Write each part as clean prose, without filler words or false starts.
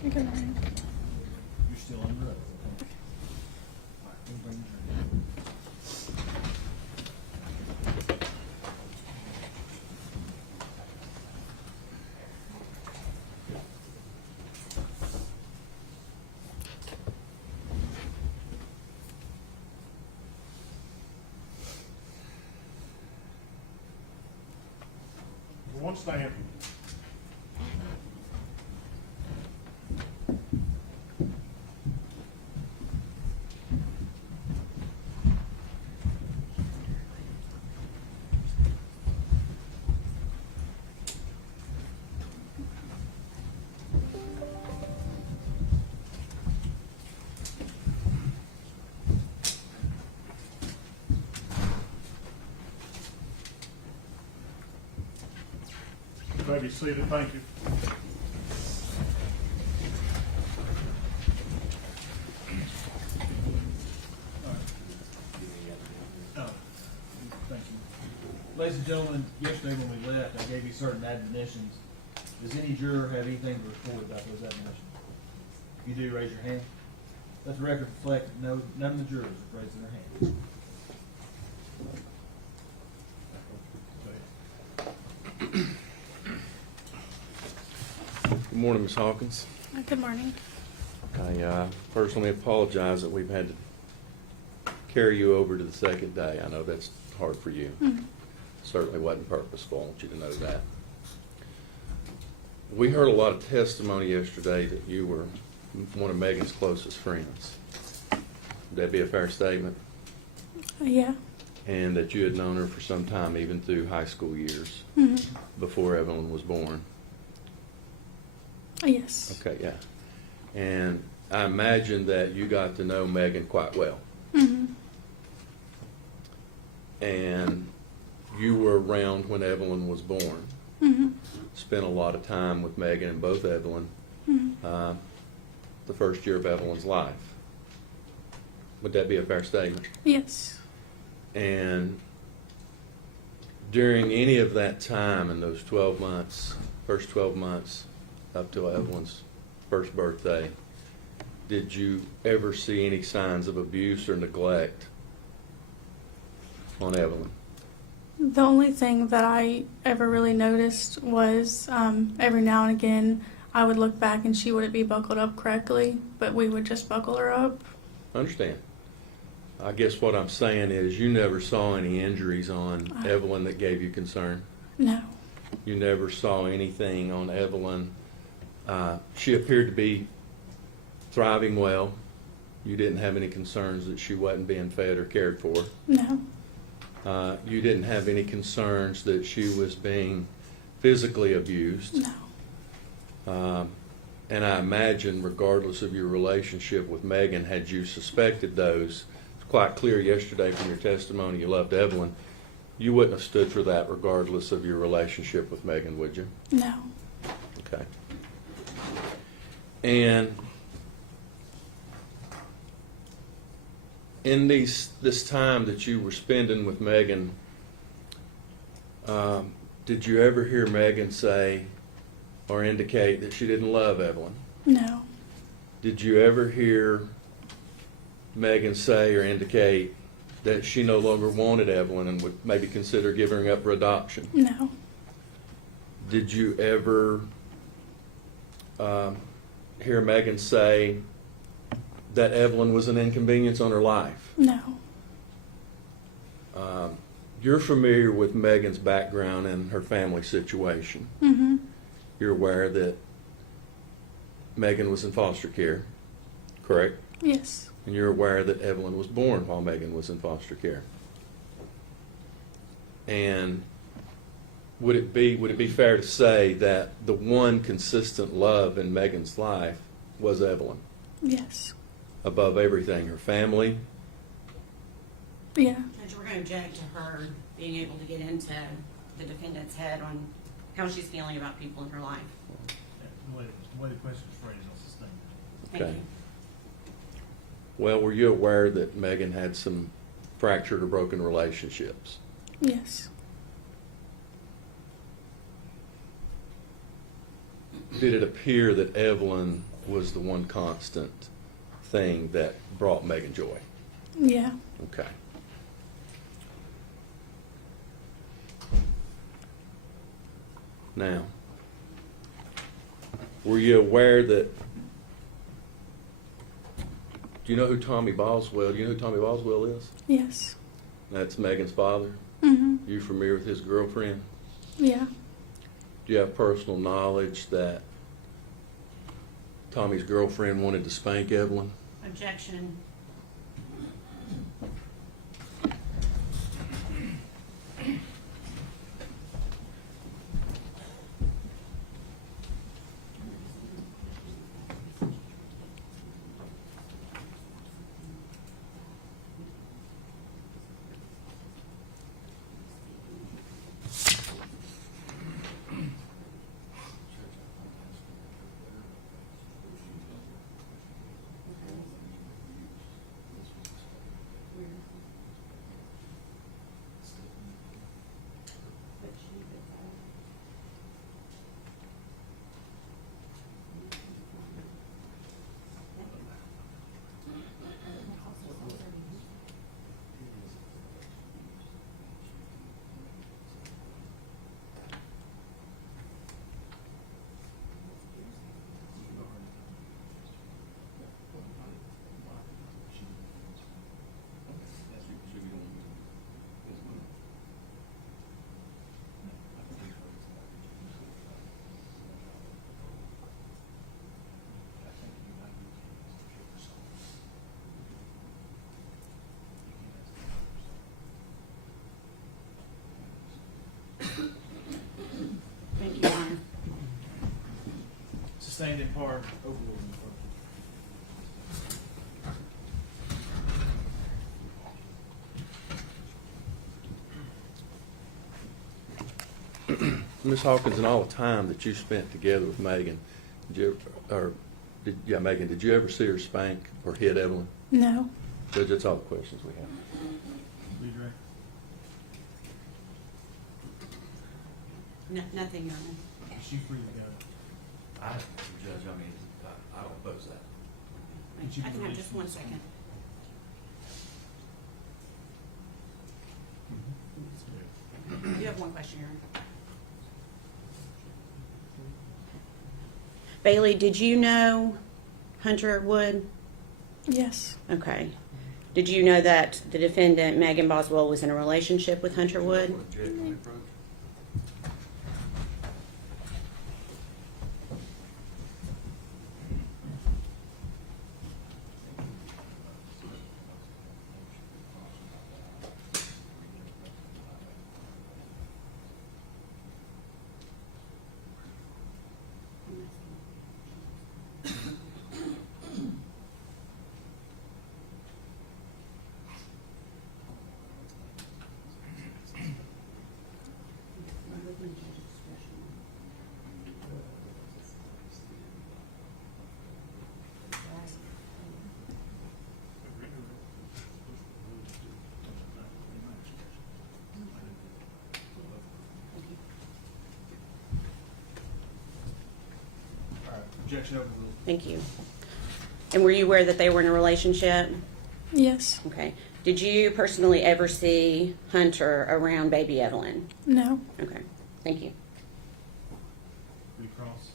Good morning. You're still under oath. Okay. All right, we'll bring your One stand. You may be seated. Thank you. Thank you. Ladies and gentlemen, yesterday when we left, I gave you certain admonitions. Does any juror have anything to report about those admonitions? If you do, raise your hand. Let the record reflect that none of the jurors have raised their hands. Good morning, Ms. Hawkins. Good morning. I personally apologize that we've had to carry you over to the second day. I know that's hard for you. Certainly wasn't purposeful. I want you to know that. We heard a lot of testimony yesterday that you were one of Megan's closest friends. Would that be a fair statement? Yeah. And that you had known her for some time, even through high school years, before Evelyn was born. Yes. Okay, yeah. And I imagine that you got to know Megan quite well. And you were around when Evelyn was born. Spent a lot of time with Megan and both Evelyn the first year of Evelyn's life. Would that be a fair statement? Yes. And during any of that time in those 12 months, first 12 months up till Evelyn's first birthday, did you ever see any signs of abuse or neglect on Evelyn? The only thing that I ever really noticed was every now and again I would look back and she wouldn't be buckled up correctly, but we would just buckle her up. I understand. I guess what I'm saying is you never saw any injuries on Evelyn that gave you concern? No. You never saw anything on Evelyn? She appeared to be thriving well. You didn't have any concerns that she wasn't being fed or cared for? No. You didn't have any concerns that she was being physically abused? No. And I imagine, regardless of your relationship with Megan, had you suspected those, it's quite clear yesterday from your testimony you loved Evelyn, you wouldn't have stood for that regardless of your relationship with Megan, would you? No. Okay. And in this time that you were spending with Megan, did you ever hear Megan say or indicate that she didn't love Evelyn? No. Did you ever hear Megan say or indicate that she no longer wanted Evelyn and would maybe consider giving her up for adoption? No. Did you ever hear Megan say that Evelyn was an inconvenience on her life? No. You're familiar with Megan's background and her family situation. You're aware that Megan was in foster care, correct? Yes. And you're aware that Evelyn was born while Megan was in foster care. And would it be fair to say that the one consistent love in Megan's life was Evelyn? Yes. Above everything, her family? Yeah. Judge, we're going to object to her being able to get into the defendant's head on how she's feeling about people in her life. The way the question is phrased, I'll sustain that. Thank Okay. you. Well, were you aware that Megan had some fractured or broken relationships? Yes. Did it appear that Evelyn was the one constant thing that brought Megan joy. Yeah. Okay. Now, were you aware that, do you know who Tommy Boswell, do you know who Tommy Boswell is? Yes. That's Megan's father. Mhm. You familiar with his girlfriend? Yeah. Do you have personal knowledge that Tommy's girlfriend wanted to spank Evelyn? Objection. Thank you, Your Honor. Sustained in part, overruled in part. Ms. Hawkins, in all the time that you spent together with Megan, Megan, did you ever see her spank or hit Evelyn? No. Judge, that's all the questions we have. Please direct. Nothing, Your Honor. Is she free to go? Judge, I don't oppose that. I can have just 1 second. You have one question, Your Honor. Bailey, did you know Hunter Wood? Yes. Okay. Did you know that the defendant, Megan Boswell, was in a relationship with Hunter Wood? All right, objection overruled. Thank you. And were you aware that they were in a relationship? Yes. Okay. Did you personally ever see Hunter around baby Evelyn? No. Okay. Thank you. Recross.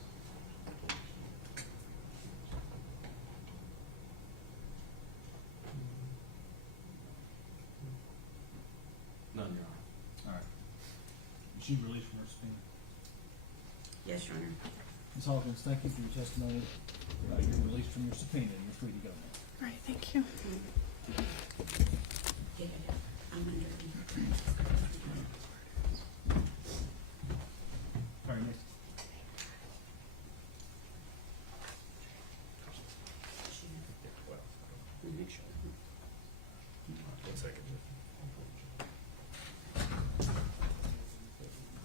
None, Your Honor. All right. Is she released from her subpoena? Yes, Your Honor. Ms. Hawkins, thank you for your testimony. You're released from your subpoena. You're free to go now. All right. Thank you. I'm under. All right, next.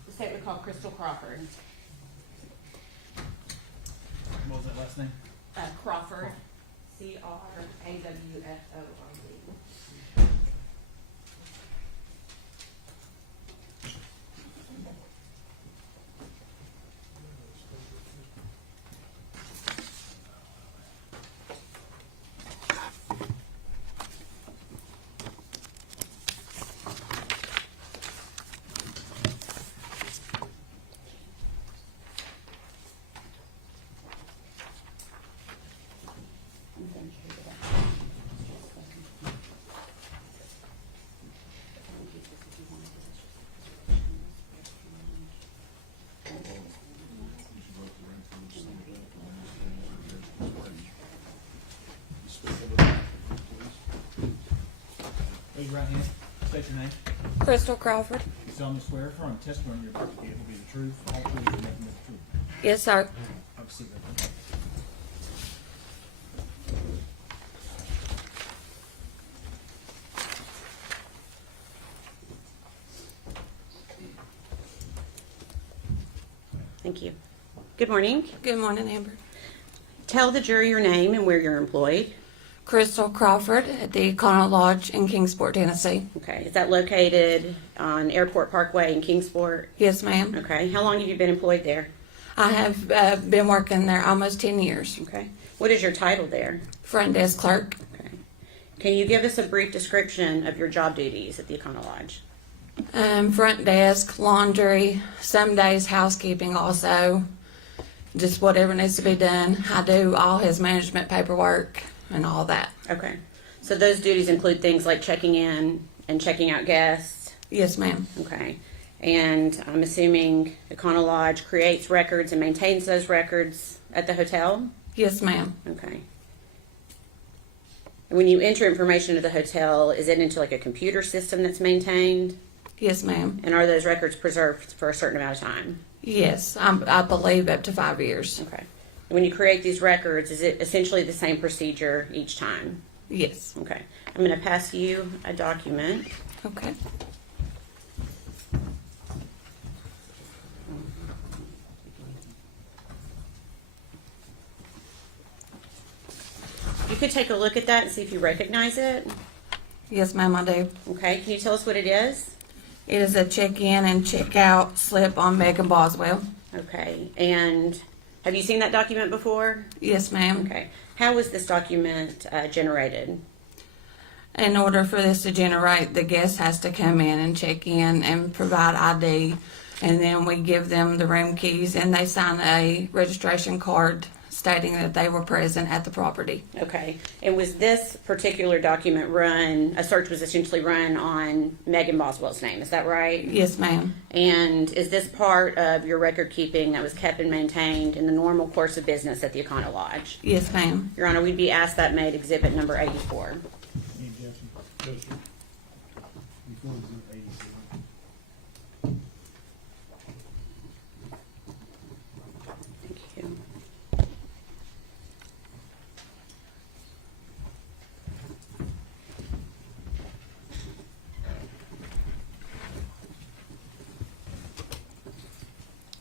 The statement called Crystal Crawford. What was that last name? Crawford. CRAWFORD. Raise your right hand. State your name. Crystal Crawford. You solemnly swear or affirm testimony you're about to give will be the truth, all truth, and nothing but the truth. Yes, sir. Have a seat right there. Thank you. Good morning. Good morning, Amber. Tell the jury your name and where you're employed. Crystal Crawford at the Econo Lodge in Kingsport, Tennessee. Okay. Is that located on Airport Parkway in Kingsport? Yes, ma'am. Okay. How long have you been employed there? I have been working there almost 10 years. Okay. What is your title there? Front desk clerk. Okay. Can you give us a brief description of your job duties at the Econo Lodge? Front desk, laundry, some days housekeeping also. Just whatever needs to be done. I do all his management paperwork and all that. Okay. So those duties include things like checking in and checking out guests. Yes, ma'am. Okay. And I'm assuming Econo Lodge creates records and maintains those records at the hotel? Yes, ma'am. Okay. And when you enter information to the hotel, is it into like a computer system that's maintained? Yes, ma'am. And are those records preserved for a certain amount of time? Yes, I believe up to 5 years. Okay. And when you create these records, is it essentially the same procedure each time? Yes. Okay. I'm going to pass you a document. Okay. You could take a look at that and see if you recognize it. Yes, ma'am, I do. Okay. Can you tell us what it is? It is a check-in and check-out slip on Megan Boswell. Okay. And have you seen that document before? Yes, ma'am. Okay. How was this document generated? In order for this to generate, the guest has to come in and check in and provide ID, and then we give them the room keys and they sign a registration card stating that they were present at the property. Okay. And was this particular document run, a search was essentially run on Megan Boswell's name, is that right? Yes, ma'am. And is this part of your record keeping that was kept and maintained in the normal course of business at the Econo Lodge? Yes, ma'am. Your Honor, we'd be asked that made exhibit number 84. Any objection? Yes, sir. Before we do 87. Thank you.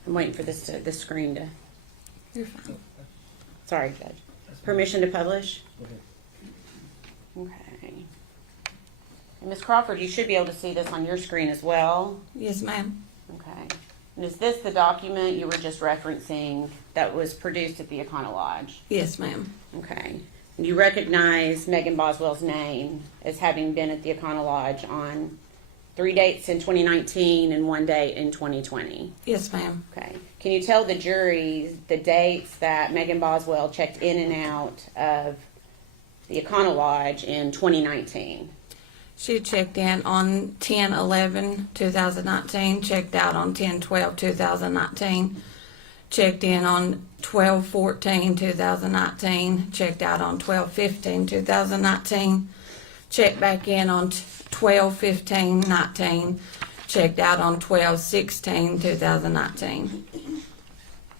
I'm waiting for this screen to, You're fine. sorry, Judge. Permission to publish? Go ahead. Okay. And Ms. Crawford, you should be able to see this on your screen as well. Yes, ma'am. Okay. And is this the document you were just referencing that was produced at the Econo Lodge? Yes, ma'am. Okay. And you recognize Megan Boswell's name as having been at the Econo Lodge on 3 dates in 2019 and 1 date in 2020? Yes, ma'am. Okay. Can you tell the jury the dates that Megan Boswell checked in and out of the Econo Lodge in 2019? She checked in on 10/11/2019, checked out on 10/12/2019, checked in on 12/14/2019, checked out on 12/15/2019, checked back in on 12/15/19, checked out on 12/16/2019.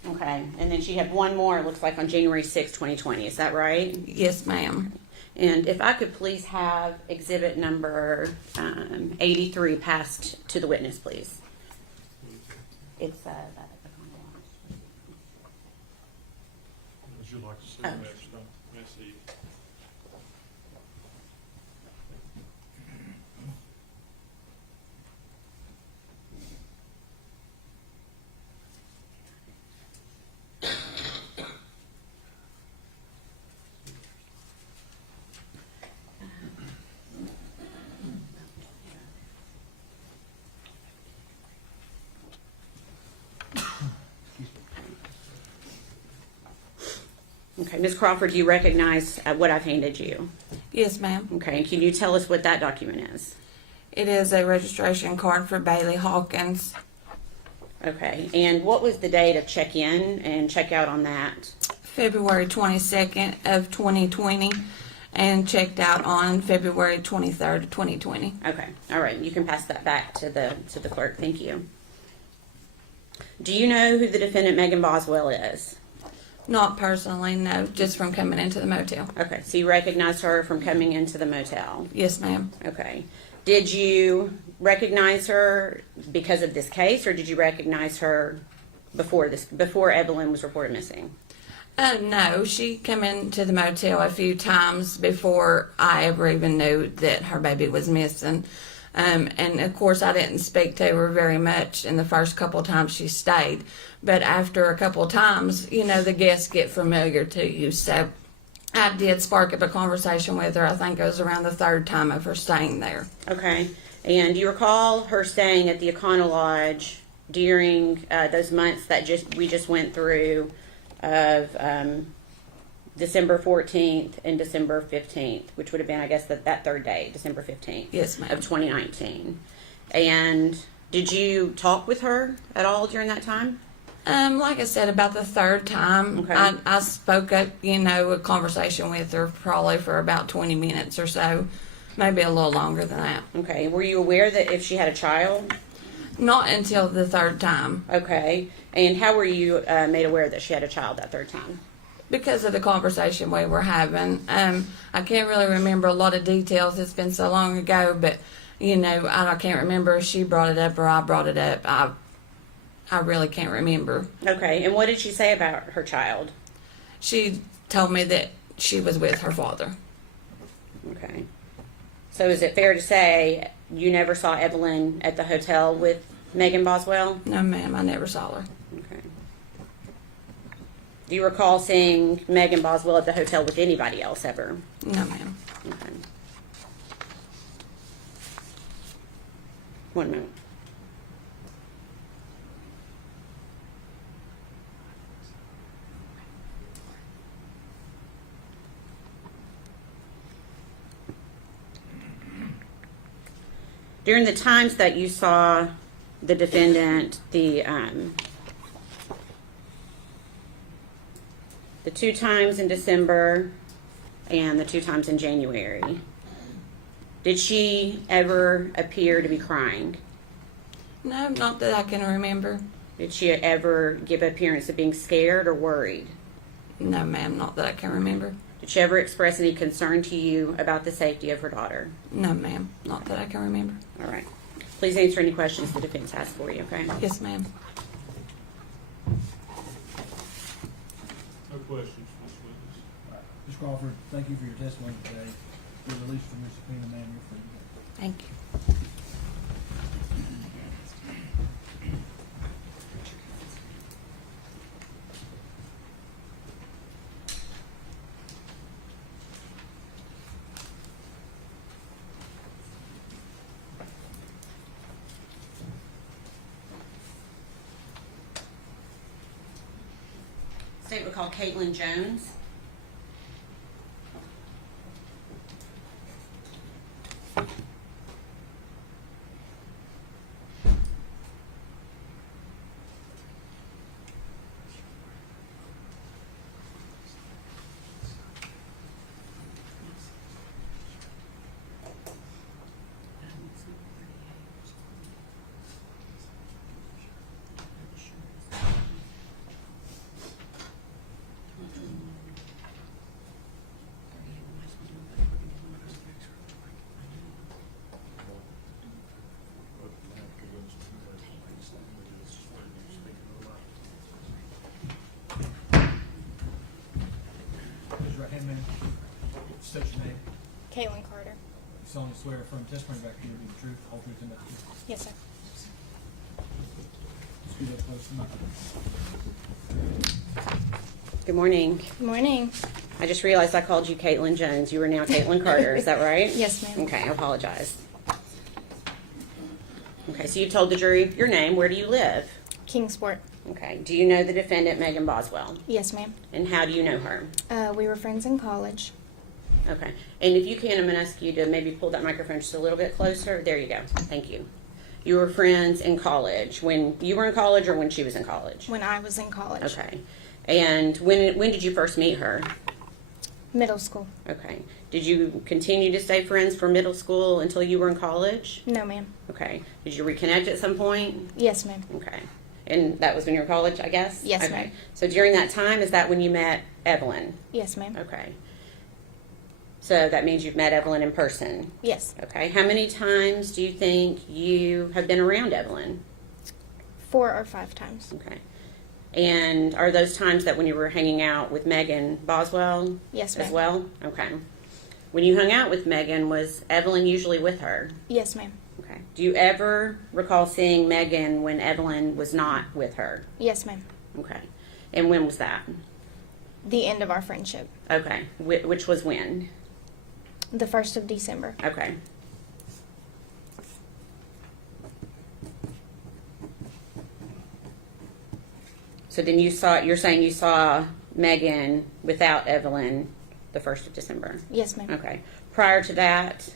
Okay. And then she had one more, it looks like on January 6, 2020. Is that right? Yes, ma'am. And if I could please have exhibit number 83 passed to the witness, please. It's that. Would you like to see Oh. the next one? Let's see. Okay, Ms. Crawford, do you recognize what I've handed you? Yes, ma'am. Okay, and can you tell us what that document is? It is a registration card for Bailey Hawkins. Okay, and what was the date of check-in and check-out on that? February 22nd of 2020, and checked out on February 23rd, 2020. Okay, all right, you can pass that back to the clerk, thank you. Do you know who the defendant Megan Boswell is? Not personally, no, just from coming into the motel. Okay, so you recognized her from coming into the motel? Yes, ma'am. Okay. Did you recognize her because of this case, or did you recognize her before Evelyn was reported missing? No, she came into the motel a few times before I ever even knew that her baby was missing. And of course, I didn't speak to her very much in the first couple of times she stayed. But after a couple of times, you know, the guests get familiar to you. So I did spark up a conversation with her. I think it was around the third time of her staying there. Okay. And do you recall her staying at the Econo Lodge during those months that we just went through of December 14th and December 15th, which would have been, I guess, that third day, December 15th Yes, ma'am. of 2019. And did you talk with her at all during that time? Like I said, about the third time, Okay. I spoke up, you know, a conversation with her probably for about 20 minutes or so, maybe a little longer than that. Okay. Were you aware that if she had a child? Not until the third time, Okay. And how were you made aware that she had a child that third time? because of the conversation we were having. I can't really remember a lot of details. It's been so long ago, but, you know, I can't remember if she brought it up or I brought it up. I really can't remember. Okay. And what did she say about her child? She told me that she was with her father. Okay. So is it fair to say you never saw Evelyn at the hotel with Megan Boswell? No, ma'am, I never saw her. Okay. Do you recall seeing Megan Boswell at the hotel with anybody else ever? No, ma'am. Okay. One moment. During the times that you saw the defendant, the 2 times in December and the 2 times in January, did she ever appear to be crying? No, not that I can remember. Did she ever give appearance of being scared or worried? No, ma'am, not that I can remember. Did she ever express any concern to you about the safety of her daughter? No, ma'am, not that I can remember. All right. Please answer any questions the defense has for you, okay? Yes, ma'am. No questions, Ms. Witness. All right. Ms. Crawford, thank you for your testimony today. You're released from your subpoena, ma'am. You're free to go. Thank you. State would call Caitlyn Jones. Raise your right hand, ma'am. State your name. Caitlyn Carter. You solemnly swear affirm testimony back here to be the truth, the whole truth, and nothing but the truth. Yes, sir. Scoot up close to the microphone. Good morning. Good morning. I just realized I called you Caitlyn Jones. You are now Caitlyn Carter. Is that right? Yes, ma'am. Okay, I apologize. Okay, so you told the jury your name. Where do you live? Kingsport. Okay. Do you know the defendant, Megan Boswell? Yes, ma'am. And how do you know her? We were friends in college. Okay. And if you can, I'm going to ask you to maybe pull that microphone just a little bit closer. There you go. Thank you. You were friends in college. When you were in college or when she was in college? When I was in college. Okay. And when did you first meet her? Middle school. Okay. Did you continue to stay friends from middle school until you were in college? No, ma'am. Okay. Did you reconnect at some point? Yes, ma'am. Okay. And that was when you were in college, I guess? Yes, okay. ma'am. So during that time, is that when you met Evelyn? Yes, ma'am. Okay. So that means you've met Evelyn in person? Yes. Okay. How many times do you think you have been around Evelyn? 4 or 5 times. Okay. And are those times that when you were hanging out with Megan Boswell Yes, as ma'am. well? Okay. When you hung out with Megan, was Evelyn usually with her? Yes, ma'am. Okay. Do you ever recall seeing Megan when Evelyn was not with her? Yes, ma'am. Okay. And when was that? The end of our friendship. Okay. Which was when? The 1st of December. Okay. So then you're saying you saw Megan without Evelyn the 1st of December? Yes, ma'am. Okay. Prior to that,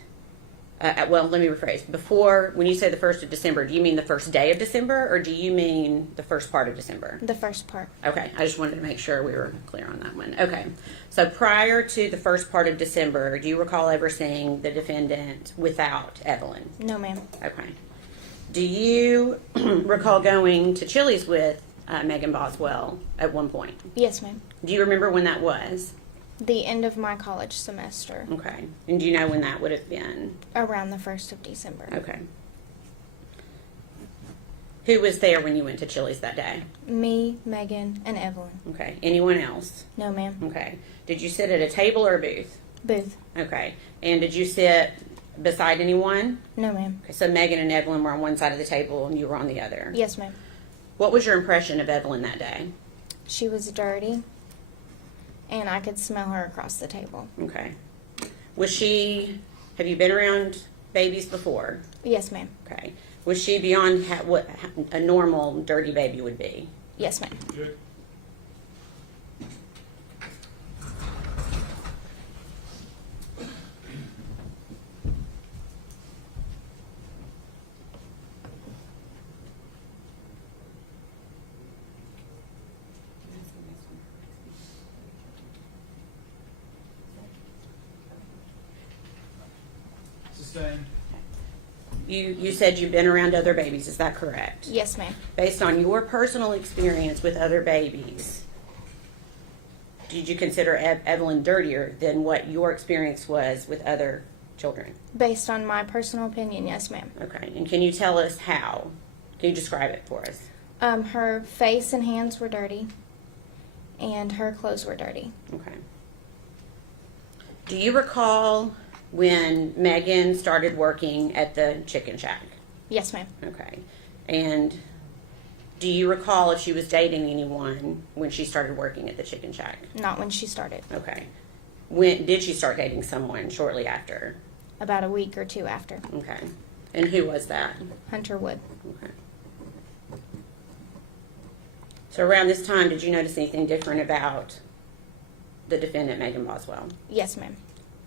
well, let me rephrase. Before, when you say the 1st of December, do you mean the first day of December or do you mean the first part of December? The first part. Okay. I just wanted to make sure we were clear on that one. Okay. So prior to the first part of December, do you recall ever seeing the defendant without Evelyn? No, ma'am. Okay. Do you recall going to Chili's with Megan Boswell at one point? Yes, ma'am. Do you remember when that was? The end of my college semester. Okay. And do you know when that would have been? Around the 1st of December. Okay. Who was there when you went to Chili's that day? Me, Megan, and Evelyn. Okay. Anyone else? No, ma'am. Okay. Did you sit at a table or a booth? Booth. Okay. And did you sit beside anyone? No, ma'am. Okay. So Megan and Evelyn were on one side of the table and you were on the other. Yes, ma'am. What was your impression of Evelyn that day? She was dirty, and I could smell her across the table. Okay. Have you been around babies before? Yes, ma'am. Okay. Was she beyond what a normal dirty baby would be? Yes, ma'am. Good. Sustained. You said you've been around other babies, is that correct? Yes, ma'am. Based on your personal experience with other babies, did you consider Evelyn dirtier than what your experience was with other children? Based on my personal opinion, yes, ma'am. Okay. And can you tell us how? Can you describe it for us? Her face and hands were dirty, and her clothes were dirty. Okay. Do you recall when Megan started working at the chicken shack? Yes, ma'am. Okay. And do you recall if she was dating anyone when she started working at the chicken shack? Not when she started. Okay. When did she start dating someone shortly after? About a week or 2 after. Okay. And who was that? Hunter Wood. Okay. So around this time, did you notice anything different about the defendant, Megan Boswell? Yes, ma'am.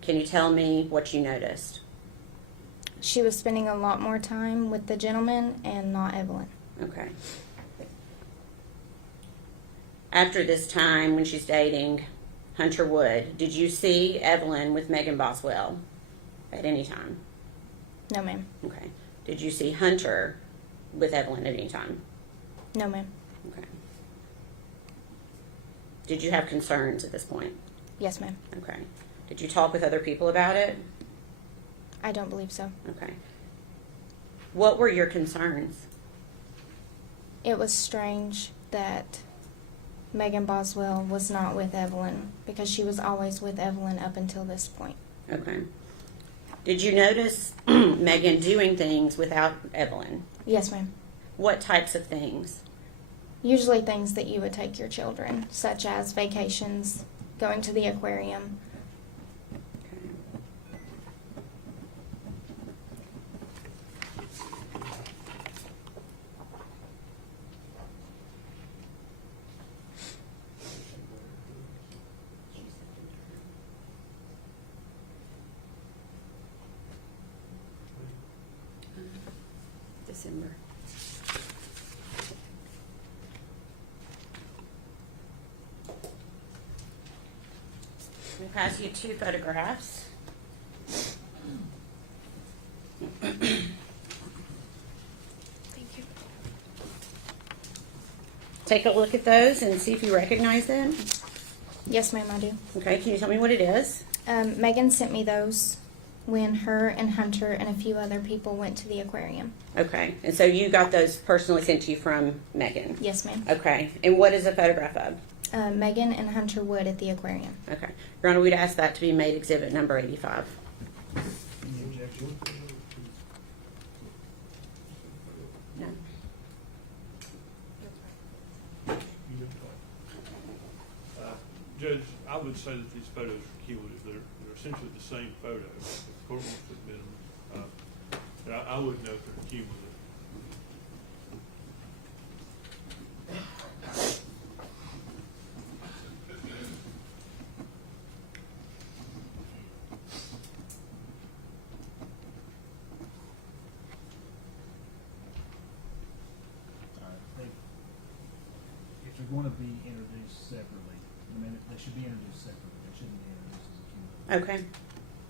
Can you tell me what you noticed? She was spending a lot more time with the gentleman and not Evelyn. Okay. After this time, when she's dating Hunter Wood, did you see Evelyn with Megan Boswell at any time? No, ma'am. Okay. Did you see Hunter with Evelyn at any time? No, ma'am. Okay. Did you have concerns at this point? Yes, ma'am. Okay. Did you talk with other people about it? I don't believe so. Okay. What were your concerns? It was strange that Megan Boswell was not with Evelyn because she was always with Evelyn up until this point. Okay. Did you notice Megan doing things without Evelyn? Yes, ma'am. What types of things? Usually things that you would take your children, such as vacations, going to the aquarium. Okay. December. pass you 2 photographs. Thank you. Take a look at those and see if you recognize them. Yes, ma'am, I do. Okay, can you tell me what it is? Megan sent me those when her and Hunter and a few other people went to the aquarium. Okay, and so you got those personally sent to you from Megan? Yes, ma'am. Okay, and what is a photograph of? Megan and Hunter Wood at the aquarium. Okay, Your Honor, we'd ask that to be made exhibit number 85. Any objection? No. Judge, I would say that these photos are cumulative. They're essentially the same photo. If the court wants to admit them, but I would note they're cumulative. I think if they're going to be introduced separately, I mean, they should be introduced separately. They shouldn't be introduced as a cumulative. Okay.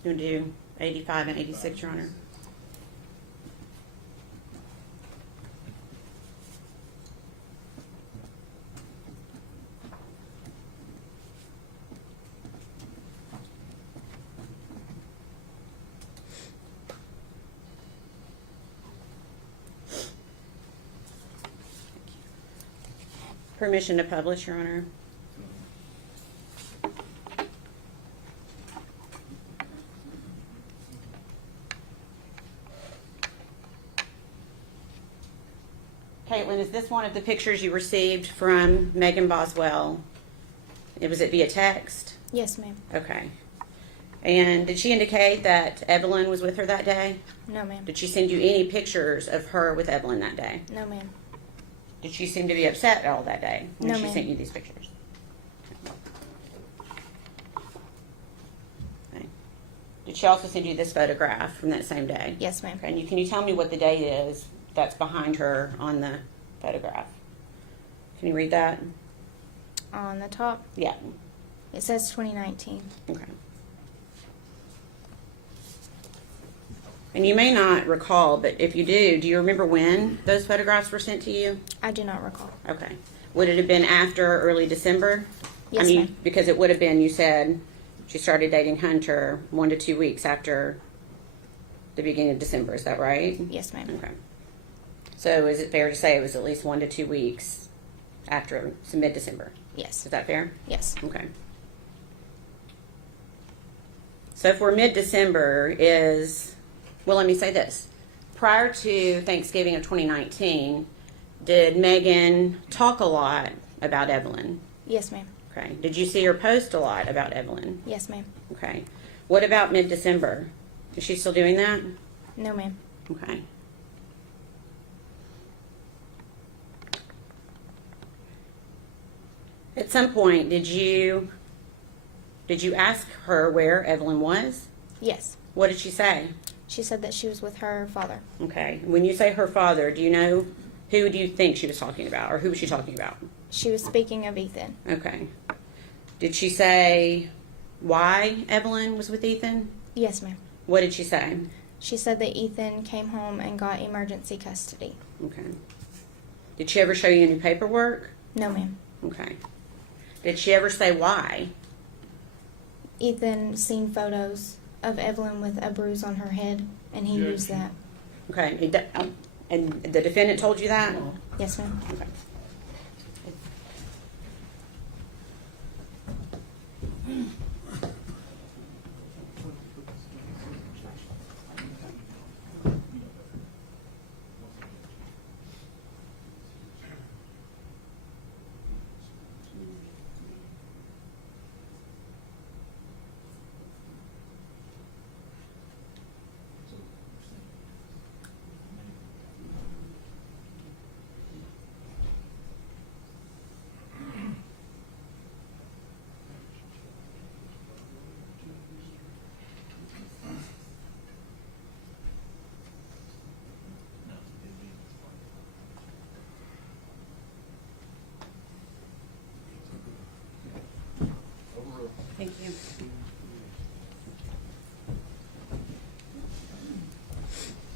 You want to do 85 and 86, Your Honor? Permission to publish, Your Honor. Caitlyn, is this one of the pictures you received from Megan Boswell? Was it via text? Yes, ma'am. Okay. And did she indicate that Evelyn was with her that day? No, ma'am. Did she send you any pictures of her with Evelyn that day? No, ma'am. Did she seem to be upset at all that day when No, she ma'am. sent you these pictures? Okay. Did she also send you this photograph from that same day? Yes, ma'am. Okay. And can you tell me what the date is that's behind her on the photograph? Can you read that? On the top, Yeah. it says 2019. Okay. And you may not recall, but if you do you remember when those photographs were sent to you? I do not recall. Okay. Would it have been after early December? Yes, I mean, ma'am. because it would have been, you said, she started dating Hunter 1 to 2 weeks after the beginning of December. Is that right? Yes, ma'am. Okay. So is it fair to say it was at least 1 to 2 weeks after mid-December? Yes. Is that fair? Yes. Okay. So for mid-December is, well, let me say this. Prior to Thanksgiving of 2019, did Megan talk a lot about Evelyn? Yes, ma'am. Okay. Did you see her post a lot about Evelyn? Yes, ma'am. Okay. What about mid-December? Is she still doing that? No, ma'am. Okay. At some point, did you ask her where Evelyn was? Yes. What did she say? She said that she was with her father. Okay. When you say her father, do you know who do you think she was talking about, or who was she talking about? She was speaking of Ethan. Okay. Did she say why Evelyn was with Ethan? Yes, ma'am. What did she say? She said that Ethan came home and got emergency custody. Okay. Did she ever show you any paperwork? No, ma'am. Okay. Did she ever say why? Ethan seen photos of Evelyn with a bruise on her head, and he used that. Okay. And the defendant told you that? Yes, ma'am. Okay.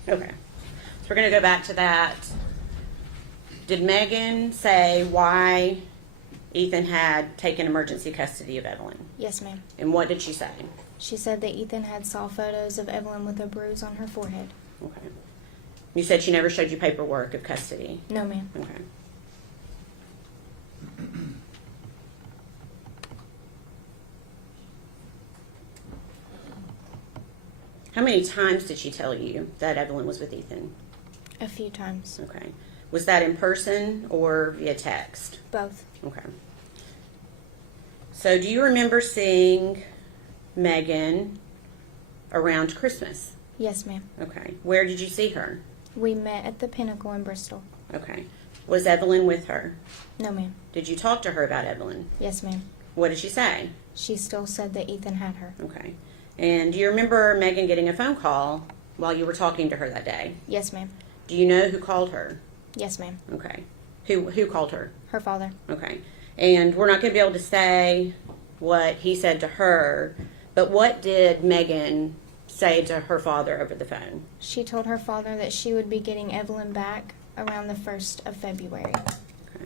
Okay. So we're going to go back to that. Did Megan say why Ethan had taken emergency custody of Evelyn? Yes, ma'am. And what did she say? She said that Ethan had saw photos of Evelyn with a bruise on her forehead. Okay. You said she never showed you paperwork of custody. No, ma'am. Okay. How many times did she tell you that Evelyn was with Ethan? A few times. Okay. Was that in person or via text? Both. Okay. So do you remember seeing Megan around Christmas? Yes, ma'am. Okay. Where did you see her? We met at the Pinnacle in Bristol. Okay. Was Evelyn with her? No, ma'am. Did you talk to her about Evelyn? Yes, ma'am. What did she say? She still said that Ethan had her. Okay. And do you remember Megan getting a phone call while you were talking to her that day? Yes, ma'am. Do you know who called her? Yes, ma'am. Okay. Who called her? Her father. Okay. And we're not going to be able to say what he said to her, but what did Megan say to her father over the phone? She told her father that she would be getting Evelyn back around the 1st of February. Okay.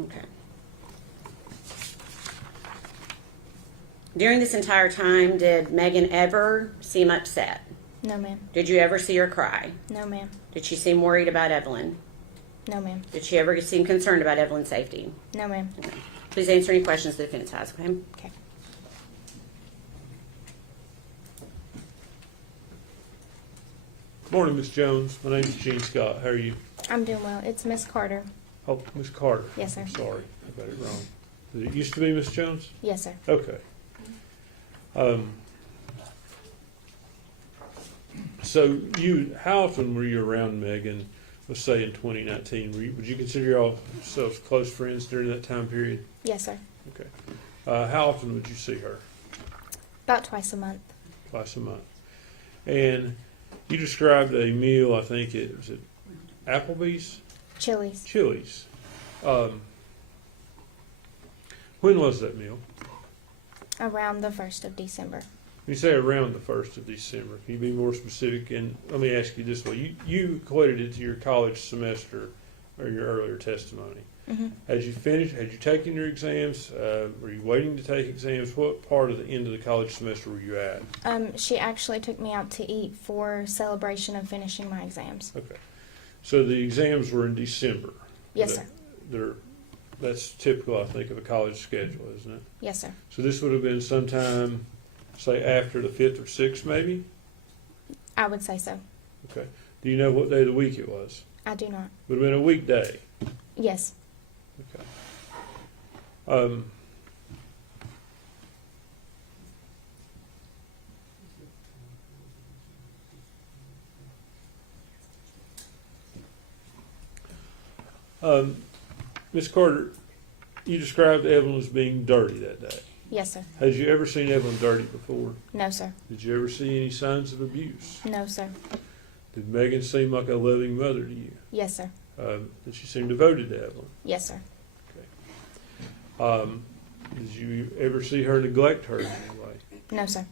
Okay. During this entire time, did Megan ever seem upset? No, ma'am. Did you ever see her cry? No, ma'am. Did she seem worried about Evelyn? No, ma'am. Did she ever seem concerned about Evelyn's safety? No, ma'am. Please answer any questions the defendant has, okay? Okay. Morning, Miss Jones. My name is Gene Scott. How are you? I'm doing well. It's Miss Carter. Oh, Miss Carter. Yes, sir. I'm sorry, I got it wrong. Did it used to be Miss Jones? Yes, sir. Okay. So how often were you around Megan, let's say in 2019? Would you consider yourselves close friends during that time period? Yes, sir. Okay. How often would you see her? About twice a month. Twice a month. And you described a meal, I think was it Applebee's? Chili's. Chili's. When was that meal? Around the 1st of December. You say around the 1st of December. Can you be more specific? And let me ask you this way. You equated it to your college semester or your earlier testimony. Mm-hmm. Had you finished? Had you taken your exams? Were you waiting to take exams? What part of the end of the college semester were you at? She actually took me out to eat for celebration of finishing my exams. Okay. So the exams were in December. Yes, sir. That's typical, I think, of a college schedule, isn't it? Yes, sir. So this would have been sometime, say, after the 5th or 6th, maybe? I would say so. Okay. Do you know what day of the week it was? I do not. Would have been a weekday. Yes. Okay. Miss Carter, you described Evelyn as being dirty that day. Yes, sir. Had you ever seen Evelyn dirty before? No, sir. Did you ever see any signs of abuse? No, sir. Did Megan seem like a loving mother to you? Yes, sir. Did she seem devoted to Evelyn? Yes, sir. Did you ever see her neglect her in any way? No, sir.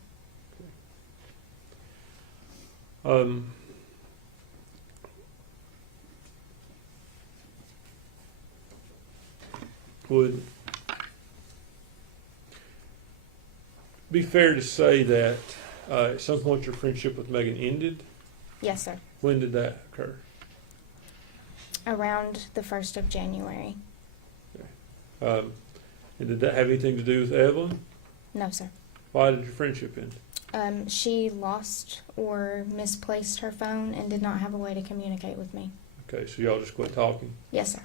Would be fair to say that at some point your friendship with Megan ended? Yes, sir. When did that occur? Around the 1st of January. And did that have anything to do with Evelyn? No, sir. Why did your friendship end? She lost or misplaced her phone and did not have a way to communicate with me. Okay, so y'all just quit talking? Yes, sir.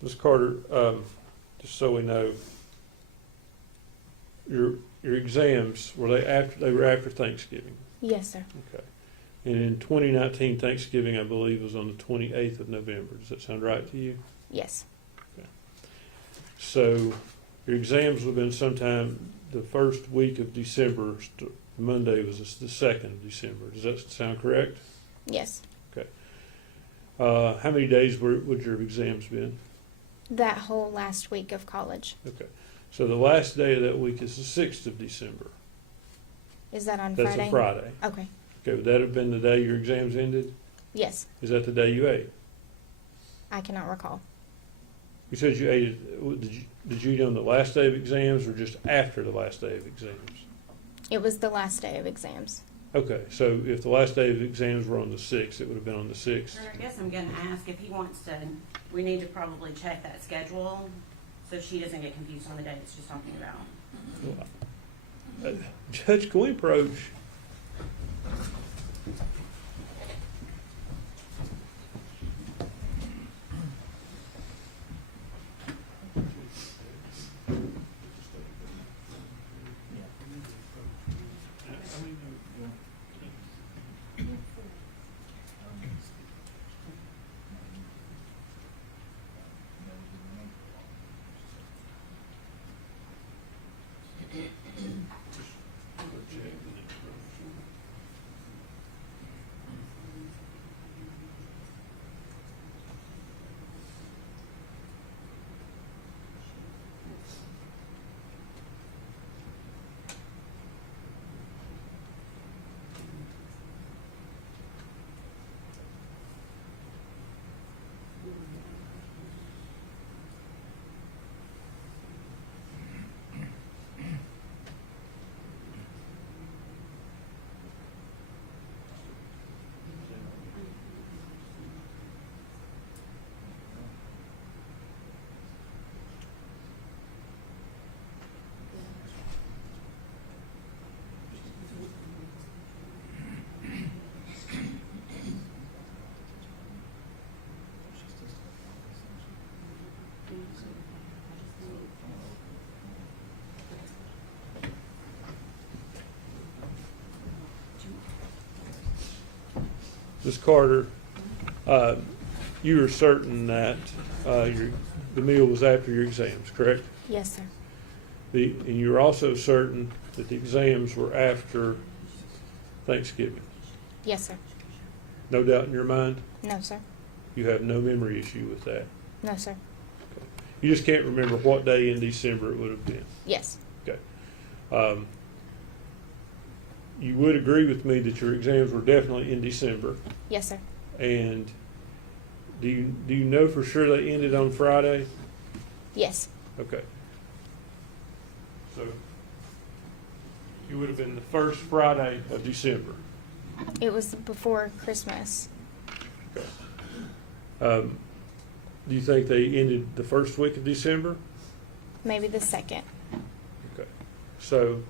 Ms. Carter, just so we know, your exams, were they after Thanksgiving? Yes, sir. Okay. And in 2019, Thanksgiving, I believe, was on the 28th of November. Does that sound right to you? Yes. So your exams would have been sometime the first week of December. Monday was the 2nd of December. Does that sound correct? Yes. How many days would your exams been? That whole last week of college. Okay. So the last day of that week is the 6th of December. Is that on That's Friday? a Friday. Okay. Okay, would that have been the day your exams ended? Yes. Is that the day you ate? I cannot recall. You said you ate it, did you eat on the last day of exams or just after the last day of exams? It was the last day of exams. Okay, so if the last day of exams were on the 6th, it would have been on the 6th? I guess I'm gonna ask if he wants to, we need to probably check that schedule so she doesn't get confused on the dates she's talking about. Judge, can we approach? Ms. Carter, you are certain that the meal was after your exams, correct? Yes, sir. And you're also certain that the exams were after Thanksgiving? Yes, sir. No doubt in your mind? No, sir. You have no memory issue with that? No, sir. You just can't remember what day in December it would have been? Yes. Okay. You would agree with me that your exams were definitely in December? Yes, sir. And do you know for sure they ended on Friday? Yes. Okay. So it would have been the first Friday of December. It was before Christmas. Do you think they ended the first week of December? Maybe the second. Okay. So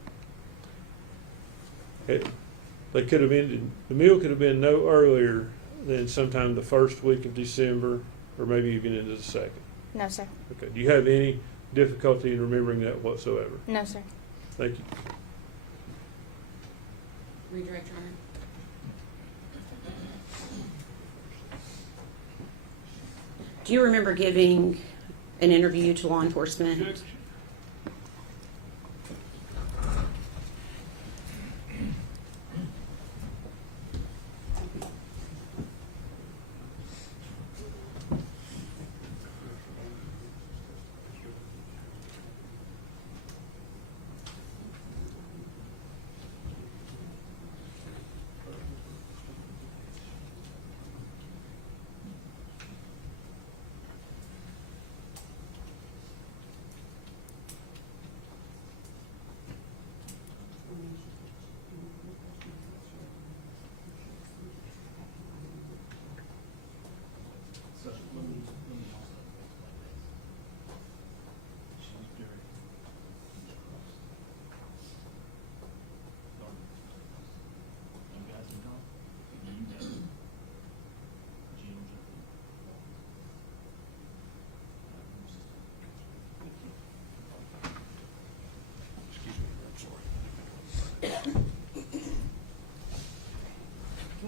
they could have ended, the meal could have been no earlier than sometime the first week of December, or maybe even into the second. No, sir. Okay. Do you have any difficulty in remembering that whatsoever? No, sir. Thank you. Redirect, Your Honor. Do you remember giving an interview to law enforcement?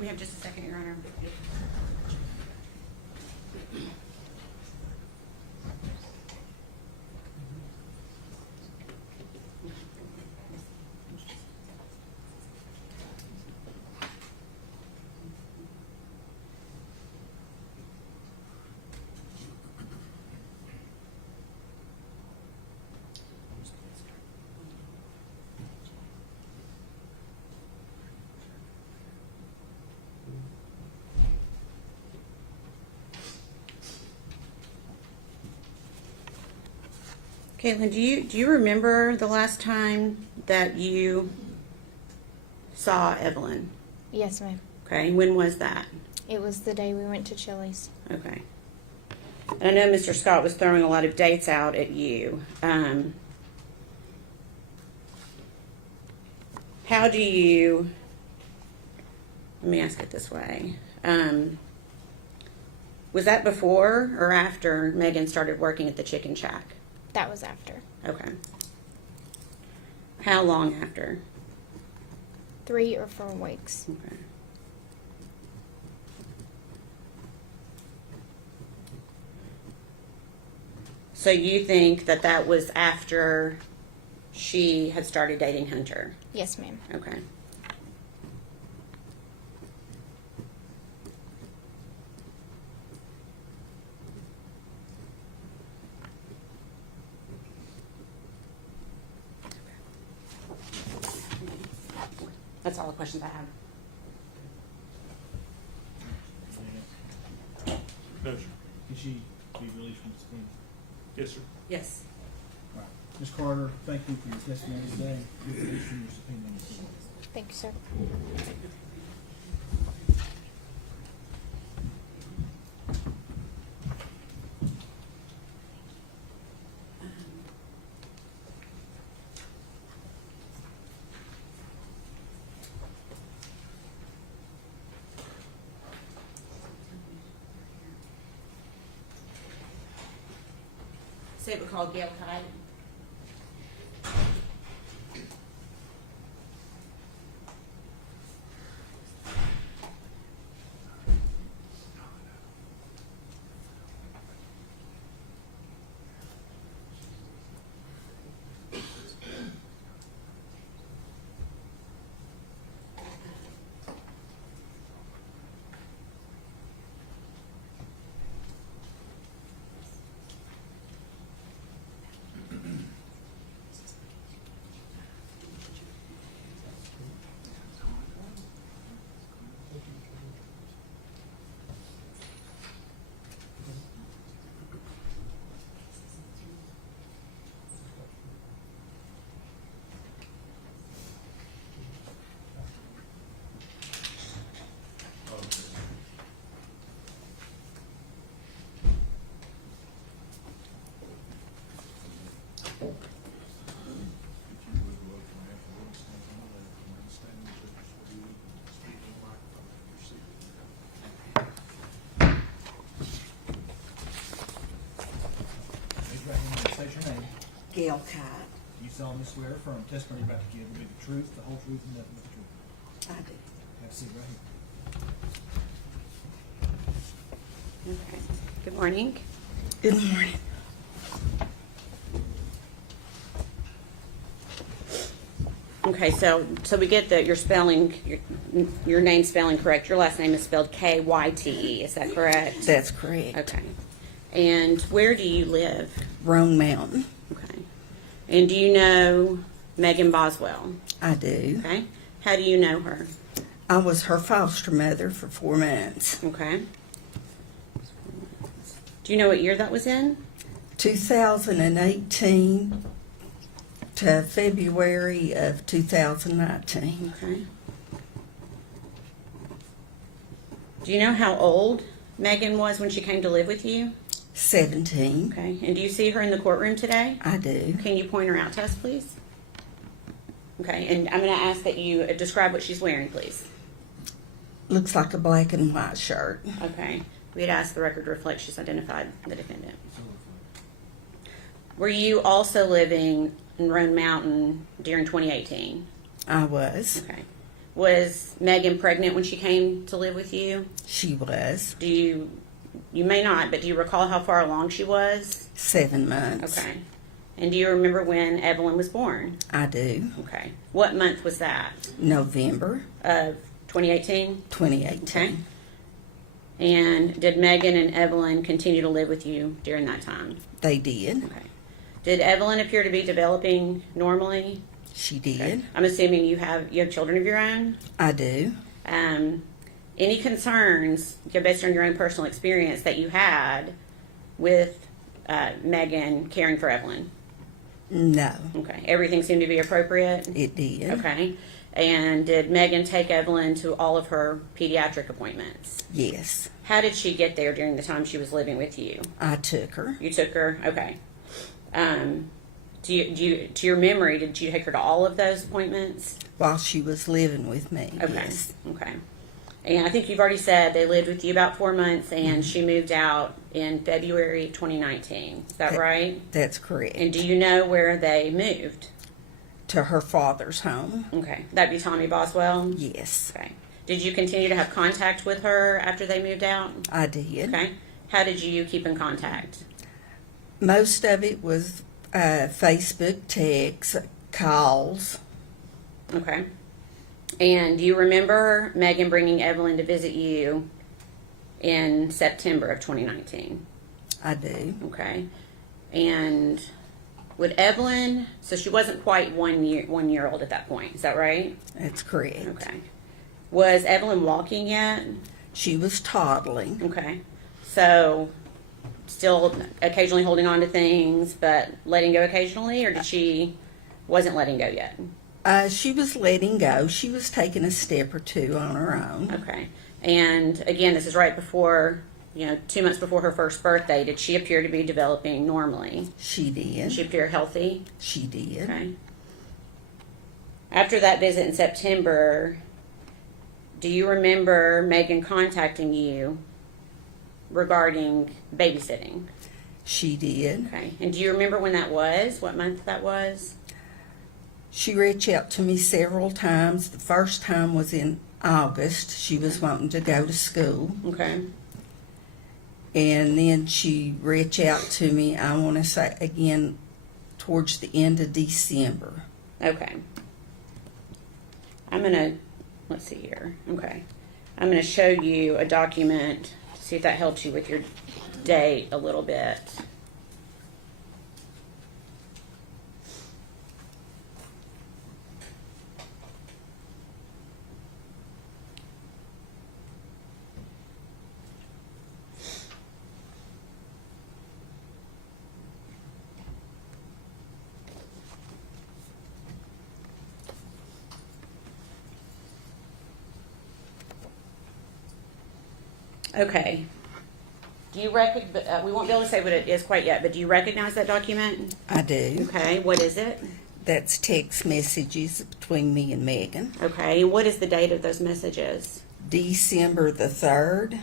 Can we have just a second, Your Honor? Caitlyn, do you remember the last time that you saw Evelyn? Yes, ma'am. Okay, when was that? It was the day we went to Chili's. Okay. And I know Mr. Scott was throwing a lot of dates out at you. How do you, let me ask it this way. Was that before or after Megan started working at the Chicken Shack? That was after. Okay. How long after? 3 or 4 weeks. Okay. So you think that that was after she had started dating Hunter? Yes, ma'am. Okay. That's all the questions I have. No, sir. Can she be released from subpoena? Yes, sir. Yes. All right. Ms. Carter, thank you for your testimony today. You're released from your subpoena. Thank you, sir. Say it was called Gail Tide. Raise your right hand and state your name. Gail Kite. You solemnly swear affirm testimony you're about to give will be the truth, the whole truth, and nothing but the truth. I do. Have a seat right here. Okay. Good morning. Good morning. Okay, so we get that you're spelling your name spelling correct. Your last name is spelled Kyte. Is that correct? That's correct. Okay. And where do you live? Roan Mountain. Okay. And do you know Megan Boswell? I do. Okay. How do you know her? I was her foster mother for 4 months. Okay. Do you know what year that was in? 2018 to February of 2019. Okay. Do you know how old Megan was when she came to live with you? 17. Okay. And do you see her in the courtroom today? I do. Can you point her out to us, please? Okay. And I'm going to ask that you describe what she's wearing, please. Looks like a black and white shirt. Okay. We had asked the record to reflect she's identified the defendant. Were you also living in Roan Mountain during 2018? I was. Okay. Was Megan pregnant when she came to live with you? She was Do you may not, but do you recall how far along she was? 7 months. Okay. And do you remember when Evelyn was born? I do. Okay. What month was that? November Of 2018? 2018. Okay. And did Megan and Evelyn continue to live with you during that time? They did. Okay. Did Evelyn appear to be developing normally? She did. Okay. I'm assuming you have children of your own. I do. Any concerns, based on your own personal experience, that you had with Megan caring for Evelyn? No, Okay. Everything seemed to be appropriate? it did. Okay. And did Megan take Evelyn to all of her pediatric appointments? Yes, How did she get there during the time she was living with you? I took her. You took her? Okay. To your memory, did you take her to all of those appointments? While she was living with me. Okay. Yes. Okay. And I think you've already said they lived with you about 4 months, and she moved out in February 2019. Is that right? That's correct. And do you know where they moved? To her father's home. Okay. That'd be Tommy Boswell? Yes, Okay. Did you continue to have contact with her after they moved out? I did. Okay. How did you keep in contact? Most of it was Facebook, texts, calls. Okay. And do you remember Megan bringing Evelyn to visit you in September of 2019? I do. Okay. And would Evelyn, so she wasn't quite 1 year old at that point, is that right? That's correct. Okay. Was Evelyn walking yet? She was toddling. Okay. So still occasionally holding on to things, but letting go occasionally, or did she wasn't letting go yet? She was letting go. She was taking a step or two on her own. Okay. And again, this is right before, 2 months before her first birthday. Did she appear to be developing normally? She did. Did she appear healthy? She did. Okay. After that visit in September, do you remember Megan contacting you regarding babysitting? She did. Okay. And do you remember when that was? What month that was? She reached out to me several times. The first time was in August. She was wanting to go to school. Okay. And then she reached out to me, I want to say again, towards the end of December. Okay. Let's see here. Okay. I'm going to show you a document to see if that helps you with your date a little bit. Okay. Do you we won't be able to say what it is quite yet, but do you recognize that document? I do. Okay. What is it? That's text messages between me and Megan. Okay. And what is the date of those messages? December the 3rd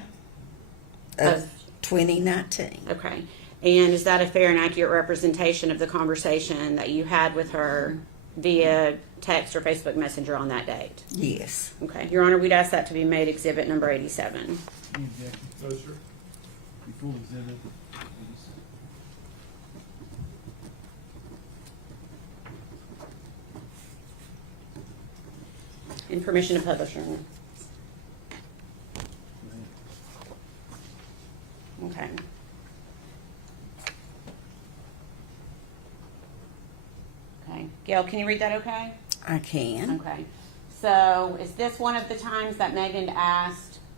of 2019. Okay. And is that a fair and accurate representation of the conversation that you had with her via text or Facebook Messenger on that date? Yes. Okay. Your Honor, we'd ask that to be made exhibit number 87. Any objection? No, sir. Be full exhibit. And permission to publish, Your Honor. Okay. Okay. Gail, can you read that okay? I can. Okay. So is this one of the times that Megan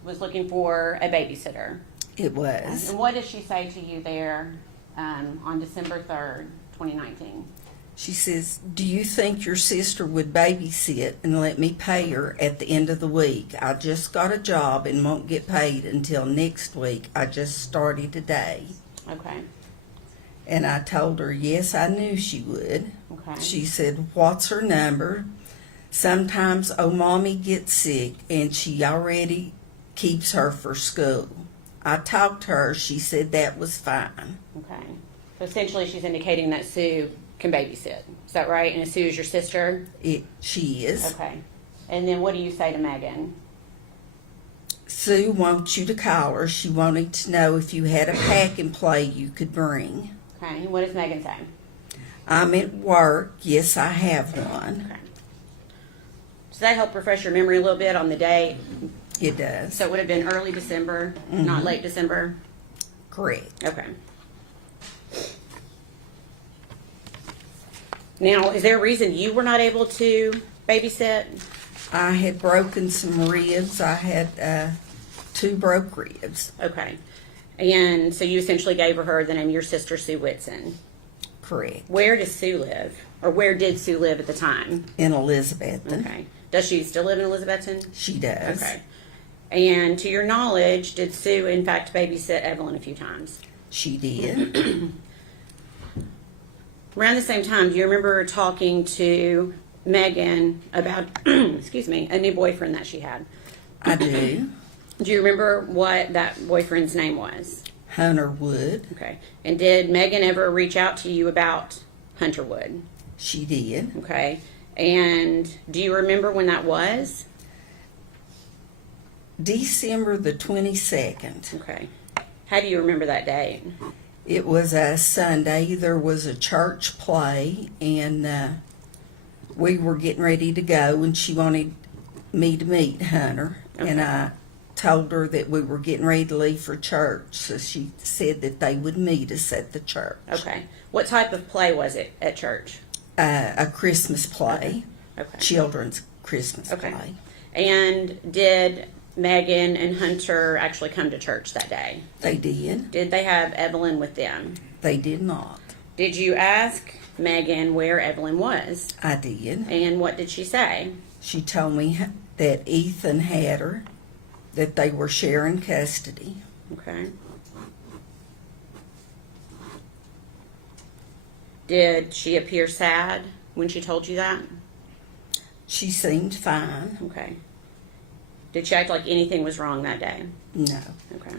was looking for a babysitter? It was. And what did she say to you there on December 3rd, 2019? She says, do you think your sister would babysit and let me pay her at the end of the week? I just got a job and won't get paid until next week. I just started today. Okay. And I told her, yes, I knew she would. Okay. She said, what's her number? Sometimes, mommy gets sick and she already keeps her for school. I talked to her. She said that was fine. Okay. So essentially she's indicating that Sue can babysit. Is that right? And Sue is your sister? She is. Okay. And then what do you say to Megan? Sue wants you to call her. She wanted to know if you had a pack and play you could bring. Okay, what does Megan say? I'm at work. Yes, I have one. Okay. Does that help refresh your memory a little bit on the date? It does. So it would have been early December, not late December? Correct. Okay. Now, is there a reason you were not able to babysit? I had broken some ribs. I had 2 broke ribs. Okay. And so you essentially gave her the name of your sister, Sue Whitson. Correct. Where does Sue live? Or where did Sue live at the time? In Elizabethton. Okay. Does she still live in Elizabethton? She does. Okay. And to your knowledge, did Sue in fact babysit Evelyn a few times? She did. Around the same time, do you remember talking to Megan about, excuse me, a new boyfriend that she had? I do. Do you remember what that boyfriend's name was? Hunter Wood. Okay. And did Megan ever reach out to you about Hunter Wood? She did. Okay. And do you remember when that was? December the 22nd. Okay. How do you remember that date? It was a Sunday. There was a church play, and we were getting ready to go, and she wanted me to meet Hunter. Okay. And I told her that we were getting ready to leave for church, so she said that they would meet us at the church. Okay. What type of play was it at church? A Christmas play, Okay. children's Christmas Okay. play. And did Megan and Hunter actually come to church that day? They did. Did they have Evelyn with them? They did not. Did you ask Megan where Evelyn was? I did. And what did she say? She told me that Ethan had her, that they were sharing custody. Okay. Did she appear sad when she told you that? She seemed fine. Okay. Did she act like anything was wrong that day? No. Okay.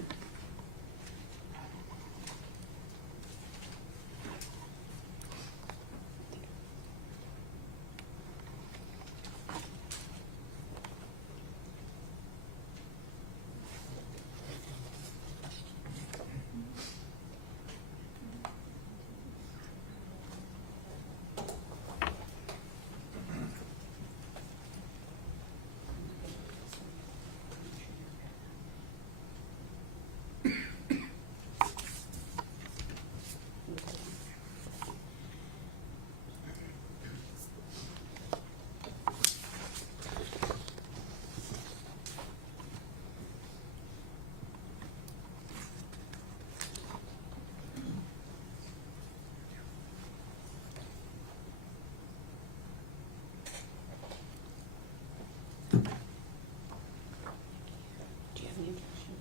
Do you have any objection?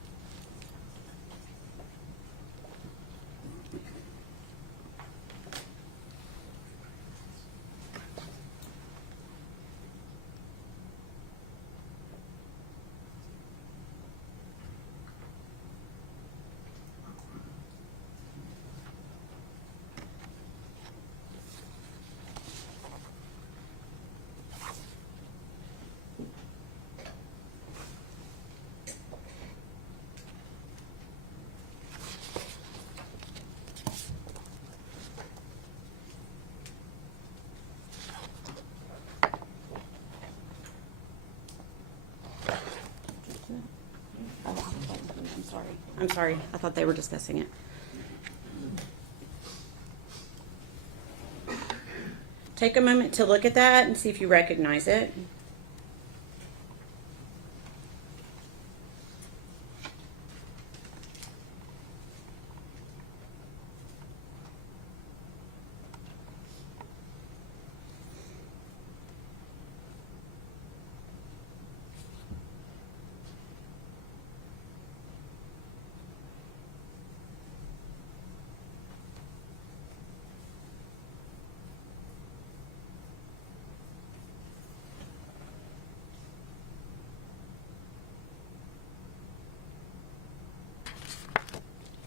Oh, I'm sorry. I'm sorry. I thought they were discussing it. Take a moment to look at that and see if you recognize it.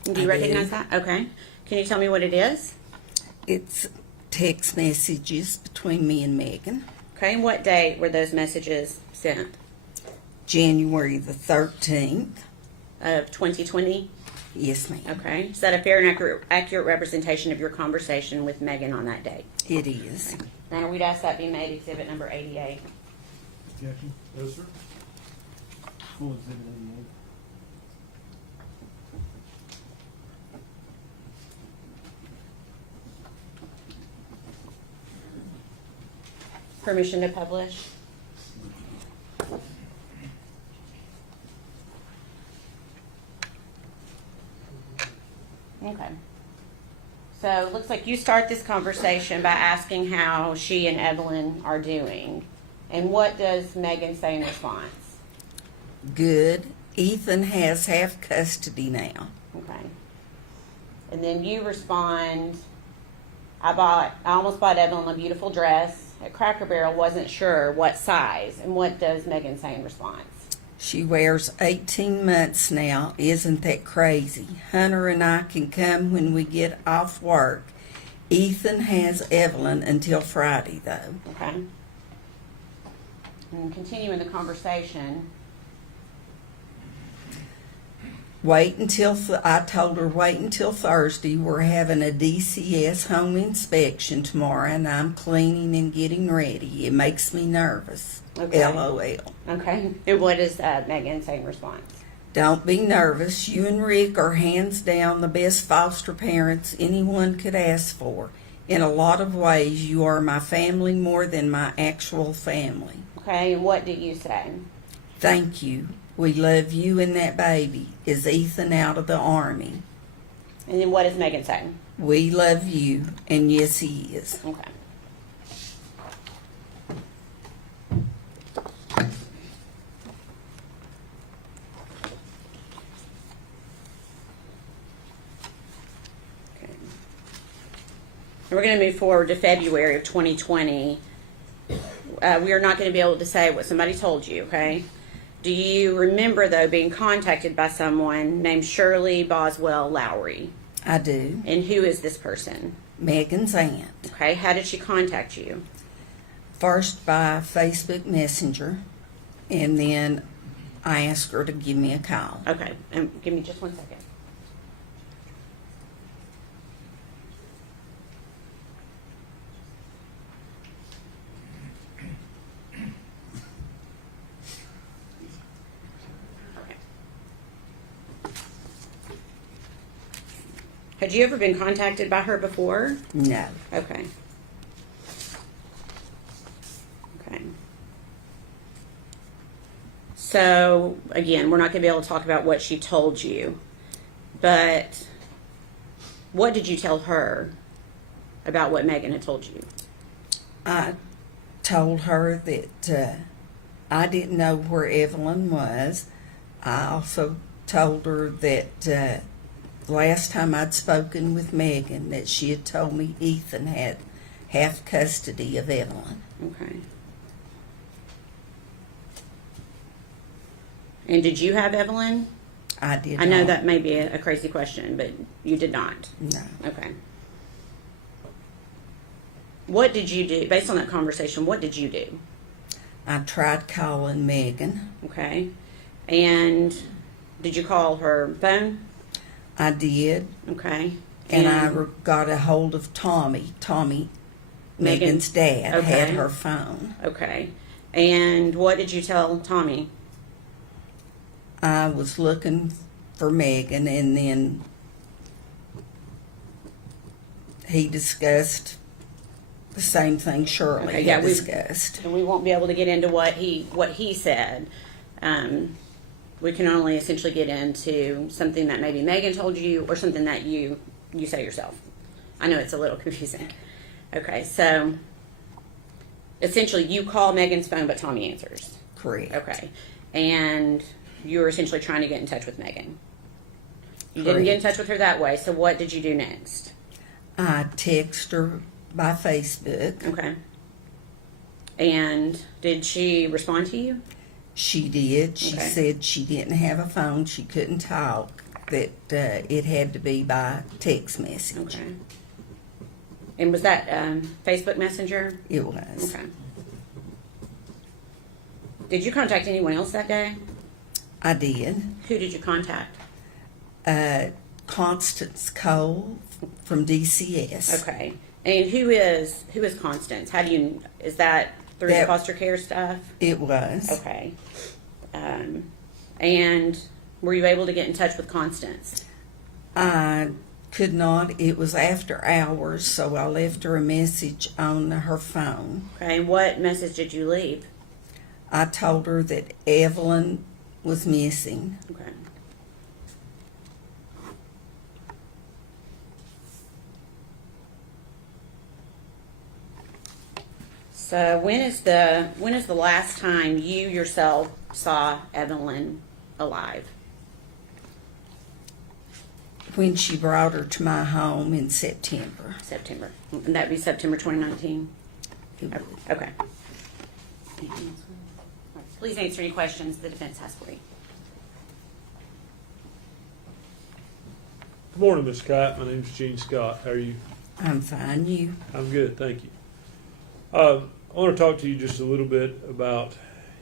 Do you I do. recognize that? Okay. Can you tell me what it is? It's text messages between me and Megan. Okay. And what date were those messages sent? January the 13th. Of 2020? Yes, ma'am. Okay. Is that a fair and accurate representation of your conversation with Megan on that date? It is. Now, we'd ask that be made exhibit number 88. Objection? No, sir. Full exhibit 88. Permission to publish? Okay. So it looks like you start this conversation by asking how she and Evelyn are doing. And what does Megan say in response? Good. Ethan has half custody now. Okay. And then you respond, I almost bought Evelyn a beautiful dress at Cracker Barrel, wasn't sure what size. And what does Megan say in response? She wears 18 months now. Isn't that crazy? Hunter and I can come when we get off work. Ethan has Evelyn until Friday, though. Okay. And continuing the conversation, I told her wait until Thursday. We're having a DCS home inspection tomorrow, and I'm cleaning and getting ready. It makes me nervous. Okay. LOL. okay. And what does Megan say in response? Don't be nervous. You and Rick are hands down the best foster parents anyone could ask for. In a lot of ways, you are my family more than my actual family. Okay, and what do you say? Thank you. We love you and that baby. Is Ethan out of the Army? And then what does Megan say? We love you, and yes, he is. Okay. Okay. We're going to move forward to February of 2020. We are not going to be able to say what somebody told you, okay? Do you remember, though, being contacted by someone named Shirley Boswell Lowry? I do. And who is this person? Megan's aunt. Okay, how did she contact you? First by Facebook Messenger, and then I asked her to give me a call. Okay, and give me just 1 second. Okay. Had you ever been contacted by her before? No. Okay. Okay. So, again, we're not going to be able to talk about what she told you, but what did you tell her about what Megan had told you? I told her that I didn't know where Evelyn was. I also told her that the last time I'd spoken with Megan that she had told me Ethan had half custody of Evelyn. Okay. And did you have Evelyn? I did I know not. that may be a crazy question, but you did not. No. Okay. What did you do? Based on that conversation, what did you do? I tried calling Megan. Okay. And did you call her phone? I did. Okay. And I got a hold of Tommy. Tommy, Megan's dad, had Okay. her phone. Okay. And what did you tell Tommy? I was looking for Megan, and then he discussed the same thing Shirley Okay, yeah, had we- discussed. And we won't be able to get into what he said. We can only essentially get into something that maybe Megan told you or something that you say yourself. I know it's a little confusing. Okay, so essentially you call Megan's phone, but Tommy answers. Correct. Okay. And you were essentially trying to get in touch with Megan. You didn't get in touch with her that way, so what did you do next? I texted her by Facebook. Okay. And did she respond to you? She did. She Okay. said she didn't have a phone. She couldn't talk. That it had to be by text message. Okay. And was that Facebook Messenger? It was. Okay. Did you contact anyone else that day? I did. Who did you contact? Constance Cole from DCS. Okay. And who is Constance? How do you, is that through the That- foster care stuff? It was. Okay. And were you able to get in touch with Constance? I could not. It was after hours, so I left her a message on her phone. Okay. And what message did you leave? I told her that Evelyn was missing. Okay. So when is the last time you yourself saw Evelyn alive? When she brought her to my home in September. September. And that'd be September 2019? Okay. Please answer any questions the defense has for you. Good morning, Ms. Scott. My name's Gene Scott. How are you? I'm fine. You? I'm good, thank you. I want to talk to you just a little bit about,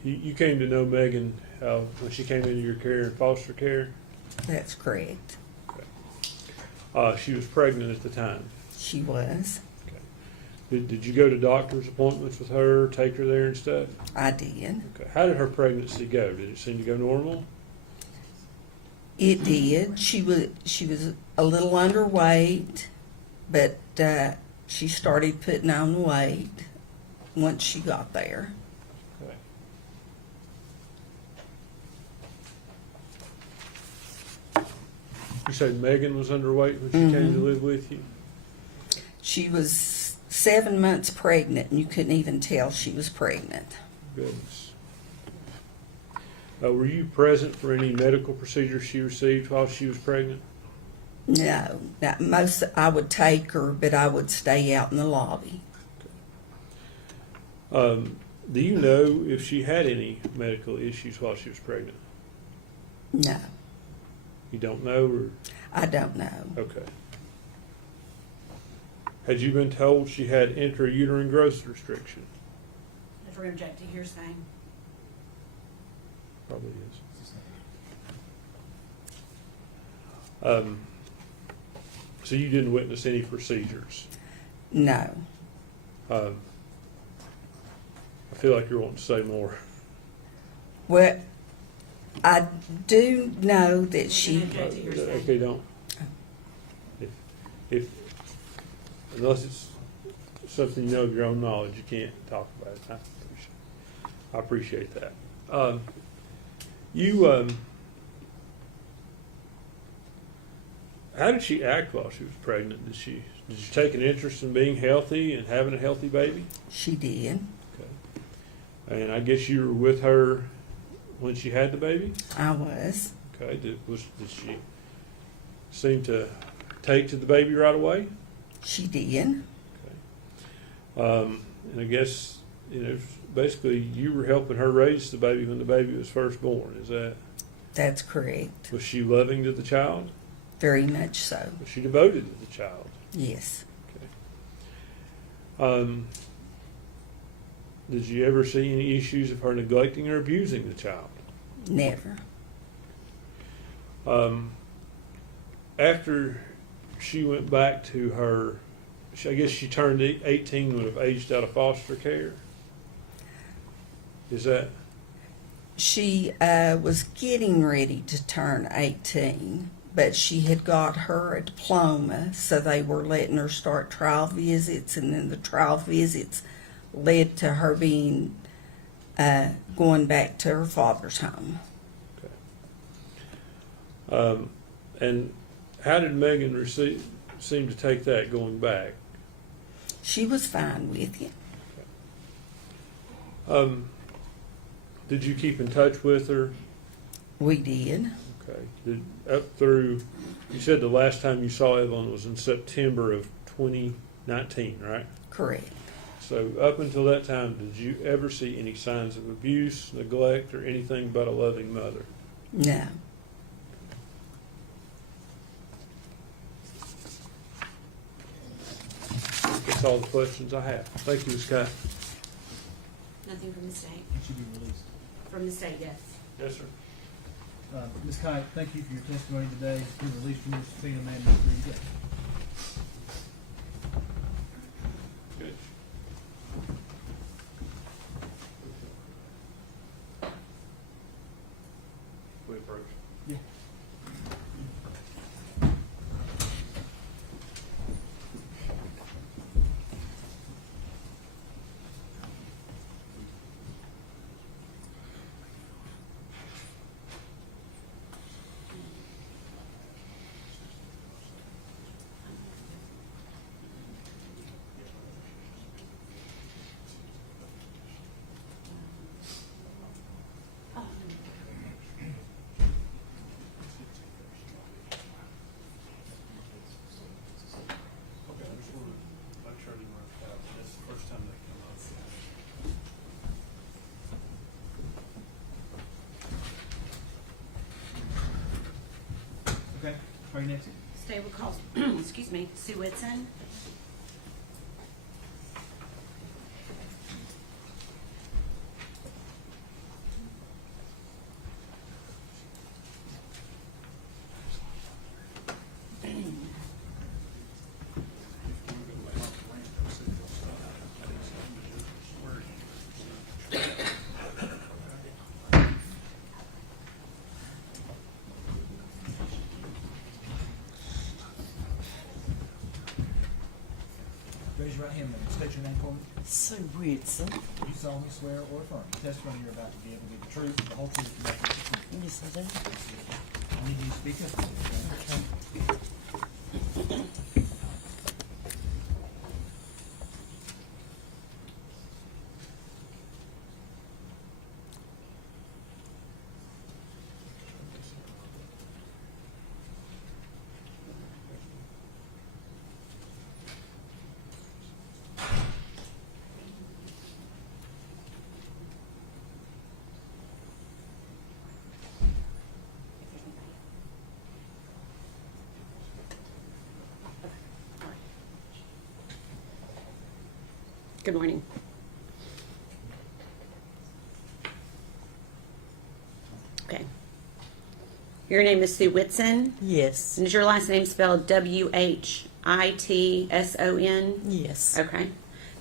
you came to know Megan when she came into your care in foster care. That's correct. She was pregnant at the time. She was. Did you go to doctor's appointments with her, take her there and stuff? I did. Okay. How did her pregnancy go? Did it seem to go normal? It did. She was a little underweight, but she started putting on weight once she got there. Okay. You said Megan was underweight when she came to live with you? She was 7 months pregnant, and you couldn't even tell she was pregnant. Goodness. Were you present for any medical procedures she received while she was pregnant? No, most I would take her, but I would stay out in the lobby. Do you know if she had any medical issues while she was pregnant? No, You don't know, or I don't know. okay. Had you been told she had intrauterine growth restriction? If we're object to hearsay. Probably is. So you didn't witness any procedures? No, I feel like you're wanting to say more. well, I do know that she. Okay, don't. If unless it's something you know of your own knowledge, you can't talk about it. I appreciate that. How did she act while she was pregnant? Did she take an interest in being healthy and having a healthy baby? She did. Okay. And I guess you were with her when she had the baby? I was. Okay. Did she seem to take to the baby right away? She did. And I guess, basically you were helping her raise the baby when the baby was first born. Is that? That's correct. Was she loving to the child? Very much so. Was she devoted to the child? Yes. Did you ever see any issues of her neglecting or abusing the child? Never. After she went back to her, I guess she turned 18 would have aged out of foster care. Is that? She was getting ready to turn 18, but she had got her diploma, so they were letting her start trial visits, and then the trial visits led to her being going back to her father's home. And how did Megan seem to take that going back? She was fine with it. Did you keep in touch with her? We did. Okay. Up through, you said the last time you saw Evelyn was in September of 2019, right? Correct. So up until that time, did you ever see any signs of abuse, neglect, or anything but a loving mother? No. That's all the questions I have. Thank you, Ms. Scott. Nothing from the state. It should be released. From the state, yes. Yes, sir. Ms. Kite, thank you for your testimony today. You're released from your subpoena mandate for today. Good. We approach. Yeah. Okay, I just want to make sure you mark out. That's the first time they come up. Okay, how are you next? State will call, excuse me, Sue Whitson. Raise your right hand and state your name for me. Sue Whitson. You solemnly swear or affirm the testimony you're about to give will be the truth, the whole truth, and nothing but the truth. Yes, I do. I need you to speak up. Good morning. Okay. Your name is Sue Whitson, Yes. and is your last name spelled Whitson? Yes. Okay.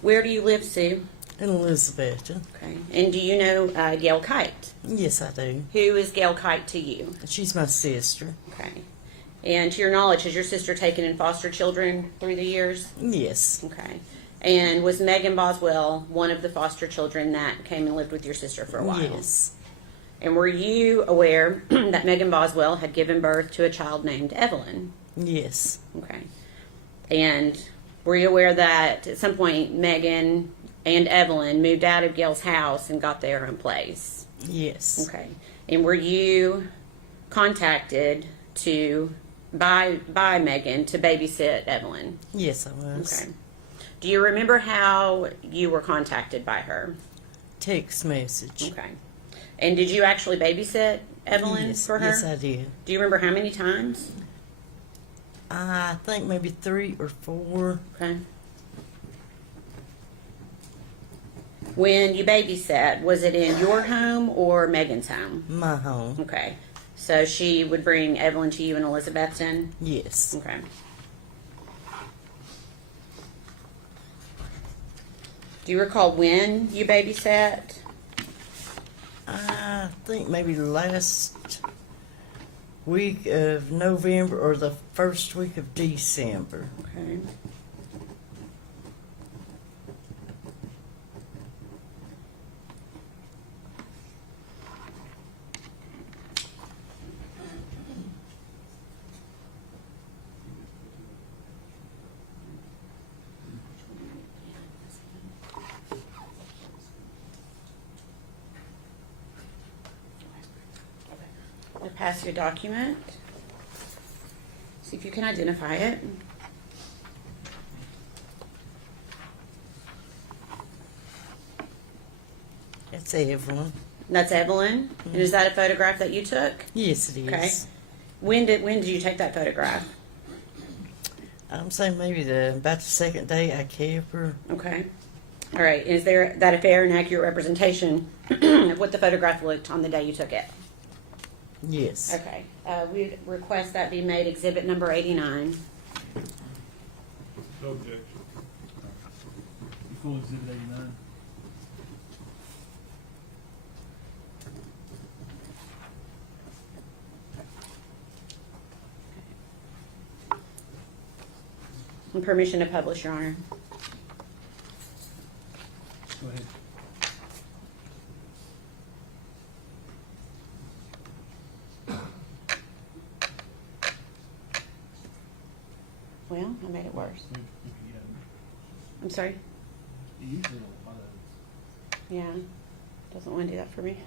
Where do you live, Sue? In Elizabeth. Okay. And do you know Gail Kite? Yes, I do. Who is Gail Kite to you? She's my sister. Okay. And to your knowledge, has your sister taken in foster children through the years? Yes. Okay. And was Megan Boswell one of the foster children that came and lived with your sister for a while? Yes. And were you aware that Megan Boswell had given birth to a child named Evelyn? Yes. Okay. And were you aware that at some point Megan and Evelyn moved out of Gail's house and got their own place? Yes. Okay. And were you contacted by Megan to babysit Evelyn? Yes, I was. Okay. Do you remember how you were contacted by her? Text message. Okay. And did you actually babysit Evelyn Yes. for her? Yes, I did. Do you remember how many times? I think maybe 3 or 4. Okay. When you babysat, was it in your home or Megan's home? My home. Okay. So she would bring Evelyn to you in Elizabethton? Yes. Okay. Do you recall when you babysat? I think maybe the last week of November or the first week of December. Okay. I'm going to pass you a document. See if you can identify it. That's Evelyn. That's Evelyn. And is that a photograph that you took? Yes, it is. Okay. When did you take that photograph? I'm saying maybe about the second day I kept her. Okay. All right, is there that a fair and accurate representation of what the photograph looked on the day you took it? Yes. Okay, we request that be made exhibit number 89. No objection. You full exhibit 89? And permission to publish, Your Honor. Go ahead. Well, I made it worse. Yeah. I'm sorry? You usually a lot of Yeah, doesn't want to do that for me.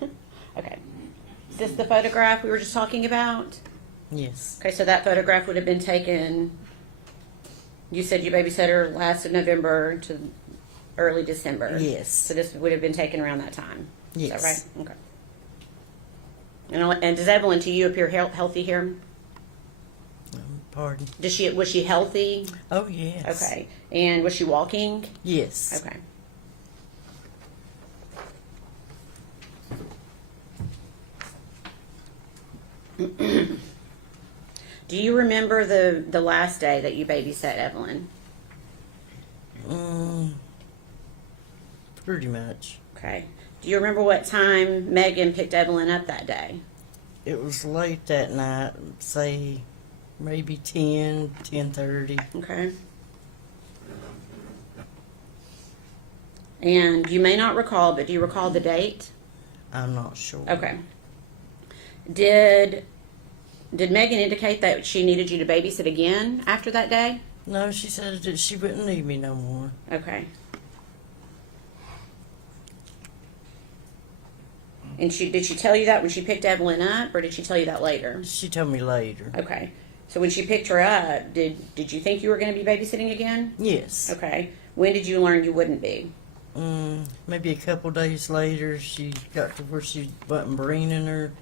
Okay. Is this the photograph we were just talking about? Yes. Okay, so that photograph would have been taken, you said you babysat her last of November to early December. Yes. So this would have been taken around that time. Yes. Is that right? Okay. And does Evelyn to you appear healthy here? Pardon? Was she healthy? Oh, yes. Okay. And was she walking? Yes. Okay. Do you remember the last day that you babysat Evelyn? Pretty much. Okay. Do you remember what time Megan picked Evelyn up that day? It was late that night, say maybe 10:30. Okay. And you may not recall, but do you recall the date? I'm not sure. Okay. Did Megan indicate that she needed you to babysit again after that day? No, she said that she wouldn't need me no more. Okay. And did she tell you that when she picked Evelyn up, or did she tell you that later? She told me later. Okay. So when she picked her up, did you think you were going to be babysitting again? Yes. Okay. When did you learn you wouldn't be? Maybe a couple days later, she got to where she wasn't bringing her.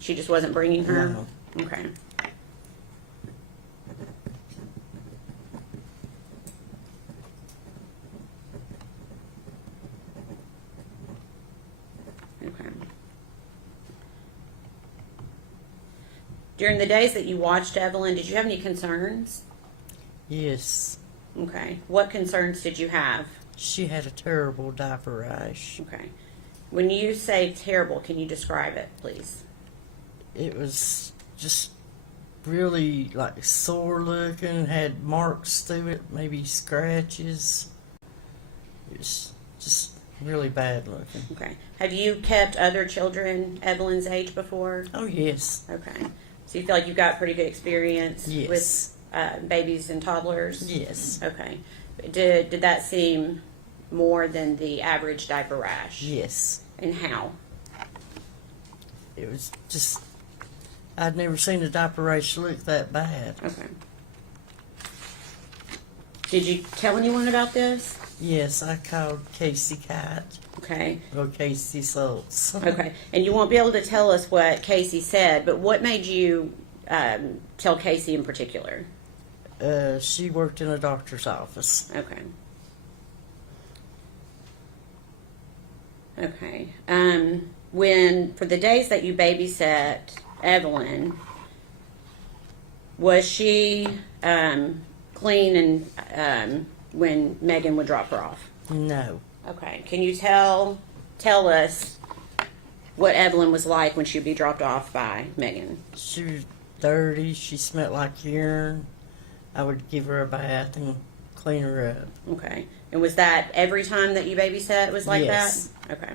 She just wasn't bringing her? No. Okay. Okay. During the days that you watched Evelyn, did you have any concerns? Yes. Okay. What concerns did you have? She had a terrible diaper rash. Okay. When you say terrible, can you describe it, please? It was just really like sore looking, had marks through it, maybe scratches. It was just really bad looking. Okay. Have you kept other children Evelyn's age before? Oh, yes. Okay. So you feel like you've got pretty good experience Yes. with babies and toddlers? Yes. Okay. Did that seem more than the average diaper rash? Yes. And how? It was just, I'd never seen a diaper rash look that bad. Okay. Did you tell anyone about this? Yes, I called Casey Kite, Okay. or Casey Schultz. Okay. And you won't be able to tell us what Casey said, but what made you tell Casey in particular? She worked in a doctor's office. Okay. Okay. When, for the days that you babysat Evelyn, was she clean and when Megan would drop her off? No. Okay. Can you tell us what Evelyn was like when she would be dropped off by Megan? She was dirty. She smelled like urine. I would give her a bath and clean her up. Okay. And was that every time that you babysat was like Yes. that? Okay.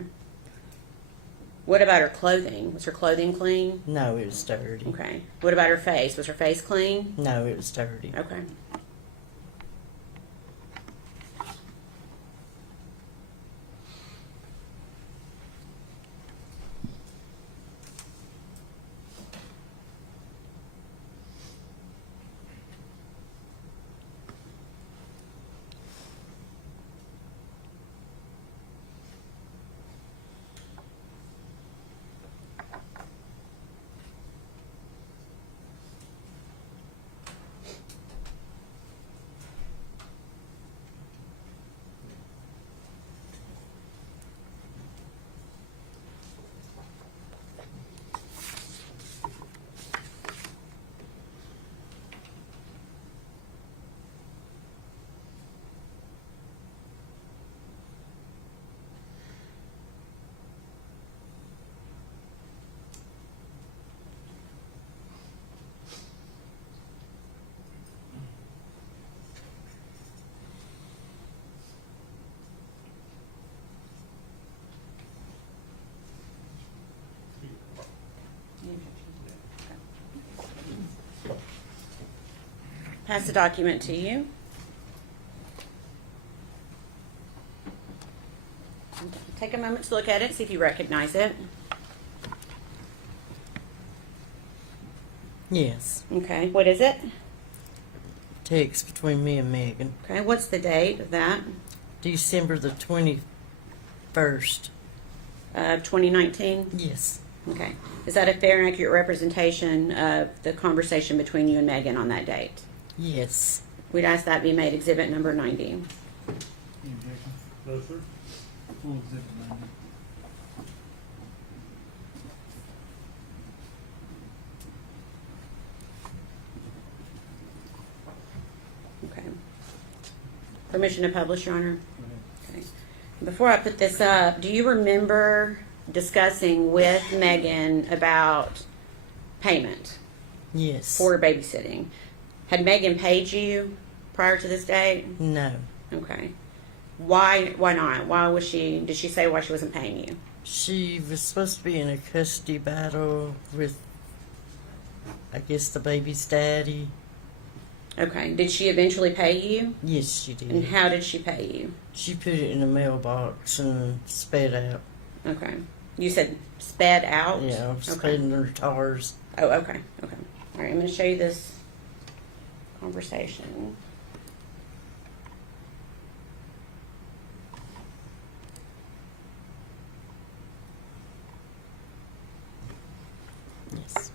What about her clothing? Was her clothing clean? No, it was dirty. Okay. What about her face? Was her face clean? No, it was dirty. Okay. pass the document to you. Take a moment to look at it, see if you recognize it. Yes. Okay, what is it? Text between me and Megan. Okay, what's the date of that? December the 21st. Of 2019? Yes. Okay. Is that a fair and accurate representation of the conversation between you and Megan on that date? Yes. We'd ask that be made exhibit number 90. Any objection? No, sir. Full exhibit 90. Okay. Permission to publish, Your Honor? Go ahead. Okay. Before I put this up, do you remember discussing with Megan about payment Yes. for babysitting? Had Megan paid you prior to this date? No. Okay. Why not? Did she say why she wasn't paying you? She was supposed to be in a custody battle with, I guess, the baby's daddy. Okay. Did she eventually pay you? Yes, she And did. how did she pay you? She put it in the mailbox and sped out. Okay. You said sped out? Yeah, Okay. sped in her tires. Oh, okay. Okay. All right. I'm going to show you this conversation. Yes.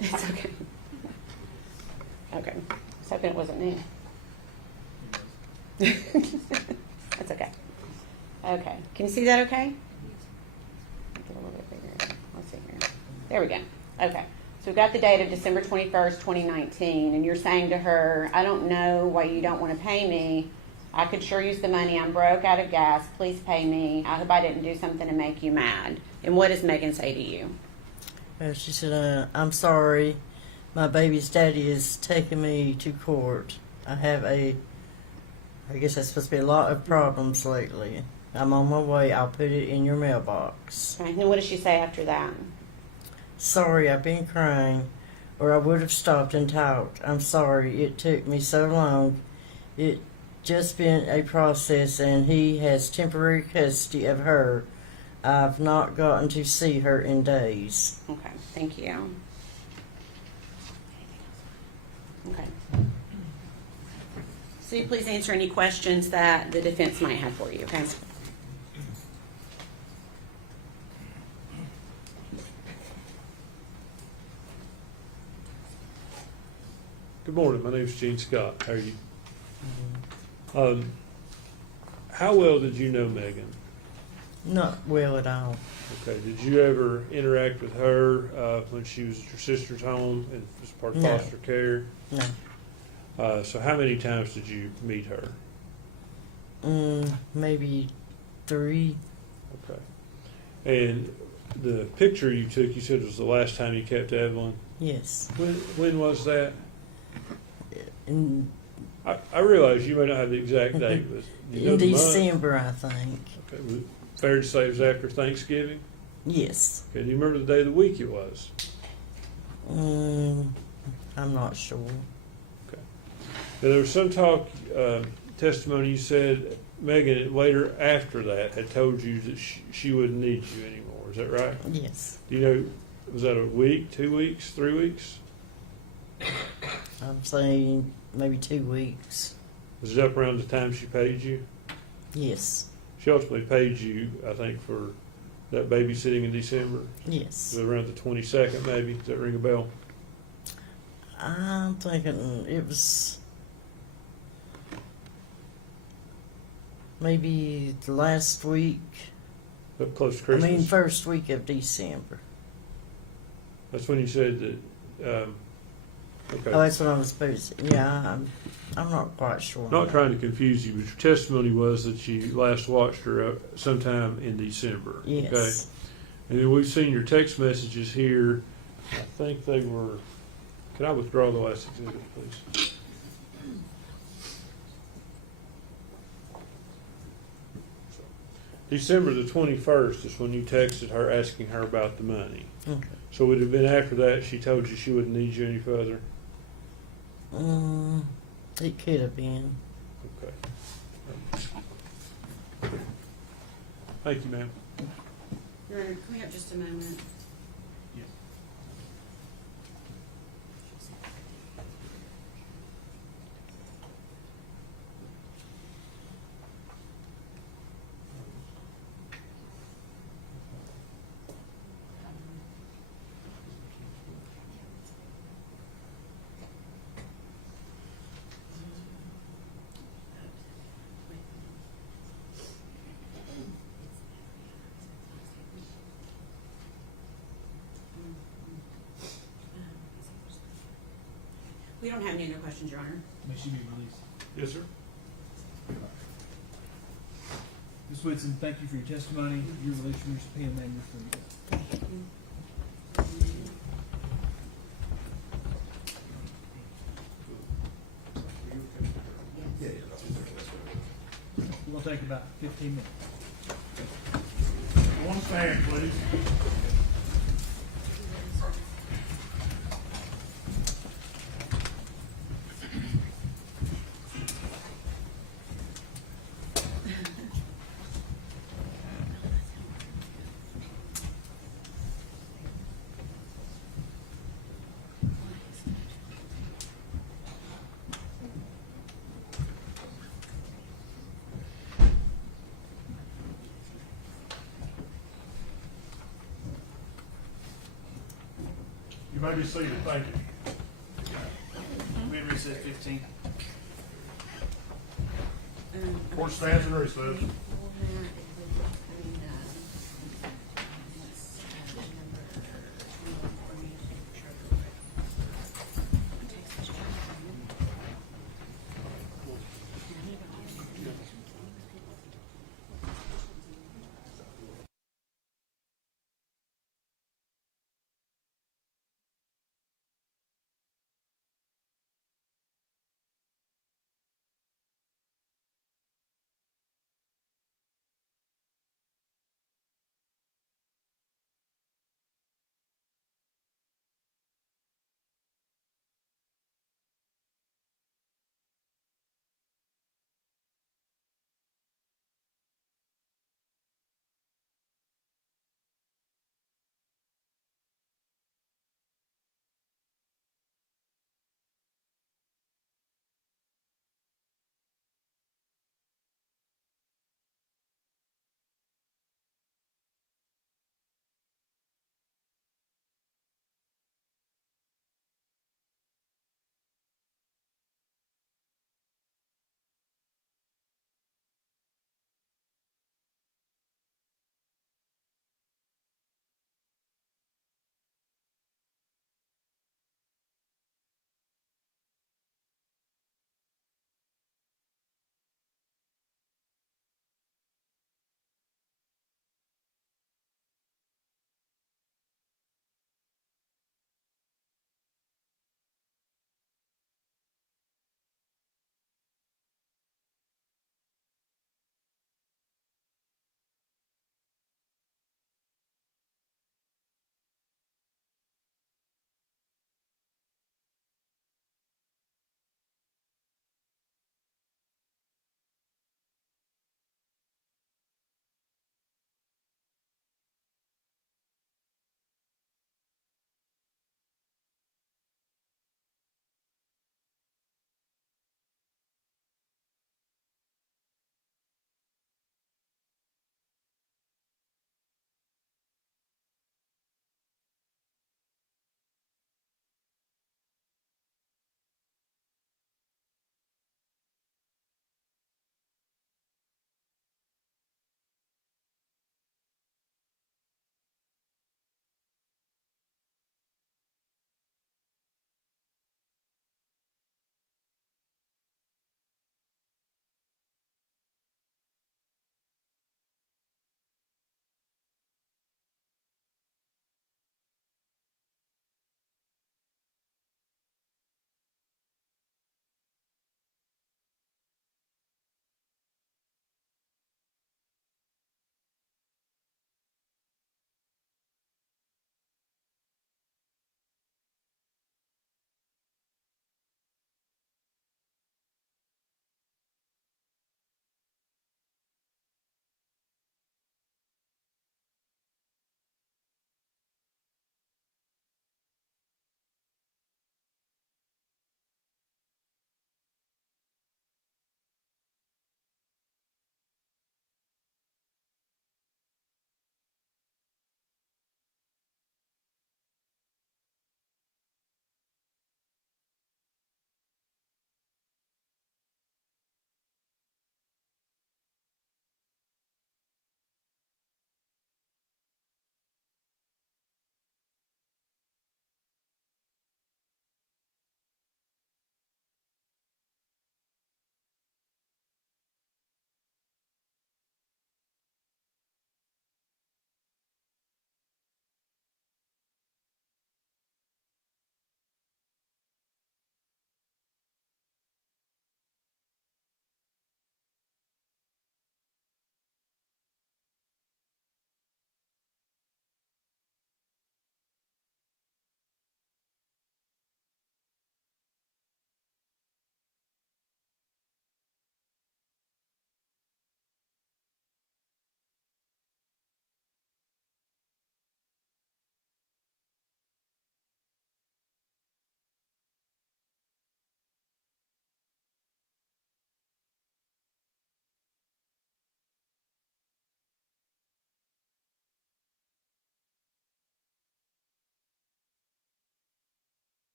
It's okay. Okay. I was hoping it wasn't me. That's okay. Okay. Can you see that okay? Get a little bit bigger. Let's see here. There we go. Okay. So we've got the date of December 21st, 2019, and you're saying to her, I don't know why you don't want to pay me. I could sure use the money. I'm broke out of gas. Please pay me. I hope I didn't do something to make you mad. And what does Megan say to you? She said, I'm sorry. My baby's daddy is taking me to court. I guess that's supposed to be a lot of problems lately. I'm on my way. I'll put it in your mailbox. Okay. And what does she say after that? Sorry, I've been crying, or I would have stopped and talked. I'm sorry. It took me so long. It just been a process, and he has temporary custody of her. I've not gotten to see her in days. Okay, thank you. Okay. So you please answer any questions that the defense might have for you, okay? Good morning. My name's Gene Scott. How are you? How well did you know Megan? Not well at all. Okay. Did you ever interact with her when she was at your sister's home and was part of No. foster care? No. So how many times did you meet her? Maybe 3. Okay. And the picture you took, you said was the last time you kept Evelyn. Yes. When was that? In, I realize you may not have the exact date, but you know in the month? December, I think. Okay. Fair to say it was after Thanksgiving? Yes. Okay. Do you remember the day of the week it was? I'm not sure. Now, there was some talk, testimony you said Megan later after that had told you that she wouldn't need you anymore. Is that right? Yes. Do you know, was that a week, 2 weeks, 3 weeks? I'm saying maybe 2 weeks. Was it up around the time she paid you? Yes. She ultimately paid you, I think, for that babysitting in December. Yes. Was it around the 22nd maybe? Does that ring a bell? I'm thinking it was maybe the last week. Up close to Christmas? I mean, first week of December. That's when you said that, okay. Oh, that's what I was supposed to. Yeah, I'm not quite sure. Not trying to confuse you, but your testimony was that you last watched her sometime in December. Yes. Okay. And then we've seen your text messages here. I think they were. Can I withdraw the last exhibit, please? December the 21st is when you texted her asking her about the money. Okay. So would it have been after that she told you she wouldn't need you any further? It could have been. Okay. Thank you, ma'am. Your Honor, can we have just a moment? Yes. We don't have any other questions, Your Honor. May she be released. Yes, sir. Ms. Whitson, thank you for your testimony. Your release from your subpoena, ma'am, you're free. We're gonna take about 15 minutes. One stand, please. You may be seated. Thank you. We recess 15. Court stands in recess.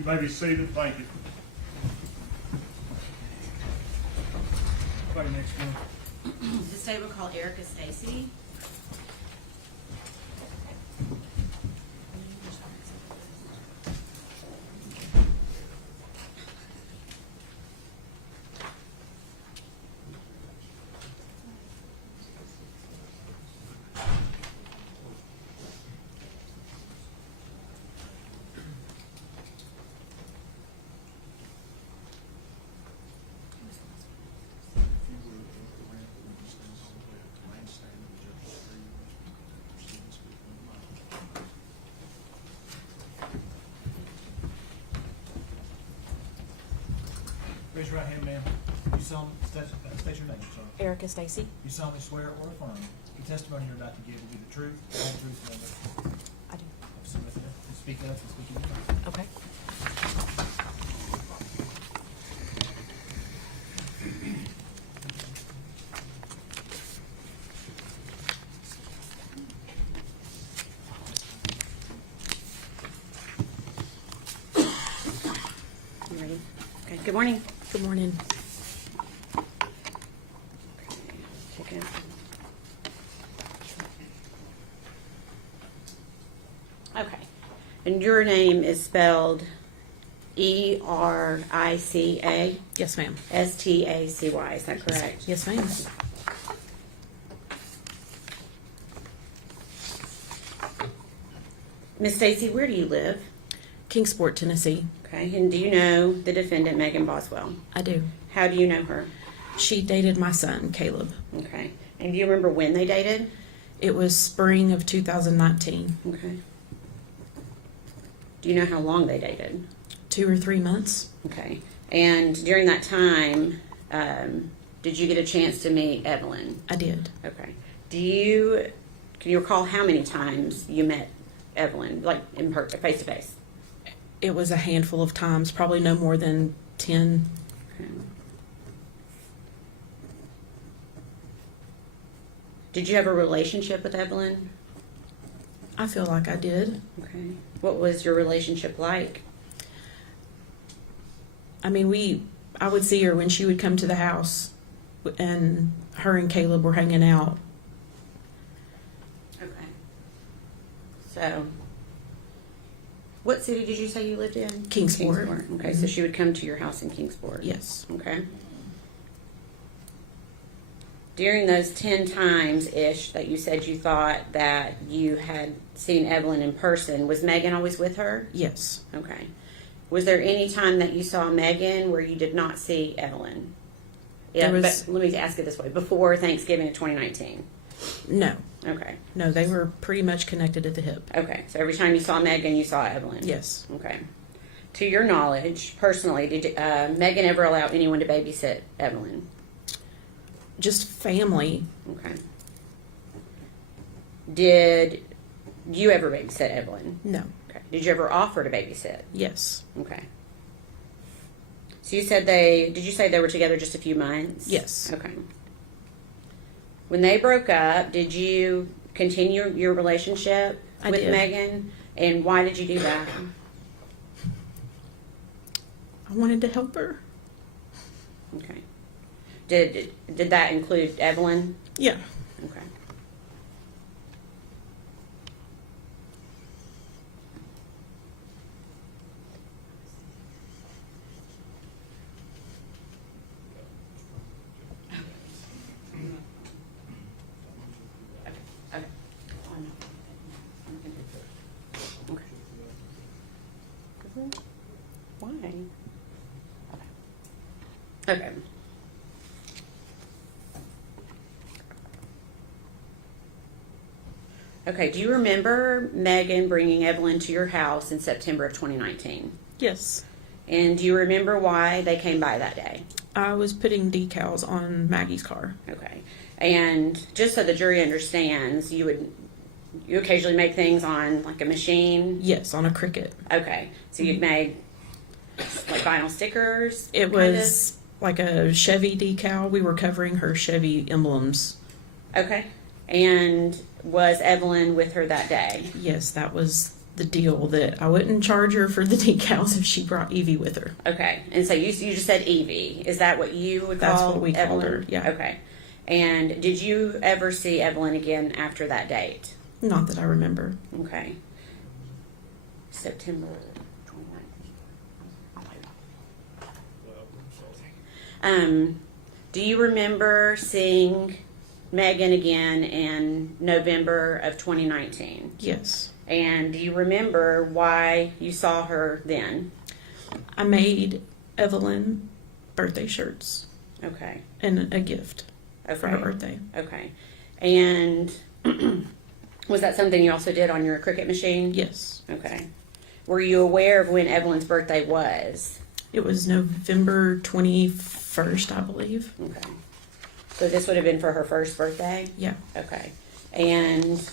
You may be seated. Thank you. Right next one. This day we'll call Erica Stacy. Raise your right hand, ma'am. You solemnly state your name, sir. Erica Stacy. You solemnly swear or affirm the testimony you're about to give will be the truth, the whole truth, and nothing but I do. the truth. Speak up and speak in your mind. Okay. You ready? Okay, good morning. Good morning. Check it out. Okay. And your name is spelled Erica Yes, ma'am. Stacy. Is that correct? Yes, ma'am. Miss Stacy, where do you live? Kingsport, Tennessee. Okay. And do you know the defendant, Megan Boswell? I do. How do you know her? She dated my son, Caleb. Okay. And do you remember when they dated? It was spring of 2019. Okay. Do you know how long they dated? 2 or 3 months. Okay. And during that time, did you get a chance to meet Evelyn? I did. Okay. Can you recall how many times you met Evelyn, like in face to face? It was a handful of times, probably no more than 10. Okay. Did you have a relationship with Evelyn? I feel like I did. Okay. What was your relationship like? I mean, I would see her when she would come to the house, and her and Caleb were hanging out. Okay. So, what city did you say you lived in? Kingsport. Okay, so she would come to your house in Kingsport. Yes. Okay. During those 10 times-ish that you said you thought that you had seen Evelyn in person, was Megan always with her? Yes. Okay. Was there any time that you saw Megan where you did not see Evelyn? Yeah, There was- but let me ask it this way. Before Thanksgiving of 2019? No. Okay. No, they were pretty much connected at the hip. Okay. So every time you saw Megan, you saw Evelyn? Yes. Okay. To your knowledge, personally, did Megan ever allow anyone to babysit Evelyn? Just family. Okay. Did you ever babysit Evelyn? No. Okay. Did you ever offer to babysit? Yes. Okay. So you said did you say they were together just a few months? Yes. Okay. When they broke up, did you continue your relationship I with did. Megan? And why did you do that? I wanted to help her. Okay. Did that include Evelyn? Yeah. Okay. Okay. Okay. Why? Okay. Okay, do you remember Megan bringing Evelyn to your house in September of 2019? Yes. And do you remember why they came by that day? I was putting decals on Maggie's car. Okay. And just so the jury understands, you occasionally make things on like a machine? Yes, on a Cricut. Okay. So you'd made like vinyl stickers? It was like a Chevy decal. We were covering her Chevy emblems. Okay. And was Evelyn with her that day? Yes, that was the deal that I wouldn't charge her for the decals if she brought Evie with her. Okay, and so you just said Evie. Is that what you would call That's what we called Evelyn? her, yeah. Okay. And did you ever see Evelyn again after that date? Not that I remember. Okay. September 29th. Do you remember seeing Megan again in November of 2019? Yes. And do you remember why you saw her then? I made Evelyn birthday shirts Okay. and a gift for her Okay. birthday. Okay. And was that something you also did on your Cricut machine? Yes. Okay. Were you aware of when Evelyn's birthday was? It was November 21st, I believe. Okay. So this would have been for her first birthday? Yeah. Okay. And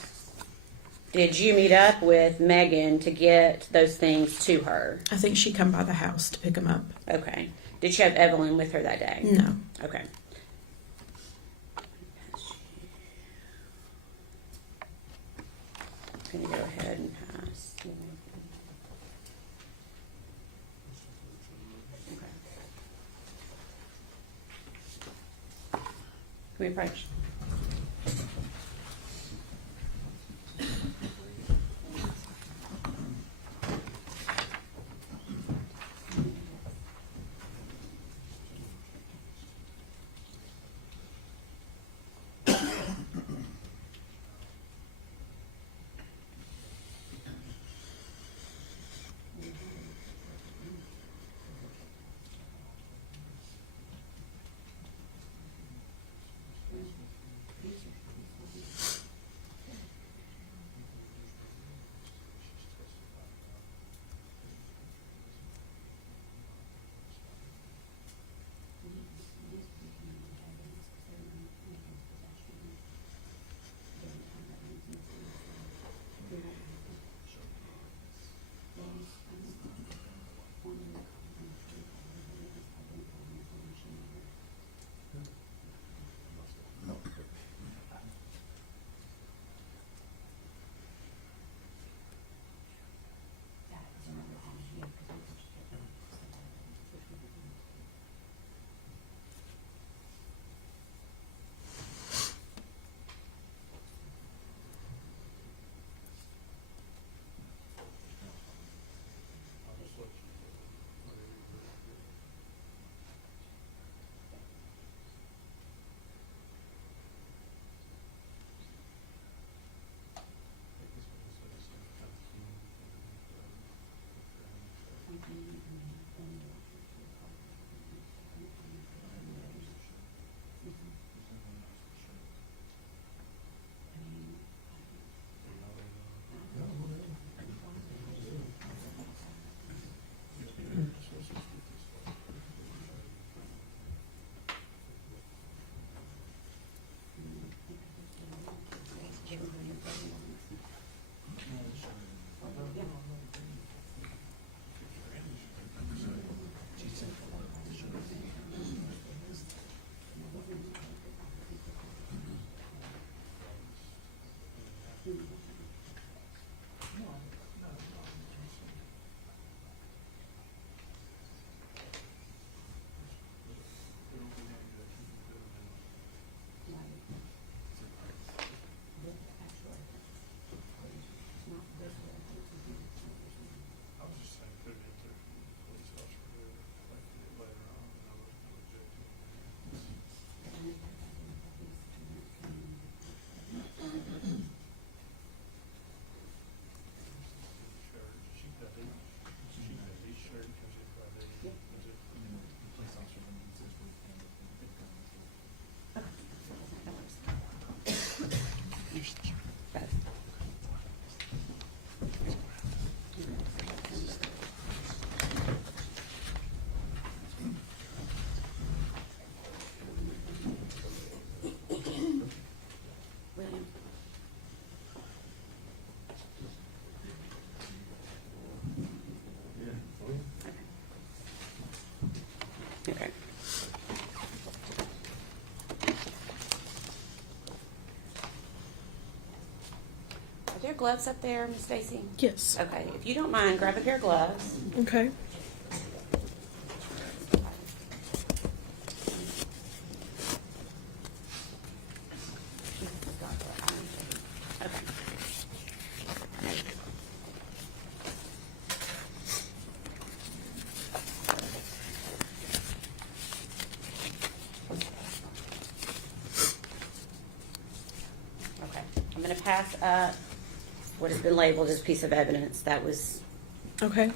did you meet up with Megan to get those things to her? I think she come by the house to pick them up. Okay. Did she have Evelyn with her that day? No. Okay. I'm going to go ahead and pass. Okay. Can we approach? gloves up there, Miss Stacy? Yes. Okay, if you don't mind, grab a pair of gloves. Okay. Okay. Okay, I'm gonna pass up what has been labeled as piece of evidence that was Okay.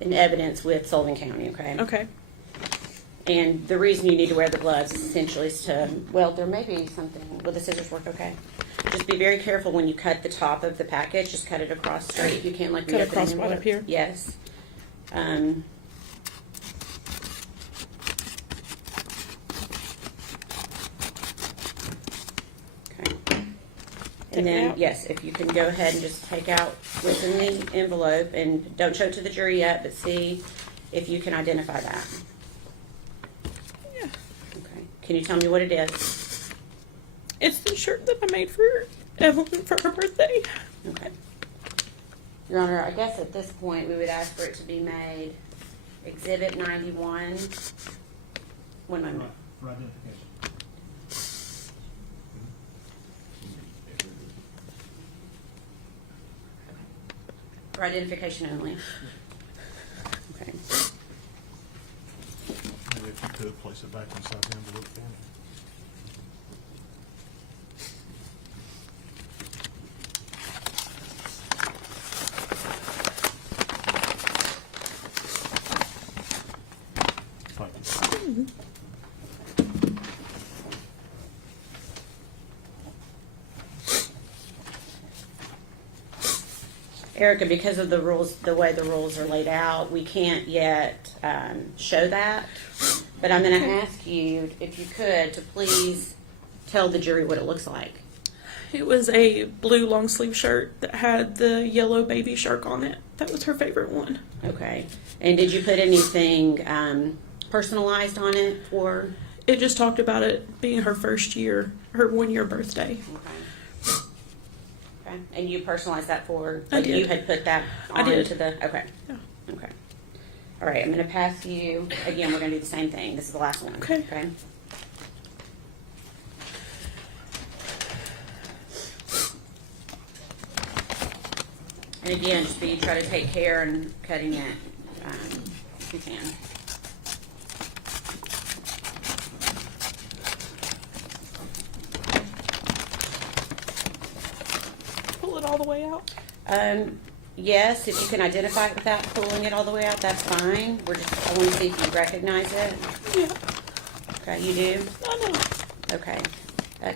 in evidence with Sullivan County, okay? Okay. And the reason you need to wear the gloves is essentially to, well, there may be something, will the scissors work okay? Just be very careful when you cut the top of the package, just cut it across straight, you can't like Cut reopen across the right envelope. up here? Yes. Okay. Take And it then, out? yes, if you can go ahead and just take out what's in the envelope, and don't show it to the jury yet, but see if you can identify that. Yeah. Okay. Can you tell me what it is? It's the shirt that I made for Evelyn for her birthday. Okay. Your Honor, I guess at this point, we would ask for it to be made Exhibit 91. One moment. For identification. For identification only. Okay. Maybe if you could place it back inside the envelope for me. Thank you. Erica, because of the rules, the way the rules are laid out, we can't yet show that. But I'm going to ask you, if you could, to please tell the jury what it looks like. It was a blue long sleeve shirt that had the yellow baby shark on it. That was her favorite one. Okay. And did you put anything personalized on it for? It just talked about it being her first year, her 1 year birthday. Okay. Okay. And you personalized that for? I Like did. You had put that I on did. to the. Okay. Yeah. Okay. All right. I'm going to pass you again. We're going to do the same thing. This is the last one. Okay. Okay. And again, just be try to take care in cutting it if you can. Pull it all the way out. Yes, if you can identify it without pulling it all the way out, that's fine. I want to see if you recognize it. Yeah. Okay, you do? I know. Okay.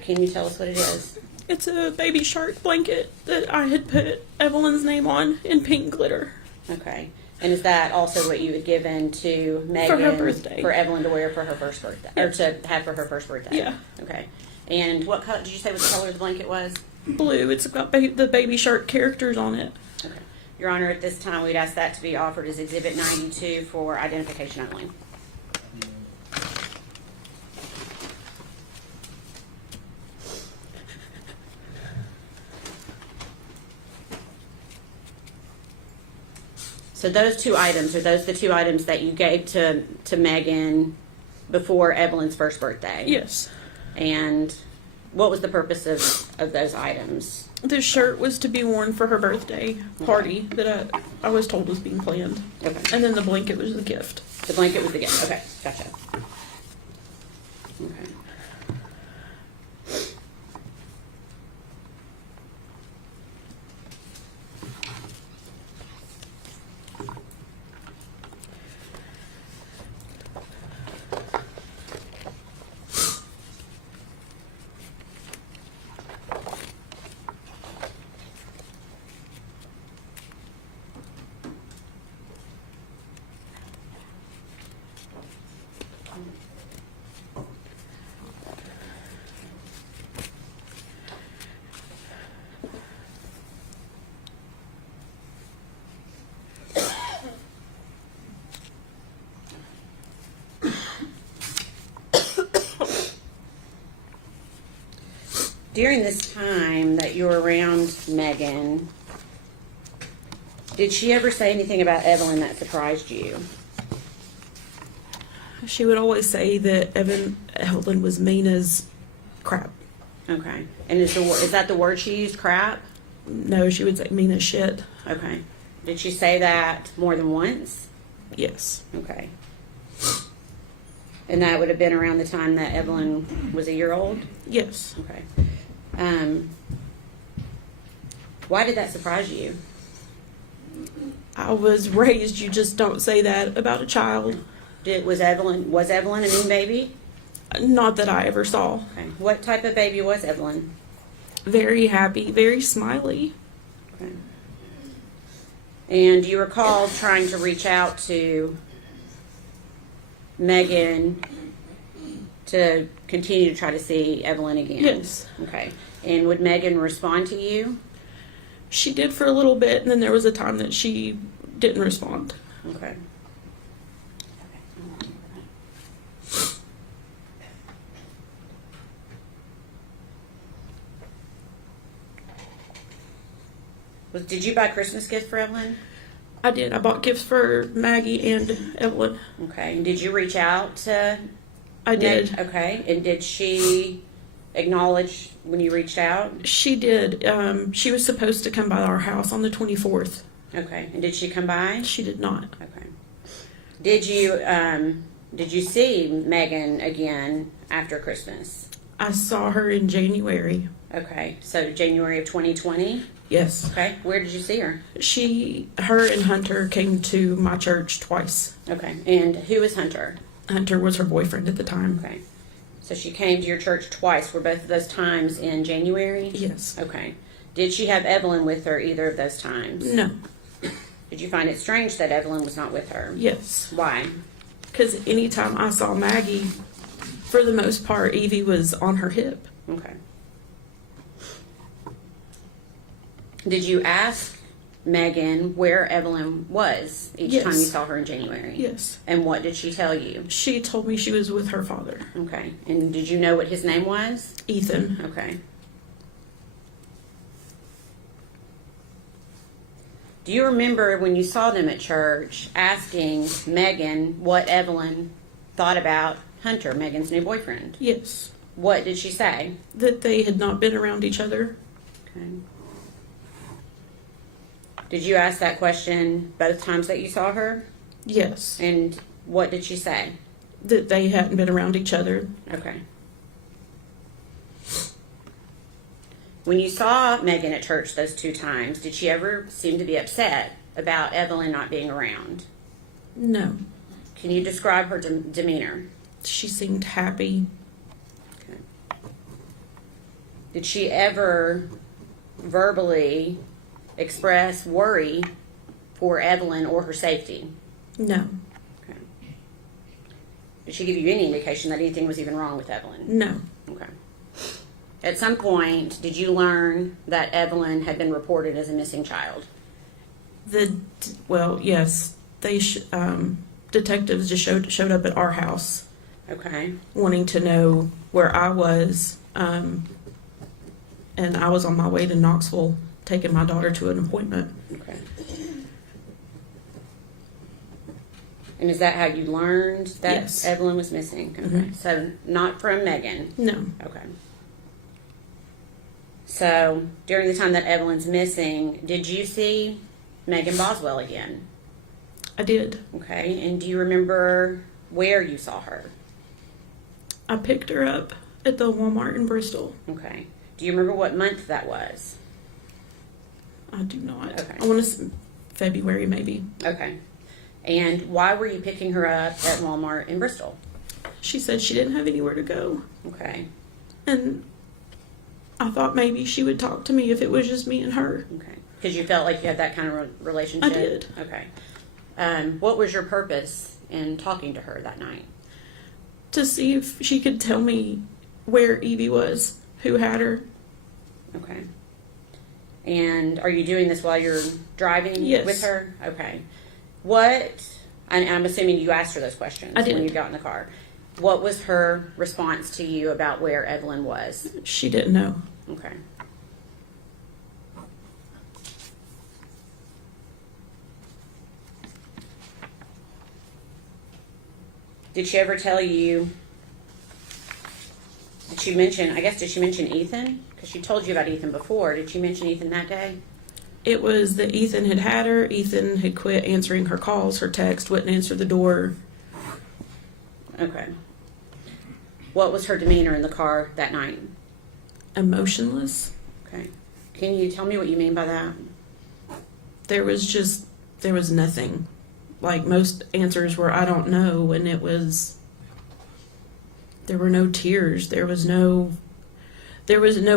Can you tell us what it is? It's a baby shark blanket that I had put Evelyn's name on in pink glitter. Okay. And is that also what you had given to Megan her birthday. for Evelyn to wear for her first birthday, or to have for her first birthday? Yeah. Okay. And what color did you say what the color of the blanket was? Blue. It's got the baby shark characters on it. Okay. Your Honor, at this time, we'd ask that to be offered as Exhibit 92 for identification only. So those two items, are those the two items that you gave to Megan before Evelyn's first birthday? Yes. And what was the purpose of those items? This shirt was to be worn for her birthday party that I was told was being planned. Okay. And then the blanket was the gift. The blanket was the gift. Okay, gotcha. Okay. During this time that you were around Megan, did she ever say anything about Evelyn that surprised you? She would always say that Evelyn was mean as crap. Okay. And is that the word she used, crap? No, she would say mean as shit. Okay. Did she say that more than once? Yes. Okay. And that would have been around the time that Evelyn was a year old? Yes. Okay. Why did that surprise you? I was raised, you just don't say that about a child. Was Evelyn a mean baby? Not that I ever saw. Okay. What type of baby was Evelyn? Very happy, very smiley. Okay. And do you recall trying to reach out to Megan to continue to try to see Evelyn again? Yes. Okay. And would Megan respond to you? She did for a little bit, and then there was a time that she didn't respond. Okay. Did you buy a Christmas gift for Evelyn? I did. I bought gifts for Maggie and Evelyn. Okay. And did you reach out to I did. Okay. And did she acknowledge when you reached out? She did. She was supposed to come by our house on the 24th. Okay. And did she come by? She did not. Okay. Did you see Megan again after Christmas? I saw her in January. Okay. So January of 2020? Yes. Okay. Where did you see her? Her and Hunter came to my church twice. Okay. And who is Hunter? Hunter was her boyfriend at the time. Okay. So she came to your church twice. Were both of those times in January? Yes. Okay. Did she have Evelyn with her either of those times? No. Did you find it strange that Evelyn was not with her? Yes. Why? Because anytime I saw Maggie, for the most part, Evie was on her hip. Okay. Did you ask Megan where Evelyn was each Yes. time you saw her in January? Yes. And what did she tell you? She told me she was with her father, Okay. And did you know what his name was? Ethan. Okay. Do you remember when you saw them at church asking Megan what Evelyn thought about Hunter, Megan's new boyfriend? Yes. What did she say? That they had not been around each other. Okay. Did you ask that question both times that you saw her? Yes. And what did she say? That they hadn't been around each other. Okay. When you saw Megan at church those two times, did she ever seem to be upset about Evelyn not being around? No. Can you describe her demeanor? She seemed happy. Okay. Did she ever verbally express worry for Evelyn or her safety? No. Okay. Did she give you any indication that anything was even wrong with Evelyn? No. Okay. At some point, did you learn that Evelyn had been reported as a missing child? Yes. They detectives just showed up at our house Okay. wanting to know where I was, and I was on my way to Knoxville taking my daughter to an appointment. Okay. And is that how you learned that Yes. Evelyn was missing? Okay. Mhm. So not from Megan. No. Okay. So during the time that Evelyn's missing, did you see Megan Boswell again? I did. Okay. And do you remember where you saw her? I picked her up at the Walmart in Bristol. Okay. Do you remember what month that was? I do not. Okay. I want to February maybe. Okay. And why were you picking her up at Walmart in Bristol? She said she didn't have anywhere to go. Okay. And I thought maybe she would talk to me if it was just me and her. Okay. Because you felt like you had that kind of relationship? I did. Okay. What was your purpose in talking to her that night? To see if she could tell me where Evie was, who had her. Okay. And are you doing this while you're driving Yes. with her? Okay. And I'm assuming you asked her those questions I did. when you got in the car. What was her response to you about where Evelyn was? She didn't know. Okay. Did she ever tell you, did she mention Ethan? Because she told you about Ethan before. Did she mention Ethan that day? It was that Ethan had her. Ethan had quit answering her calls, her text, wouldn't answer the door. Okay. What was her demeanor in the car that night? Emotionless. Okay. Can you tell me what you mean by that? There was nothing. Like most answers were, I don't know, and there were no tears. There was no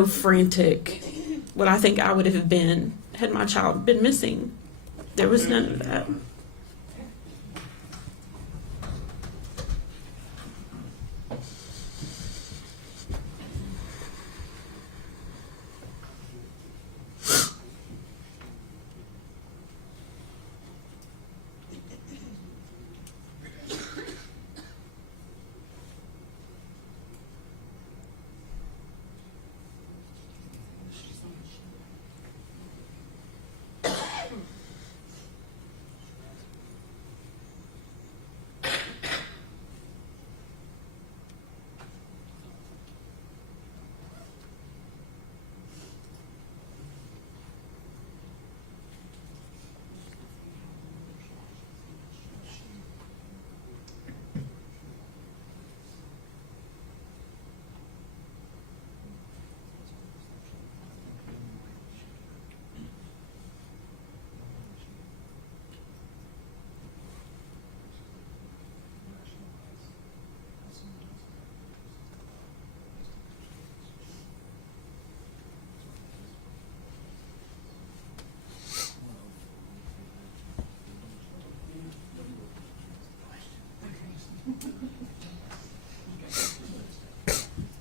frantic, what I think I would have been had my child been missing. There was none of that.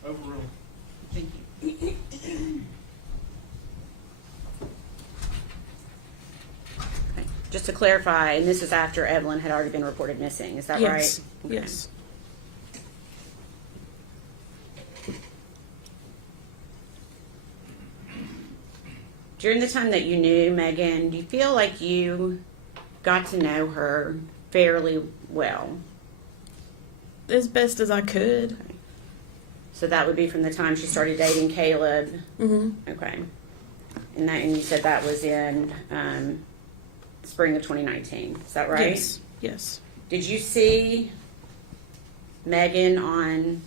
Overruled. Thank you. Okay. Just to clarify, and this is after Evelyn had already been reported missing, is that Yes. right? Okay. Yes. During the time that you knew Megan, do you feel like you got to know her fairly well? As best as I could. So that would be from the time she started dating Caleb. Mm-hmm. Okay. And you said that was in spring of 2019. Is that right? Yes. Yes. Did you see Megan on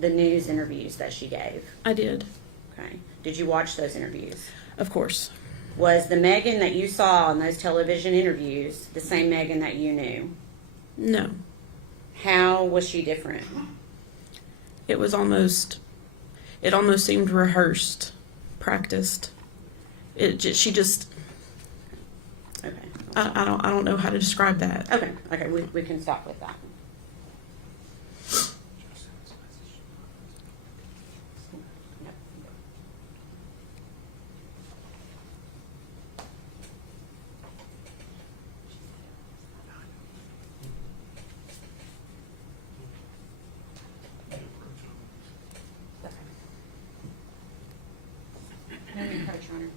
the news interviews that she gave? I did. Okay. Did you watch those interviews? Of course. Was the Megan that you saw on those television interviews the same Megan that you knew? No. How was she different? It almost seemed rehearsed, practiced. She just, Okay. I don't know how to describe that. Okay. We can stop with that. No need to approach, Your Honor.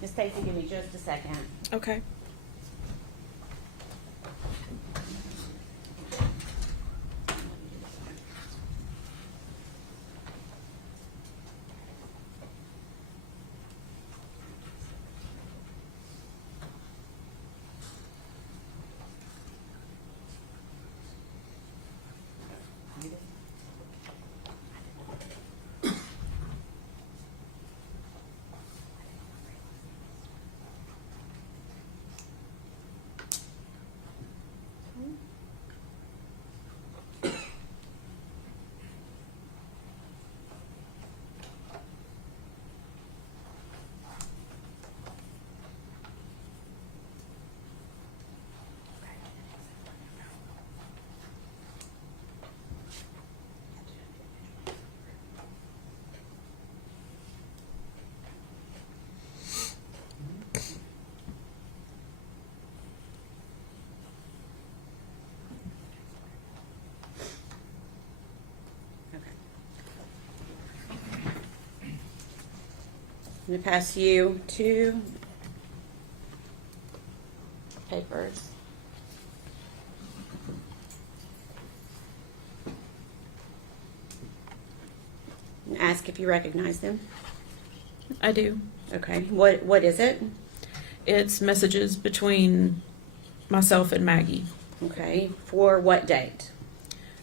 Miss Stacy, give me just a second. Okay. I'm going to pass you two papers. And ask if you recognize them. I do. Okay. What is it? It's messages between myself and Maggie. Okay. For what date?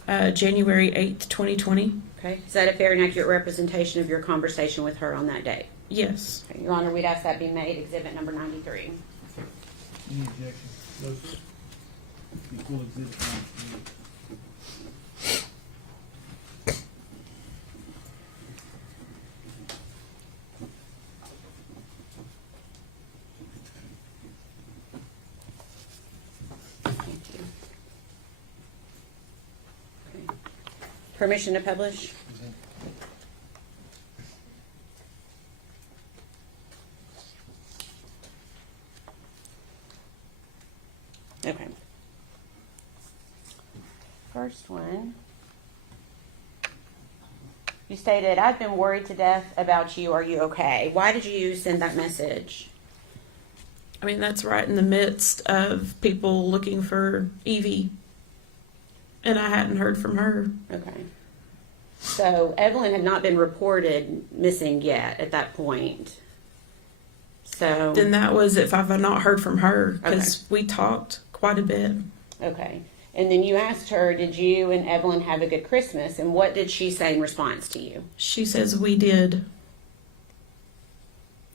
January 8th, 2020. Okay. Is that a fair and accurate representation of your conversation with her on that date? Yes. Okay. Your Honor, we'd ask that be made exhibit number 93. Any objection? No. Equal exhibit 93. Thank you. Okay. Permission to publish? Okay. First one. You stated, I've been worried to death about you. Are you okay? Why did you send that message? I mean, that's right in the midst of people looking for Evie. And I hadn't heard from her. Okay. So Evelyn had not been reported missing yet at that point. So Then that was if I've not heard from her, because we talked quite a bit. okay. And then you asked her, did you and Evelyn have a good Christmas? And what did she say in response to you? She says we did.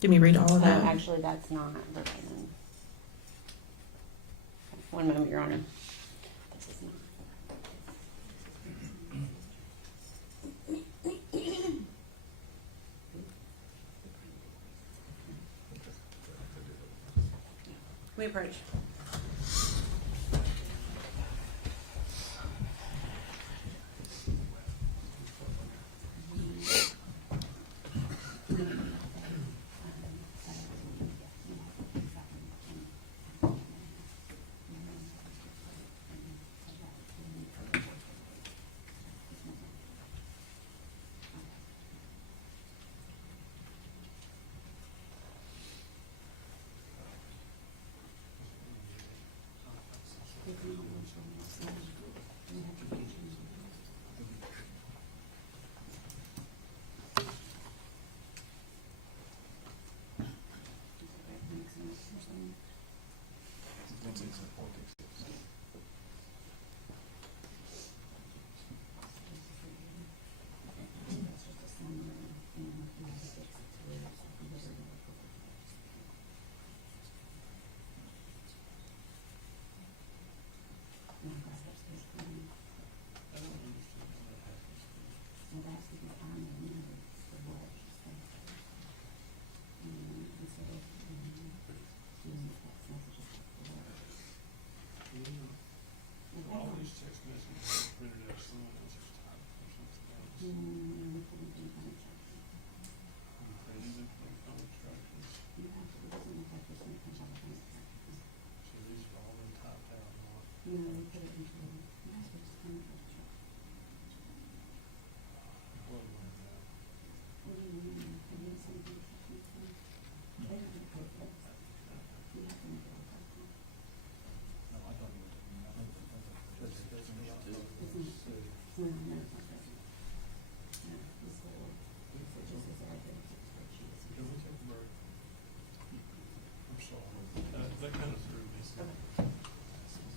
Did me read all of that? Actually, that's not verbatim. One moment, Your Honor. This is not. We approach.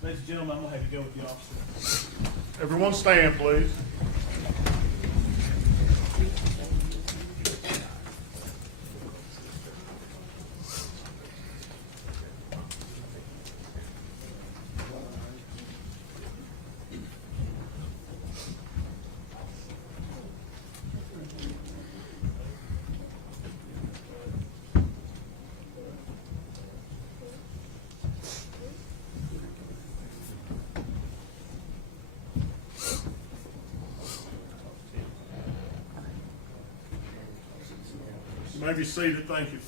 Ladies and gentlemen, I'm going to have to go with the officer. Everyone stand, please. You may be seated. Thank you.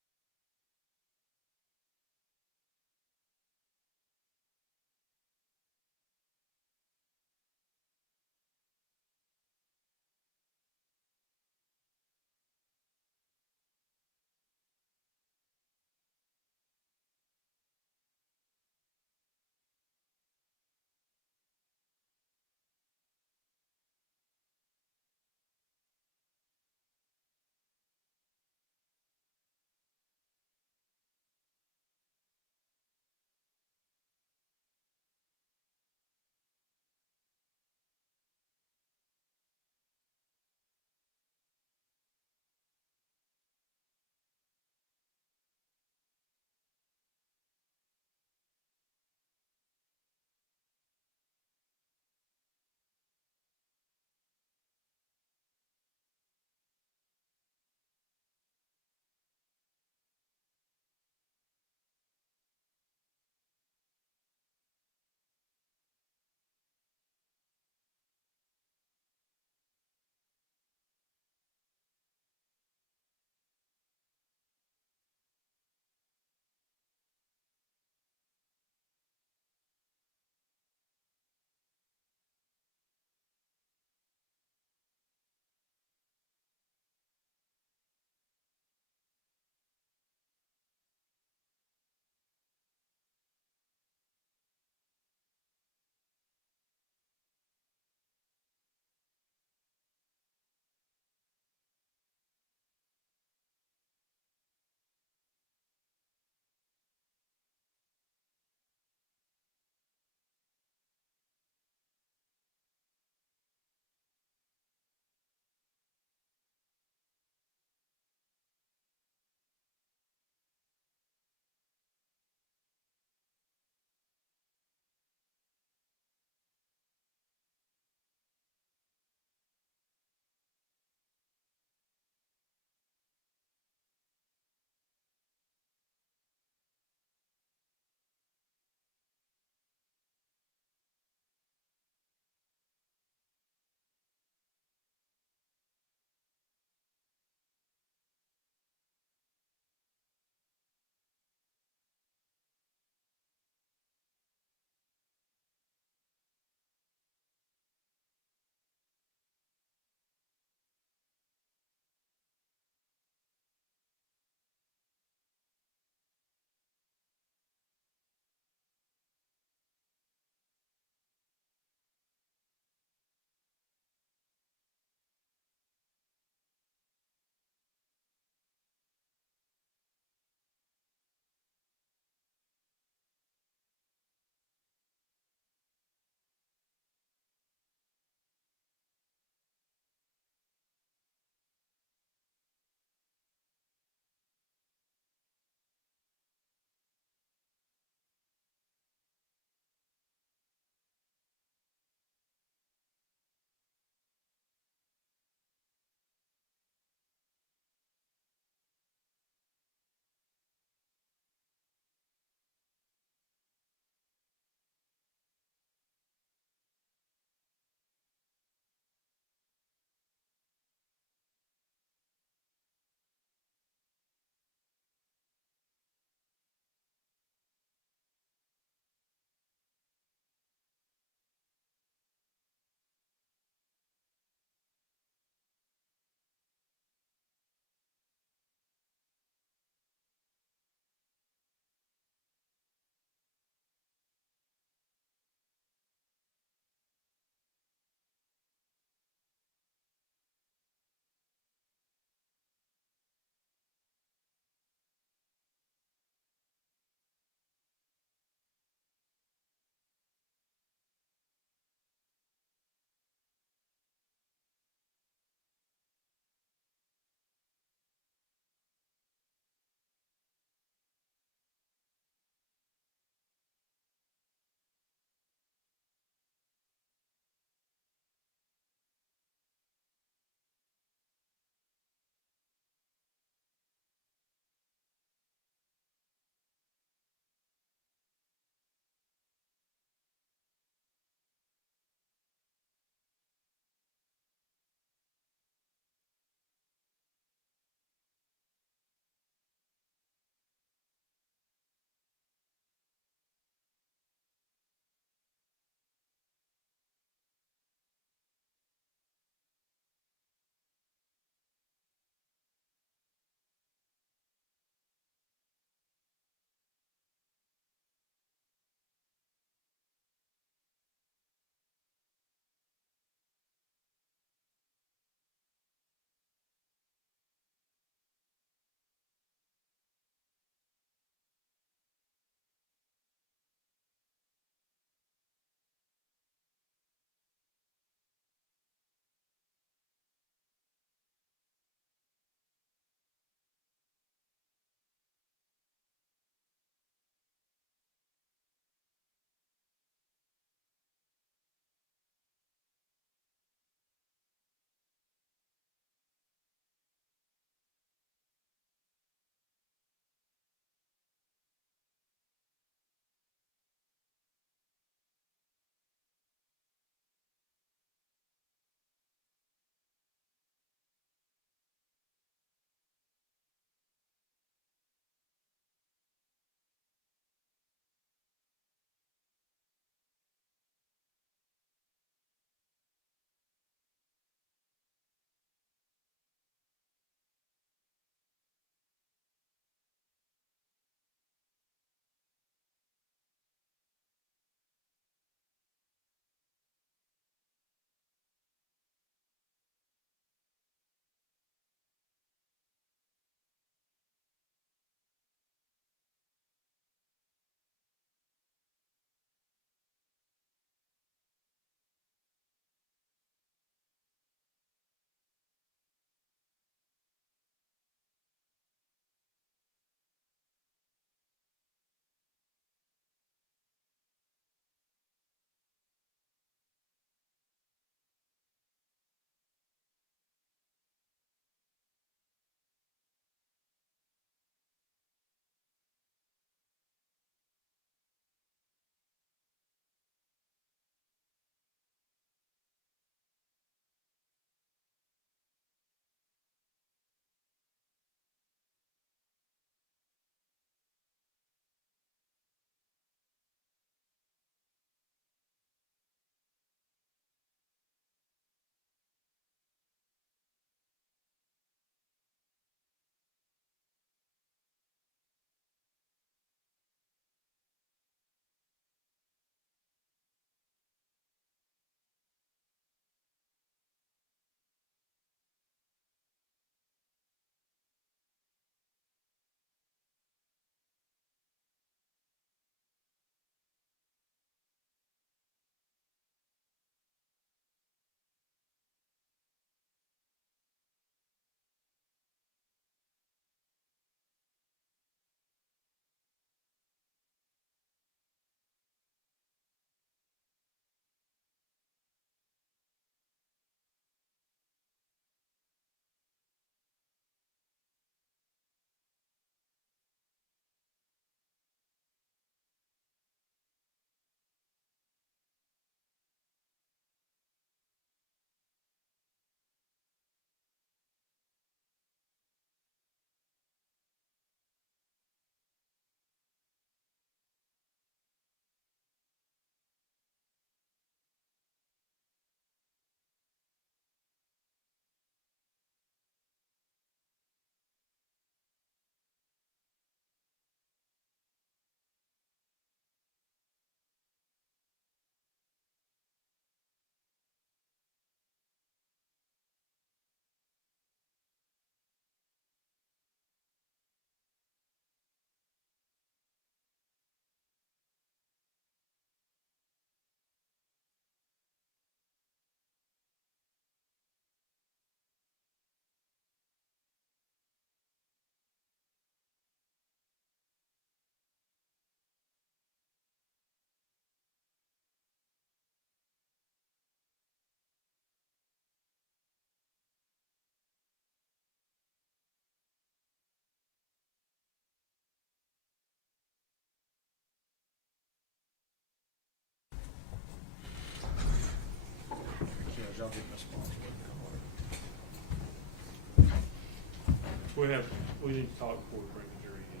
We need to talk before we bring the jury in.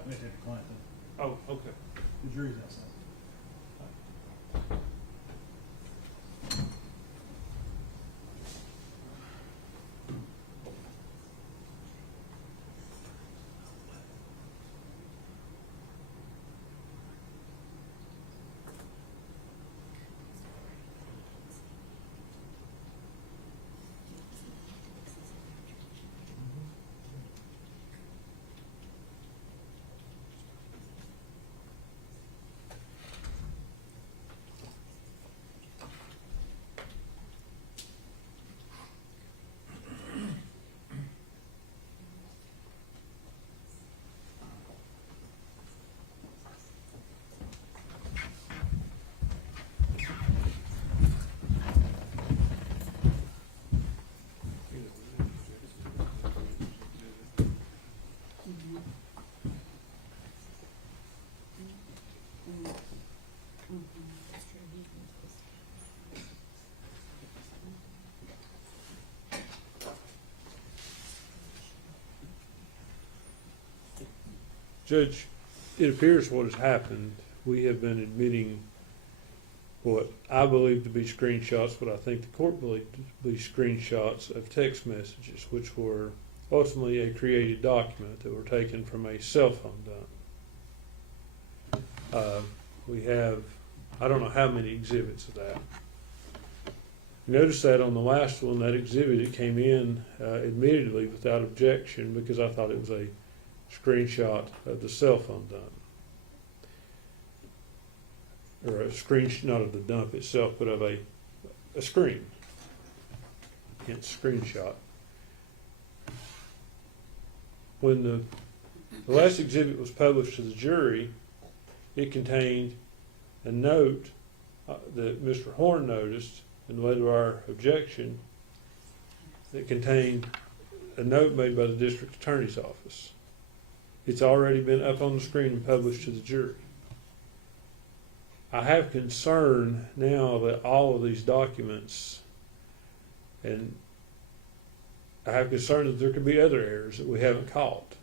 I may take a client then. Oh, okay. The jury's outside. Judge, it appears what has happened, we have been admitting what I believe to be screenshots, what I think the court believed to be screenshots of text messages, which were ultimately a created document that were taken from a cell phone dump. We have, I don't know how many exhibits of that. Notice that on the last one, that exhibit, it came in admittedly without objection because I thought it was a screenshot of the cell phone dump. Or a screenshot, not of the dump itself, but of a screen. Hence screenshot. When the last exhibit was published to the jury, it contained a note that Mr. Horn noticed in the way to our objection that contained a note made by the district attorney's office. It's already been up on the screen and published to the jury. I have concern now that all of these documents, and I have concern that there could be other errors that we haven't caught.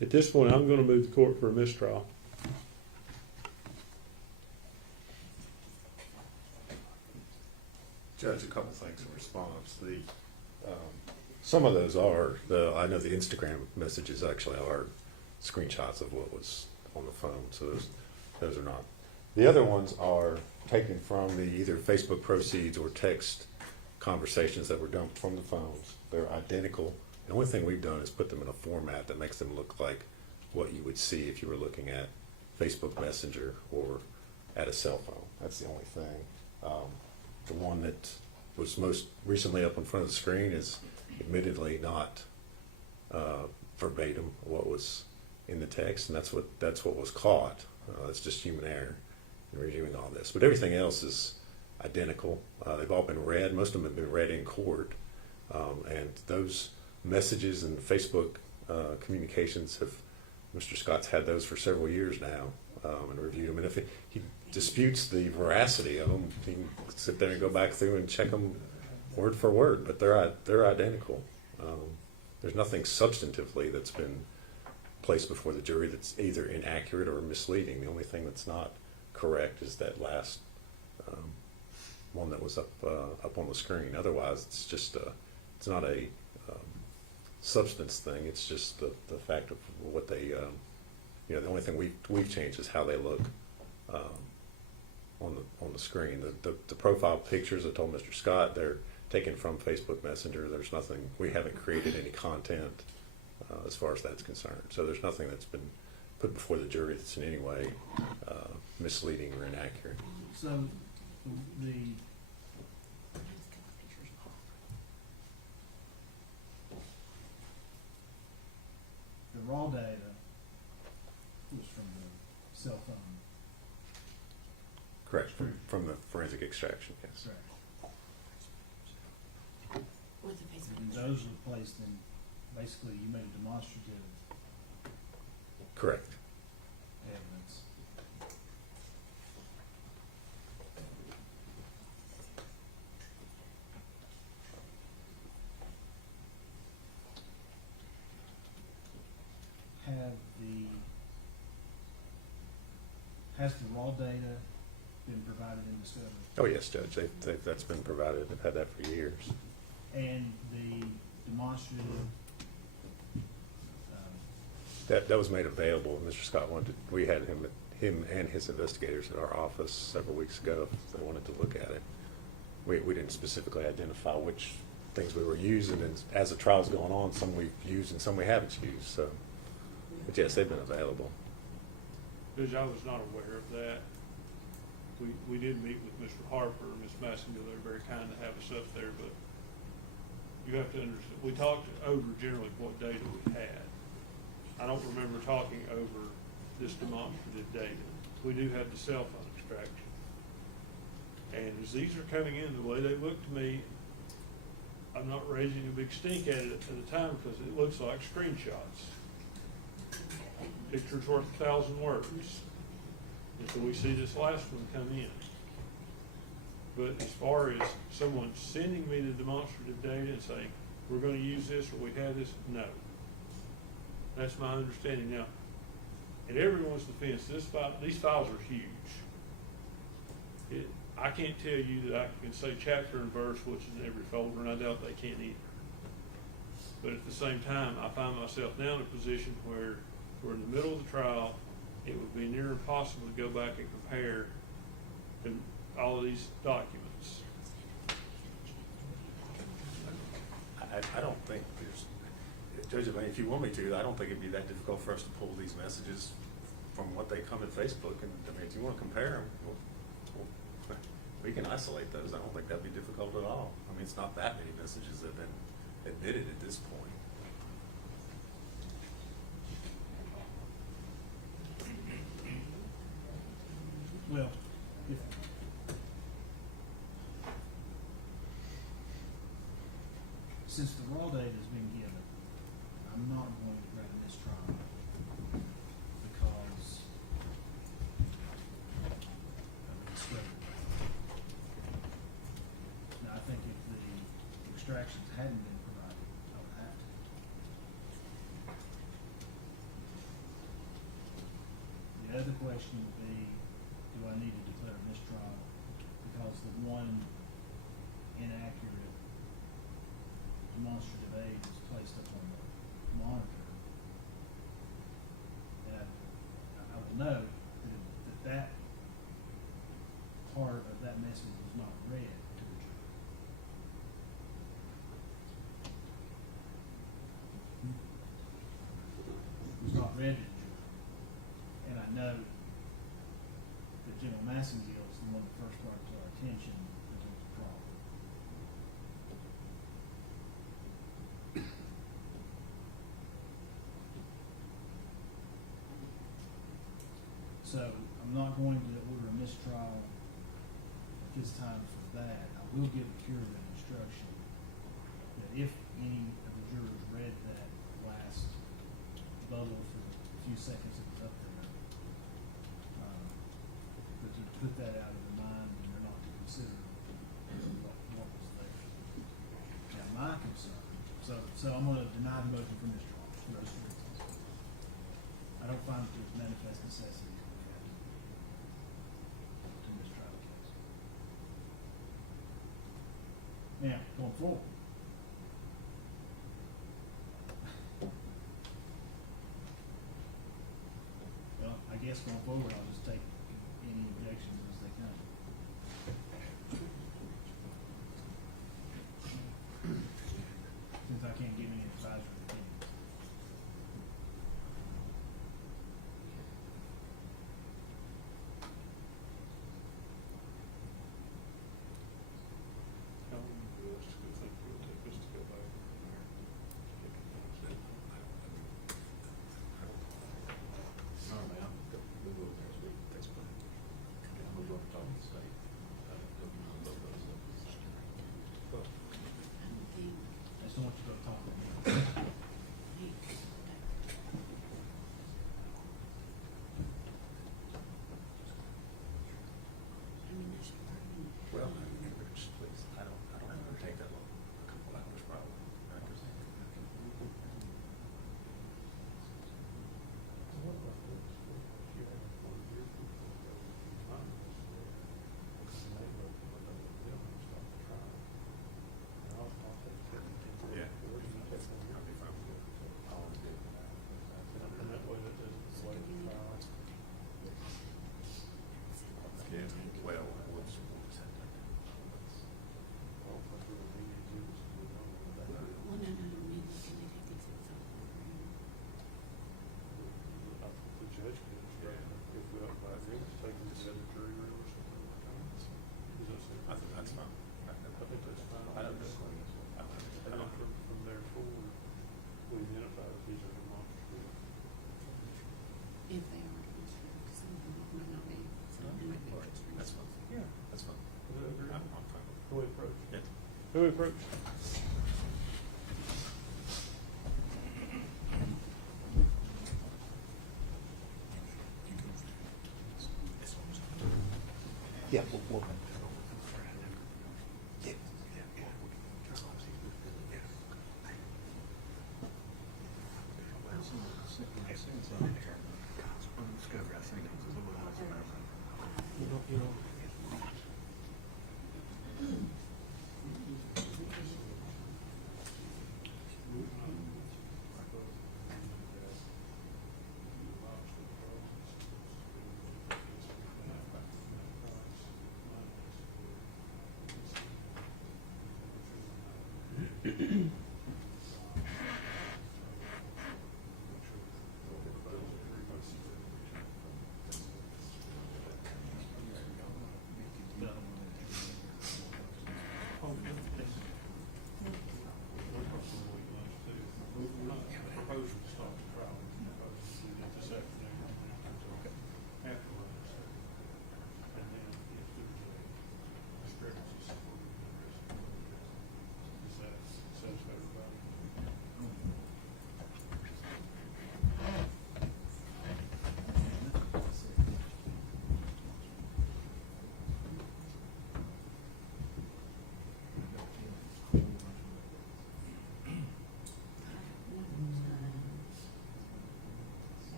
At this point, I'm going to move the court for a mistrial. Judge, a couple things in response. Some of those are, I know the Instagram messages actually are screenshots of what was on the phone, so those are not. The other ones are taken from the either Facebook proceeds or text conversations that were dumped from the phones. They're identical. The only thing we've done is put them in a format that makes them look like what you would see if you were looking at Facebook Messenger or at a cell phone. That's the only thing. The one that was most recently up in front of the screen is admittedly not verbatim what was in the text, and that's what was caught. It's just human error in reviewing all this. But everything else is identical. They've all been read. Most of them have been read in court, and those messages and Facebook communications have. Mr. Scott's had those for several years now and reviewed them. And if he disputes the veracity of them, he can sit there and go back through and check them word for word. But they're identical. There's nothing substantively that's been placed before the jury that's either inaccurate or misleading. The only thing that's not correct is that last one that was up on the screen. Otherwise, it's just it's not a substance thing. It's just the fact of what they, the only thing we've changed is how they look on the screen. The profile pictures, I told Mr. Scott, they're taken from Facebook Messenger. There's nothing, we haven't created any content as far as that's concerned. So there's nothing that's been put before the jury that's in any way misleading or inaccurate. So the raw data was from the cell phone. Correct, from the forensic extraction, yes. Correct. And those were placed in, basically you made a demonstrative Correct. evidence. has the raw data been provided in discovery? Oh, yes, Judge, that's been provided, they've had that for years. And the demonstrative, That was made available, Mr. Scott wanted, we had him and his investigators at our office several weeks ago, if they wanted to look at it. We didn't specifically identify which things we were using, and as the trial's going on, some we've used and some we haven't used, so, but yes, they've been available. Judge, I was not aware of that. We did meet with Mr. Harper and Ms. Massengill. They were very kind to have us up there, but you have to understand, we talked over generally what data we had. I don't remember talking over this demonstrative data. We do have the cell phone extraction. And as these are coming in, the way they look to me, I'm not raising a big stink at it at the time because it looks like screenshots. Picture's worth 1,000 words. Until we see this last one come in. But as far as someone sending me the demonstrative data and saying, we're going to use this or we have this, no. That's my understanding. Now, in everyone's defense, these files are huge. I can't tell you that I can say chapter and verse, which is in every folder, and I doubt they can either. But at the same time, I find myself now in a position where we're in the middle of the trial. It would be near impossible to go back and compare all of these documents. I don't think there's, Judge, I mean, if you want me to, I don't think it'd be that difficult for us to pull these messages from what they come at Facebook, and I mean, if you want to compare them, we can isolate those. I don't think that'd be difficult at all. I mean, it's not that many messages that have been admitted at this point. well, since the raw data has been given, I'm not going to grant this trial because of the discovery. Now, I think if the extractions hadn't been provided, I would have to. The other question would be, do I need to declare a mistrial because the one inaccurate demonstrative aid is placed up on the monitor? And I will know that part of that message was not read to the jury. It was not read to the jury. And I know that General Massengill is the one that first brought it to our attention that there was a problem. So I'm not going to order a mistrial at this time for that. I will give a curative instruction that if any of the jurors read that last bubble for the few seconds it was up there, but to put that out of their mind and they're not to consider what was there. Now, my concern, so I'm going to deny the motion for mistrial for those reasons. I don't find that there's manifest necessity to mistrial the case. Now, going forward. Well, I guess going forward, I'll just take any objections as they come. Since I can't give any advisory opinions. Thanks, Brian. we approach? Yeah,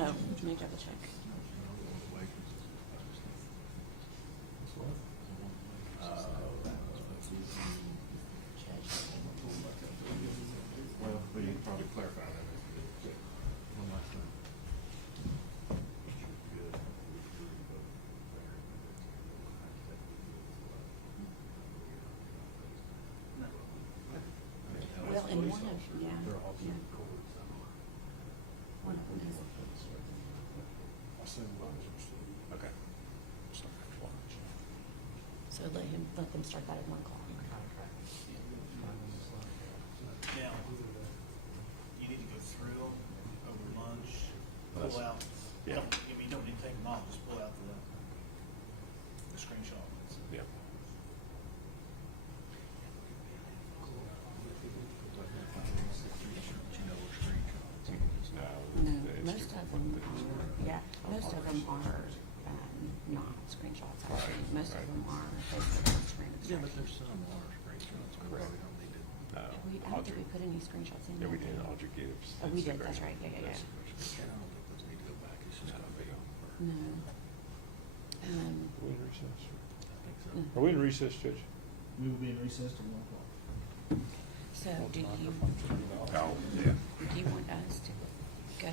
Oh, let me double check. well, but you can probably clarify that. One last time. Well, and one of, yeah. Yeah. One of them has a Okay. so let them start that at 1 o'clock. Now, you need to go through them over lunch, That's- pull out, yeah. you don't need to take them off, just pull out the screenshot. Yeah. No, most of them are Facebook, Instagram, and Yeah, but there's some are screenshots. Correct. We don't need to. No. I don't think we put any screenshots in. Yeah, we there. did. Audrey Gibbs. Oh, we did. Instagram. That's right. Yeah. I don't think those need to go back. It's just gonna be on. No. Are we in recess? I think so. Are we in recess, Judge? We will be in recess till 1 o'clock. So do you Oh, yeah. do you want us to go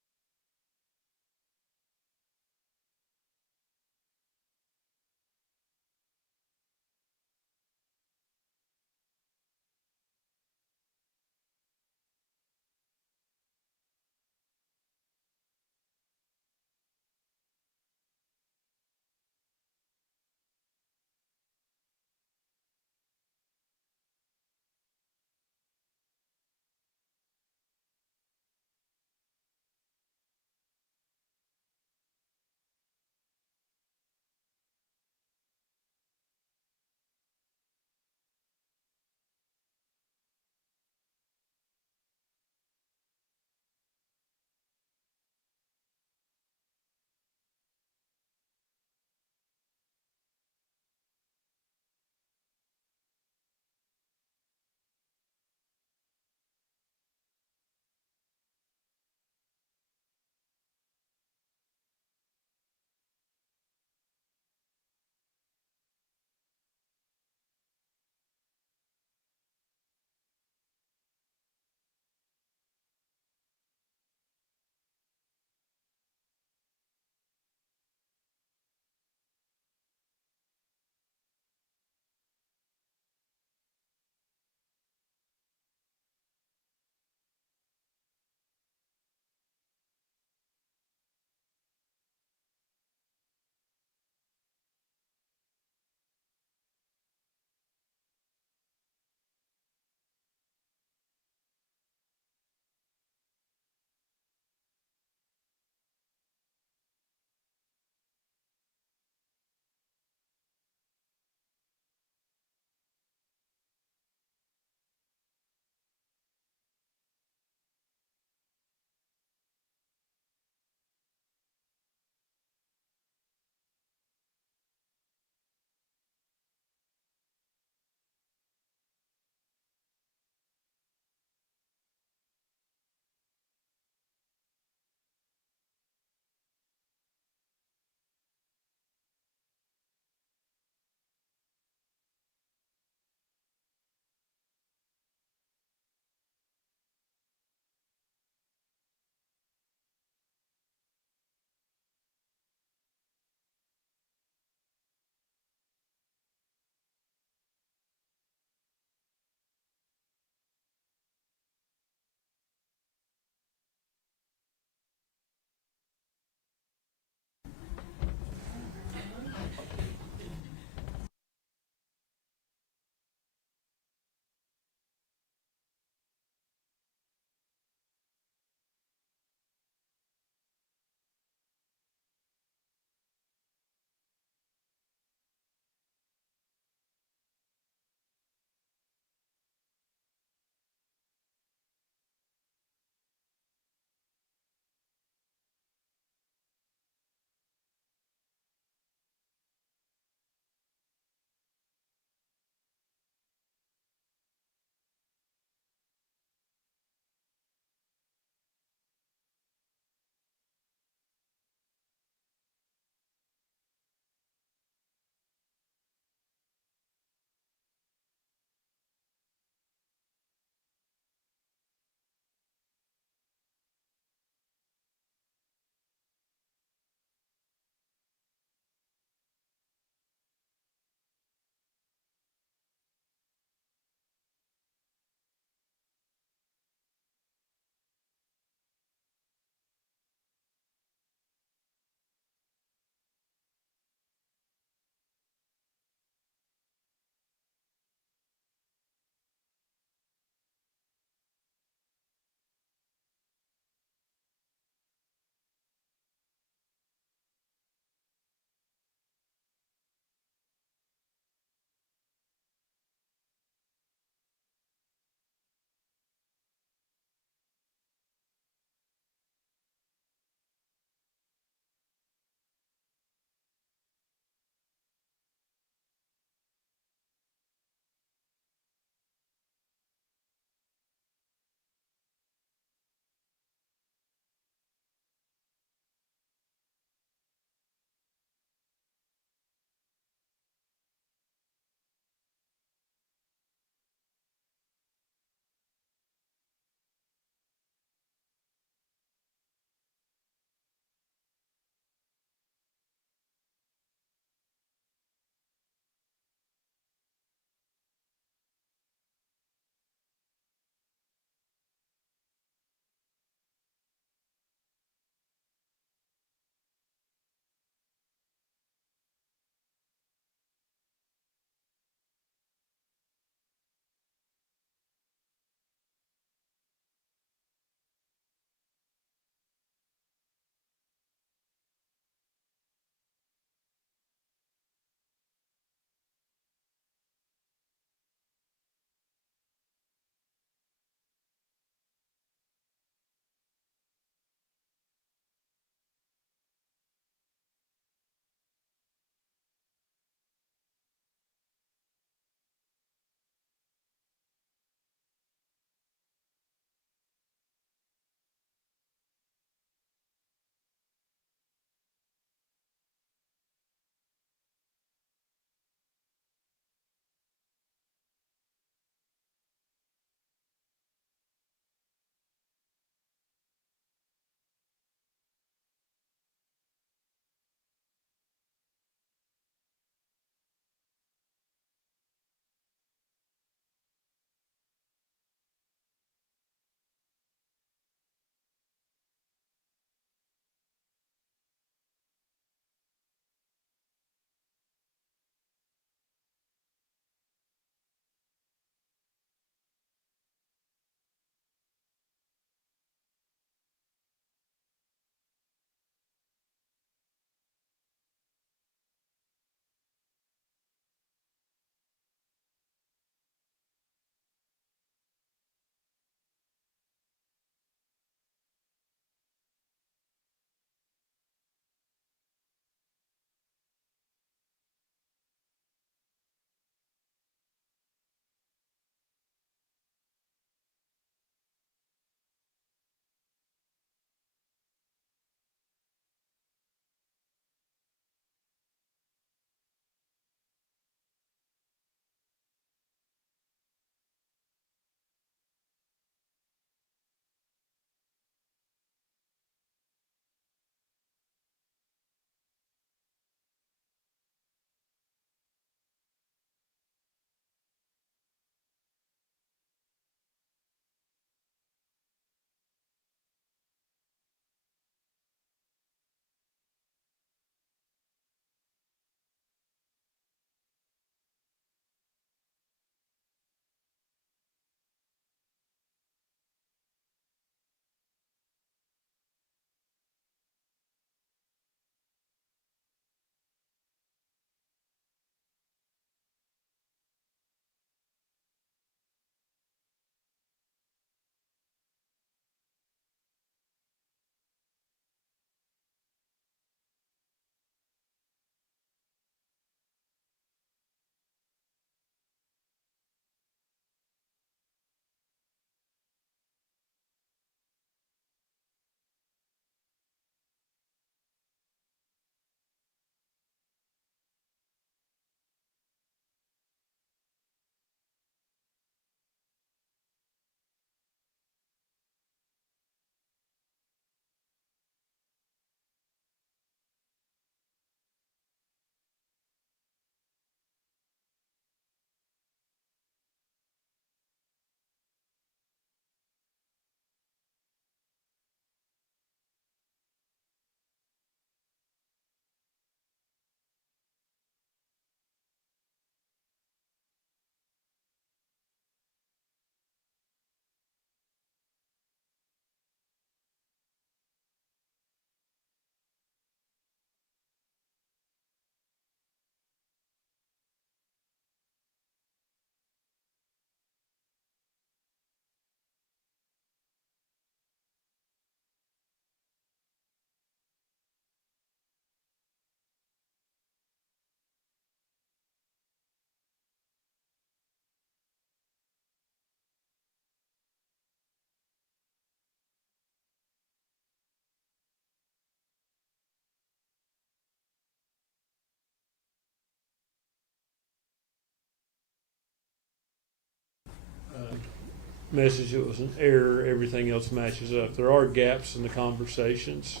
message it was an error, everything else matches up. There are gaps in the conversations,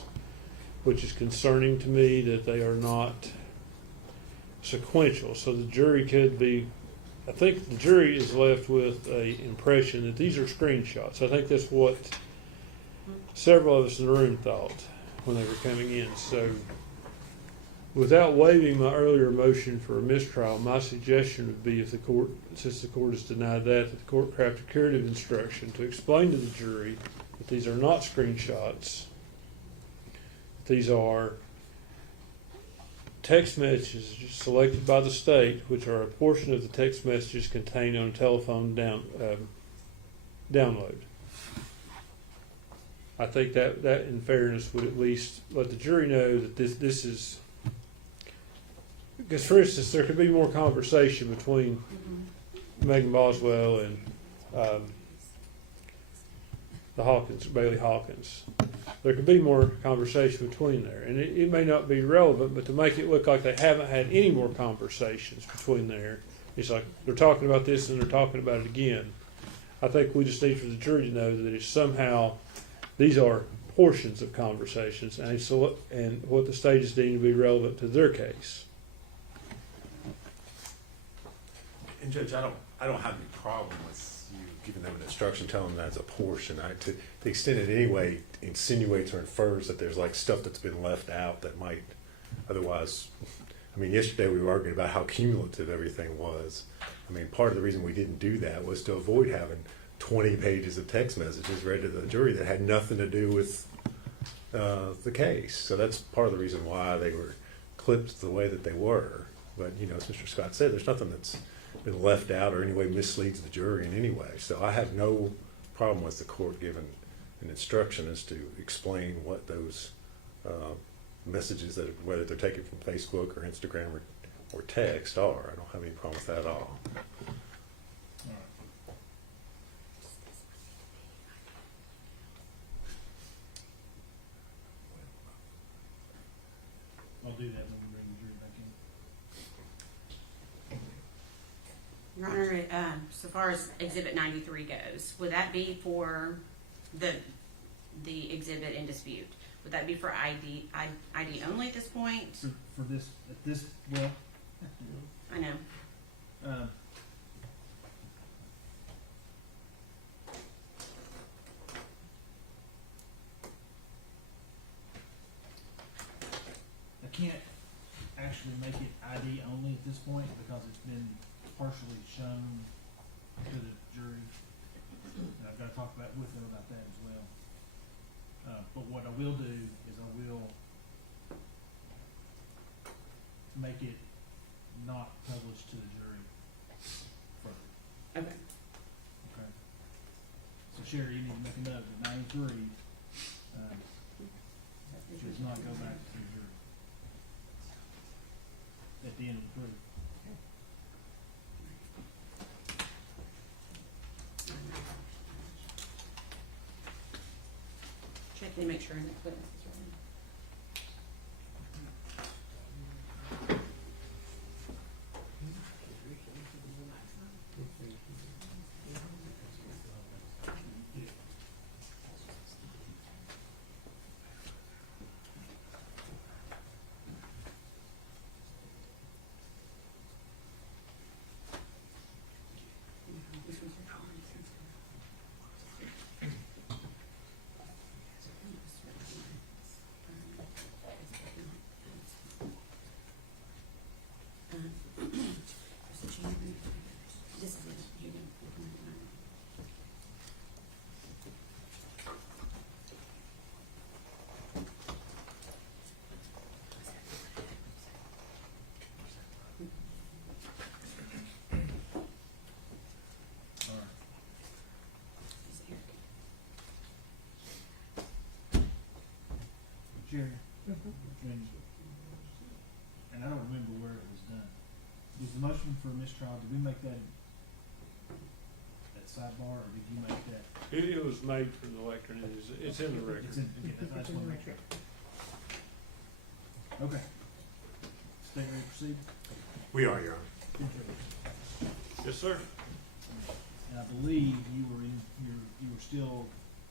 which is concerning to me that they are not sequential. So the jury could be, I think the jury is left with a impression that these are screenshots. I think that's what several of us in the room thought when they were coming in. So without waiving my earlier motion for a mistrial, my suggestion would be, if the court, since the court has denied that the court craft a curative instruction to explain to the jury that these are not screenshots. These are text messages selected by the state, which are a portion of the text messages contained on a telephone download. I think that in fairness would at least let the jury know that this is, because for instance there could be more conversation between Megan Boswell and Bailey Hawkins. There could be more conversation between there, and it may not be relevant, but to make it look like they haven't had any more conversations between there, it's like they're talking about this and they're talking about it again. I think we just need for the jury to know that it's somehow, these are portions of conversations, and what the state is deemed to be relevant to their case. And Judge, I don't have any problem with you giving them an instruction, telling them that's a portion. To the extent it anyway insinuates or infers that there's like stuff that's been left out that might otherwise. I mean, yesterday we were arguing about how cumulative everything was. I mean, part of the reason we didn't do that was to avoid having 20 pages of text messages read to the jury that had nothing to do with the case. So that's part of the reason why they were clipped the way that they were. But, you know, as Mr. Scott said, there's nothing that's been left out or anyway misleads the jury in any way. So I have no problem with the court giving an instruction as to explain what those messages, that whether they're taken from Facebook or Instagram or text, are. I don't have any problem with that at all. I'll do that when we bring the jury back in. Your Honor, so far as Exhibit 93 goes, would that be for the exhibit in dispute? Would that be for ID only at this point? For this, at this, well, I know. I can't actually make it ID only at this point because it's been partially shown to the jury. And I've got to talk with them about that as well. But what I will do is I will make it not published to the jury further. Okay. Okay. So Sherry, you need to make a note that 93 does not go back to the jury at the end of the proof. Checking to make sure the equipment is ready. Jerry, and I don't remember where it was done. Was the motion for mistrial, did we make that sidebar, or did you make that? It was made from the lectern. It's in the record. It's in, I just want to make sure. Okay. State ready to proceed? We are, Your Honor. Yes, sir. and I believe you were still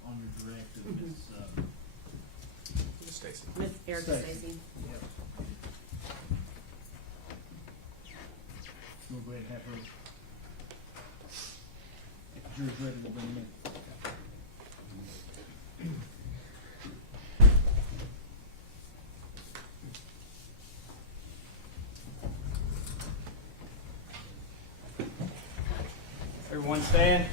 on your directive, Ms. Stacy. Miss Erica Stacy. Stacy. Yep. We'll go ahead and have her. If the jury's ready, we'll bring them in. Everyone stand.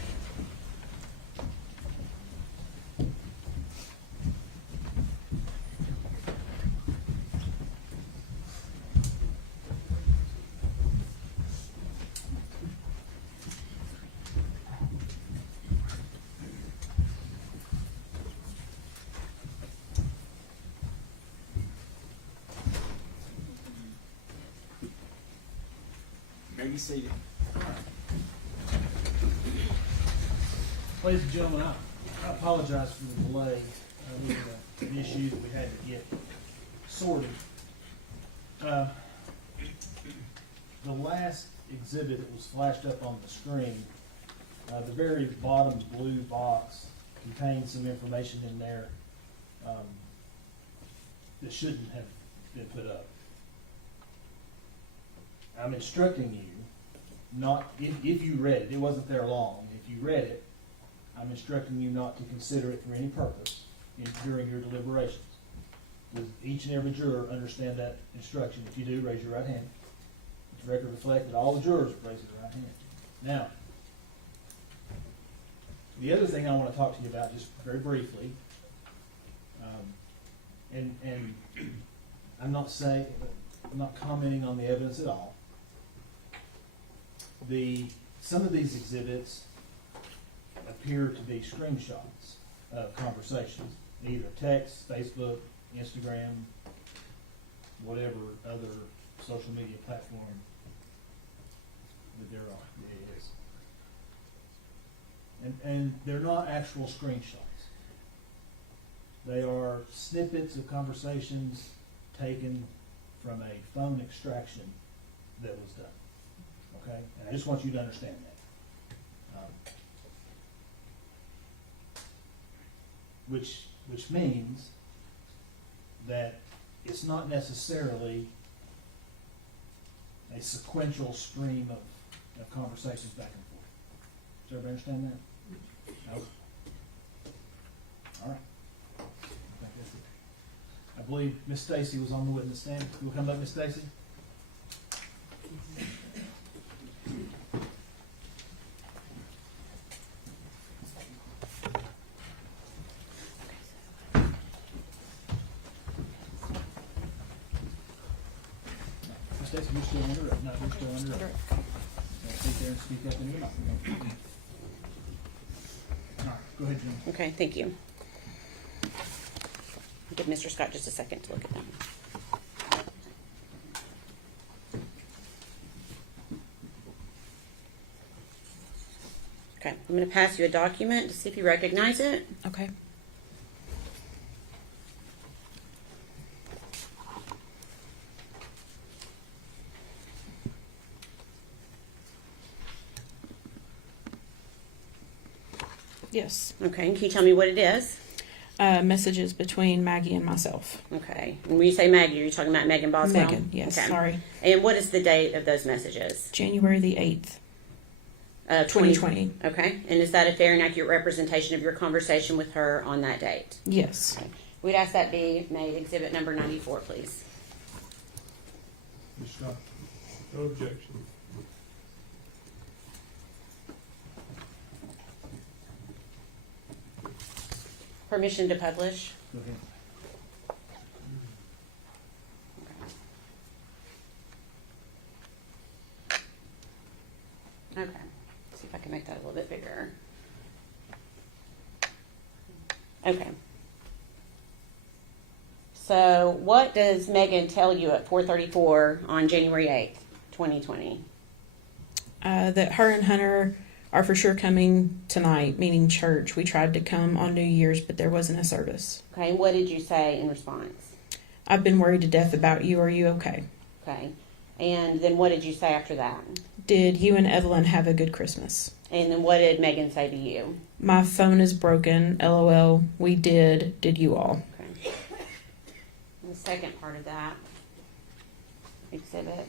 Be seated. Ladies and gentlemen, I apologize for the delay. We had an issue that we had to get sorted. The last exhibit that was flashed up on the screen, the very bottom blue box contains some information in there that shouldn't have been put up. I'm instructing you not, if you read it, it wasn't there long, if you read it, I'm instructing you not to consider it for any purpose during your deliberations. Does each and every juror understand that instruction? If you do, raise your right hand. Let the record reflect that all the jurors have raised their right hand. Now, the other thing I want to talk to you about just very briefly, and I'm not commenting on the evidence at all. Some of these exhibits appear to be screenshots of conversations, either text, Facebook, Instagram, whatever other social media platform that they're on. It is. And they're not actual screenshots. They are snippets of conversations taken from a phone extraction that was done. Okay? And I just want you to understand that. Which means that it's not necessarily a sequential stream of conversations back and forth. Does everybody understand that? No? All right. I think that's it. I believe Miss Stacy was on the witness stand. You'll come up, Miss Stacy? Miss Stacy, you're still under oath. No, you're still under oath. Sit there and speak up in your mouth. All right, go ahead, Jim. Okay, thank you. Give Mr. Scott just a second to look at them. Okay, I'm going to pass you a document to see if you recognize it. Okay. Yes. Okay, and can you tell me what it is? Messages between Maggie and myself. Okay, and when you say Maggie, are you talking about Megan Boswell? Megan, yes. Okay. Sorry. And what is the date of those messages? January the 8th, 2020. Okay, and is that a fair and accurate representation of your conversation with her on that date? Yes. We'd ask that be made exhibit number 94, please. Mr. Scott. No objection. Permission to publish? Go ahead. Okay, see if I can make that a little bit bigger. Okay. So what does Megan tell you at 4:34 on January 8th, 2020? That her and Hunter are for sure coming tonight, meaning church. We tried to come on New Year's, but there wasn't a service. Okay, and what did you say in response? I've been worried to death about you. Are you okay? Okay, and then what did you say after that? Did you and Evelyn have a good Christmas? And then what did Megan say to you? My phone is broken. LOL. We did. Did you all? Okay. And the second part of that exhibit.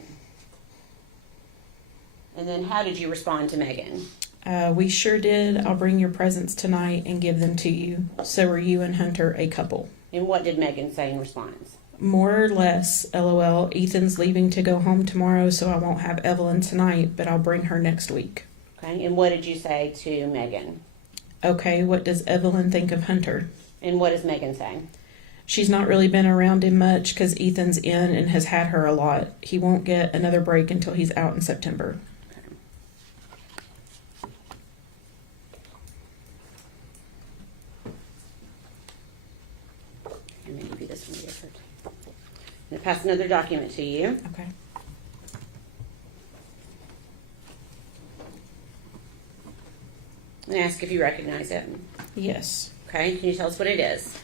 And then how did you respond to Megan? We sure did. I'll bring your presents tonight and give them to you. So are you and Hunter a couple? And what did Megan say in response? More or less. LOL. Ethan's leaving to go home tomorrow, so I won't have Evelyn tonight, but I'll bring her next week. Okay. And what did you say to Megan? Okay, what does Evelyn think of Hunter? And what does Megan say? She's not really been around him much because Ethan's in and has had her a lot. He won't get another break until he's out in September. And then maybe this one different. I'm going to pass another document to you. Okay. And ask if you recognize it. Yes. Okay. Can you tell us what it is?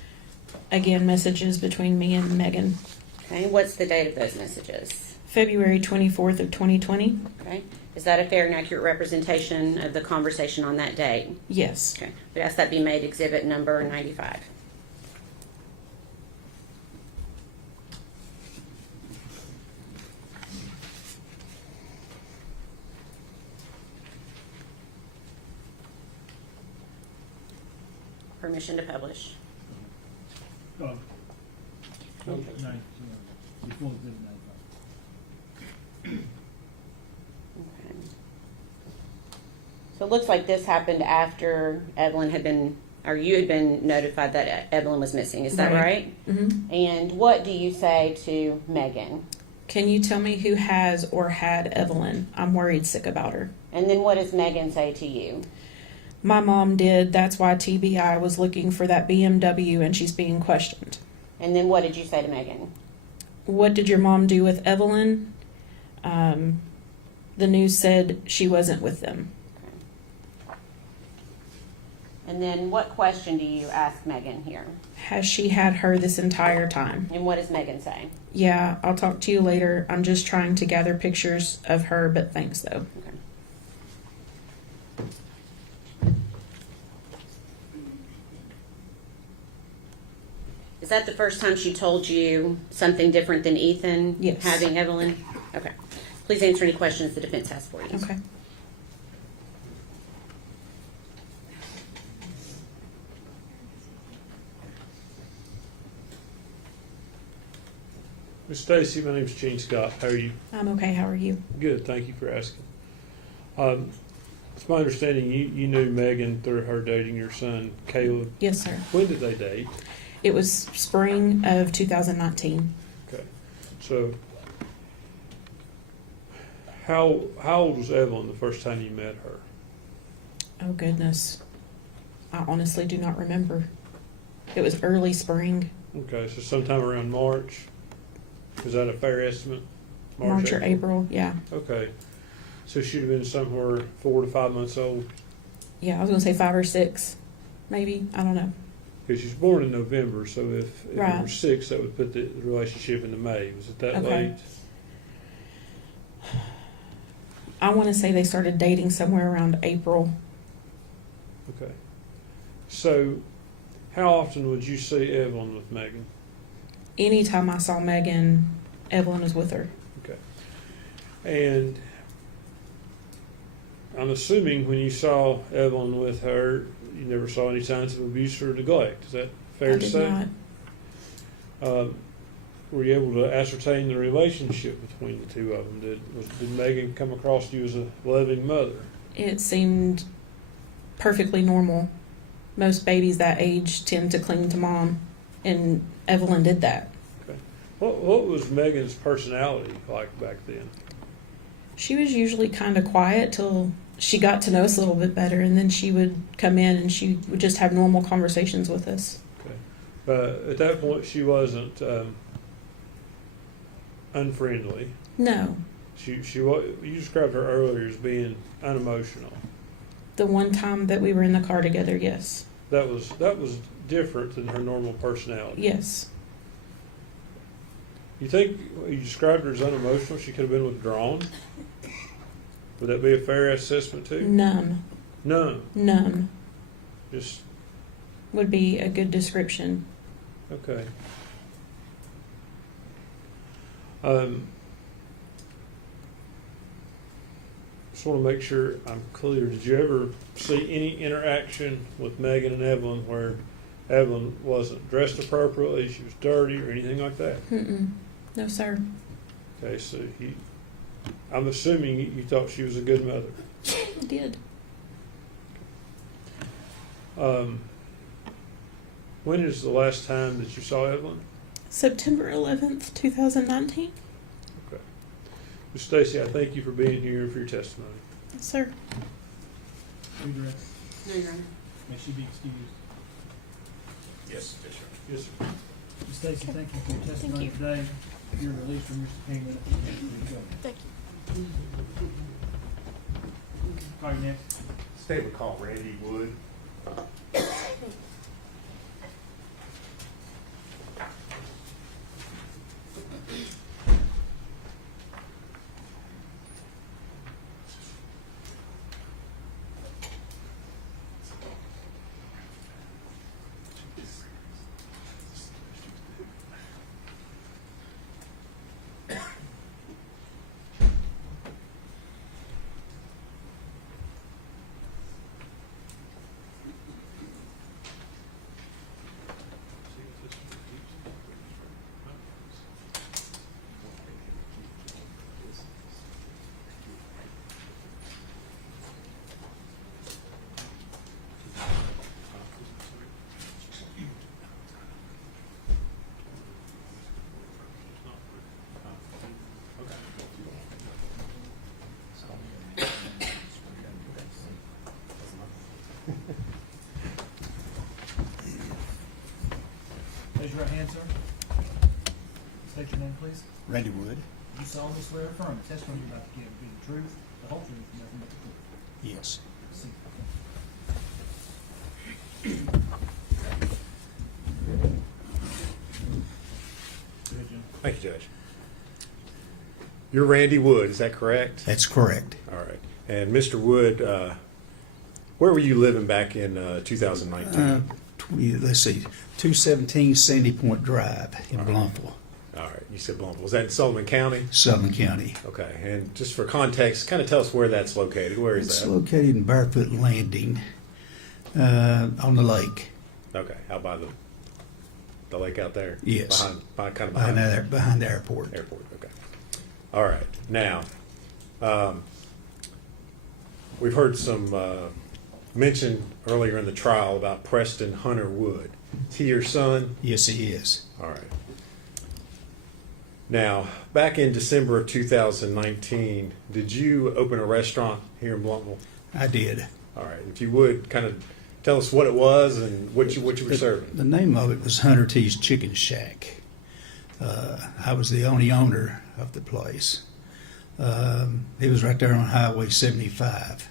Again, messages between me and Megan. Okay. What's the date of those messages? February 24th of 2020. Okay. Is that a fair and accurate representation of the conversation on that date? Yes. Okay. We ask that be made exhibit number 95. Permission to publish. Oh. No, before exhibit 95. Okay. So it looks like this happened after Evelyn had been, or you had been notified that Evelyn was missing. Is that right? Mm-hmm. And what do you say to Megan? Can you tell me who has or had Evelyn? I'm worried sick about her. And then what does Megan say to you? My mom did. That's why TBI was looking for that BMW and she's being questioned. And then what did you say to Megan? What did your mom do with Evelyn? The news said she wasn't with them. And then what question do you ask Megan here? Has she had her this entire time? And what does Megan say? Yeah, I'll talk to you later. I'm just trying to gather pictures of her, but thanks though. Okay. Is that the first time she told you something different than Ethan Yes. having Evelyn? Okay. Please answer any questions the defense has for you. Okay. Miss Stacy, my name's Gene Scott. How are you? I'm okay. How are you? Good, thank you for asking. It's my understanding you knew Megan through her dating your son, Caleb. Yes, sir. When did they date? It was spring of 2019. Okay, so how old was Evelyn the first time you met her? Oh, goodness. I honestly do not remember. It was early spring, Okay, so sometime around March. Is that a fair estimate? March or April. Yeah. Okay, so she'd have been somewhere 4 to 5 months old. Yeah, I was going to say 5 or 6, maybe. I don't know. Because she was born in November, so if it Right. were 6, that would put the relationship into May. Was it that Okay. late? I want to say they started dating somewhere around April. Okay. So, how often would you see Evelyn with Megan? Anytime I saw Megan, Evelyn was with her. Okay. And I'm assuming when you saw Evelyn with her, you never saw any signs of abuse or neglect. Is that fair I to did say? not. Were you able to ascertain the relationship between the two of them? Did Megan come across you as a loving mother? It seemed perfectly normal. Most babies that age tend to cling to mom, and Evelyn did that. Okay. What was Megan's personality like back then? She was usually kind of quiet till she got to know us a little bit better, and then she would come in and she would just have normal conversations with us. Okay. At that point, she wasn't unfriendly. No. You described her earlier as being unemotional. The one time that we were in the car together, yes. That was different than her normal personality. Yes. You think you described her as unemotional? She could have been withdrawn. Would that be a fair assessment too? None. Numb Just, would be a good description. okay. Just want to make sure I'm clear. Did you ever see any interaction with Megan and Evelyn where Evelyn wasn't dressed appropriately, she was dirty, or anything like that? Mm-mm. No, sir. Okay, so I'm assuming you thought she was a good mother. I did. When is the last time that you saw Evelyn? September 11th, 2019. Okay. Ms. Stacy, I thank you for being here and for your testimony. Yes, sir. Redirect. No, Your Honor. May she be excused. Yes, yes, sir. Yes, sir. Ms. Stacy, thank you for your testimony you. today. You're released from your subpoena. There you go. Thank you. Call you next. State would call Randy Wood. Raise your right hand, sir. State your name, please. Randy Wood? You solemnly swear or affirm the testimony you're about to give will be the truth, the whole truth, and nothing but the truth. Yes. See. Go ahead, Jim. Thank you, Judge. You're Randy Wood, is that correct? That's correct. All right. And Mr. Wood, where were you living back in 2019? Let's see, 217 Sandy Point Drive in Blumpville, All right, you said Blumpville. Was that in Sullivan County? Sullivan County. Okay, and just for context, kind of tell us where that's located. Where is It's that? located in Barefoot Landing on the lake. Okay, out by the lake out there? Yes. Behind Behind the airport. airport, okay. All right, now, we've heard some mention earlier in the trial about Preston Hunter Wood. Is he your son? Yes, he is. All right. Now, back in December of 2019, did you open a restaurant here in Blumpville? I did. All right. If you would, kind of tell us what it was and what you were serving. The name of it was Hunter T's Chicken Shack. I was the only owner of the place. It was right there on Highway 75.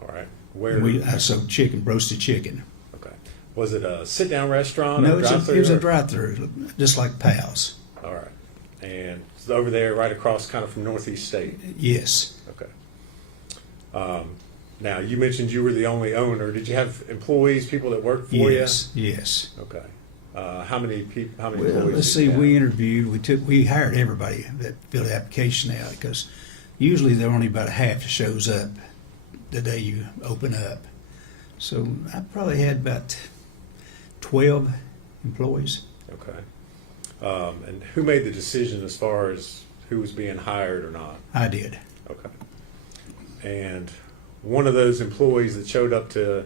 All right. Where? I sold roasted chicken. Okay. Was it a sit-down restaurant? No, or it was a drive-through, just like Pal's. All right. And it's over there, right across, kind of from Northeast State. Yes. Okay. Now, you mentioned you were the only owner. Did you have employees, people that worked for Yes. Yes. you? Okay. How many people? How many Well, employees? let's did see. you have? We interviewed. We hired everybody that filled the application out because usually there are only about a half that shows up the day you open up. So I probably had about 12 employees. Okay. And who made the decision as far as who was being hired or not? I did. Okay. And one of those employees that showed up to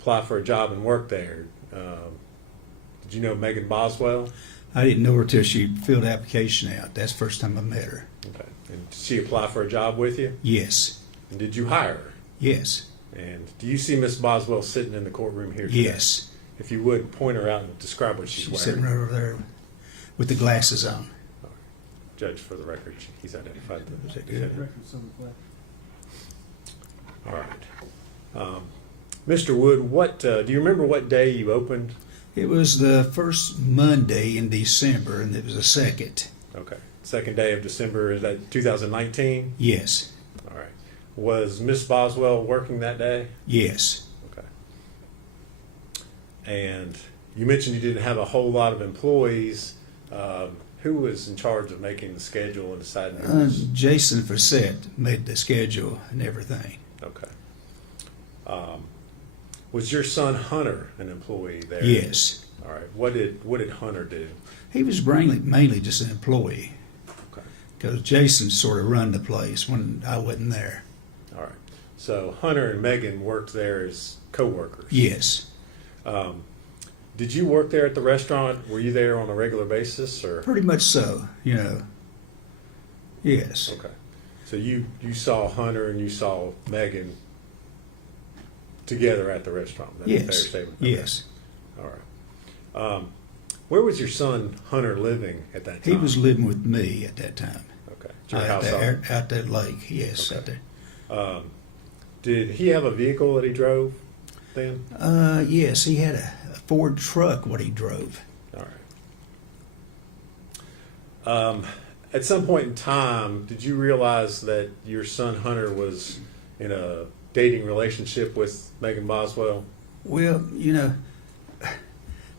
apply for a job and work there, did you know Megan Boswell? I didn't know her till she filled the application out. That's the first time I met her. Okay. And did she apply for a job with you? Yes. And did you hire her? Yes. And do you see Miss Boswell sitting in the courtroom here today? Yes. If you would, point her out and describe what she's She's wearing. sitting right over there with the glasses on. Judge, for the record, he's identified the Is that defendant. good? Record so reflect. All right. Mr. Wood, do you remember what day you opened? It was the first Monday in December, and it was the second. Okay. Second day of December, is that 2019? Yes. All right. Was Miss Boswell working that day? Yes. Okay. And you mentioned you didn't have a whole lot of employees. Who was in charge of making the schedule and deciding who was? Jason Facette made the schedule and everything. Okay. Was your son Hunter an employee there? Yes. All right. What did Hunter do? He was mainly just an employee Okay. because Jason sort of run the place when I wasn't there. All right. So Hunter and Megan worked there as co-workers. Yes. Did you work there at the restaurant? Were you there on a regular basis, or? Pretty much so, you know. Yes. Okay. So you saw Hunter and you saw Megan together at the restaurant. That's a fair Yes. statement. Okay. Yes. All right. Where was your son Hunter living at that time? He was living with me at that time. Okay. At your Out house there, out that lake. Yes. Okay. Out there. Did he have a vehicle that he drove then? Yes, he had a Ford truck. What he drove. All right. At some point in time, did you realize that your son Hunter was in a dating relationship with Megan Boswell? Well, you know,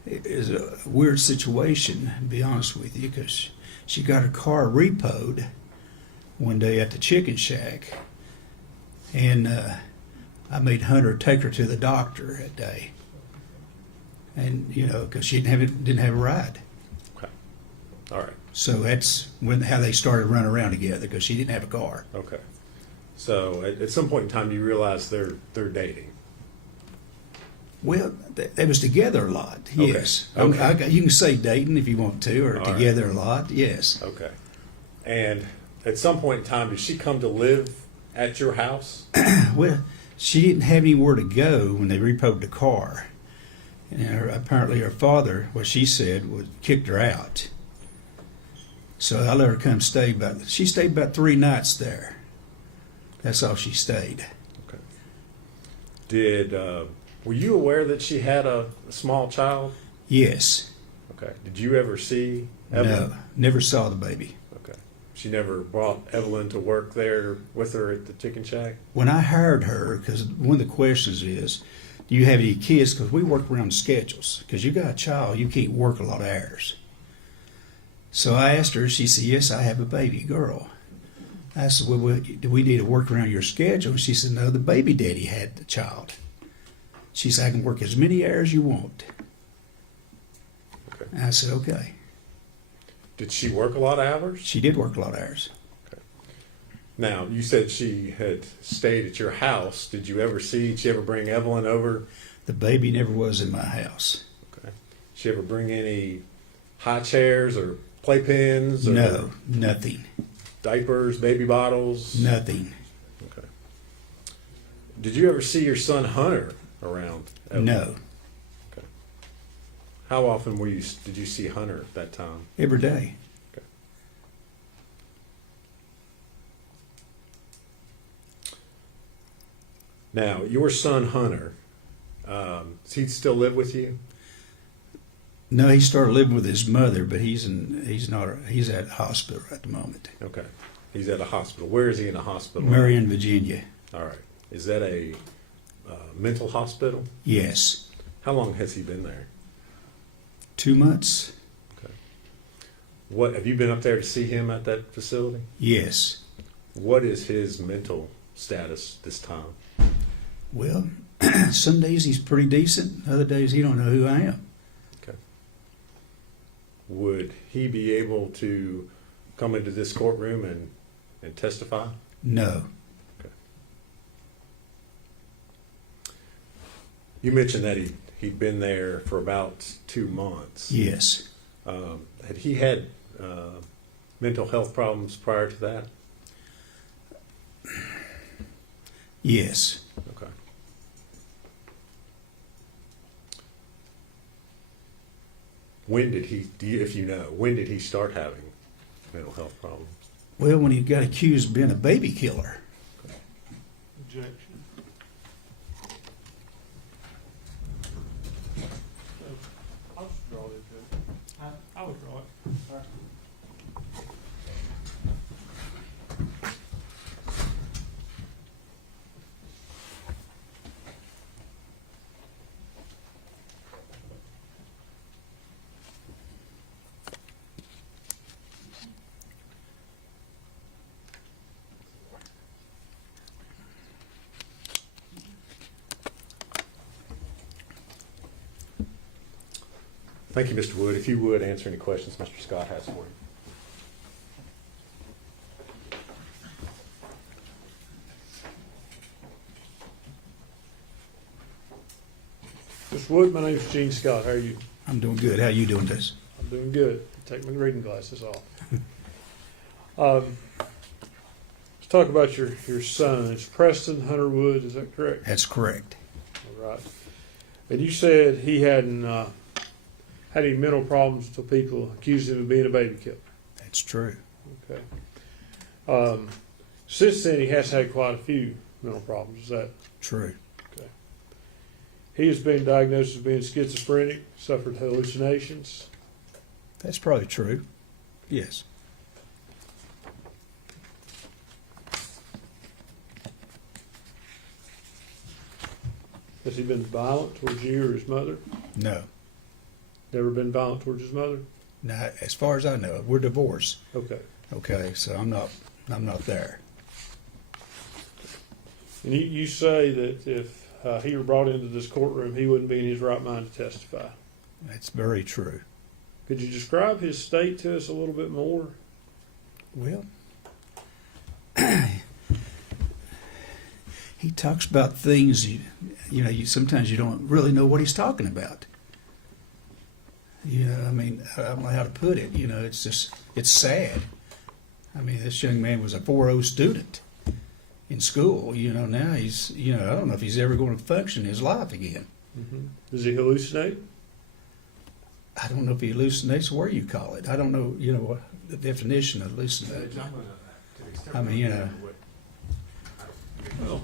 it is a weird situation, to be honest with you, because she got her car repoed one day at the chicken shack, and I made Hunter take her to the doctor that day, and you know, because she didn't have a ride. Okay. All right. So that's how they started running around together, because she didn't have a car. Okay. So at some point in time, you realize they're dating. Well, they was together a lot. Okay. Yes. Okay. You can say dating if you want to, or All together right. a lot. Yes. Okay. And at some point in time, did she come to live at your house? Well, she didn't have anywhere to go when they repoed the car. And apparently her father, what she said, kicked her out. So I let her come stay she stayed about 3 nights there. That's all she stayed. Okay. Were you aware that she had a small child? Yes. Okay. Did you ever see Evelyn? No, never saw the baby. Okay. She never brought Evelyn to work there with her at the chicken shack? When I hired her, because one of the questions is, do you have any kids? Because we work around schedules. Because you got a child, you can't work a lot of hours. So I asked her, she said, yes, I have a baby girl. I said, well, do we need to work around your schedule? She said, no, the baby daddy had the child. She said, I can work as many hours you want. Okay. And I said, okay. Did she work a lot of hours? She did work a lot of hours. Now, you said she had stayed at your house. Did you ever bring Evelyn over? The baby never was in my house. Okay. Did she ever bring any high chairs or playpens? Or No, nothing. Diapers, baby bottles? Nothing. Okay. Did you ever see your son Hunter around? Evelyn? No. Okay. How often did you see Hunter at that time? Every day. Okay. Now, your son Hunter, does he still live with you? No, he started living with his mother, but he's at the hospital at the moment. Okay. He's at a hospital. Where is he in a hospital? Marion, Virginia. All right. Is that a mental hospital? Yes. How long has he been there? 2 months. Okay. What have you been up there to see him at that facility? Yes. What is his mental status this time? Well, some days he's pretty decent. Other days he don't know who I am. Okay. Would he be able to come into this courtroom and testify? No. Okay. You mentioned that he'd been there for about 2 months. Yes. Had he had mental health problems prior to that? Yes. Okay. When did he start having mental health problems? Well, when he got accused of being a baby killer. Objection. I'll just draw it. I would draw it. Thank you, Mr. Wood. If you would answer any questions Mr. Scott has for you. Mr. Wood, my name's Gene Scott. How are you? I'm doing good. How you doing this? I'm doing good. Take my reading glasses off. Let's talk about your son. It's Preston Hunter Wood, is that correct? That's correct. All right. And you said he hadn't had any mental problems until people accused him of being a baby killer. That's true. Okay. Since then, he has had quite a few mental problems. Is that True. okay? He has been diagnosed as being schizophrenic, suffered hallucinations. That's probably true. Yes. Has he been violent towards you or his mother? No. Never been violent towards his mother? Not as far as I know. We're divorced. Okay. Okay, so I'm not there. And you say that if he were brought into this courtroom, he wouldn't be in his right mind to testify. That's very true. Could you describe his state to us a little bit more? Well, he talks about things you sometimes you don't really know what he's talking about. I mean, I don't know how to put it. It's just, it's sad. I mean, this young man was a 4.0 student in school. Now he's, I don't know if he's ever going to function in his life again. Mm-hmm. Does he hallucinate? I don't know if he hallucinates, where you call it. I don't know, what the definition of hallucinate. I mean, Well,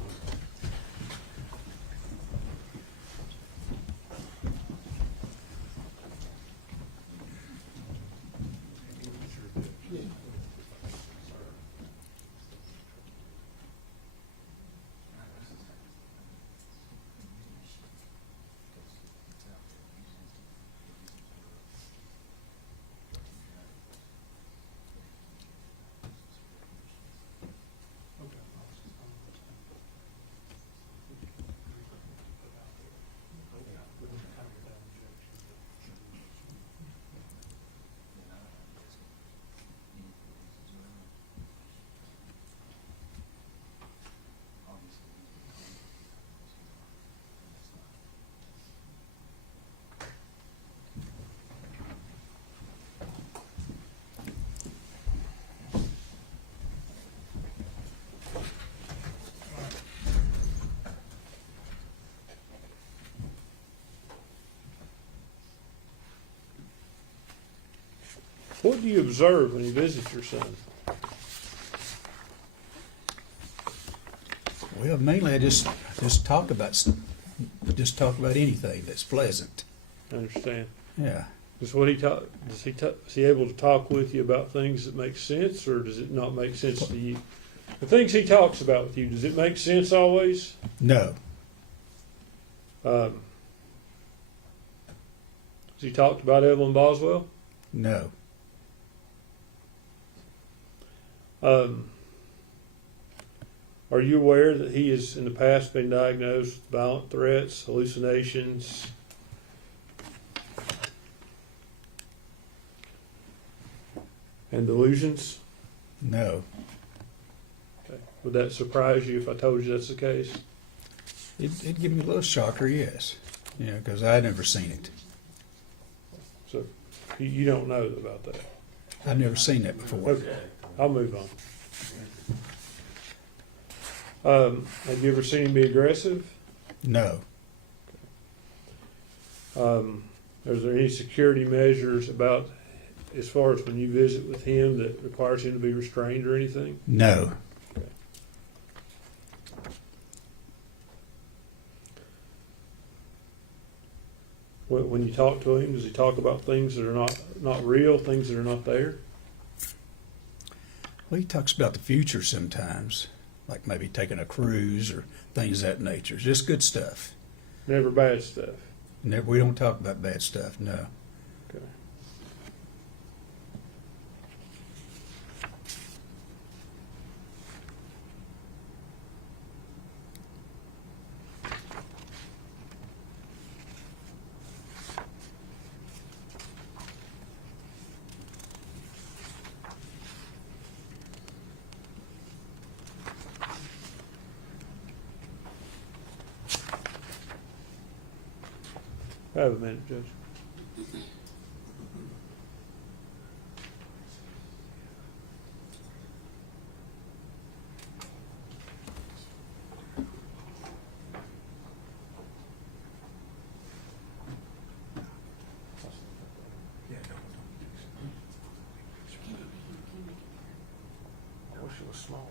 what do you observe when you visit your son? well, mainly I just talk about anything that's pleasant. I understand. Yeah. Is what he talk? Is he able to talk with you about things that make sense, or does it not make sense to you? The things he talks about with you, does it make sense always? No. Has he talked about Evelyn Boswell? No. Are you aware that he has in the past been diagnosed with violent threats, hallucinations? And delusions? No. Okay. Would that surprise you if I told you that's the case? It'd give me a little shocker, yes. Because I'd never seen it. So you don't know about that? I've never seen that before. Okay, I'll move on. Have you ever seen him be aggressive? No. Is there any security measures about, as far as when you visit with him, that requires him to be restrained or anything? No. Okay. When you talk to him, does he talk about things that are not real, things that are not there? Well, he talks about the future sometimes, like maybe taking a cruise or things of that nature. Just good stuff. Never bad stuff. We don't talk about bad stuff, no. Okay. Have a minute, Judge. I wish it was smaller.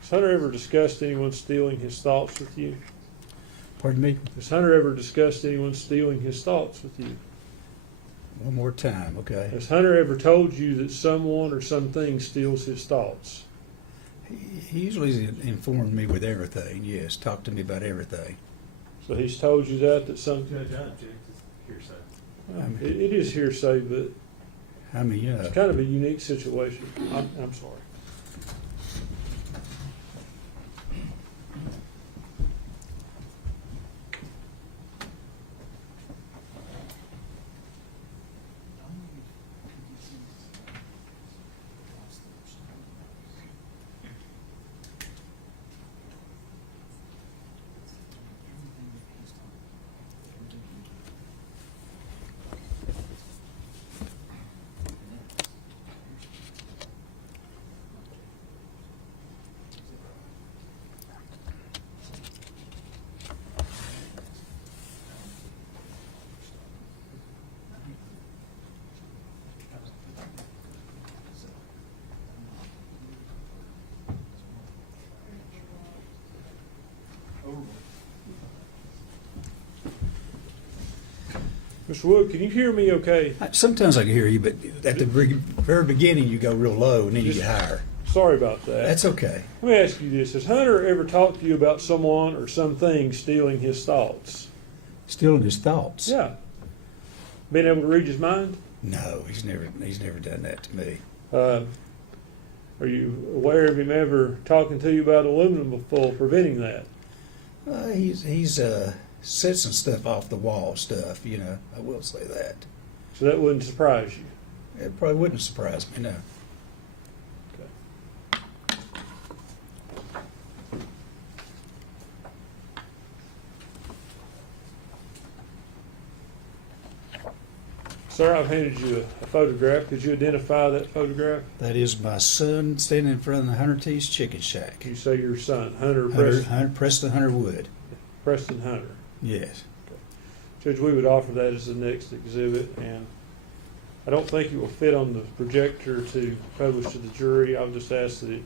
Has Hunter ever discussed anyone stealing his thoughts with you? Pardon me? Has Hunter ever discussed anyone stealing his thoughts with you? One more time, okay? Has Hunter ever told you that someone or something steals his thoughts? He usually informed me with everything, yes, talked to me about everything. So he's told you that some. Judge, I object to hearsay. It is hearsay, but I mean, you know, it's kind of a unique situation. I'm sorry. Mr. Wood, can you hear me okay? sometimes I can hear you, but at the very beginning you go real low and then you get higher. Sorry about that. That's okay. Let me ask you this. Has Hunter ever talked to you about someone or something stealing his thoughts? Stealing his thoughts? Yeah. Being able to read his mind? No, he's never done that to me. Are you aware of him ever talking to you about aluminum foil preventing that? He's said some stuff off the wall stuff, you know. I will say that. So that wouldn't surprise you? It probably wouldn't surprise me, no. Sir, I've handed you a photograph. Could you identify that photograph? That is my son standing in front of the Hunter T's Chicken Shack. You say your son, Hunter Preston Hunter Wood. Preston Hunter. Yes. Judge, we would offer that as the next exhibit, and I don't think it will fit on the projector to publish to the jury. I'll just ask that it,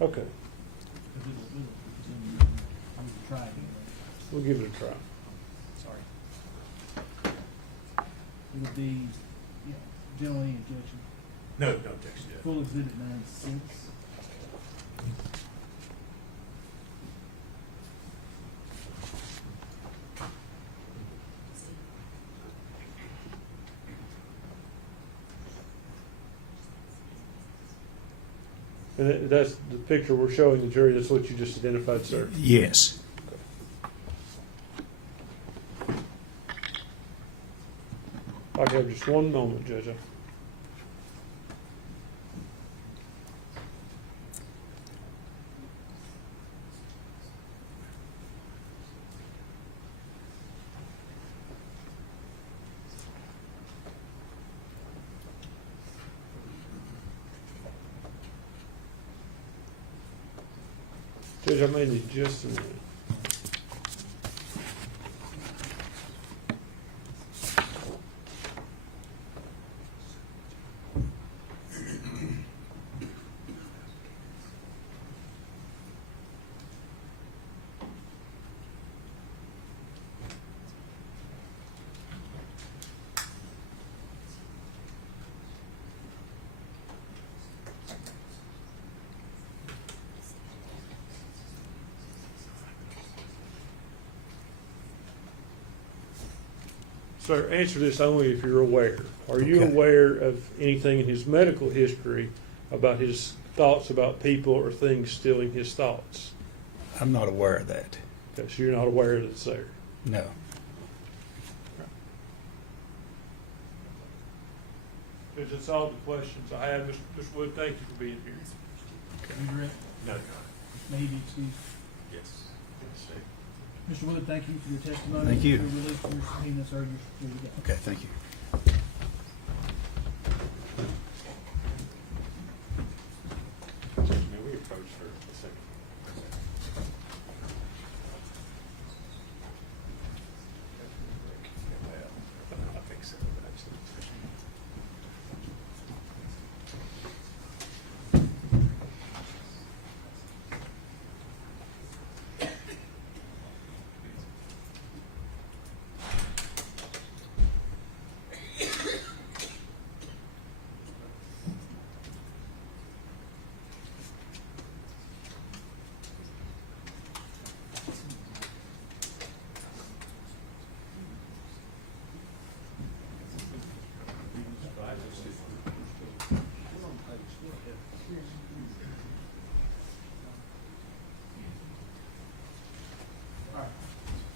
okay, we'll give it a try. Sorry. It would be, generally objection. No objection, Judge. Full exhibit 9-6. And that's the picture we're showing the jury. That's what you just identified, sir. Yes. I have just one moment, Judge. Judge, I may need just a minute. Sir, answer this only if you're aware. Are you Okay. aware of anything in his medical history about his thoughts about people or things stealing his thoughts? I'm not aware of that. Okay, so you're not aware that it's there. No. Because that's all the questions I have. Mr. Wood, thank you for being here. You direct? No, May you be excused. yes. Mr. Wood, thank you for your testimony. Thank you. You're released from your subpoena, sir. You're free to go. Okay, thank you. May we approach for a second? I think so, actually.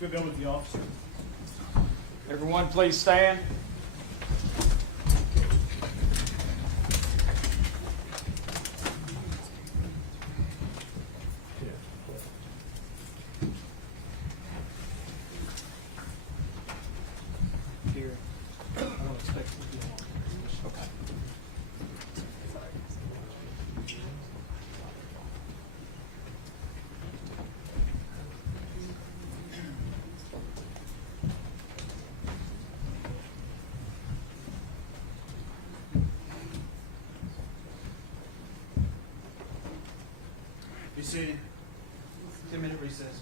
We'll go with the officer. Everyone, please stand. Here. I don't expect to be long. Okay. Be seated. 10-minute recess.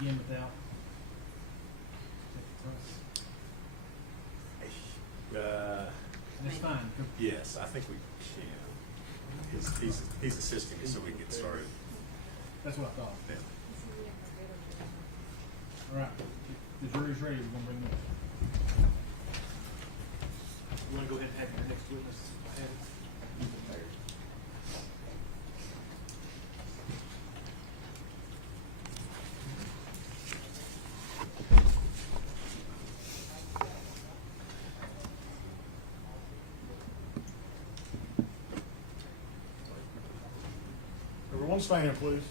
again without? That's fine. Yes, I think we can. He's assisting us so we can get started. That's what I thought. Yeah. All right. The jury's ready. We're gonna bring them up. You wanna go ahead and have your next witness? Everyone stand, please.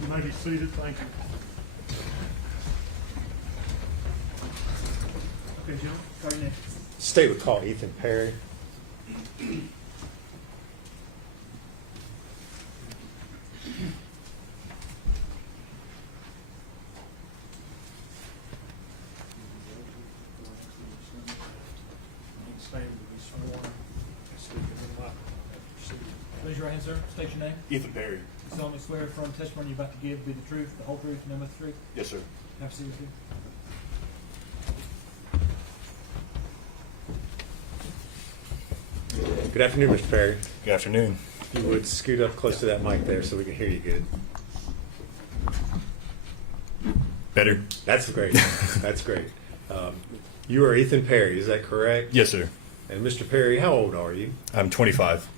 You may be seated. Thank you. Okay, Jim, call your name. State would call Ethan Perry. Stand to be sworn. And speak in the mic. Raise your right hand, sir. State your name. Ethan Perry. You solemnly swear affirm the testimony you're about to give be the truth, the whole truth, and nothing but the truth. Yes, sir. Have a seat, please. Good afternoon, Mr. Perry. Good afternoon. If you would scoot up close to that mic there so we can hear you good. Better? That's great. That's great. You are Ethan Perry, is that correct? Yes, sir. And Mr. Perry, how old are you? I'm 25.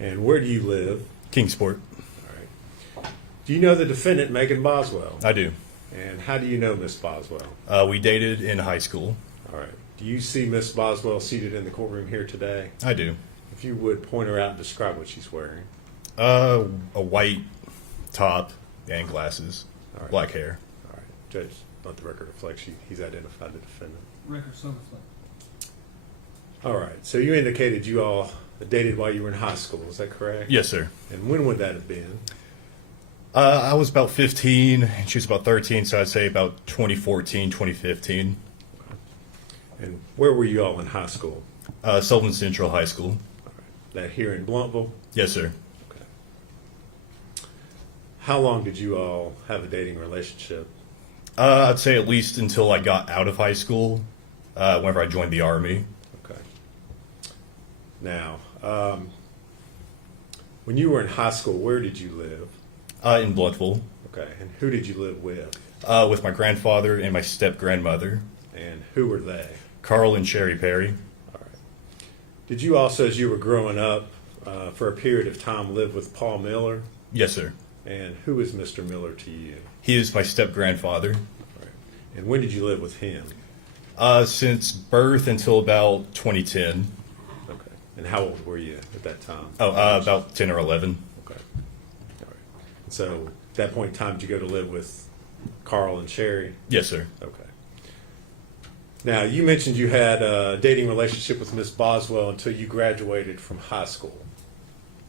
And where do you live? Kingsport. All right. Do you know the defendant, Megan Boswell? I do. And how do you know Miss Boswell? We dated in high school. All right. Do you see Miss Boswell seated in the courtroom here today? I do. If you would point her out and describe what she's wearing. A white top and glasses. All right. Black hair. All right. Judge, let the record reflect he's identified the defendant. Record so reflect. All right. So you indicated you all dated while you were in high school. Is that correct? Yes, sir. And when would that have been? I was about 15, and she was about 13, so I'd say about 2014, 2015. And where were you all in high school? Sullivan Central High School. That here in Bluntville? Yes, sir. Okay. How long did you all have a dating relationship? I'd say at least until I got out of high school, whenever I joined the Army. Okay. Now, when you were in high school, where did you live? In Bloodville. Okay. And who did you live with? With my grandfather and my step-grandmother. And who were they? Carl and Sherry Perry. All right. Did you also, as you were growing up, for a period of time, live with Paul Miller? Yes, sir. And who is Mr. Miller to you? He is my step-grandfather. All right. And when did you live with him? Since birth until about 2010. Okay. And how old were you at that time? About 10 or 11. Okay. All right. And so at that point in time, did you go to live with Carl and Sherry? Yes, sir. Okay. Now, you mentioned you had a dating relationship with Miss Boswell until you graduated from high school.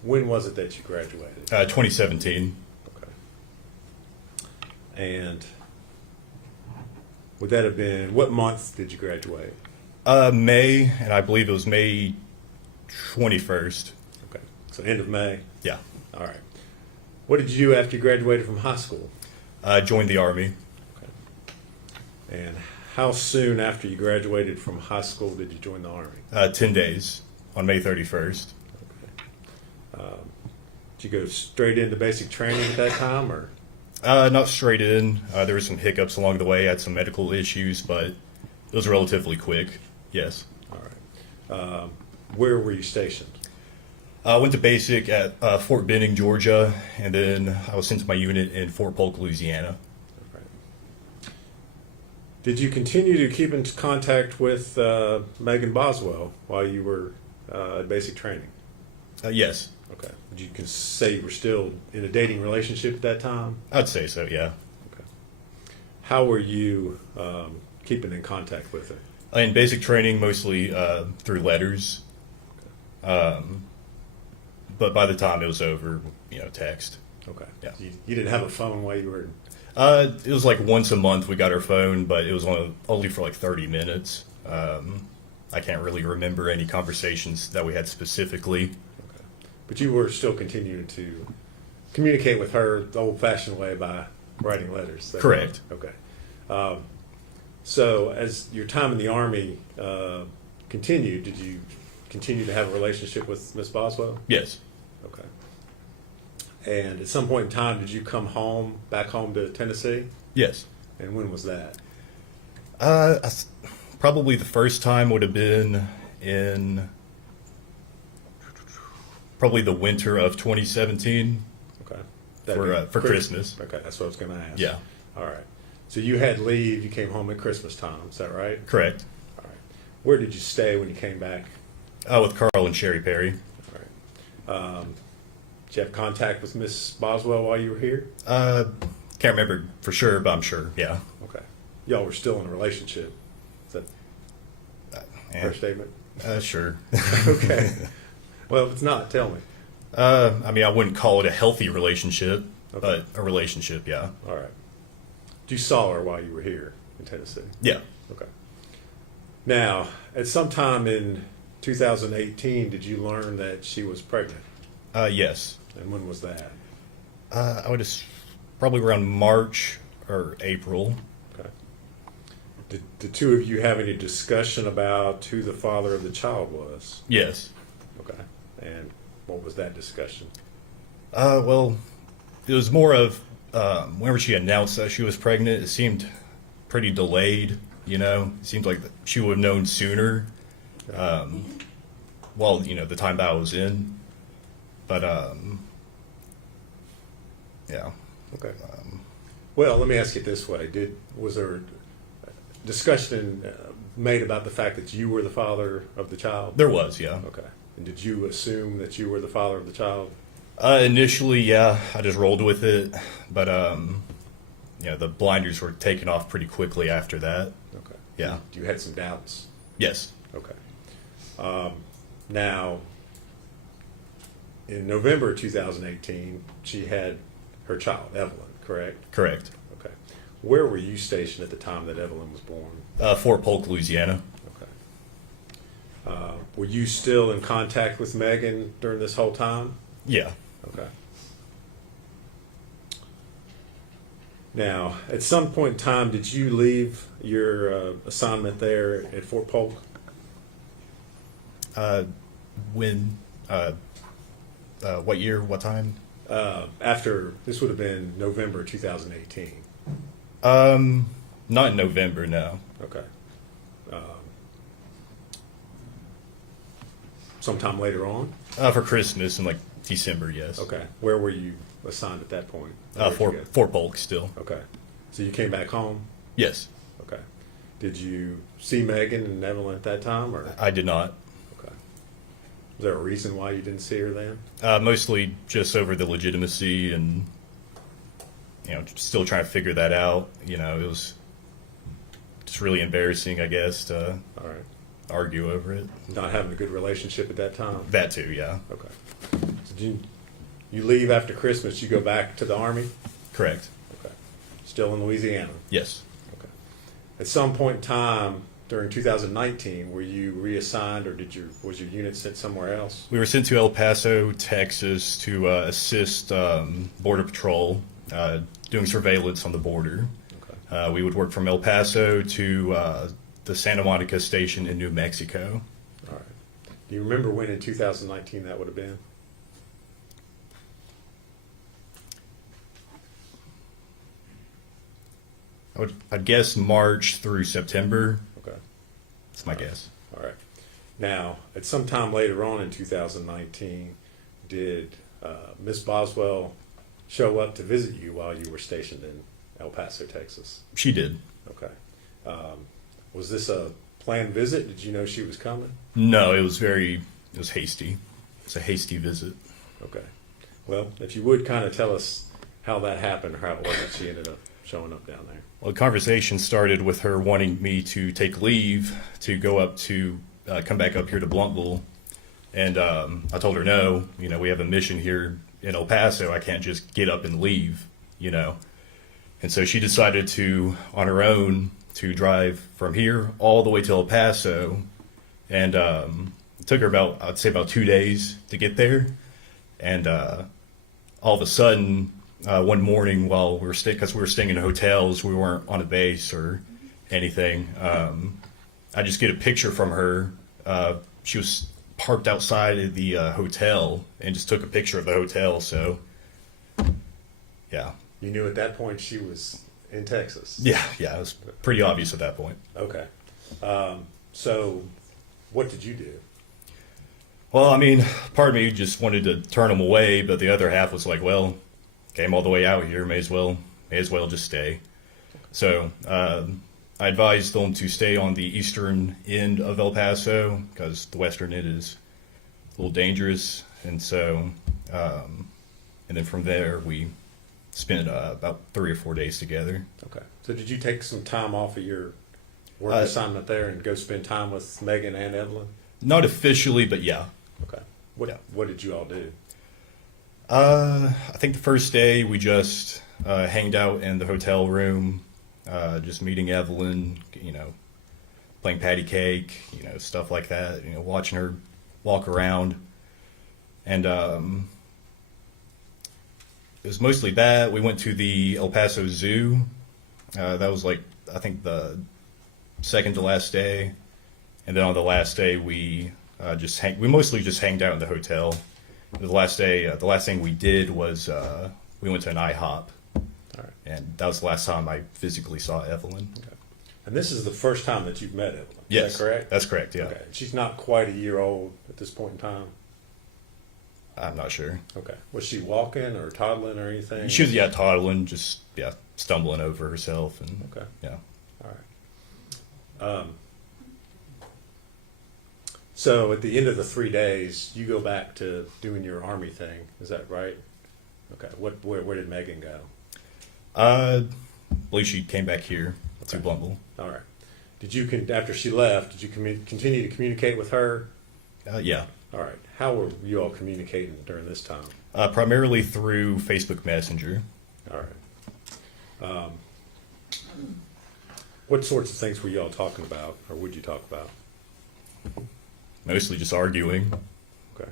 When was it that you graduated? 2017. Okay. And would that have been, what month did you graduate? May, and I believe it was May 21st. Okay. So end of May? Yeah. All right. What did you do after you graduated from high school? Joined the Army. Okay. And how soon after you graduated from high school did you join the Army? 10 days, on May 31st. Did you go straight into basic training at that time, or? Not straight in. There were some hiccups along the way. I had some medical issues, but it was relatively quick. Yes. All right. Where were you stationed? I went to basic at Fort Benning, Georgia, and then I was sent to my unit in Fort Polk, Louisiana. All right. Did you continue to keep in contact with Megan Boswell while you were at basic training? Yes. Okay. Would you say you were still in a dating relationship at that time? I'd say so, yeah. Okay. How were you keeping in contact with her? In basic training, mostly through letters. But by the time it was over, text. Okay. Yeah. You didn't have a phone while you were. It was like once a month we got our phone, but it was only for like 30 minutes. I can't really remember any conversations that we had specifically. Okay. But you were still continuing to communicate with her the old-fashioned way by writing letters. Correct. Okay. So as your time in the Army continued, did you continue to have a relationship with Miss Boswell? Yes. Okay. And at some point in time, did you come back home to Tennessee? Yes. And when was that? Probably the first time would have been in probably the winter of 2017. Okay. For Christmas. Okay, that's what I was going to ask. Yeah. All right. So you had leave. You came home at Christmas time. Is that right? Correct. All right. Where did you stay when you came back? With Carl and Sherry Perry. All right. Did you have contact with Miss Boswell while you were here? Can't remember for sure, but I'm sure. Yeah. Okay. Y'all were still in a relationship. Is that a fair statement? Sure. Okay. Well, if it's not, tell me. I mean, I wouldn't call it a healthy relationship, Okay. but a relationship, yeah. All right. You saw her while you were here in Tennessee? Yeah. Okay. Now, at some time in 2018, did you learn that she was pregnant? Yes. And when was that? I would have probably around March or April. Okay. Did the two of you have any discussion about who the father of the child was? Yes. Okay. And what was that discussion? Well, it was more of whenever she announced that she was pregnant, it seemed pretty delayed, It seemed like she would have known sooner, while, the time that I was in. But, yeah. Okay. Well, let me ask it this way. Was there discussion made about the fact that you were the father of the child? There was, yeah. Okay. And did you assume that you were the father of the child? Initially, yeah, I just rolled with it, but the blinders were taken off pretty quickly after that. Okay. Yeah. You had some doubts? Yes. Okay. Now, in November 2018, she had her child, Evelyn, correct? Correct. Okay. Where were you stationed at the time that Evelyn was born? Fort Polk, Louisiana. Okay. Were you still in contact with Megan during this whole time? Yeah. Okay. Now, at some point in time, did you leave your assignment there at Fort Polk? When? What year? What time? After, this would have been November 2018. Not in November, no. Okay. Sometime later on? For Christmas in like December, yes. Okay. Where were you assigned at that point? Where'd you go? Fort Polk still. Okay. So you came back home? Yes. Okay. Did you see Megan and Evelyn at that time, or? I did not. Okay. Was there a reason why you didn't see her then? Mostly just over the legitimacy and, still trying to figure that out. It was just really embarrassing, I guess, to All right. argue over it. Not having a good relationship at that time? That too, yeah. Okay. So you leave after Christmas, you go back to the Army? Correct. Okay. Still in Louisiana? Yes. Okay. At some point in time during 2019, were you reassigned, or was your unit sent somewhere else? We were sent to El Paso, Texas to assist Border Patrol doing surveillance on the border. Okay. We would work from El Paso to the Santa Monica station in New Mexico. All right. Do you remember when in 2019 that would have been? I'd guess March through September. Okay. That's my guess. All right. Now, at some time later on in 2019, did Miss Boswell show up to visit you while you were stationed in El Paso, Texas? She did. Okay. Was this a planned visit? Did you know she was coming? No, it was hasty. It's a hasty visit. Okay. Well, if you would kind of tell us how that happened, how it was that she ended up showing up down there? Well, the conversation started with her wanting me to take leave to go up to come back up here to Bluntville, and I told her no. You know, we have a mission here in El Paso. I can't just get up and leave. You know, and so she decided to, on her own, to drive from here all the way to El Paso, and it took her about, I'd say, about 2 days to get there, and all of a sudden, one morning while we were because we were staying in hotels, we weren't on a base or anything. I just get a picture from her. She was parked outside of the hotel and just took a picture of the hotel. So, yeah. You knew at that point she was in Texas. Yeah, it was pretty obvious at that point. Okay. So, what did you do? Well, I mean, part of me just wanted to turn them away, but the other half was like, well, came all the way out here, may as well just stay. So I advised them to stay on the eastern end of El Paso because the western end is a little dangerous, and so and then from there we spent about 3 or 4 days together. Okay. So did you take some time off of your work assignment there and go spend time with Megan and Evelyn? Not officially, but yeah. Okay. What did you all do? I think the first day we just hanged out in the hotel room, just meeting Evelyn, you know, playing patty cake, you know, stuff like that, you know, watching her walk around. And it was mostly that. We went to the El Paso Zoo. That was like, I think, the second to last day. And then on the last day, we mostly just hanged out in the hotel. The last thing we did was we went to an IHOP. All right. And that was the last time I physically saw Evelyn. Okay. And this is the first time that you've met Evelyn. Yes. Is that correct? That's correct, yeah. Okay. She's not quite a year old at this point in time? I'm not sure. Okay. Was she walking or toddling or anything? She was, toddling, just, stumbling over herself. And Okay. Yeah. All right. So at the end of the 3 days, you go back to doing your Army thing. Is that right? Okay. Where did Megan go? I believe she came back here to Bluntville. All right. Did you, after she left, did you continue to communicate with her? Yeah. All right. How were you all communicating during this time? Primarily through Facebook Messenger. All right. What sorts of things were you all talking about, or would you talk about? Mostly just arguing. Okay.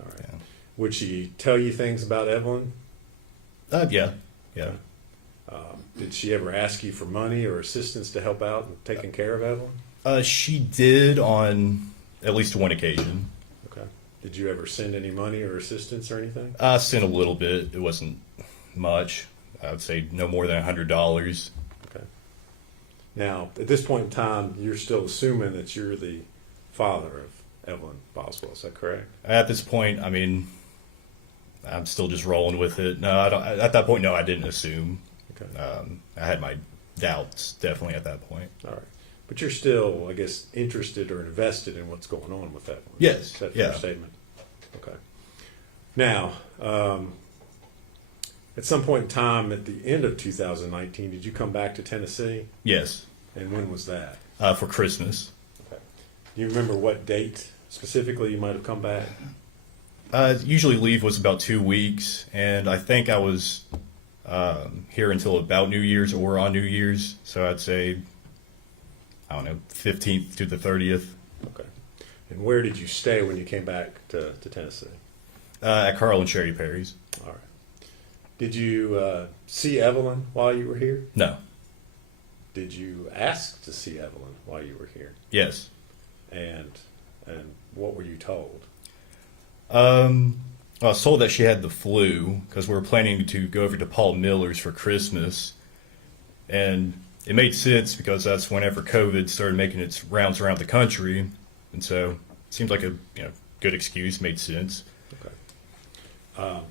All right. Yeah. Would she tell you things about Evelyn? Yeah. Did she ever ask you for money or assistance to help out in taking care of Evelyn? She did on at least one occasion. Okay. Did you ever send any money or assistance or anything? I sent a little bit. It wasn't much. I would say no more than $100. Okay. Now, at this point in time, you're still assuming that you're the father of Evelyn Boswell. Is that correct? At this point, I mean, I'm still just rolling with it. No, I don't. At that point, no, I didn't assume. Okay. I had my doubts, definitely, at that point. All right. But you're still, I guess, interested or invested in what's going on with Evelyn. Yes. Is that a Yeah. fair statement? Okay. Now, at some point in time at the end of 2019, did you come back to Tennessee? Yes. And when was that? For Christmas. Okay. Do you remember what date specifically you might have come back? Usually leave was about 2 weeks, and I think I was here until about New Year's or on New Year's. So I'd say, I don't know, 15th to the 30th. Okay. And where did you stay when you came back to Tennessee? At Carl and Sherry Perry's. All right. Did you see Evelyn while you were here? No. Did you ask to see Evelyn while you were here? Yes. And what were you told? I was told that she had the flu because we were planning to go over to Paul Miller's for Christmas, and it made sense because that's whenever COVID started making its rounds around the country, and so it seemed like a good excuse. Made sense. Okay.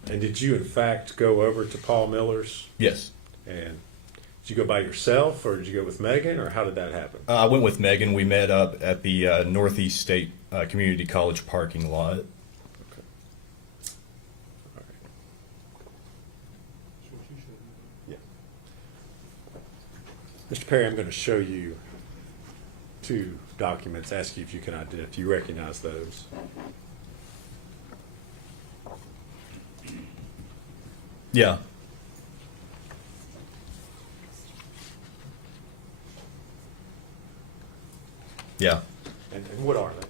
And did you in fact go over to Paul Miller's? Yes. And did you go by yourself, or did you go with Megan, or how did that happen? I went with Megan. We met up at the Northeast State Community College parking lot. Mr. Perry, I'm going to show you two documents, ask you if you can if you recognize those. Yeah. Yeah. And what are they?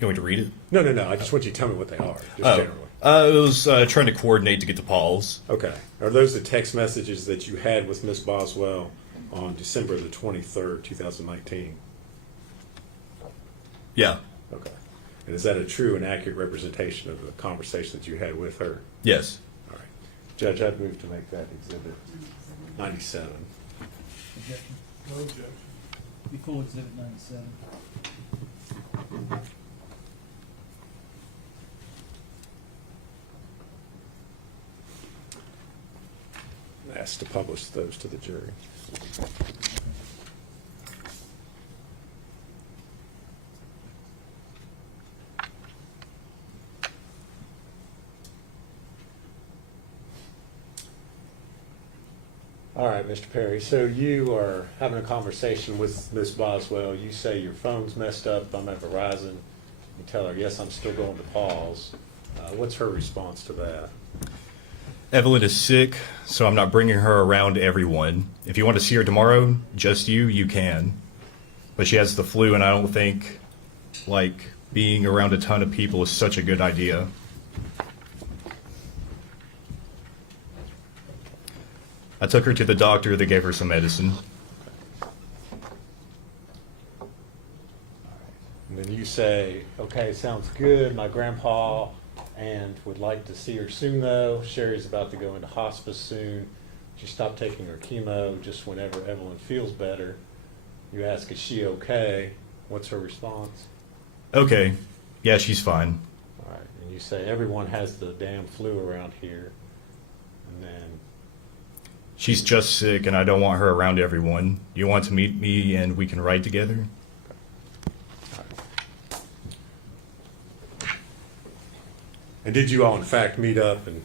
You want me to read it? No. I just want you to tell me what they are, just generally. It was trying to coordinate to get to Paul's. Okay. Are those the text messages that you had with Miss Boswell on December the 23rd, 2019? Yeah. Okay. And is that a true and accurate representation of the conversation that you had with her? Yes. All right. Judge, I'd move to make that exhibit 97. Objection. No objection. Be full exhibit 97. Asked to publish those to the jury. All right, Mr. Perry, so you are having a conversation with Ms. Boswell. You say your phone's messed up, I'm at Verizon. You tell her, yes, I'm still going to Paul's. What's her response to that? Evelyn is sick, so I'm not bringing her around everyone. If you want to see her tomorrow, just you can. But she has the flu, and I don't think, being around a ton of people is such a good idea. I took her to the doctor. They gave her some medicine. And then you say, okay, sounds good. My grandpa and would like to see her soon, though. Sherry's about to go into hospice soon. She stopped taking her chemo just whenever Evelyn feels better. You ask, is she okay? What's her response? Okay. Yeah, she's fine. All right. And you say, everyone has the damn flu around here. And then, She's just sick, and I don't want her around everyone. You want to meet me, and we can ride together? and did you all, in fact, meet up and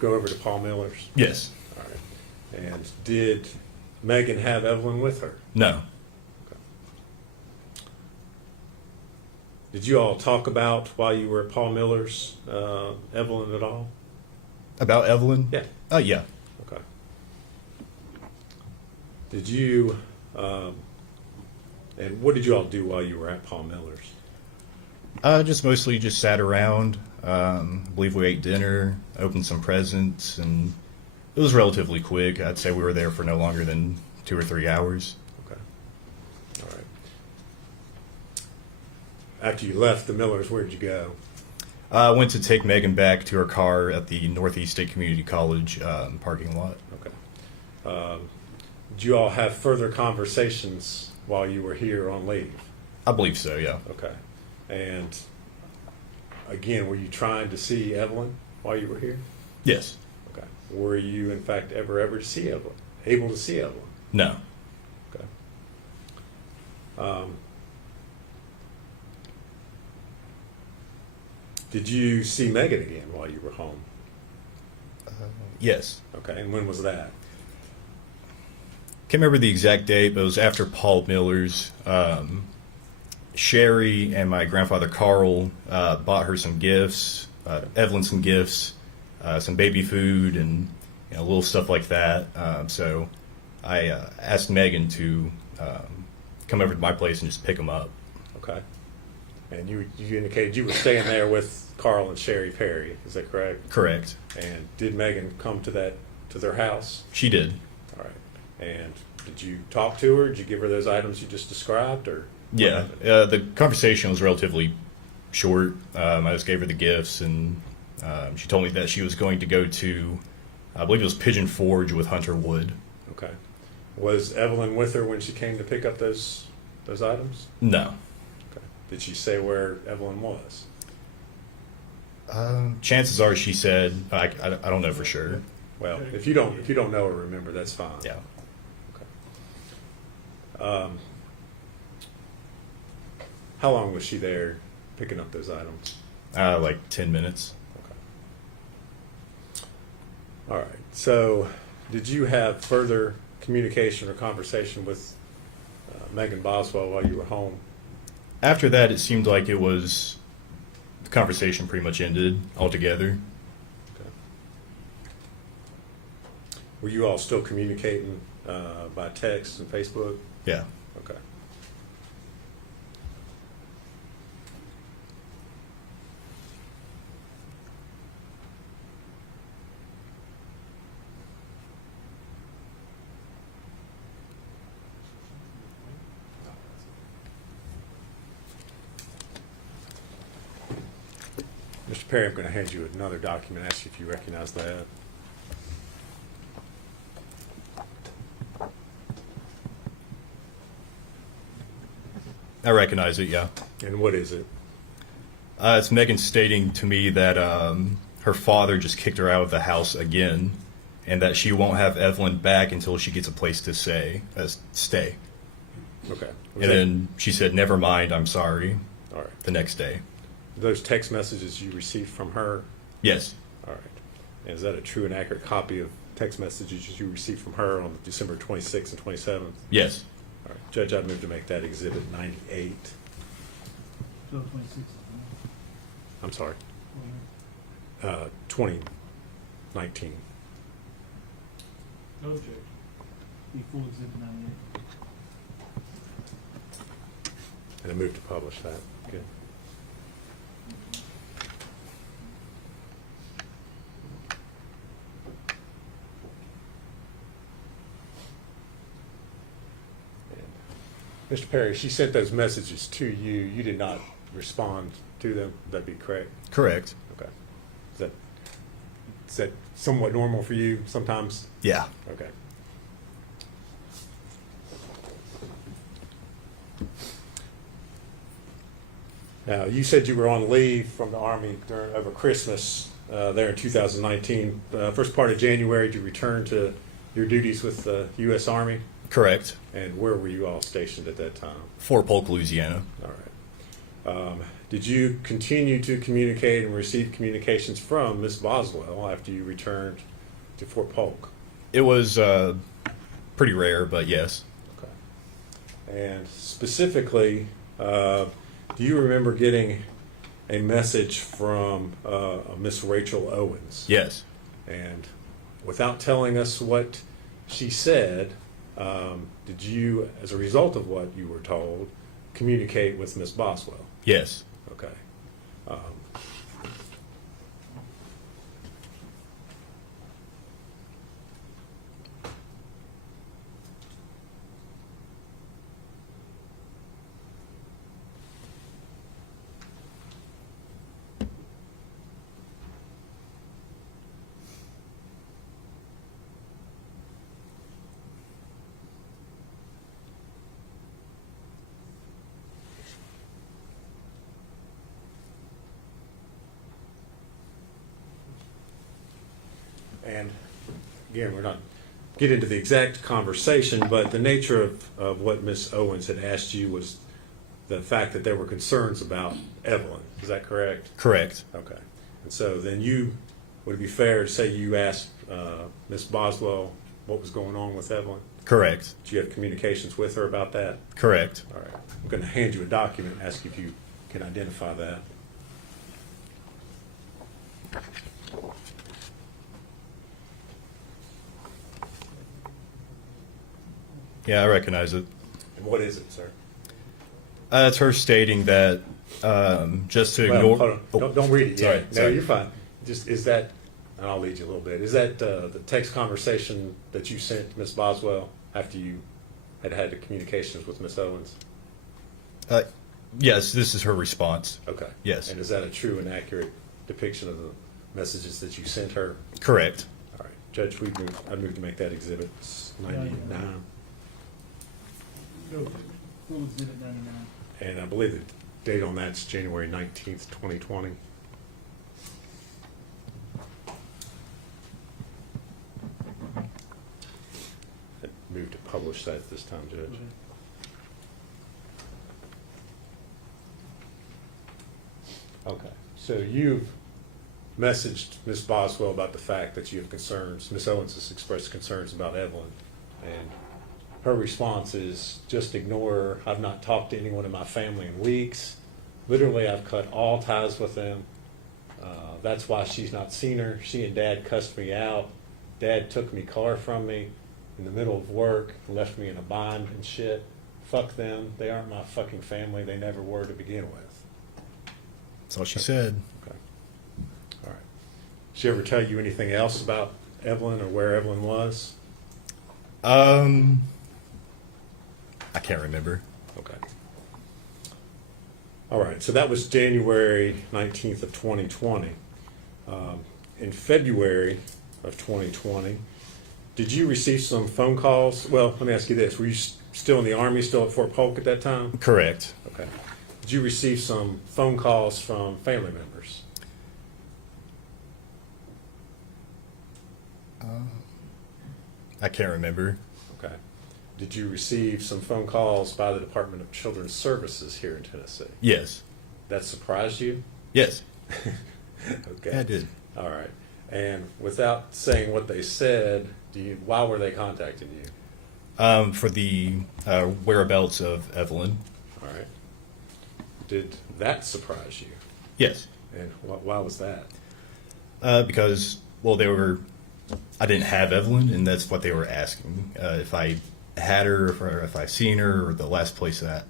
go over to Paul Miller's? Yes. All right. And did Megan have Evelyn with her? No. Did you all talk about, while you were at Paul Miller's, Evelyn at all? About Evelyn? Yeah. Yeah. Okay. Did you, and what did you all do while you were at Paul Miller's? Just mostly just sat around. I believe we ate dinner, opened some presents, and it was relatively quick. I'd say we were there for no longer than 2 or 3 hours. Okay. All right. After you left the Millers, where did you go? I went to take Megan back to her car at the Northeast State Community College parking lot. Okay. Did you all have further conversations while you were here on leave? I believe so, yeah. Okay. And again, were you trying to see Evelyn while you were here? Yes. Okay. Were you, in fact, ever to see Evelyn? Able to see Evelyn? No. Okay. Did you see Megan again while you were home? Yes. Okay. And when was that? Can't remember the exact date, but it was after Paul Miller's. Sherry and my grandfather Carl bought her some gifts, Evelyn some gifts, some baby food, and little stuff like that. So I asked Megan to come over to my place and just pick them up. Okay. And you indicated you were staying there with Carl and Sherry Perry. Is that correct? Correct. And did Megan come to their house? She did. All right. And did you talk to her? Did you give her those items you just described, or? Yeah. The conversation was relatively short. I just gave her the gifts, and she told me that she was going to go to, I believe it was Pigeon Forge with Hunter Wood. Okay. Was Evelyn with her when she came to pick up those items? No. Okay. Did she say where Evelyn was? Chances are she said, I don't know for sure. Well, if you don't know or remember, that's fine. Yeah. Okay. How long was she there picking up those items? Like 10 minutes. Okay. All right. So Did you have further communication or conversation with Megan Boswell while you were home? After that, it seemed like the conversation pretty much ended altogether. Okay. Were you all still communicating by text and Facebook? Yeah. Okay. Mr. Perry, I'm going to hand you another document, ask you if you recognize that. I recognize it, yeah. And what is it? It's Megan stating to me that her father just kicked her out of the house again, and that she won't have Evelyn back until she gets a place to stay. Okay. And then she said, "Never mind, I'm sorry." All right. The next day. Those text messages you received from her? Yes. All right. And is that a true and accurate copy of text messages you received from her on December 26th and 27th? Yes. All right. Judge, I'd move to make that Exhibit 98. 12/26. I'm sorry. 2019. No objection. Be full exhibit 98. And I move to publish that. Good. Mr. Perry, she sent those messages to you. You did not respond to them. Would that be correct? Correct. Okay. Is that somewhat normal for you sometimes? Yeah. Okay. Now, you said you were on leave from the Army over Christmas there in 2019. First part of January, did you return to your duties with the U.S. Army? Correct. And where were you all stationed at that time? Fort Polk, Louisiana. All right. Did you continue to communicate and receive communications from Miss Boswell after you returned to Fort Polk? It was pretty rare, but yes. Okay. And specifically, do you remember getting a message from Miss Rachel Owens? Yes. And without telling us what she said, did you, as a result of what you were told, communicate with Miss Boswell? Yes. Okay. And again, we're not get into the exact conversation, but the nature of what Miss Owens had asked you was the fact that there were concerns about Evelyn. Is that correct? Correct. Okay. And so then would it be fair to say you asked Miss Boswell what was going on with Evelyn? Correct. Did you have communications with her about that? Correct. All right. I'm going to hand you a document and ask if you can identify that. Yeah, I recognize it. And what is it, sir? It's her stating that just to Well, ignore. hold on. Oh, Don't read it sorry, yet. No, sorry. you're fine. Just is that, and I'll lead you a little bit. Is that the text conversation that you sent to Miss Boswell after you had the communications with Miss Owens? Yes, this is her response. Okay. Yes. And is that a true and accurate depiction of the messages that you sent her? Correct. All right, Judge, I move to make that exhibit 99. No objection. Full exhibit 99. And I believe the date on that's January 19th, 2020. I move to publish that at this time, Judge. Okay, so you've messaged Miss Boswell about the fact that you have concerns. Miss Owens has expressed concerns about Evelyn, and her response is just ignore her. I've not talked to anyone in my family in weeks. Literally, I've cut all ties with them. That's why she's not seen her. She and Dad cussed me out. Dad took me car from me in the middle of work and left me in a bind and shit. Fuck them. They aren't my fucking family. They never were to begin with. That's all she said. Okay. All right. Did she ever tell you anything else about Evelyn or where Evelyn was? I can't remember. Okay. All right. So that was January 19th of 2020. In February of 2020, did you receive some phone calls? Well, let me ask you this. Were you still in the Army, still at Fort Polk at that time? Correct. Okay. Did you receive some phone calls from family members? I can't remember. Okay. Did you receive some phone calls by the Department of Children's Services here in Tennessee? Yes. That surprised you? Yes. Okay. Yeah, I did. All right. And without saying what they said, why were they contacting you? For the whereabouts of Evelyn. All right. Did that surprise you? Yes. And why was that? Because, well, I didn't have Evelyn, and that's what they were asking. If I had her, or if I seen her, or the last place that,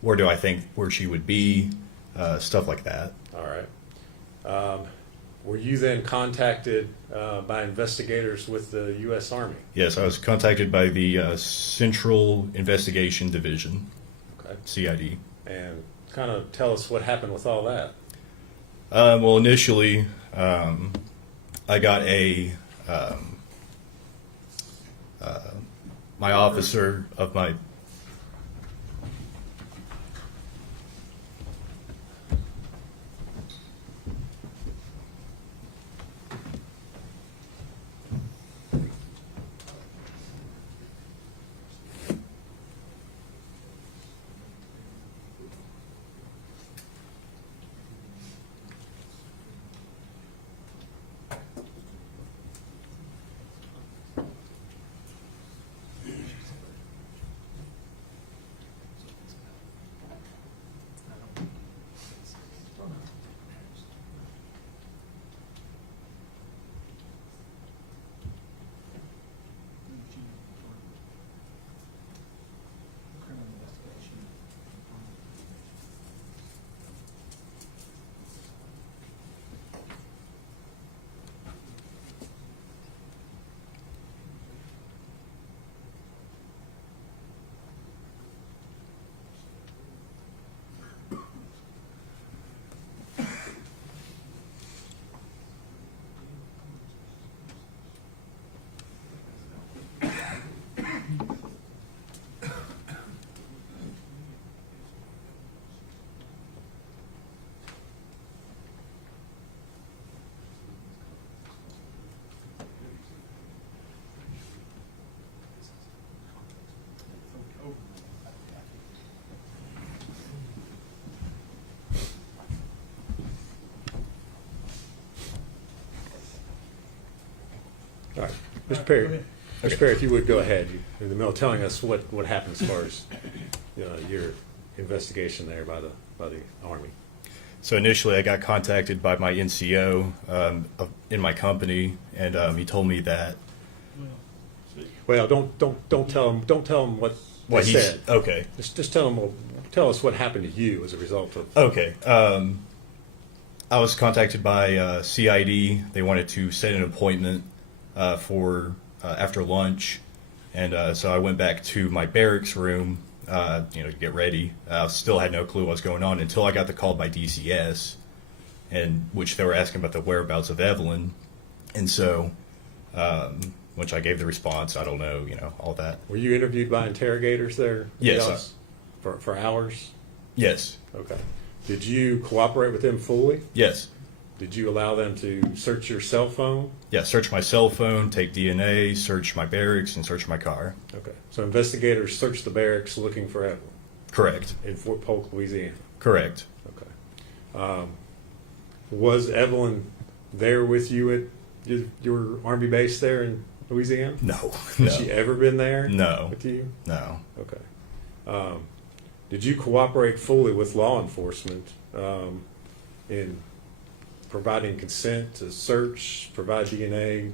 where do I think where she would be, stuff like that. All right. Were you then contacted by investigators with the U.S. Army? Yes, I was contacted by the Central Investigation Division, Okay. CID. And kind of tell us what happened with all that. Well, initially, I got my officer of my All right. Mr. Perry. Mr. Perry, if you would go ahead. You, in the middle, telling us what happened as far as your investigation there by the Army. So initially, I got contacted by my NCO in my company, and he told me that. Well, don't tell him what they said. Okay. Just tell us what happened to you as a result of. Okay. I was contacted by CID. They wanted to set an appointment for after lunch, and so I went back to my barracks room, to get ready. I still had no clue what was going on until I got the call by DCS, and which they were asking about the whereabouts of Evelyn, and so, which I gave the response. I don't know, all that. Were you interviewed by interrogators there? Yes. For hours? Yes. Okay. Did you cooperate with them fully? Yes. Did you allow them to search your cell phone? Yeah, search my cell phone, take DNA, search my barracks, and search my car. Okay. So investigators searched the barracks looking for Evelyn? Correct. In Fort Polk, Louisiana? Correct. Okay. Was Evelyn there with you at your Army base there in Louisiana? No. Has No. she ever been there? No. With you? No. Okay. Did you cooperate fully with law enforcement in providing consent to search, provide DNA,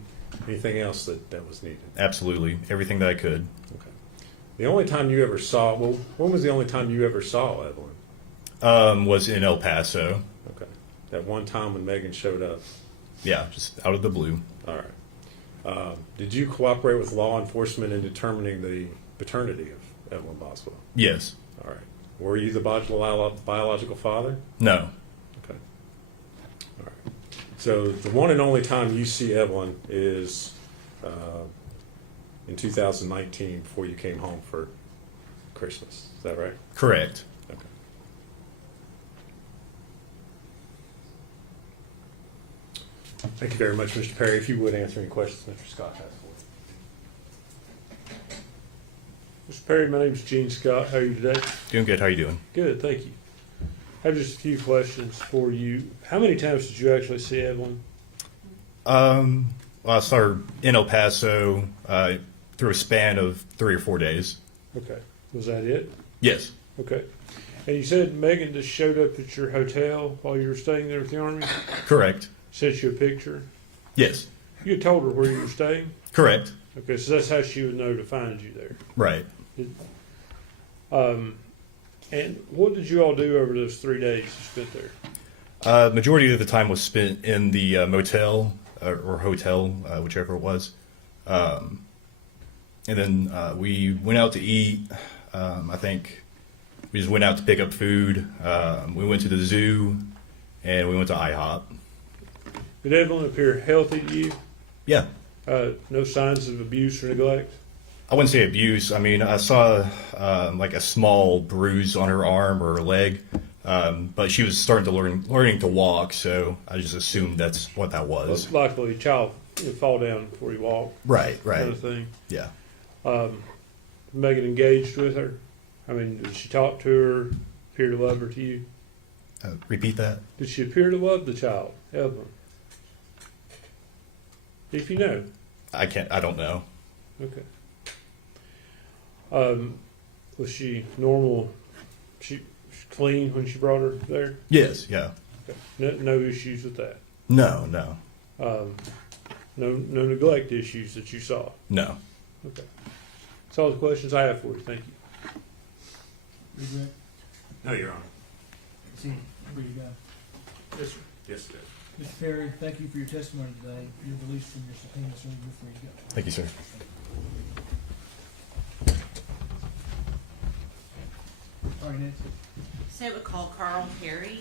anything else that was needed? Absolutely. Everything that I could. Okay. The only time you ever saw, well, when was the only time you ever saw Evelyn? Was in El Paso. Okay. That one time when Megan showed up? Yeah, just out of the blue. All right. Did you cooperate with law enforcement in determining the paternity of Evelyn Boswell? Yes. All right. Were you the biological father? No. Okay. All right. So the one and only time you see Evelyn is in 2019 before you came home for Christmas. Is that right? Correct. Okay. Thank you very much, Mr. Perry. If you would answer any questions Mr. Scott has for you. Mr. Perry, my name is Gene Scott. How are you today? Doing good. How are you doing? Good, thank you. I have just a few questions for you. How many times did you actually see Evelyn? Well, I saw her in El Paso through a span of 3 or 4 days. Okay. Was that it? Yes. Okay. And you said Megan just showed up at your hotel while you were staying there with the Army? Correct. Sent you a picture? Yes. You had told her where you were staying? Correct. Okay, so that's how she would know to find you there. Right. And what did you all do over those 3 days you spent there? Majority of the time was spent in the motel or hotel, whichever it was. And then we went out to eat. I think we just went out to pick up food. We went to the zoo, and we went to IHOP. Did Evelyn appear healthy to you? Yeah. No signs of abuse or neglect? I wouldn't say abuse. I mean, I saw like a small bruise on her arm or her leg, but she was starting to learning to walk, so I just assumed that's what that was. Likely a child would fall down before you walk. Right. Kind of thing. Yeah. Megan engaged with her? I mean, did she talk to her, appear to love her to you? Repeat that. Did she appear to love the child, Evelyn? If you know. I don't know. Okay. Was she normal? She clean when she brought her there? Yes. Yeah. Okay. No issues with that? No. No neglect issues that you saw? No. Okay. That's all the questions I have for you. Thank you. You Greg? No, Your Honor. See, where you go. Yes, sir. Yes, sir. Mr. Perry, thank you for your testimony today. You're released from your subpoena, sir. You're free to go. Thank you, sir. All right, Nancy. So we call Carl Perry.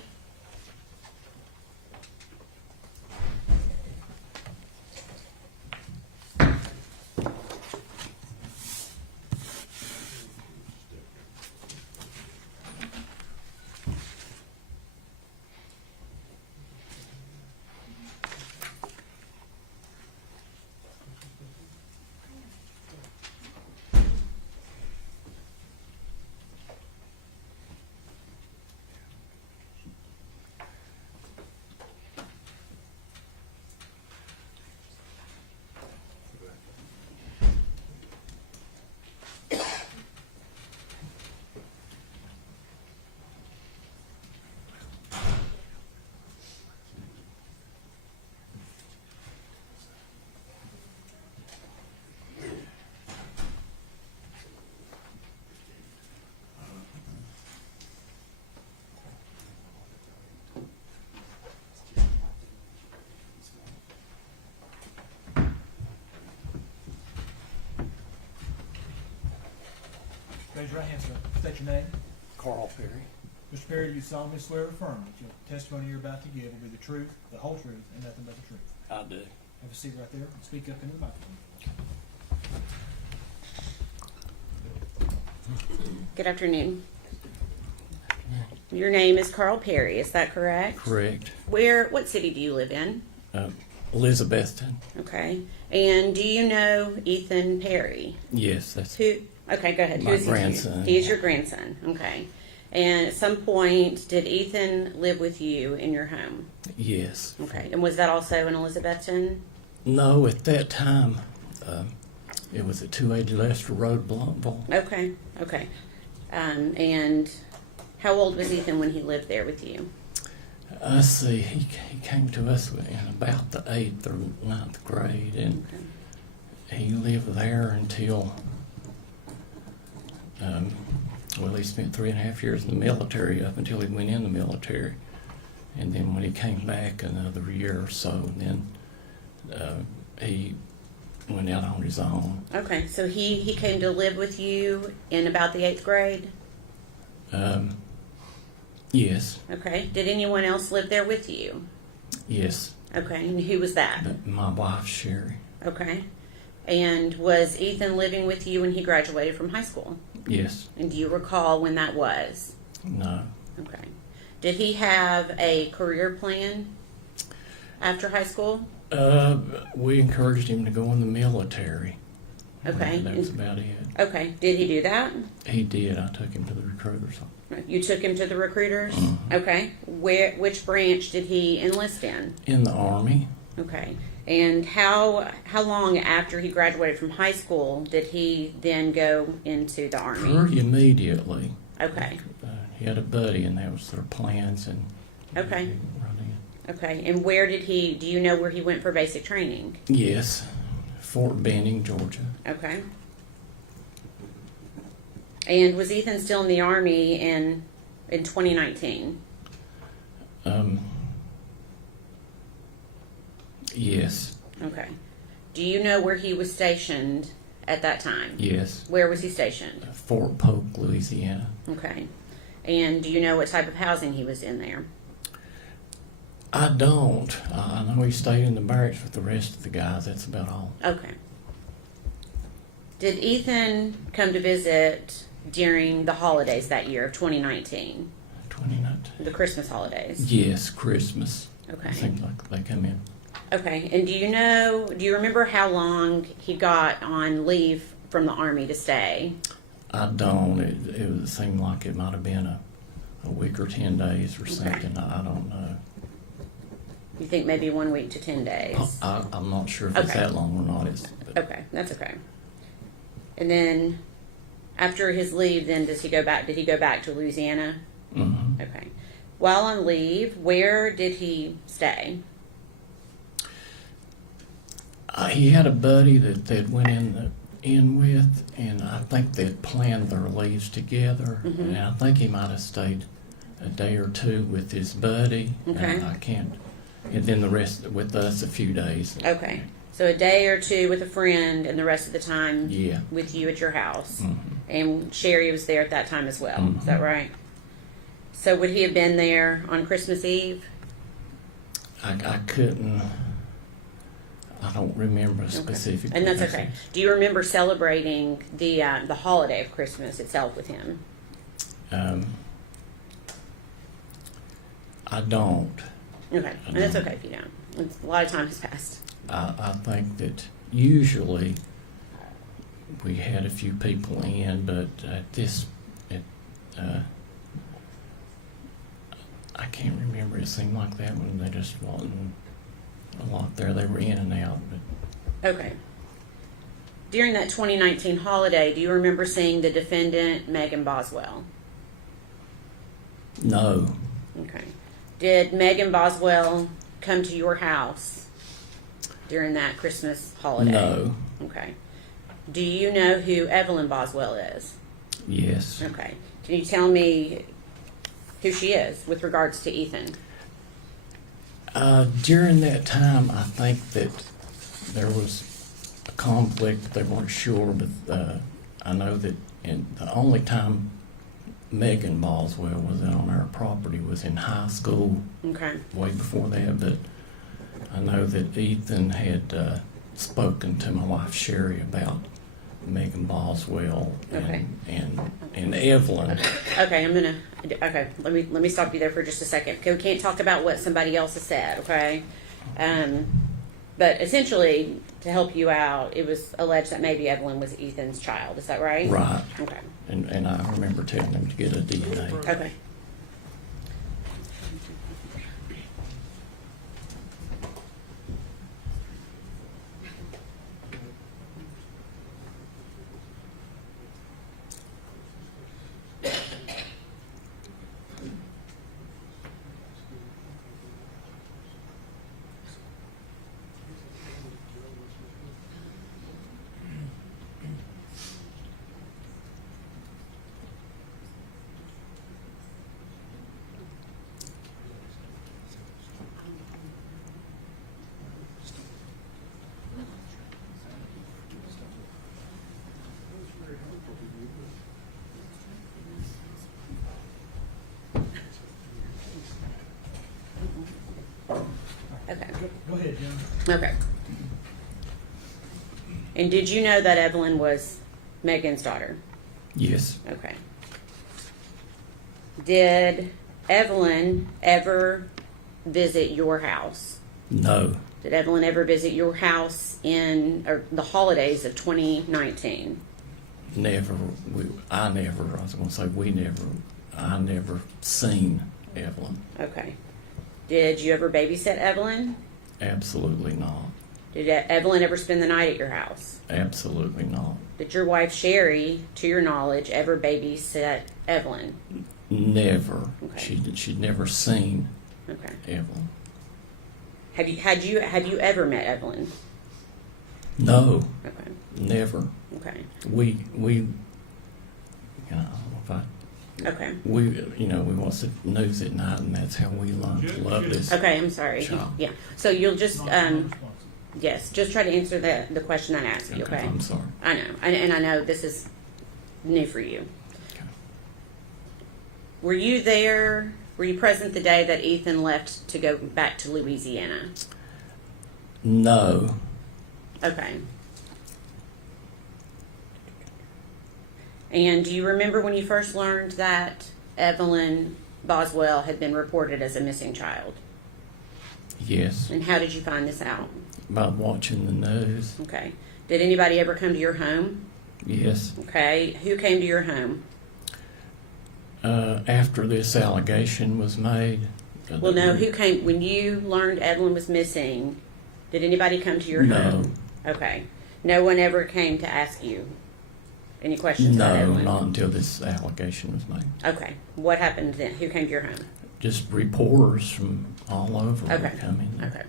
Raise your right hand, sir. State your name. Carl Perry. Mr. Perry, do you solemnly swear or affirm that your testimony you're about to give will be the truth, the whole truth, and nothing but the truth? I do. Have a seat right there and speak up into the microphone. Good afternoon. Your name is Carl Perry, is that correct? Correct. What city do you live in? Elizabethton. Okay. And do you know Ethan Perry? Yes, that's Who? Okay, go ahead. My Who is he to you? grandson. He is your grandson. Okay. And at some point, did Ethan live with you in your home? Yes. Okay. And was that also in Elizabethton? No, at that time, it was at 280 Lester Road, Blumpville. Okay. Okay. And how old was Ethan when he lived there with you? Let's see, he came to us in about the 8th or 9th grade, and he lived there until, well, he spent 3.5 years in the military up until he went in the military. And then when he came back another year or so, then he went out on his own. Okay, so he came to live with you in about the 8th grade? Yes. Okay. Did anyone else live there with you? Yes. Okay, and who was that? My wife, Sherry. Okay. And was Ethan living with you when he graduated from high school? Yes. And do you recall when that was? No. Okay. Did he have a career plan after high school? We encouraged him to go in the military. Okay. That's about it. Okay. Did he do that? He did. I took him to the recruiters. You took him to the recruiters? Mhm. Okay. Which branch did he enlist in? In the Army. Okay. And how long after he graduated from high school did he then go into the Army? Pretty immediately. Okay. He had a buddy, and that was their plans. And Okay. he run in. Okay. And where did he? Do you know where he went for basic training? Yes, Fort Benning, Georgia. Okay. And was Ethan still in the Army in 2019? Yes. Okay. Do you know where he was stationed at that time? Yes. Where was he stationed? Fort Polk, Louisiana. Okay. And do you know what type of housing he was in there? I don't. I know he stayed in the barracks with the rest of the guys. That's about all. Okay. Did Ethan come to visit during the holidays that year of 2019? 2019. The Christmas holidays? Yes, Christmas. Okay. It seems like they come in. Okay. And do you remember how long he got on leave from the Army to stay? I don't. It seemed like it might have been a week or 10 days or something. I don't know. You think maybe 1 week to 10 days? I'm not sure if it's Okay. that long or not. Okay, that's okay. And then after his leave, then did he go back to Louisiana? Mm-hmm. Okay. While on leave, where did he stay? He had a buddy that went in with, and I think they'd planned their leaves together. Mhm. And I think he might have stayed a day or two with his buddy. Okay. And I can't. And then the rest with us a few days. Okay. So a day or two with a friend, and the rest of the time Yeah. with you at your house. Mhm. And Sherry was there at that time as well. Mhm. Is that right? So would he have been there on Christmas Eve? I couldn't. I don't remember specifically. And that's okay. Do you remember celebrating the holiday of Christmas itself with him? I don't. Okay, and that's okay if you don't. A lot of time has passed. I think that usually we had a few people in, but I can't remember. It seemed like that one. They just wasn't a lot there. They were in and out. But Okay. During that 2019 holiday, do you remember seeing the defendant, Megan Boswell? no, Okay. Did Megan Boswell come to your house during that Christmas holiday? no, Okay. Do you know who Evelyn Boswell is? yes. Okay. Can you tell me who she is with regards to Ethan? During that time, I think that there was a conflict. They weren't sure, but I know that the only time Megan Boswell was out on our property was in high school, Okay. way before that. But I know that Ethan had spoken to my wife Sherry about Megan Boswell Okay. and Evelyn. Okay, let me stop you there for just a second. Okay, we can't talk about what somebody else has said, okay? But essentially, to help you out, it was alleged that maybe Evelyn was Ethan's child. Is that right? Right. Okay. and I remember telling him to get a DNA. Okay. Okay. Go ahead, Jim. Okay. And did you know that Evelyn was Megan's daughter? Yes. Okay. Did Evelyn ever visit your house? No. Did Evelyn ever visit your house in the holidays of 2019? Never. I was going to say we never. I never seen Evelyn. Okay. Did you ever babysit Evelyn? Absolutely not. Did Evelyn ever spend the night at your house? Absolutely not. Did your wife Sherry, to your knowledge, ever babysit Evelyn? Never. Okay. She'd never seen Okay. Evelyn. Have you ever met Evelyn? No. Okay. Never. Okay. We you know, if I, Okay. we watch the news at night, and that's how we learn to love this. Okay, I'm sorry. child. Yeah. So you'll just Non-responsive. yes, just try to answer the question I asked you. Okay. I'm sorry. I know, and I know this is new for you. Okay. Were you there? Were you present the day that Ethan left to go back to Louisiana? No. Okay. And do you remember when you first learned that Evelyn Boswell had been reported as a missing child? Yes. And how did you find this out? By watching the news. Okay. Did anybody ever come to your home? Yes. Okay. Who came to your home? After this allegation was made. Well, no. Who came when you learned Evelyn was missing? Did anybody come to your No. home? Okay. No one ever came to ask you any questions about No, Evelyn? not until this allegation was made. Okay. What happened then? Who came to your home? Just reporters from all over Okay. were coming. Okay.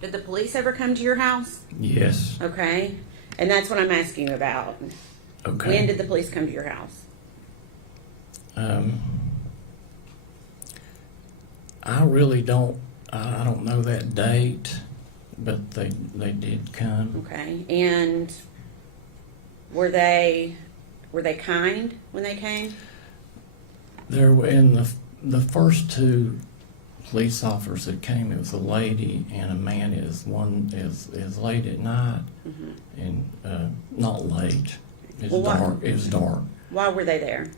Did the police ever come to your house? Yes. Okay. And that's what I'm asking you about. Okay. When did the police come to your house? I really don't. I don't know that date, but they did come. Okay. And were they kind when they came? There were in the first two police officers that came. It was a lady and a man. One is late at night and not late. It's Well, dark. It was dark. Why were they there?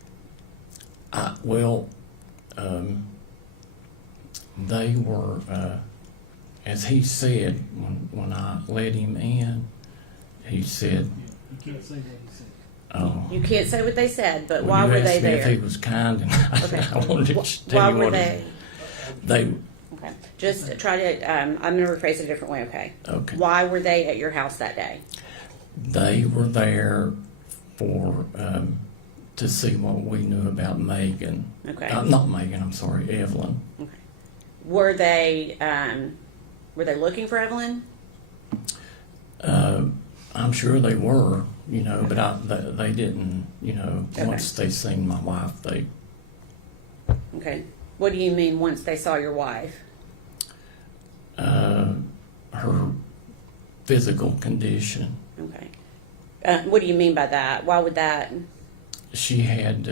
They were, as he said when I let him in, he said, You can't say what he said. "Oh." You can't say what they said, but Well, why you were they asked me there? if he was kind, and Okay. I wanted to tell Why you were what they? they. Okay. Just try to. I'm going to rephrase it a different way. Okay. Okay. Why were they at your house that day? They were there for to see what we knew about Megan. Okay. Not Megan. I'm sorry, Evelyn. Okay. Were they looking for Evelyn? I'm sure they were, but they didn't. Okay. Once they seen my wife, they. Okay. What do you mean once they saw your wife? Her physical condition. Okay. What do you mean by that? Why would that? She had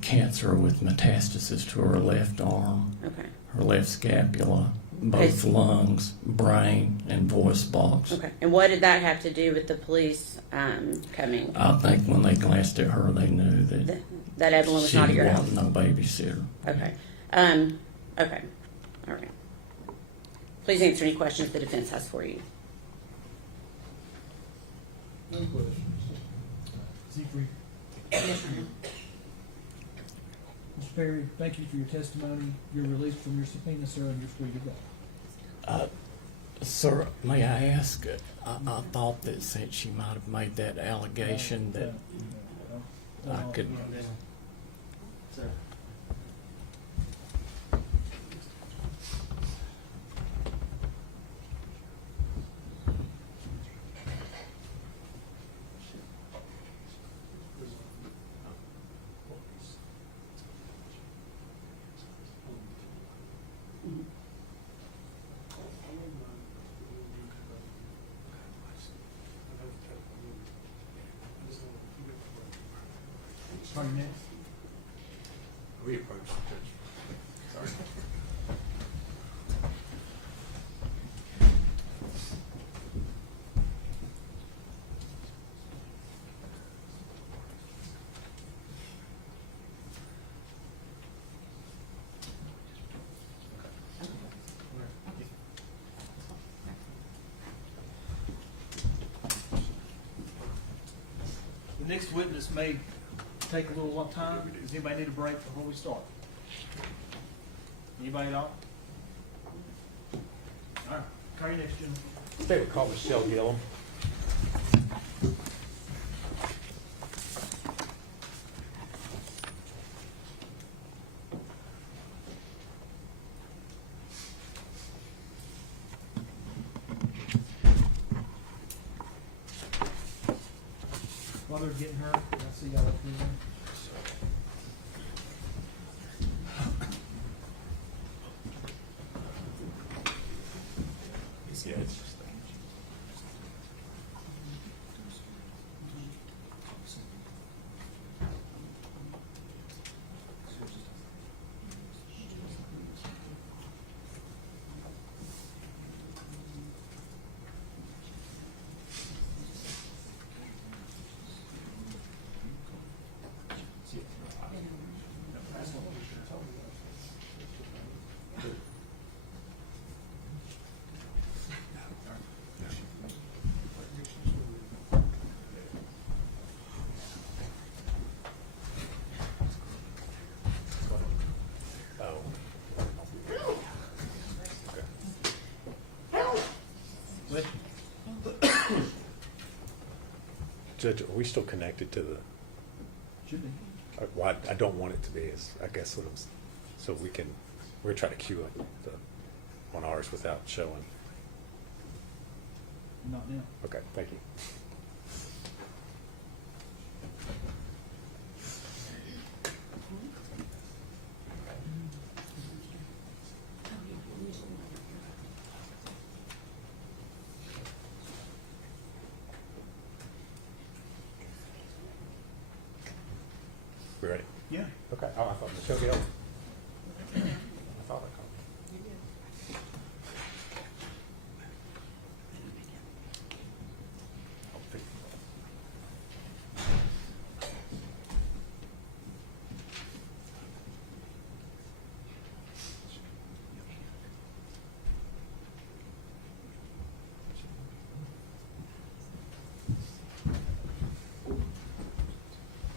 cancer with metastasis to her left arm. Okay. her left scapula, both Okay. lungs, brain, and voice box. Okay. And what did that have to do with the police coming? I think when they glanced at her, they knew that That Evelyn was she not at your house? wasn't no babysitter. Okay. Okay. All right. Please answer any questions the defense has for you. No questions. Siegfried? Mr. Perry, thank you for your testimony. You're released from your subpoena, sir, and you're free to go. Sir, may I ask, I thought that since she might have made that allegation that I could, Sir. Sorry, next. We approached the judge. Sorry. The next witness may take a little time. Does anybody need a break before we start? Anybody at all? All right, call your next gentleman. They would call Michelle Gillum. While they're getting her, I see y'all up here. Yeah, it's just Judge, are we still connected to the? Should be. Well, I don't want it to be. Is I guess what I'm. So we're gonna try to cue it on ours without showing. Not now. Okay, thank you. We ready? Yeah. Okay. Oh, I thought Michelle Gill. I thought I called.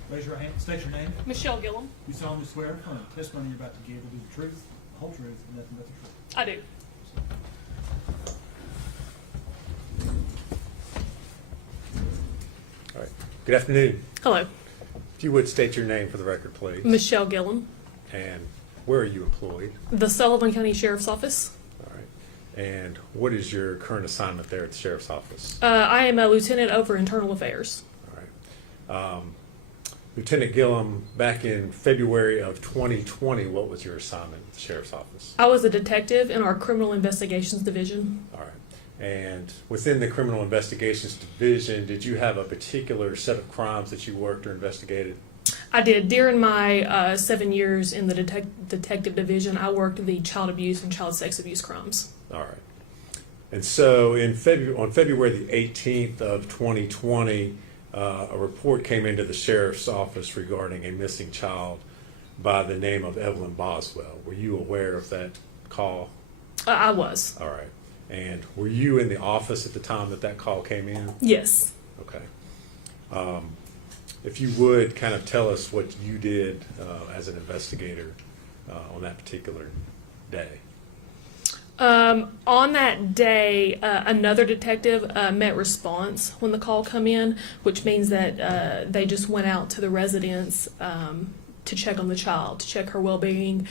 Raise your hand. State your name. Michelle Gillum. You solemnly swear or affirm the testimony you're about to give will be the truth, the whole truth, and nothing but the truth. I do. All right. Good afternoon. Hello. If you would state your name for the record, please. Michelle Gillum, And where are you employed? the Sullivan County Sheriff's Office. All right. And what is your current assignment there at the sheriff's office? I am a lieutenant over internal affairs. All right. Lieutenant Gillum, back in February of 2020, what was your assignment at the sheriff's office? I was a detective in our criminal investigations division. All right. And within the criminal investigations division, did you have a particular set of crimes that you worked or investigated? I did. During my 7 years in the detective division, I worked the child abuse and child sex abuse crimes. All right. And so on February the 18th of 2020, a report came into the sheriff's office regarding a missing child by the name of Evelyn Boswell. Were you aware of that call? I was. All right. And were you in the office at the time that call came in? Yes. Okay. If you would kind of tell us what you did as an investigator on that particular day. On that day, another detective met response when the call come in, which means that they just went out to the residence to check on the child, to check her well-being,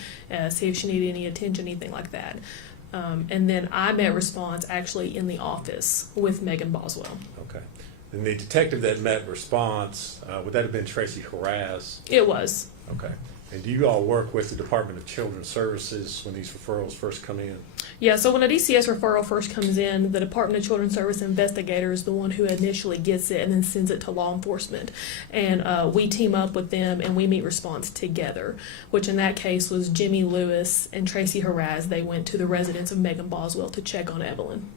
see if she needed any attention, anything like that. And then I met response actually in the office with Megan Boswell. Okay. And the detective that met response, would that have been Tracy Harraz? It was. Okay. And do you all work with the Department of Children's Services when these referrals first come in? Yeah, so when a DCS referral first comes in, the Department of Children's Service investigator is the one who initially gets it and then sends it to law enforcement. And we team up with them and we meet response together, which in that case was Jimmy Lewis and Tracy Harraz. They went to the residence of Megan Boswell to check on Evelyn.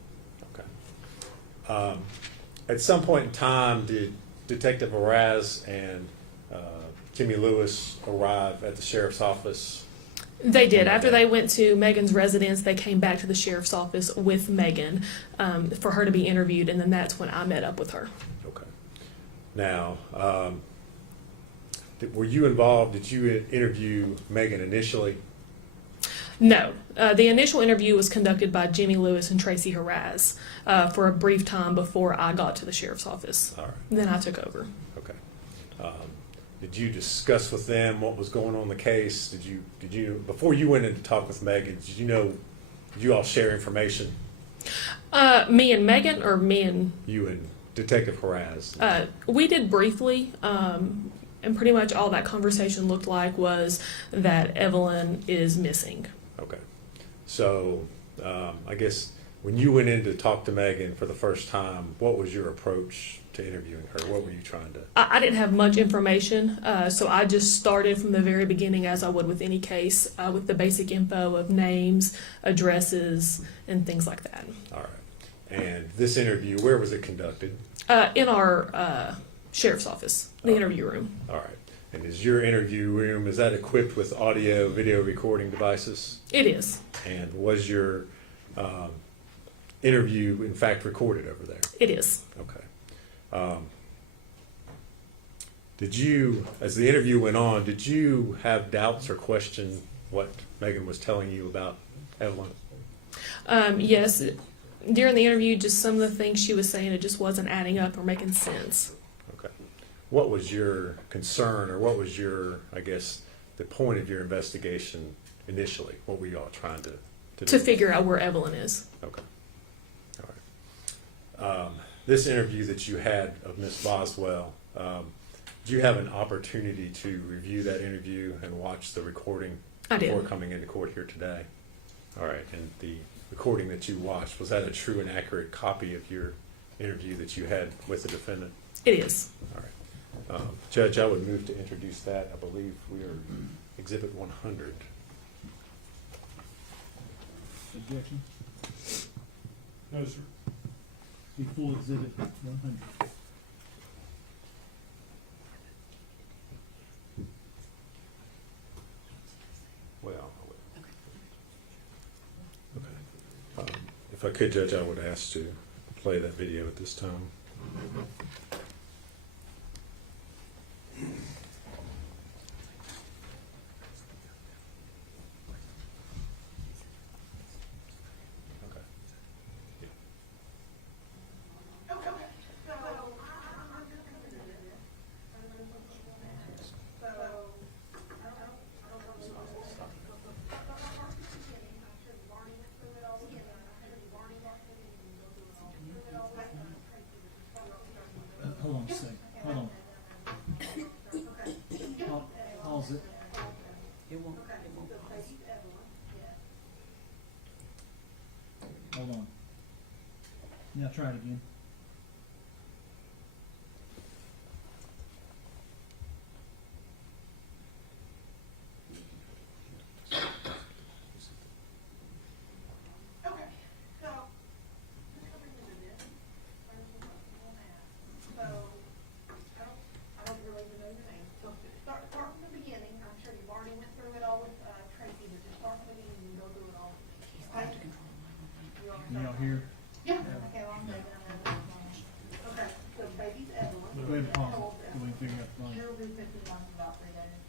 Okay. At some point in time, did Detective Harraz and Jimmy Lewis arrive at the sheriff's office? They did. After they went to Megan's residence, they came back to the sheriff's office with Megan for her to be interviewed, and then that's when I met up with her. Okay. Now, were you involved? Did you interview Megan initially? No. The initial interview was conducted by Jimmy Lewis and Tracy Harraz for a brief time before I got to the sheriff's office. All right. Then I took over. Okay. Did you discuss with them what was going on in the case? Did you before you went in to talk with Megan? Did you all share information? Me and Megan, or me and you and Detective Harraz? We did briefly, and pretty much all that conversation looked like was that Evelyn is missing. Okay. So I guess when you went in to talk to Megan for the first time, what was your approach to interviewing her? What were you trying to? I didn't have much information, so I just started from the very beginning, as I would with any case, with the basic info of names, addresses, and things like that. All right. And this interview, where was it conducted? In our sheriff's office, the interview room. All right. And is your interview room, is that equipped with audio, video recording devices? It is. And was your interview, in fact, recorded over there? It is. Okay. Did you, as the interview went on, did you have doubts or question what Megan was telling you about Evelyn? Yes. During the interview, just some of the things she was saying, it just wasn't adding up or making sense. Okay. What was your concern, or what was your, I guess, the point of your investigation initially? What were you all trying to do? To figure out where Evelyn is. Okay. All right. This interview that you had of Miss Boswell, did you have an opportunity to review that interview and watch the recording before coming into court here today? All right. And the recording that you watched, was that a true and accurate copy of your interview that you had with the defendant? It is. All right. Judge, I would move to introduce that. I believe we are Exhibit 100. Objection? No, sir. Be full Exhibit 100. Well, okay. If I could, Judge, I would ask to play that video at this time. Hold on a second. Hold on. Pause it. Hold on. Now try it again. deposit, so we can figure out the money. It'll be 15 months, about 3 days.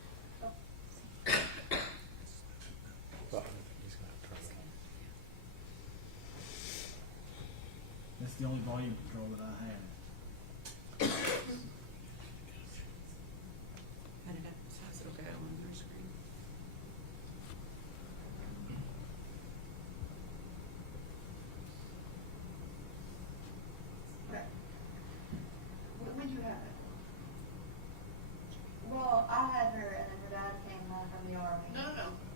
That's the only volume control that I have. It'll go on their screen. Okay. When you have it? Well, I had her, and then her dad came home from the army. No.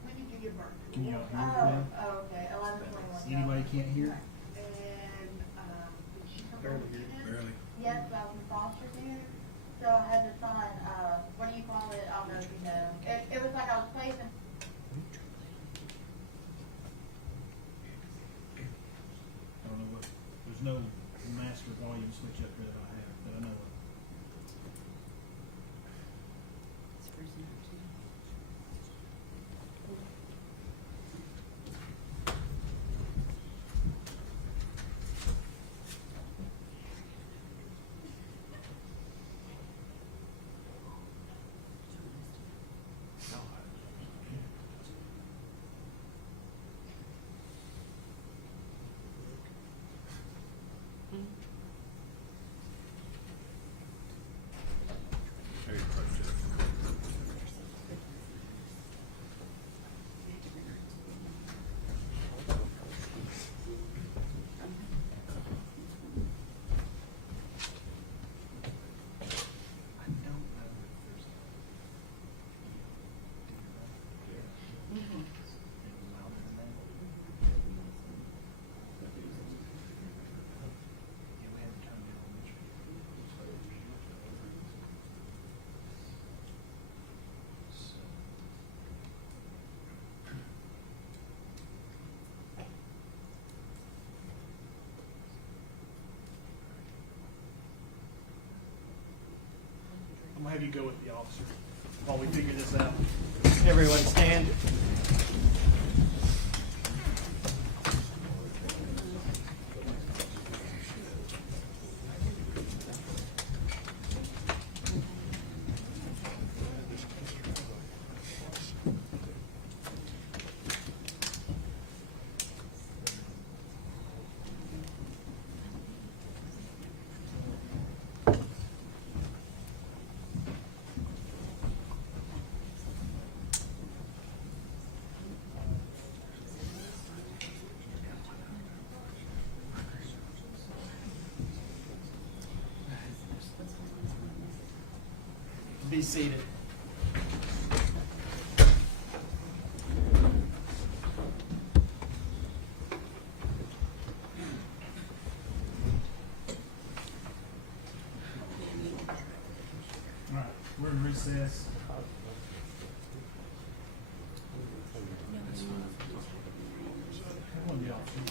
When did you give birth? Can you all hear me now? Oh, okay. 11/21. Anybody can't hear? And did she come Barely home hear. again? Barely. Yes, I was in foster care. So I had to sign, what do you call it? I don't know if you know. It was like I was placing. I don't know what, there's no master volume switch up here that I have, that I know of. I'm gonna have you go with the officer while we figure this out. Everyone stand. Be seated. All right, we're in recess. One of the officers,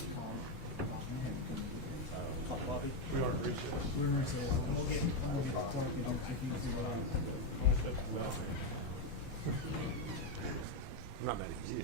call Bobby. We are in recess. We're in recess. We'll get the clerk in here, see if he can see what I'm not mad at you.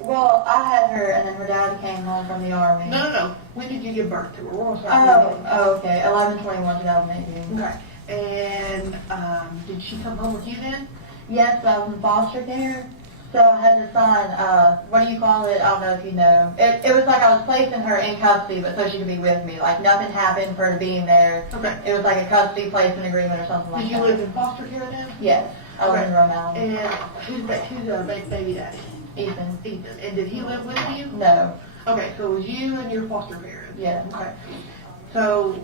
Well, I had her, and then her dad came home from the army. No. When did you give birth to her? We're gonna start with Oh, okay. 11/21/2018. Okay. And did she come home with you then? Yes, I was in foster care, so I had to sign, what do you call it? I don't know if you know. It was like I was placing her in custody, but so she could be with me. Like, nothing happened for her being there. Okay. It was like a custody placement agreement or something like Did that. you live in foster care then? Yes, I was in Rhode Island. And who's baby daddy? Ethan. Ethan. And did he live with you? No. Okay, so it was you and your foster parents? Yeah. Okay. So,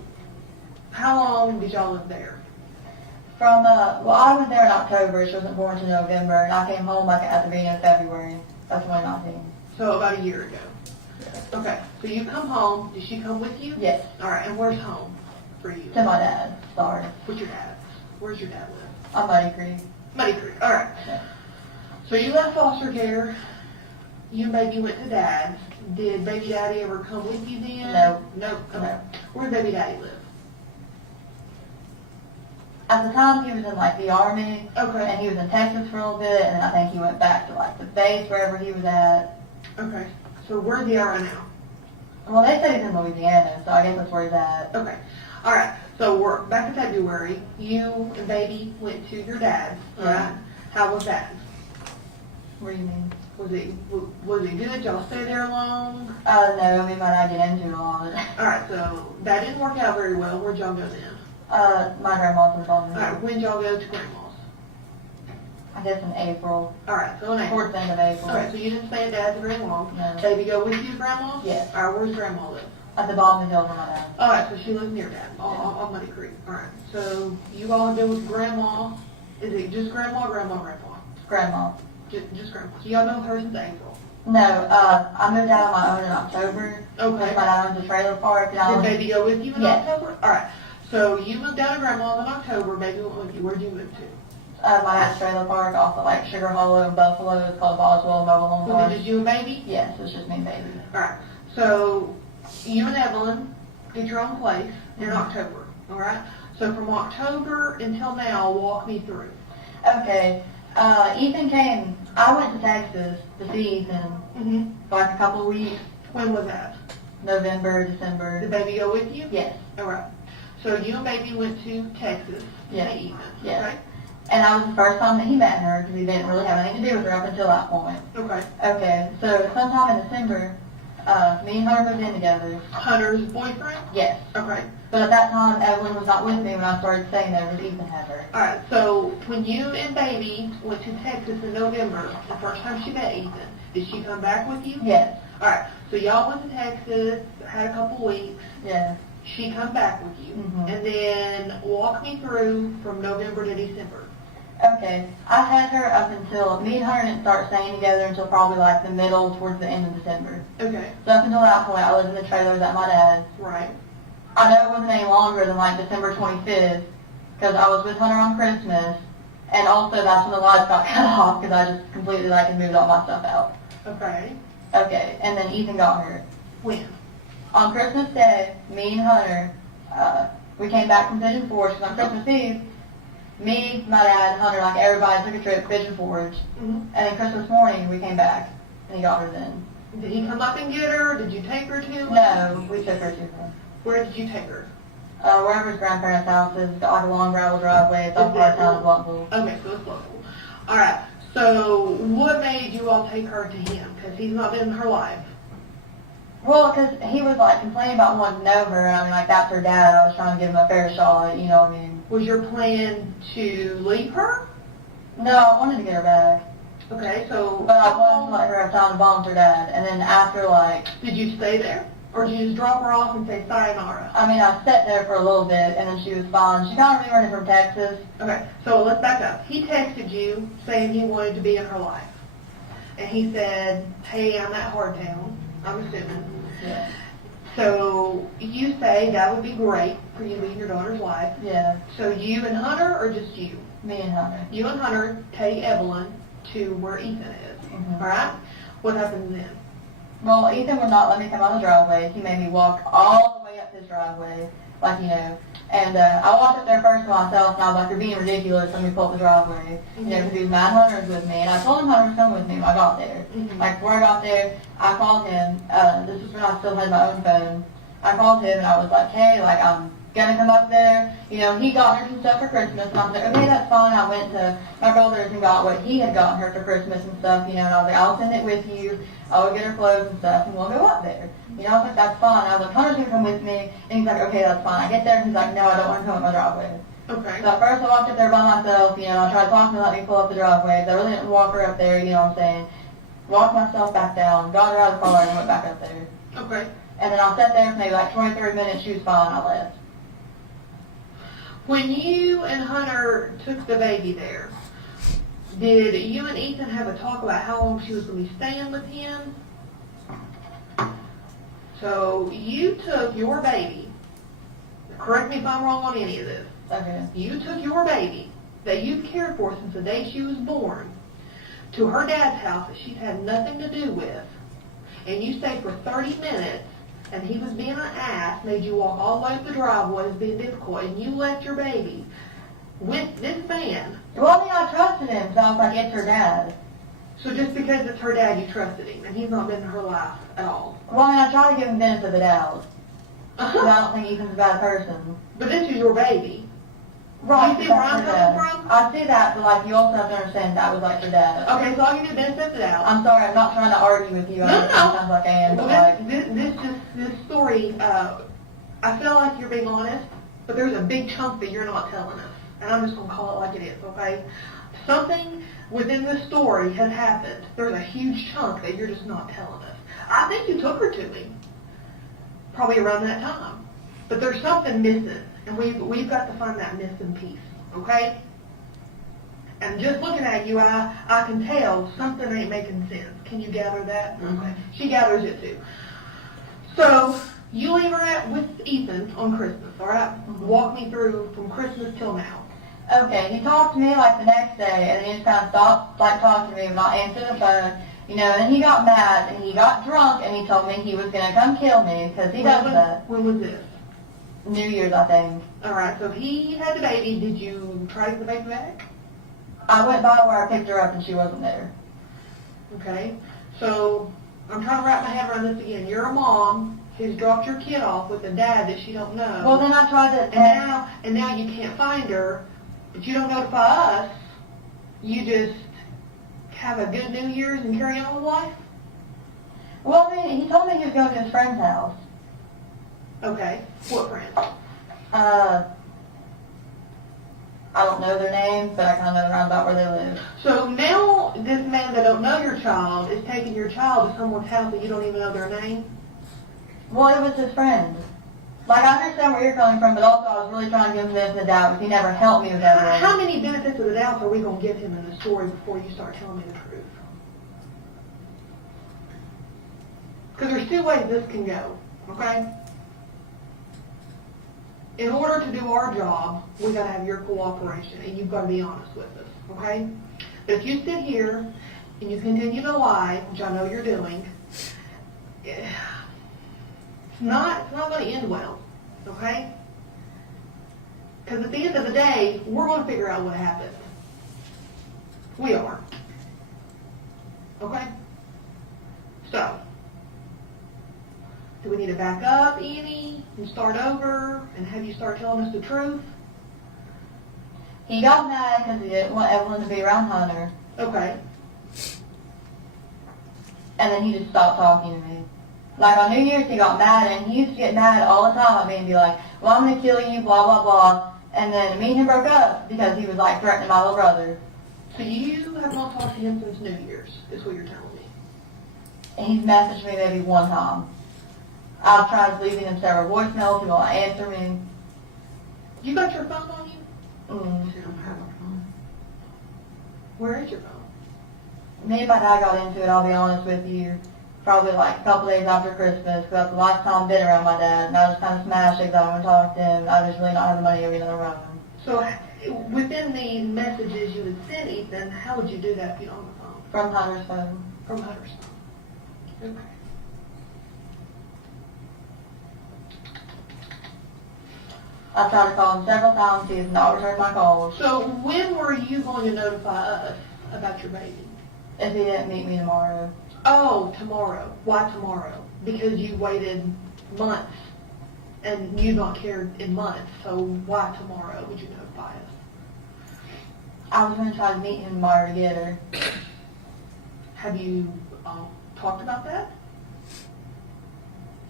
how long did y'all live there? From, well, I went there in October. She wasn't born until November, and I came home like at the beginning of February. That's 2019. So about a year ago. Okay, so you come home. Did she come with you? Yes. All right, and where's home for you? To my dad. Sorry. What's your dad? Where's your dad live? I'm Muddy Creek. Muddy Creek. All right. Yeah. So you left foster care. You and baby went to dad's. Did baby daddy ever come with you then? No. Nope. Okay. No. Where did baby daddy live? At the time, he was in like the army, Okay. and he was in Texas for a little bit, and then I think he went back to like the base, wherever he was at. Okay. So where's he at right now? Well, they said he's in Louisiana, so I guess that's where he's at. Okay. All right. So we're back to February. You and baby went to your dad's, right? How was that? What do you mean? Was it good? Y'all stay there long? No, we might not get into it a lot. All right. So that didn't work out very well. Where'd y'all go then? My grandma's involved in All right. it. When'd y'all go to grandma's? I guess in April. All right. So in April. Towards the end of April. Okay. So you didn't stay at dad's very long. No. Baby go with you to grandma's? Yes. All right. Where's grandma live? At the bottom of the hill with my dad. All right, so she lives near Dad, on Muddy Creek. All right, so you all have been with Grandma. Is it just Grandma, Grandma? Grandma. Just Grandma. So y'all know her since April. No, I moved out on my own in October. Okay. My dad owns a trailer park. And I Did was, baby go with you in Yes. October? All right, so you moved out of Grandma's in October. Baby went with you. Where'd you move to? my dad's trailer park off of like Sugar Hollow and Buffalo. It's called Boswell Mobile Home Was Park. it just you and baby? Yes, it's just me and baby. All right, so you and Evelyn get your own place in October. All right, so from October until now, walk me through. Okay. Ethan came. I went to Texas to see Ethan for like a couple of weeks. When was that? November, December. Did baby go with you? Yes. All right. So you and baby went to Texas to Yes. see Ethan. Yes. Okay. And I was the first time that he met her because he didn't really have anything to do with her up until that point. Okay. Okay. So sometime in December, me and Hunter moved in together. Hunter's boyfriend? Yes. Okay. But at that time, Evelyn was not with me when I started staying there because Ethan had her. All right. So when you and baby went to Texas in November, the first time she met Ethan, did she come back with you? Yes. All right. So y'all went to Texas, had a couple weeks. Yeah. She come back with you, Mhm. and then walk me through from November to December. Okay. I had her up until, me and Hunter didn't start staying together until probably like the middle towards the end of December. Okay. So up until that point, I lived in the trailers at my dad's. Right. I know it wasn't any longer than like December 25th because I was with Hunter on Christmas, and also that's when the lights got cut off because I just completely like had moved all my stuff out. Okay. Okay, and then Ethan got hurt. When? On Christmas Day, me and Hunter, we came back from Pigeon Forge because on Christmas Eve, me, my dad, Hunter, like everybody took a trip to Pigeon Forge, and then Christmas morning we came back and he got her then. Did he come up and get her? Did you take her to him? No, we took her to him. Where did you take her? Wherever his grandparents' house is, got like a long gravel driveway. It's off part of town of Blountville. Okay, so it's local. All right. So what made you all take her to him? Because he's not been in her life. Well, because he was like complaining about wanting to know her, and I mean, like that's her dad. I was trying to give him a fair shot, you know what I mean? Was your plan to leave her? No, I wanted to get her back. Okay, so But I wanted to let her have time to bond with her dad, and then after like, did you stay there? Or did you just drop her off and say sayonara? I mean, I sat there for a little bit, and then she was fine. She kind of relented from Texas. Okay, so let's back up. He texted you saying he wanted to be in her life. And he said, hey, I'm at Hardtown, I'm assuming. Yeah. So you say that would be great for you to be in your daughter's life. Yeah. So you and Hunter, or just you? Me and Hunter. You and Hunter take Evelyn to where Ethan is. Mhm. All right? What happens then? Well, Ethan would not let me come out the driveway. He made me walk all the way up his driveway, like, you know, And I walked up there first myself, and I was like, "You're being ridiculous. Let me pull up the driveway." You know, because he was mad Hunter was with me, and I told him Hunter was coming with me when I got there. Like before I got there, I called him. This is when I still had my own phone. I called him and I was like, "Hey, like I'm gonna come up there." You know, he got her some stuff for Christmas, and I was like, "Okay, that's fine." I went to my brother's and got what he had gotten her for Christmas and stuff. You know, and I was like, "I'll send it with you. I'll get her clothes and stuff, and we'll go up there." You know, I was like, "That's fine." I was like, "Hunter's gonna come with me," and he's like, "Okay, that's fine." I get there and he's like, "No, I don't want to come up my driveway." Okay. So at first I walked up there by myself. You know, I tried to talk to him to let me pull up the driveway. 'Cause I really didn't walk her up there. You know what I'm saying? Walked myself back down, got her out of the car, and I went back up there. Okay. And then I sat there for maybe like 20, 30 minutes. She was fine. I left. When you and Hunter took the baby there, did you and Ethan have a talk about how long she was going to be staying with him? So you took your baby, correct me if I'm wrong on any of this, Okay. you took your baby that you've cared for since the day she was born to her dad's house that she's had nothing to do with, and you stayed for 30 minutes, and he was being an ass, made you walk all the way up the driveway, was being difficult, and you left your baby with this man. Well, I mean, I trusted him, so I was like, "It's her dad." So just because it's her dad, you trusted him, and he's not been in her life at all. Well, I mean, I try to give him the benefit of the doubt. Because I don't think Ethan's a bad person. But this is your baby. Right. You see where that's I'm her coming dad. from? I see that, but like, you also have to understand that was like her dad. Okay, so I'll give you the benefit of the doubt. I'm sorry, I'm not trying to argue with you. I know No. sometimes like I am, but like, This story, I feel like you're being honest, but there's a big chunk that you're not telling us. And I'm just going to call it like it is, okay? Something within this story has happened. There's a huge chunk that you're just not telling us. I think you took her to him, probably around that time. But there's something missing, and we've got to find that missing piece, okay? And just looking at you, I can tell something ain't making sense. Can you gather that? Okay. She gathers it too. So you leave her with Ethan on Christmas, all right? Walk me through from Christmas till now. okay, he talked to me like the next day, and then he just kind of stopped like talking to me, but not answering the phone. You know, and he got mad, and he got drunk, and he told me he was going to come kill me, because he does that. When was this? New Year's, I think. All right, so he had the baby. Did you try to get the baby back? I went by where I picked her up, and she wasn't there. Okay, so I'm trying to wrap my head around this again. You're a mom who's dropped your kid off with a dad that she don't know. Well, then I tried to... And now you can't find her, but you don't notify us. You just have a good New Year's and carry on with life? Well, I mean, he told me he was going to his friend's house. Okay, what friend? I don't know their names, but I kind of know around about where they live. So now this man that don't know your child is taking your child to someone's house that you don't even know their name? Well, it was his friend. Like, I understand where you're coming from, but also I was really trying to give him the benefit of the doubt, because he never helped me with everything. How many benefits of the doubt are we going to give him in the story before you start telling me the truth? Because there's two ways this can go, okay? In order to do our job, we got to have your cooperation, and you've got to be honest with us, okay? But if you sit here and you continue to lie, which I know you're doing, it's not going to end well, okay? Because at the end of the day, we're going to figure out what happened. We are. Okay? So, do we need to back up, Annie, and start over, and have you start telling us the truth? He got mad because he didn't want Evelyn to be around Hunter, Okay. and then he just stopped talking to me. Like, on New Year's, he got mad, and he used to get mad all the time at me and be like, "Well, I'm going to kill you, blah, blah, blah." And then me and him broke up because he was, like, threatening my little brother. So you have not talked to him since New Year's, is what you're telling me. And he's messaged me maybe one time. I've tried leaving him several voicemails. He won't answer me. You got your phone on you? Mm. You don't have a phone. Where is your phone? Me and my dad got into it, I'll be honest with you, probably like a couple days after Christmas, because that's the last time I've been around my dad, and I was kind of smashed because I wouldn't talk to him. I just really not have the money to get another phone. So within the messages you would send Ethan, how would you do that if you don't have a phone? From Hunter's phone. From Hunter's phone. Okay. I tried to call him several times. He has not returned my calls. So when were you going to notify us about your baby? If he didn't meet me tomorrow. Oh, tomorrow. Why tomorrow? Because you waited months and you not cared in months. So why tomorrow would you notify us? I was going to try to meet him tomorrow to get her. Have you talked about that?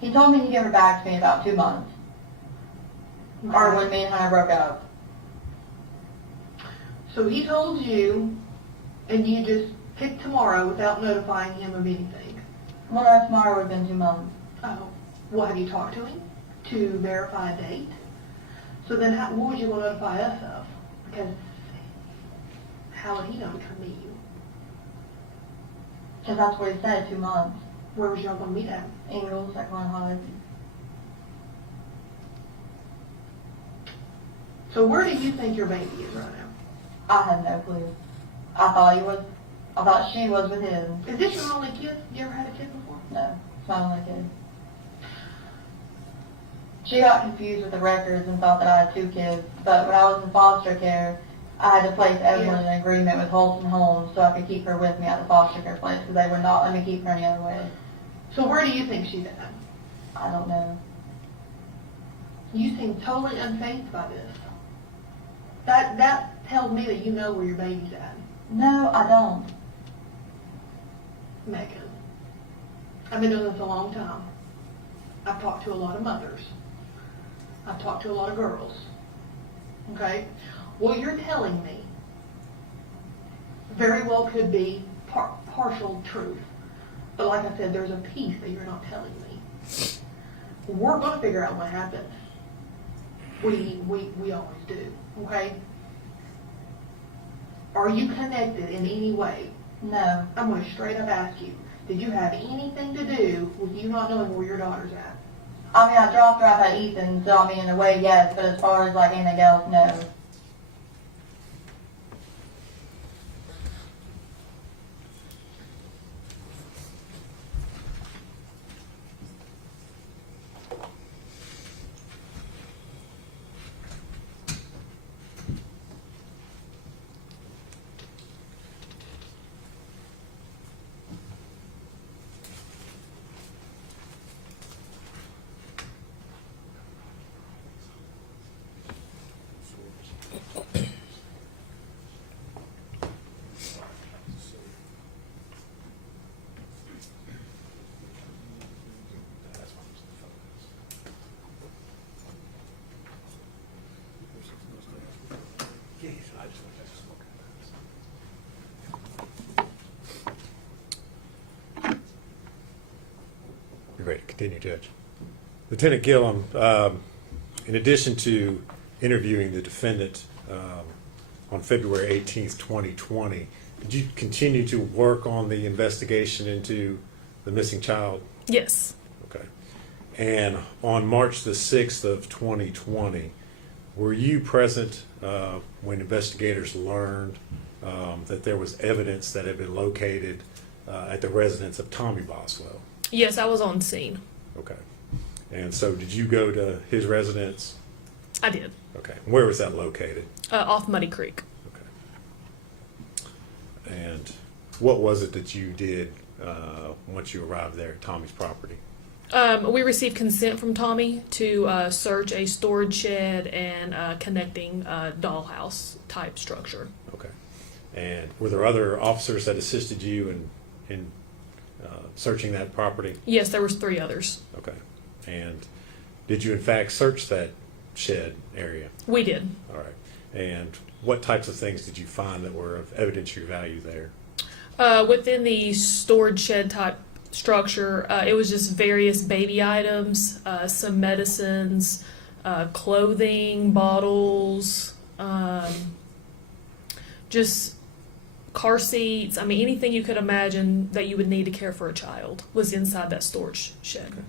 He told me he'd give her back to me in about 2 months. Or when me and Hunter broke up. So he told you, and you just picked tomorrow without notifying him of anything. Well, no, tomorrow would have been 2 months. Oh, well, have you talked to him to verify a date? So then what would you want to notify us of? Because how would he know to come meet you? Because that's what he said, 2 months. Where was y'all going to meet at? Ingles at Glen Holly. So where do you think your baby is right now? I have no clue. I thought she was with him. Is this your only kid? You ever had a kid before? No, it's my only kid. She got confused with the records and thought that I had 2 kids, but when I was in foster care, I had to place Evelyn in an agreement with Holton Homes so I could keep her with me at the foster care place because they would not let me keep her any other way. So where do you think she's at? I don't know. You seem totally unfazed by this. That tells me that you know where your baby's at. No, I don't. Megan, I've been doing this a long time. I've talked to a lot of mothers. I've talked to a lot of girls. Okay? What you're telling me very well could be partial truth. But like I said, there's a piece that you're not telling me. We're going to figure out what happened. We always do. Okay? Are you connected in any way? No. I'm going to straight up ask you, did you have anything to do with you not knowing where your daughter's at? I mean, I dropped her off at Ethan's, so I mean, in a way, yes, but as far as like anything else, no. You're ready to continue, Judge. Lieutenant Gillum, in addition to interviewing the defendant on February 18th, 2020, did you continue to work on the investigation into the missing child? Yes. Okay. And on March the 6th of 2020, were you present when investigators learned that there was evidence that had been located at the residence of Tommy Boswell? Yes, I was on scene. Okay. And so did you go to his residence? I did. Okay. Where was that located? Off Muddy Creek. Okay. And what was it that you did once you arrived there at Tommy's property? We received consent from Tommy to search a storage shed and connecting dollhouse type structure. Okay. And were there other officers that assisted you in searching that property? Yes, there was 3 others. Okay. And did you in fact search that shed area? We did. All right. And what types of things did you find that were of evidentiary value there? Within the storage shed type structure, it was just various baby items, some medicines, clothing, bottles, just car seats. I mean, anything you could imagine that you would need to care for a child was inside that storage shed. Okay.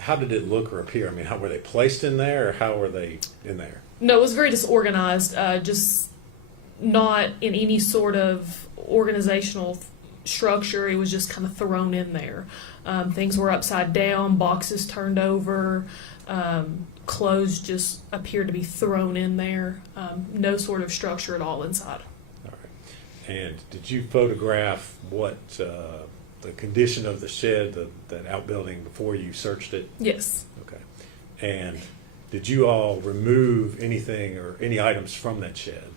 How did it look or appear? I mean, how were they placed in there, or how were they in there? No, it was very disorganized, just not in any sort of organizational structure. It was just kind of thrown in there. Things were upside down, boxes turned over, clothes just appeared to be thrown in there. No sort of structure at all inside. All right. And did you photograph what the condition of the shed, that outbuilding, before you searched it? Yes. Okay. And did you all remove anything or any items from that shed?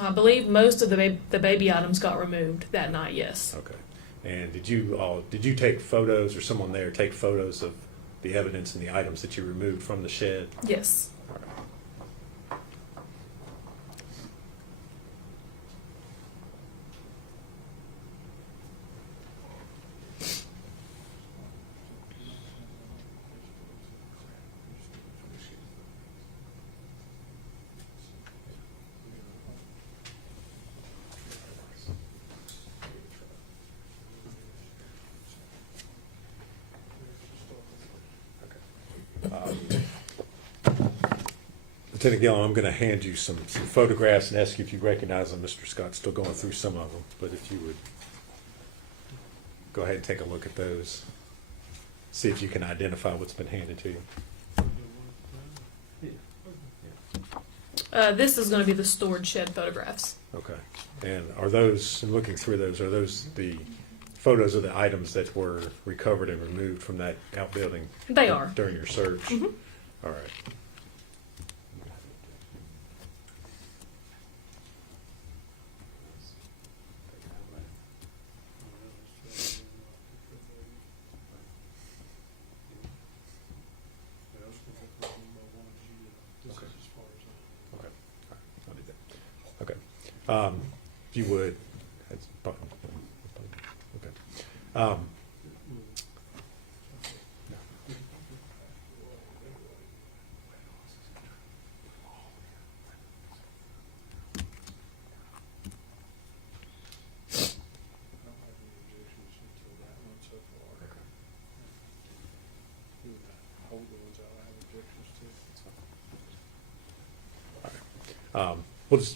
I believe most of the baby items got removed that night, yes. Okay. And did you take photos, or someone there take photos of the evidence and the items that you removed from the shed? Yes. All right. Lieutenant Gill, I'm going to hand you some photographs and ask you if you recognize them. Mr. Scott's still going through some of them, but if you would go ahead and take a look at those, see if you can identify what's been handed to you. This is going to be the stored shed photographs. Okay. And are those, in looking through those, are those the photos of the items that were recovered and removed from that outbuilding? They are. During your search? Mhm. All right. If you would, that's okay.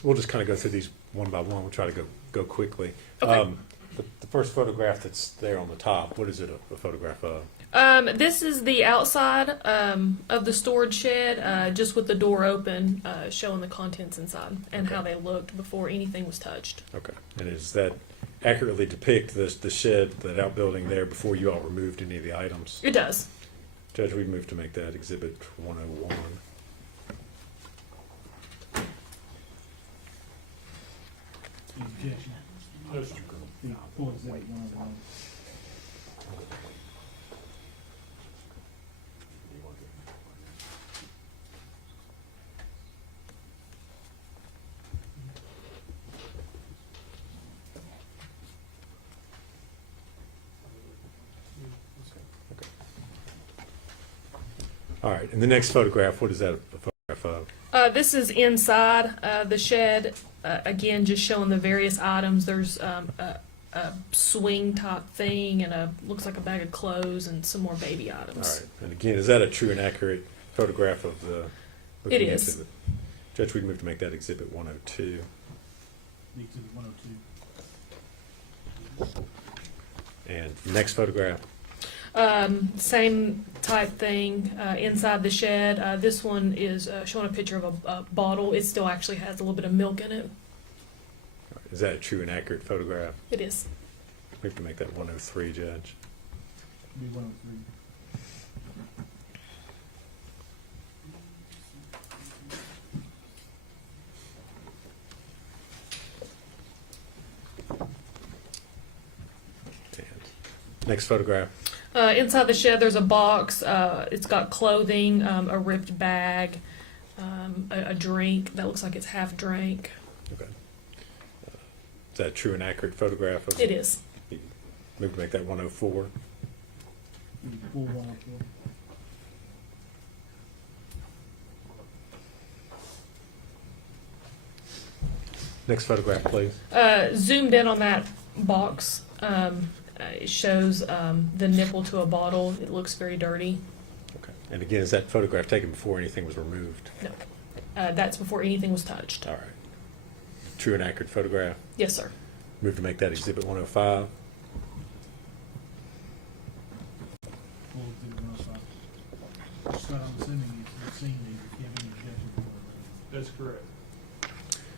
We'll just kind of go through these one by one. We'll try to go quickly. Okay. The first photograph that's there on the top, what is it a photograph of? This is the outside of the storage shed, just with the door open, showing the contents inside and how they looked before anything was touched. Okay. And is that accurately depict the shed, that outbuilding there, before you all removed any of the items? It does. Judge, we move to make that Exhibit 101. Objection. The full exhibit 101. All right. And the next photograph, what is that a photograph of? This is inside the shed. Again, just showing the various items. There's a swing type thing and looks like a bag of clothes and some more baby items. All right. And again, is that a true and accurate photograph of the? It is. Exhibit? Judge, we move to make that Exhibit 102. The exhibit 102. And next photograph. Same type thing inside the shed. This one is showing a picture of a bottle. It still actually has a little bit of milk in it. Is that a true and accurate photograph? It is. We have to make that 103, Judge. Be 103. Next photograph. Inside the shed, there's a box. It's got clothing, a ripped bag, a drink that looks like it's half drank. Okay. Is that a true and accurate photograph? Of It is. Move to make that 104. Full 104. Next photograph, please. Zoomed in on that box. It shows the nipple to a bottle. It looks very dirty. Okay. And again, is that photograph taken before anything was removed? No. That's before anything was touched. All right. True and accurate photograph. Yes, sir. Move to make that Exhibit 105. Full exhibit 105. Scott, I'm assuming you seen these, if you have any objections to them. That's correct.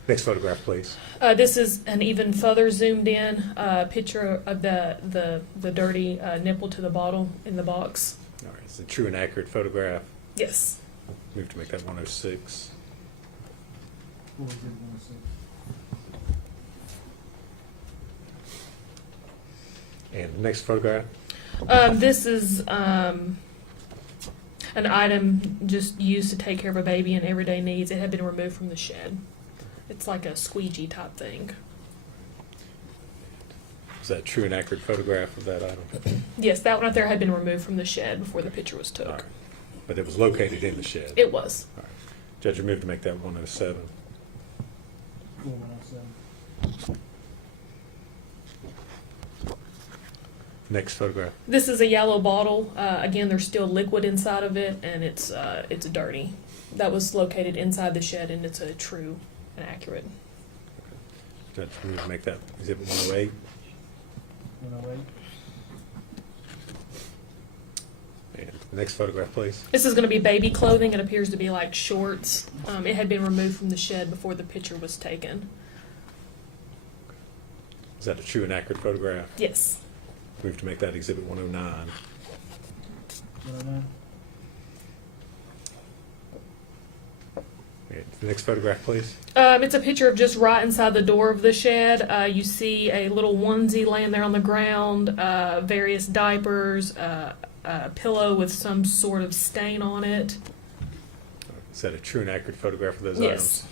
Next photograph, please. This is an even further zoomed in picture of the dirty nipple to the bottle in the box. All right, it's a true and accurate photograph. Yes. Move to make that 106. Full exhibit 106. And the next photograph. This is an item just used to take care of a baby in everyday needs. It had been removed from the shed. It's like a squeegee type thing. Is that a true and accurate photograph of that item? Yes, that one right there had been removed from the shed before the picture was took. All right. But it was located in the shed. It was. All right. Judge, I move to make that 107. Full 107. Next photograph. This is a yellow bottle. Again, there's still liquid inside of it, and it's dirty. That was located inside the shed, and it's a true and accurate. Judge, I move to make that exhibit 108. 108. And the next photograph, please. This is going to be baby clothing. It appears to be like shorts. It had been removed from the shed before the picture was taken. Is that a true and accurate photograph? Yes. Move to make that exhibit 109. 109. And the next photograph, please. It's a picture of just right inside the door of the shed. You see a little onesie laying there on the ground, various diapers, a pillow with some sort of stain on it. Is that a true and accurate photograph of those Yes.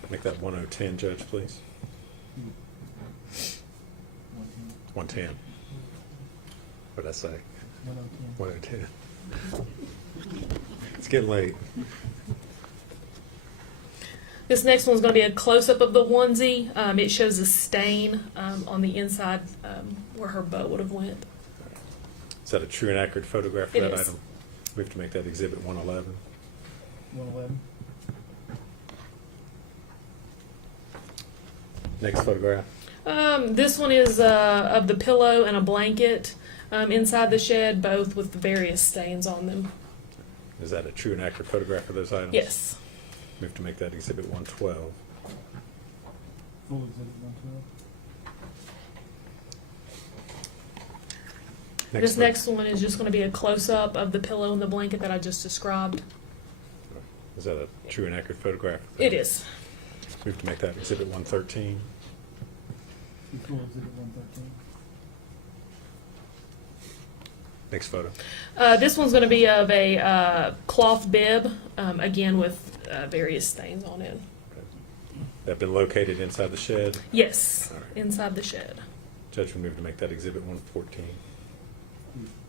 items? Make that 1010, Judge, please. 110. What did I say? 110. 110. It's getting late. This next one's going to be a close-up of the onesie. It shows a stain on the inside where her bow would have went. Is that a true and accurate photograph of It that is. item? We have to make that exhibit 111. 111. Next photograph. This one is of the pillow and a blanket inside the shed, both with various stains on them. Is that a true and accurate photograph of those items? Yes. We have to make that exhibit 112. Full exhibit 112. This next one is just going to be a close-up of the pillow and the blanket that I just described. Is that a true and accurate photograph? It is. We have to make that exhibit 113. Full exhibit 113. Next photo. This one's going to be of a cloth bib, again with various stains on it. That been located inside the shed? Yes, All right. inside the shed. Judge will move to make that exhibit 114.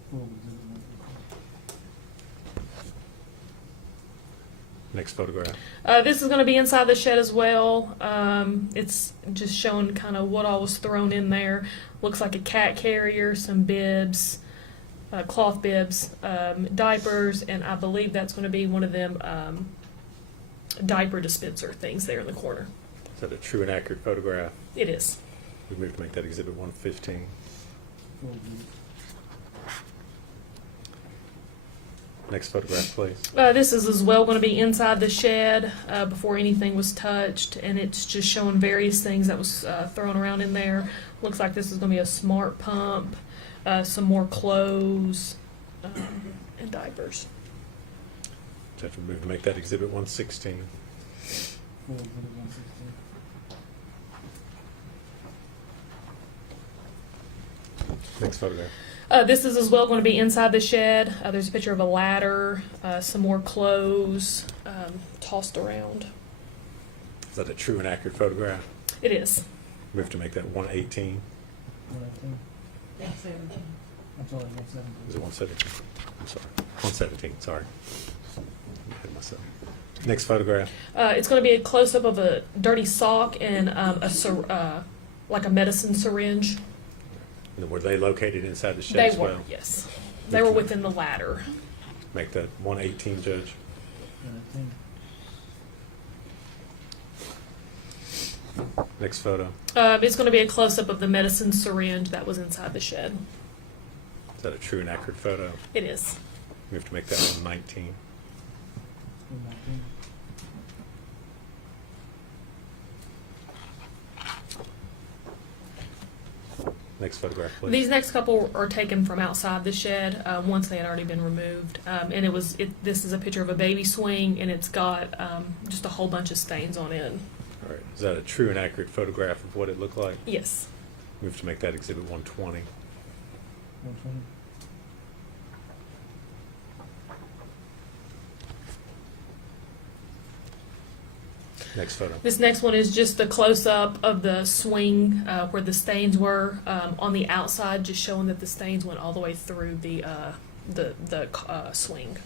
Full exhibit 114. Next photograph. This is going to be inside the shed as well. It's just showing kind of what all was thrown in there. Looks like a cat carrier, some bibs, cloth bibs, diapers, and I believe that's going to be one of them diaper dispenser things there in the corner. Is that a true and accurate photograph? It is. We move to make that exhibit 115. Full exhibit. Next photograph, please. This is as well going to be inside the shed before anything was touched, and it's just showing various things that was thrown around in there. Looks like this is going to be a smart pump, some more clothes, and diapers. Judge will move to make that exhibit 116. Full exhibit 116. Next photograph. This is as well going to be inside the shed. There's a picture of a ladder, some more clothes tossed around. Is that a true and accurate photograph? It is. Move to make that 118. 118. I'm sorry, 117. Is it 117? I'm sorry. 117, sorry. I'm ahead of myself. Next photograph. It's going to be a close-up of a dirty sock and like a medicine syringe. And were they located inside the shed They as well? were, yes. They were within the ladder. Make that 118, Judge. 118. Next photo. It's going to be a close-up of the medicine syringe that was inside the shed. Is that a true and accurate photo? It is. We have to make that 119. Next photograph, please. These next couple are taken from outside the shed once they had already been removed, and this is a picture of a baby swing, and it's got just a whole bunch of stains on it. All right. Is that a true and accurate photograph of what it looked like? Yes. Move to make that Exhibit 120. Next photo. This next one is just a close-up of the swing where the stains were on the outside, just showing that the stains went all the way through the swing.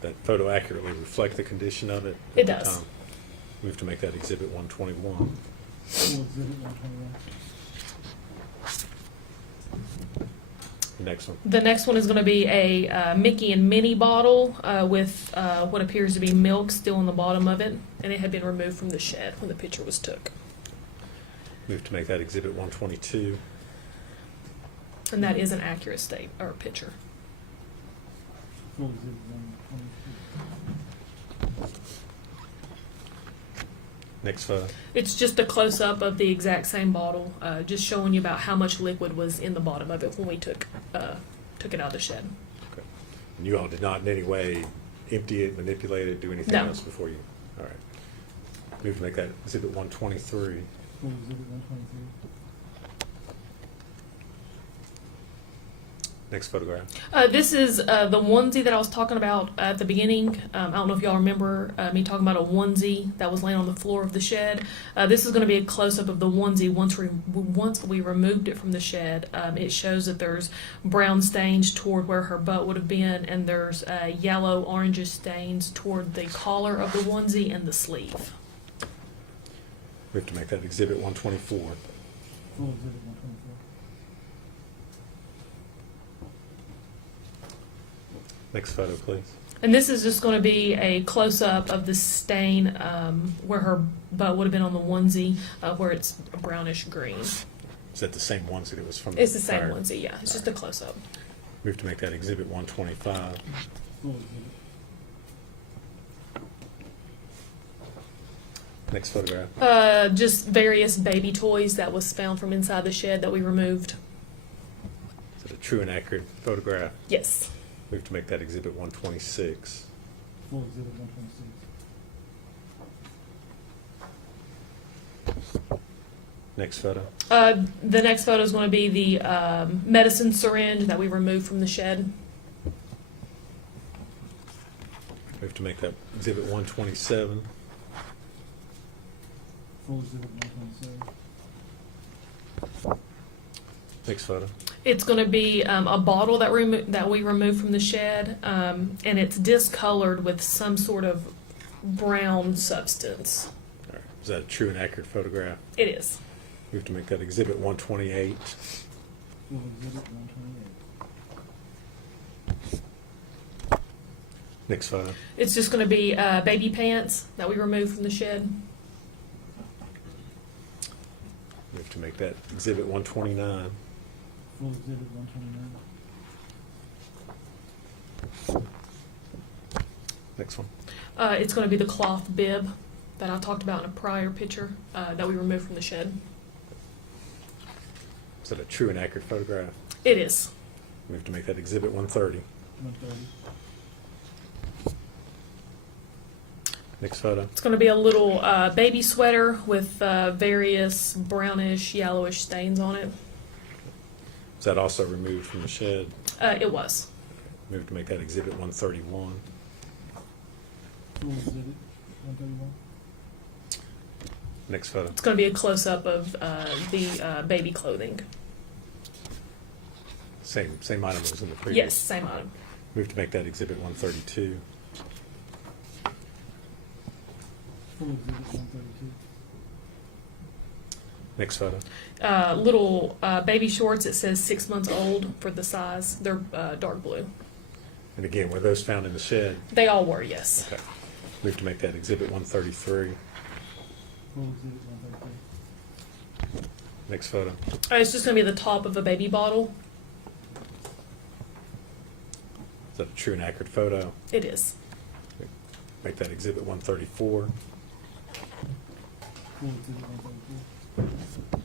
That photo accurately reflect the condition of it? It at the does. time? Move to make that Exhibit 121. The next one. The next one is going to be a Mickey and Minnie bottle with what appears to be milk still in the bottom of it, and it had been removed from the shed when the picture was took. Move to make that Exhibit 122. And that is an accurate state or picture. Next photo. It's just a close-up of the exact same bottle, just showing you about how much liquid was in the bottom of it when we took it out of the shed. Okay. And you all did not in any way empty it, manipulate it, do anything No. else before you? All right. Move to make that Exhibit 123. Next photograph. This is the onesie that I was talking about at the beginning. I don't know if y'all remember me talking about a onesie that was laying on the floor of the shed. This is going to be a close-up of the onesie once we removed it from the shed. It shows that there's brown stains toward where her butt would have been, and there's yellow, orangish stains toward the collar of the onesie and the sleeve. We have to make that Exhibit 124. Next photo, please. And this is just going to be a close-up of the stain where her butt would have been on the onesie, where it's a brownish green. Is that the same onesie that was from It's the same prior? onesie, yeah. It's just a close-up. We have to make that Exhibit 125. Next photograph. Just various baby toys that was found from inside the shed that we removed. Is it a true and accurate photograph? Yes. We have to make that Exhibit 126. Next photo. The next photo is going to be the medicine syringe that we removed from the shed. We have to make that Exhibit 127. Next photo. It's going to be a bottle that we removed from the shed, and it's discolored with some sort of brown substance. All right. Is that a true and accurate photograph? It is. We have to make that Exhibit 128. Next photo. It's just going to be baby pants that we removed from the shed. We have to make that Exhibit 129. Next one. It's going to be the cloth bib that I talked about in a prior picture that we removed from the shed. Is that a true and accurate photograph? It is. We have to make that Exhibit 130. Next photo. It's going to be a little baby sweater with various brownish, yellowish stains on it. Is that also removed from the shed? It was. We have to make that Exhibit 131. Next photo. It's going to be a close-up of the baby clothing. Same item as in the previous. Yes, same item. We have to make that Exhibit 132. Next photo. Little baby shorts. It says 6 months old for the size. They're dark blue. And again, were those found in the shed? They all were, yes. Okay. We have to make that Exhibit 133. Next photo. It's just going to be the top of a baby bottle. Is that a true and accurate photo? It is. Make that Exhibit 134. Full exhibit 134.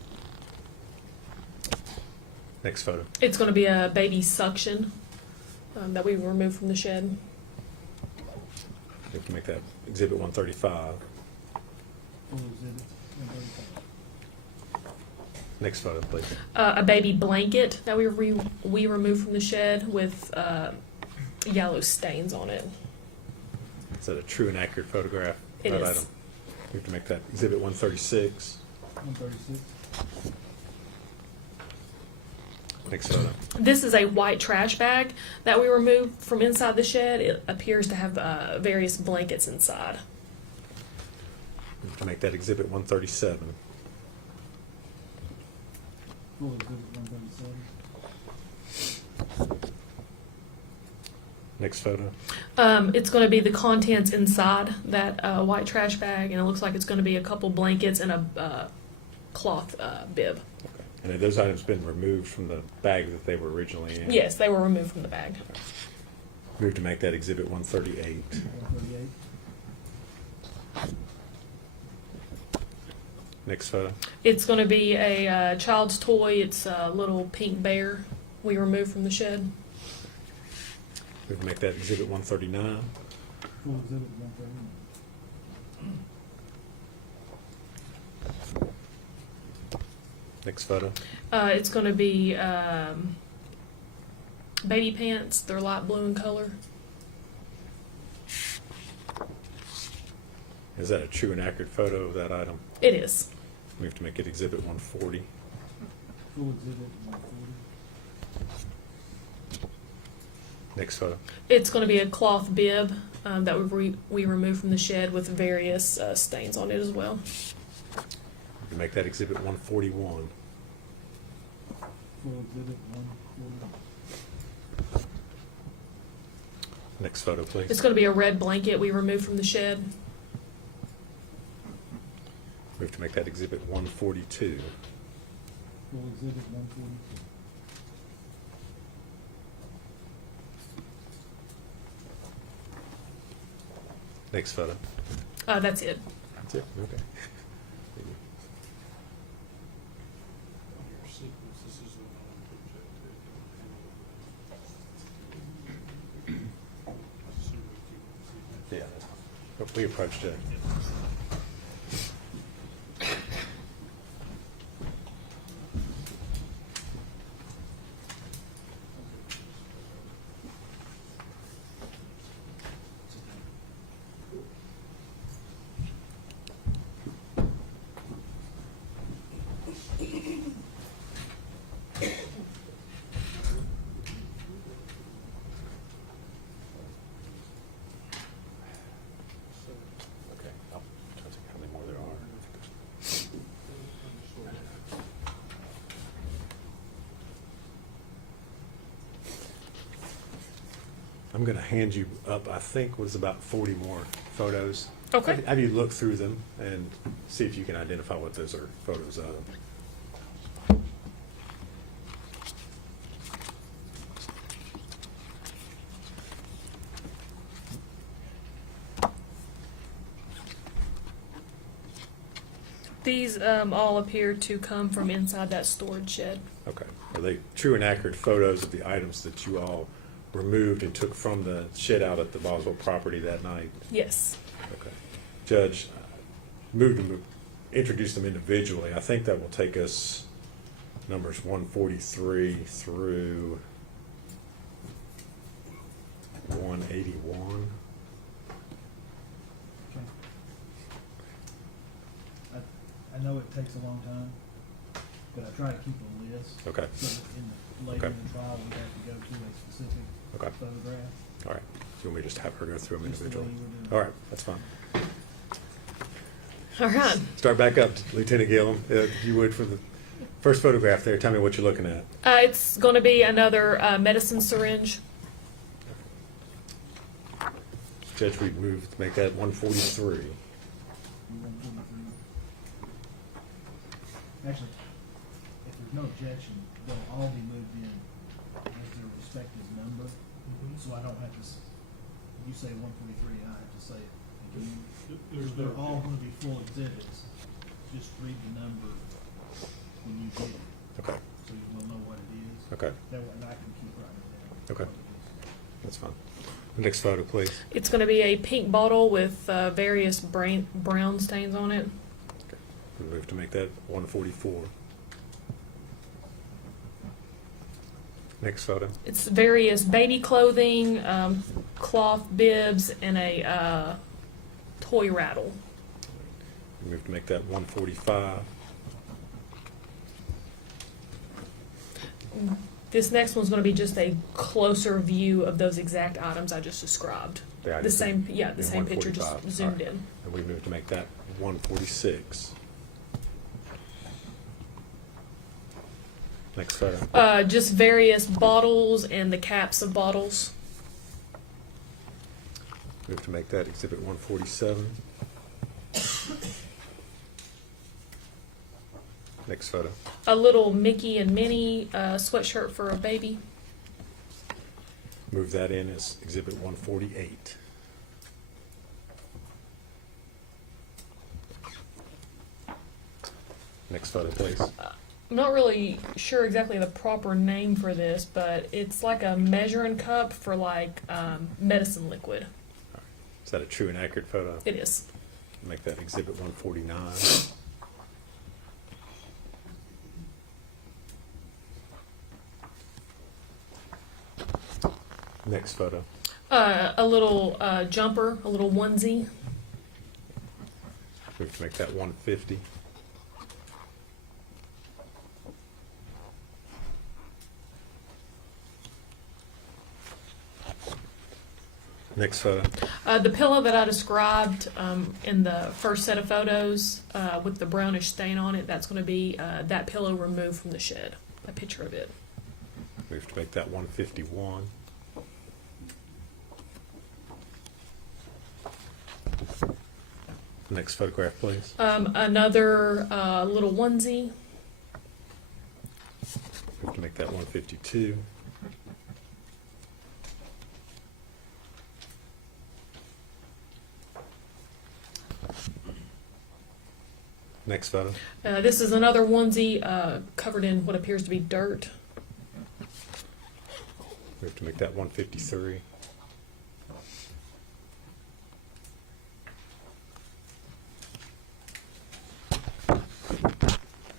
Next photo. It's going to be a baby suction that we removed from the shed. We can make that Exhibit 135. Full exhibit 135. Next photo, please. A baby blanket that we removed from the shed with yellow stains on it. Is that a true and accurate photograph? It That is. item? We have to make that Exhibit 136. 136. Next photo. This is a white trash bag that we removed from inside the shed. It appears to have various blankets inside. We have to make that Exhibit 137. Full exhibit 137. Next photo. It's going to be the contents inside that white trash bag, and it looks like it's going to be a couple blankets and a cloth bib. And have those items been removed from the bag that they were originally in? Yes, they were removed from the bag. Move to make that Exhibit 138. 138. Next photo. It's going to be a child's toy. It's a little pink bear we removed from the shed. Move to make that Exhibit 139. Full exhibit 139. Next photo. It's going to be baby pants. They're light blue in color. Is that a true and accurate photo of that item? It is. We have to make it Exhibit 140. Full exhibit 140. Next photo. It's going to be a cloth bib that we removed from the shed with various stains on it as well. We can make that Exhibit 141. Full exhibit 140. Next photo, please. It's going to be a red blanket we removed from the shed. We have to make that Exhibit 142. Full exhibit 142. Next photo. That's it. That's it. Okay. Yeah, that's fine. But we approached it. Okay, I'll try to think how many more there are. I'm going to hand you up, I think, was about 40 more photos. Okay. Have you look through them and see if you can identify what those are photos of. These all appear to come from inside that storage shed. Okay. Are they true and accurate photos of the items that you all removed and took from the shed out at the Boswell property that night? Yes. Okay. Judge, introduce them individually. I think that will take us numbers 143 through 181. I know it takes a long time, but I try to keep a list. Okay. So that later Okay. in the trial, we have to go to a specific Okay. photograph. All right. So you want me to just have her go through them Just the way individually? you were doing All it. right. That's fine. All right. Start back up, Lieutenant Gillum. If you would, for the first photograph there, tell me what you're looking at. It's going to be another medicine syringe. Judge, we'd move to make that 143. 143. Actually, if there's no objection, they'll all be moved in as their respective number, so I don't have to, you say 143 and I have to say it. They're all gonna be full exhibits. Just read the number when you get it, Okay, so you will know what it is. okay, That way, and I can keep writing it down. okay. That's fine. Next photo, please. It's going to be a pink bottle with various brown stains on it. We move to make that 144. Next photo. It's various baby clothing, cloth bibs, and a toy rattle. We move to make that 145. This next one's going to be just a closer view of those exact items I just described. The same picture, just 145. zoomed All right. in. And we move to make that 146. Next photo. Just various bottles and the caps of bottles. Move to make that exhibit 147. Next photo. A little Mickey and Minnie sweatshirt for a baby. Move that in as exhibit 148. Next photo, please. I'm not really sure exactly the proper name for this, but it's like a measuring cup for like medicine liquid. Is that a true and accurate photo? It is. Make that exhibit 149. Next photo. A little jumper, a little onesie. Move to make that 150. Next photo. The pillow that I described in the first set of photos with the brownish stain on it, that's going to be that pillow removed from the shed. A picture of it. Move to make that 151. Next photograph, please. Another little onesie. Move to make that 152. Next photo. This is another onesie covered in what appears to be dirt. Move to make that 153.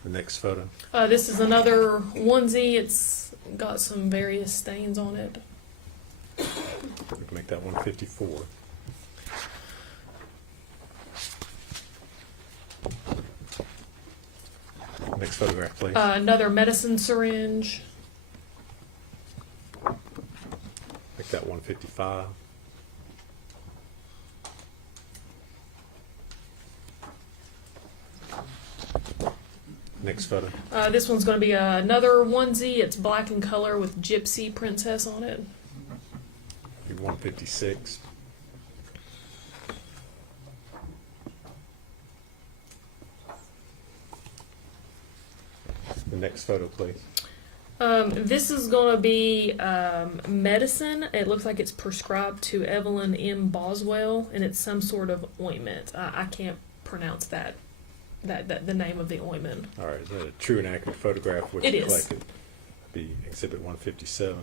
The next photo. This is another onesie. It's got some various stains on it. Move to make that 154. Next photograph, please. Another medicine syringe. Make that 155. Next photo. This one's going to be another onesie. It's black in color with gypsy princess on it. 156. The next photo, please. This is going to be medicine. It looks like it's prescribed to Evelyn M. Boswell, and it's some sort of ointment. I can't pronounce that the name of the ointment. All right, is that a true and accurate photograph which It you is. collected? Be exhibit 157.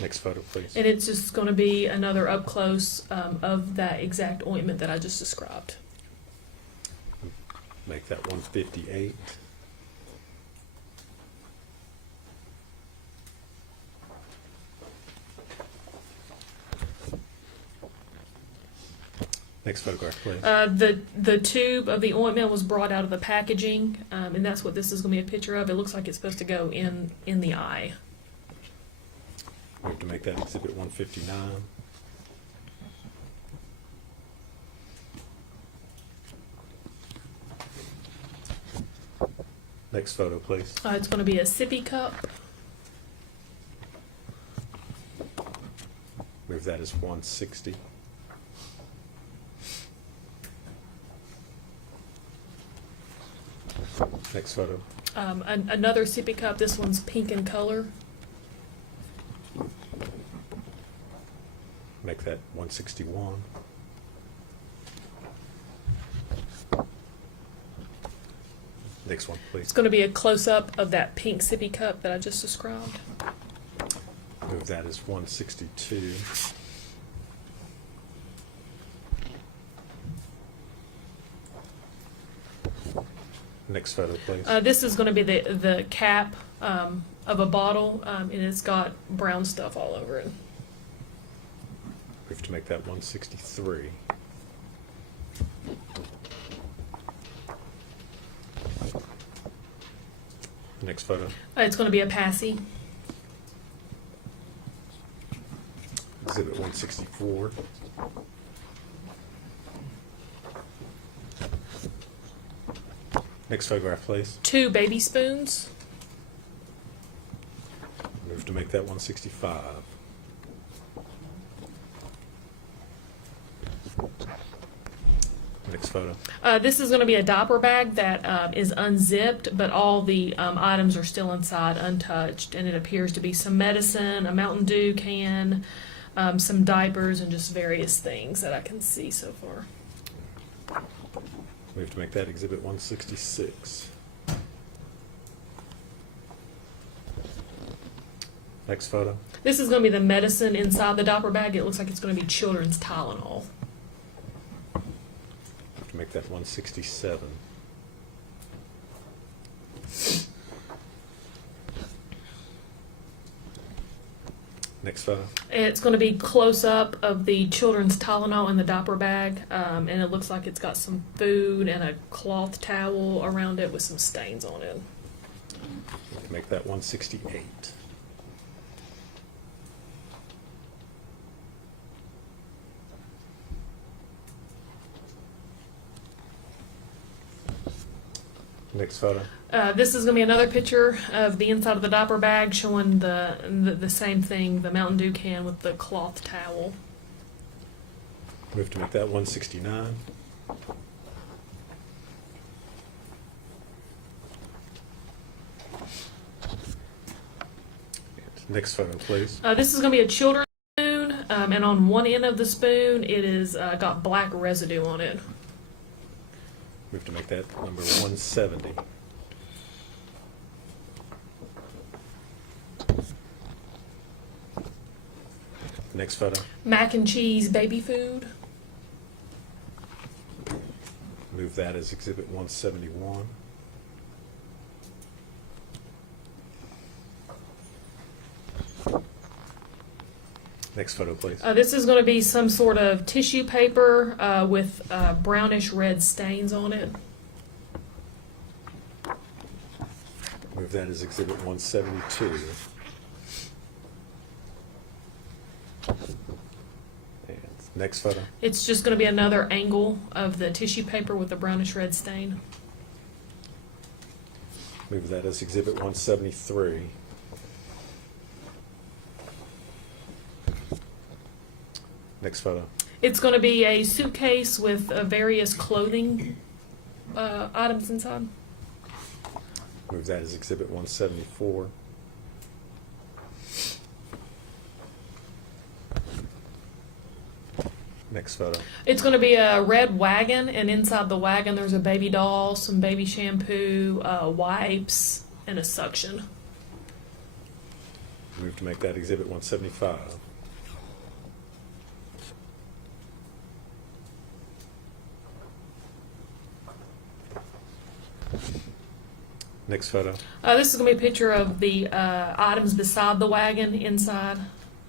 Next photo, please. And it's just going to be another up close of that exact ointment that I just described. Make that 158. Next photograph, please. The tube of the ointment was brought out of the packaging, and that's what this is going to be a picture of. It looks like it's supposed to go in the eye. We have to make that exhibit 159. Next photo, please. It's going to be a sippy cup. Move that as 160. Next photo. Another sippy cup. This one's pink in color. Make that 161. Next one, please. It's going to be a close-up of that pink sippy cup that I just described. Move that as 162. Next photo, please. This is going to be the cap of a bottle, and it's got brown stuff all over it. We have to make that 163. Next photo. It's going to be a passy. Exhibit 164. Next photograph, please. 2 baby spoons. Move to make that 165. Next photo. This is going to be a diaper bag that is unzipped, but all the items are still inside untouched, and it appears to be some medicine, a Mountain Dew can, some diapers, and just various things that I can see so far. We have to make that exhibit 166. Next photo. This is going to be the medicine inside the diaper bag. It looks like it's going to be children's Tylenol. We have to make that 167. Next photo. It's going to be close up of the children's Tylenol in the diaper bag, and it looks like it's got some food and a cloth towel around it with some stains on it. We have to make that 168. Next photo. This is going to be another picture of the inside of the diaper bag showing the same thing, the Mountain Dew can with the cloth towel. We have to make that 169. Next photo, please. This is going to be a children's spoon, and on one end of the spoon it is got black residue on it. We have to make that number 170. Next photo. Mac and cheese baby food. Move that as exhibit 171. Next photo, please. This is going to be some sort of tissue paper with brownish red stains on it. Move that as exhibit 172. And next photo. It's just going to be another angle of the tissue paper with the brownish red stain. Move that as exhibit 173. Next photo. It's going to be a suitcase with various clothing items inside. Move that as exhibit 174. Next photo. It's going to be a red wagon, and inside the wagon there's a baby doll, some baby shampoo, wipes, and a suction. Move to make that exhibit 175. Next photo. This is going to be a picture of the items beside the wagon inside.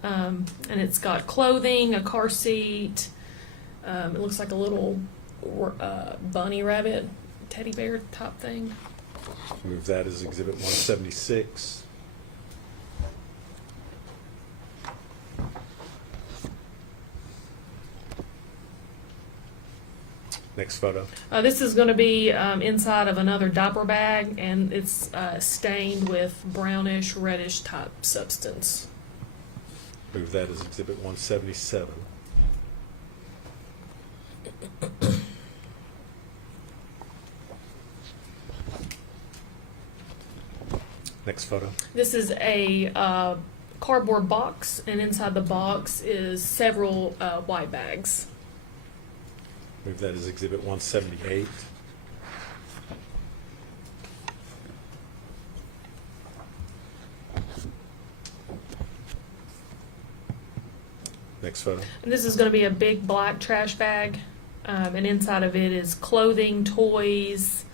And it's got clothing, a car seat. It looks like a little bunny rabbit, teddy bear type thing. Move that as exhibit 176. Next photo. This is going to be inside of another diaper bag, and it's stained with brownish, reddish type substance. Move that as exhibit 177. Next photo. This is a cardboard box, and inside the box is several white bags. Move that as Exhibit 178. Next photo. And this is going to be a big black trash bag, and inside of it is clothing, toys,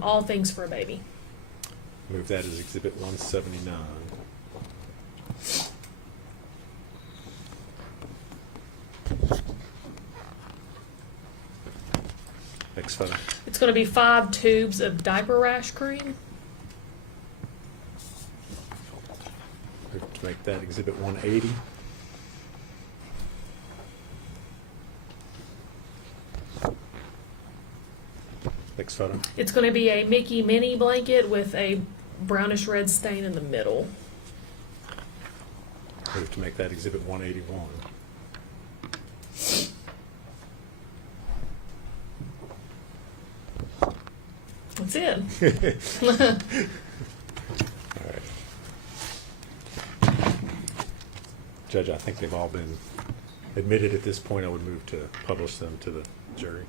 all things for a baby. Move that as Exhibit 179. Next photo. It's going to be 5 tubes of diaper rash cream. Move to make that Exhibit 180. Next photo. It's going to be a Mickey mini blanket with a brownish red stain in the middle. Move to make that Exhibit 181. That's it. All right. Judge, I think they've all been admitted at this point. I would move to publish them to the jury.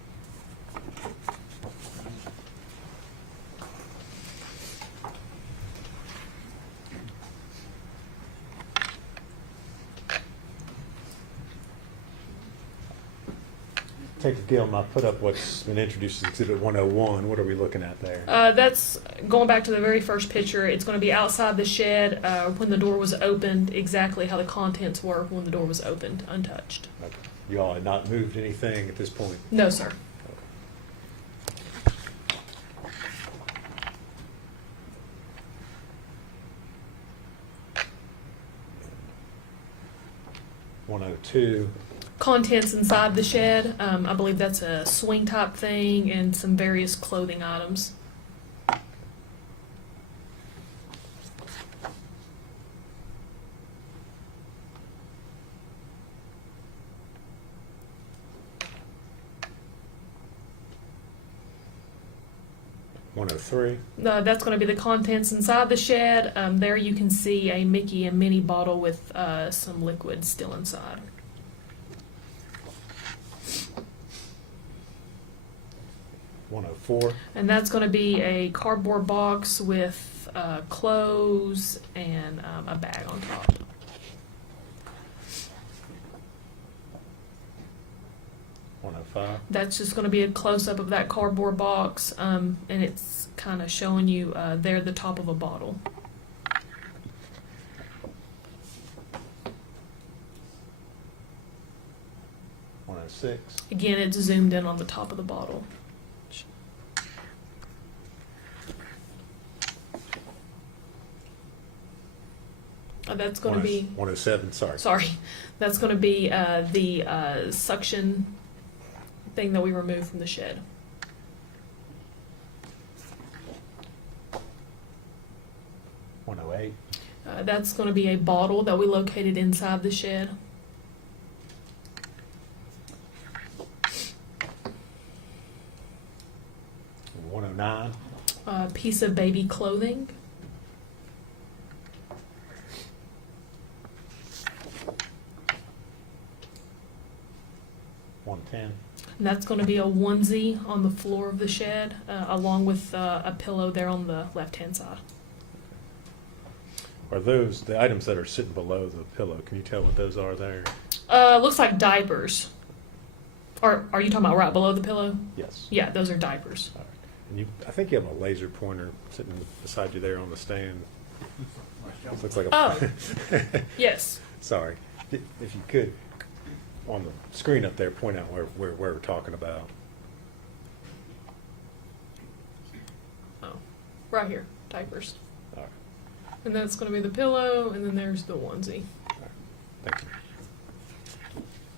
Take the Gil, I put up what's been introduced as Exhibit 101. What are we looking at there? That's going back to the very first picture. It's going to be outside the shed when the door was opened, exactly how the contents were when the door was opened, untouched. Okay. You all had not moved anything at this point? No, sir. .102. Contents inside the shed. I believe that's a swing type thing and some various clothing items. .103. That's going to be the contents inside the shed. There you can see a Mickey and Minnie bottle with some liquid still inside. .104. And that's going to be a cardboard box with clothes and a bag on top. .105. That's just going to be a close-up of that cardboard box, and it's kind of showing you there the top of a bottle. .106. Again, it's zoomed in on the top of the bottle. That's going to be 107. sorry. That's going to be the suction thing that we removed from the shed. .108. That's going to be a bottle that we located inside the shed. .109. A piece of baby clothing. .110. And that's going to be a onesie on the floor of the shed, along with a pillow there on the left-hand side. Are those the items that are sitting below the pillow? Can you tell what those are there? Looks like diapers. Are you talking about right below the pillow? Yes. Yeah, those are diapers. All right. And I think you have a laser pointer sitting beside you there on the stand. Looks like a. Oh. Yes. Sorry. If you could, on the screen up there, point out where we're talking about. Oh, right here, diapers. All right. And that's going to be the pillow, and then there's the onesie. All right. Thank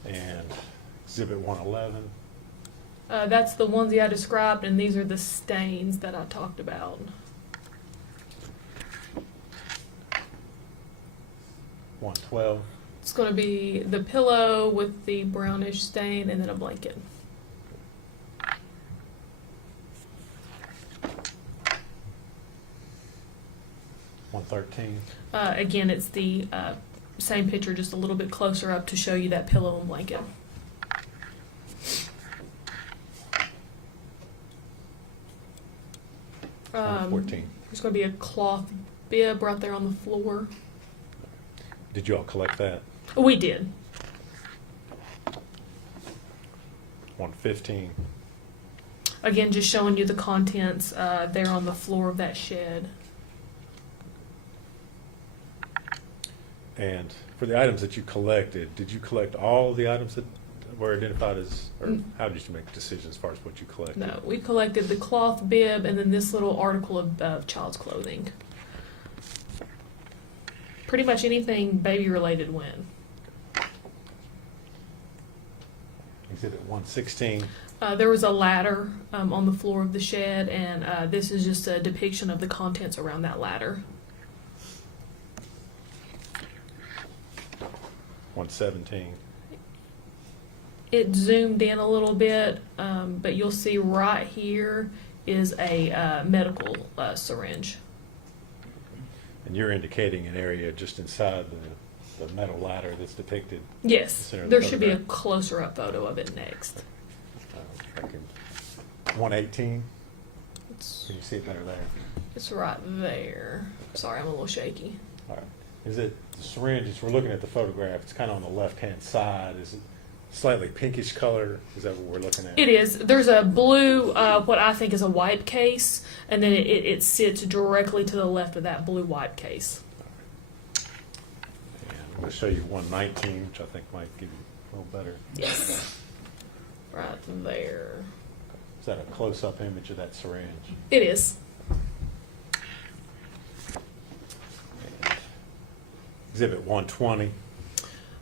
you. And Exhibit 111. That's the onesie I described, and these are the stains that I talked about. 112. It's going to be the pillow with the brownish stain, and then a blanket. 113. Again, it's the same picture, just a little bit closer up to show you that pillow and blanket. Um, 114. There's going to be a cloth bib right there on the floor. Did you all collect that? We did. 115. Again, just showing you the contents there on the floor of that shed. And for the items that you collected, did you collect all the items that were identified as, or how did you make decisions as far as what you collected? No, we collected the cloth bib and then this little article of child's clothing. Pretty much anything baby related went. Exhibit 116. There was a ladder on the floor of the shed, and this is just a depiction of the contents around that ladder. 117. It zoomed in a little bit, but you'll see right here is a medical syringe. And you're indicating an area just inside the metal ladder that's depicted. Yes, in the there should be a photograph. closer up photo of it next. 118. It's, Can you see it better there? it's right there. Sorry, I'm a little shaky. All right. Is it the syringe? As we're looking at the photograph, it's kind of on the left-hand side. Is it slightly pinkish color? Is that what we're looking at? It is. There's a blue, what I think is a wipe case, and then it sits directly to the left of that blue wipe case. And I'm going to show you 119, which I think might give you a little better. Yes. Right there. Is that a close-up image of that syringe? It is. Exhibit 120.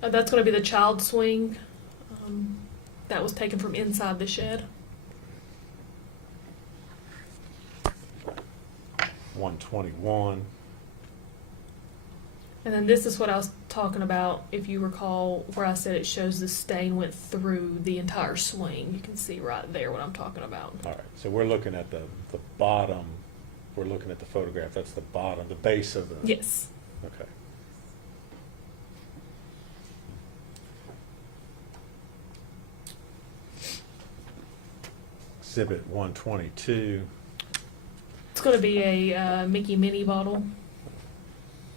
That's going to be the child swing that was taken from inside the shed. 121. And then this is what I was talking about, if you recall, where I said it shows the stain went through the entire swing. You can see right there what I'm talking about. All right, so we're looking at the bottom. We're looking at the photograph. That's the bottom, the base of the. Yes. Okay. Exhibit 122. It's going to be a Mickey Minnie bottle.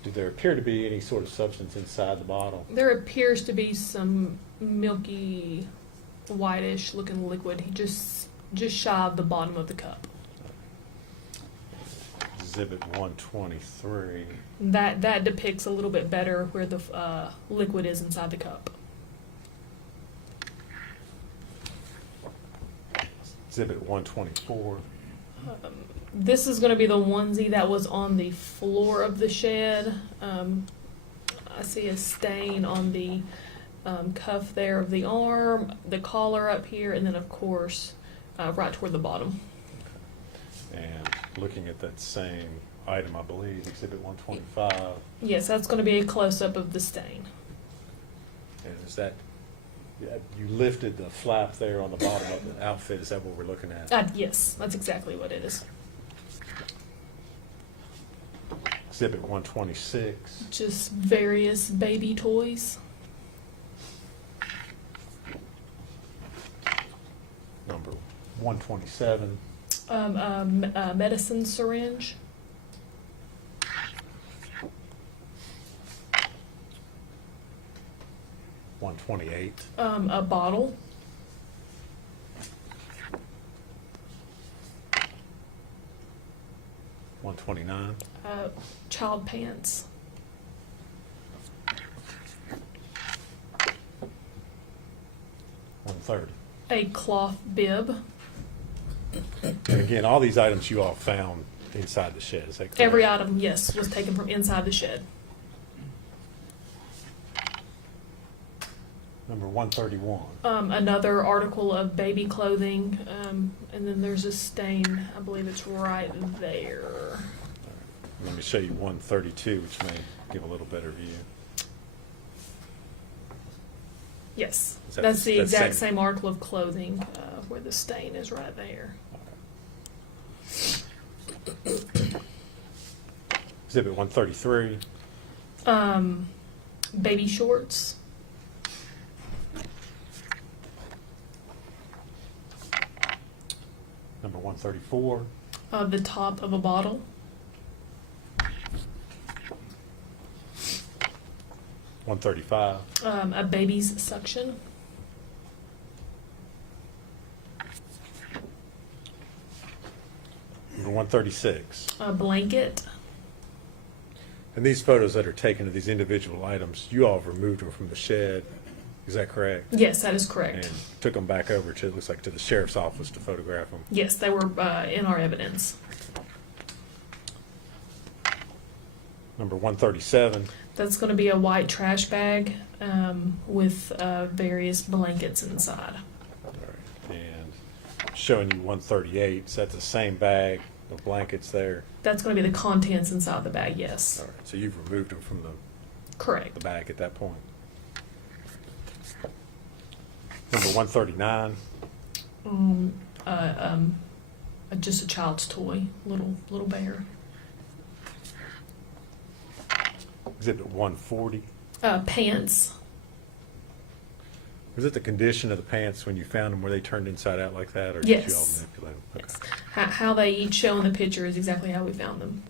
Do there appear to be any sort of substance inside the bottle? There appears to be some milky, whitish looking liquid. He just shy of the bottom of the cup. Exhibit 123. That depicts a little bit better where the liquid is inside the cup. Exhibit 124. This is going to be the onesie that was on the floor of the shed. I see a stain on the cuff there of the arm, the collar up here, and then of course right toward the bottom. And looking at that same item, I believe, Exhibit 125. Yes, that's going to be a close-up of the stain. And is that, you lifted the flap there on the bottom of the outfit, is that what we're looking at? Yes, that's exactly what it is. Exhibit 126. Just various baby toys. Number 127. Medicine syringe. $128. A bottle. $129. Child pants. $130. A cloth bib. And again, all these items you all found inside the shed, is that correct? Every item, yes, was taken from inside the shed. Number 131. Another article of baby clothing, and then there's a stain. I believe it's right there. Let me show you 132, which may give a little better view. Yes, Is that that's the that exact same article of clothing where the stain is right there. Exhibit 133. Baby shorts. Number 134. The top of a bottle. 135. A baby's suction. Number 136. A blanket. And these photos that are taken of these individual items, you all have removed them from the shed. Is that correct? Yes, that is correct. And took them back over to, it looks like, to the sheriff's office to photograph them. Yes, they were in our evidence. Number 137. That's going to be a white trash bag with various blankets inside. All right. And showing you 138. Is that the same bag, the blankets there? That's going to be the contents inside the bag, yes. All right. So you've removed them from Correct. the bag at that point. Number 139. Just a child's toy, little bear. Exhibit 140. Pants. Was it the condition of the pants when you found them? Were they turned inside out like that, or did Yes. you all manipulate them? Okay. Yes. How they each show in the picture is exactly how we found them.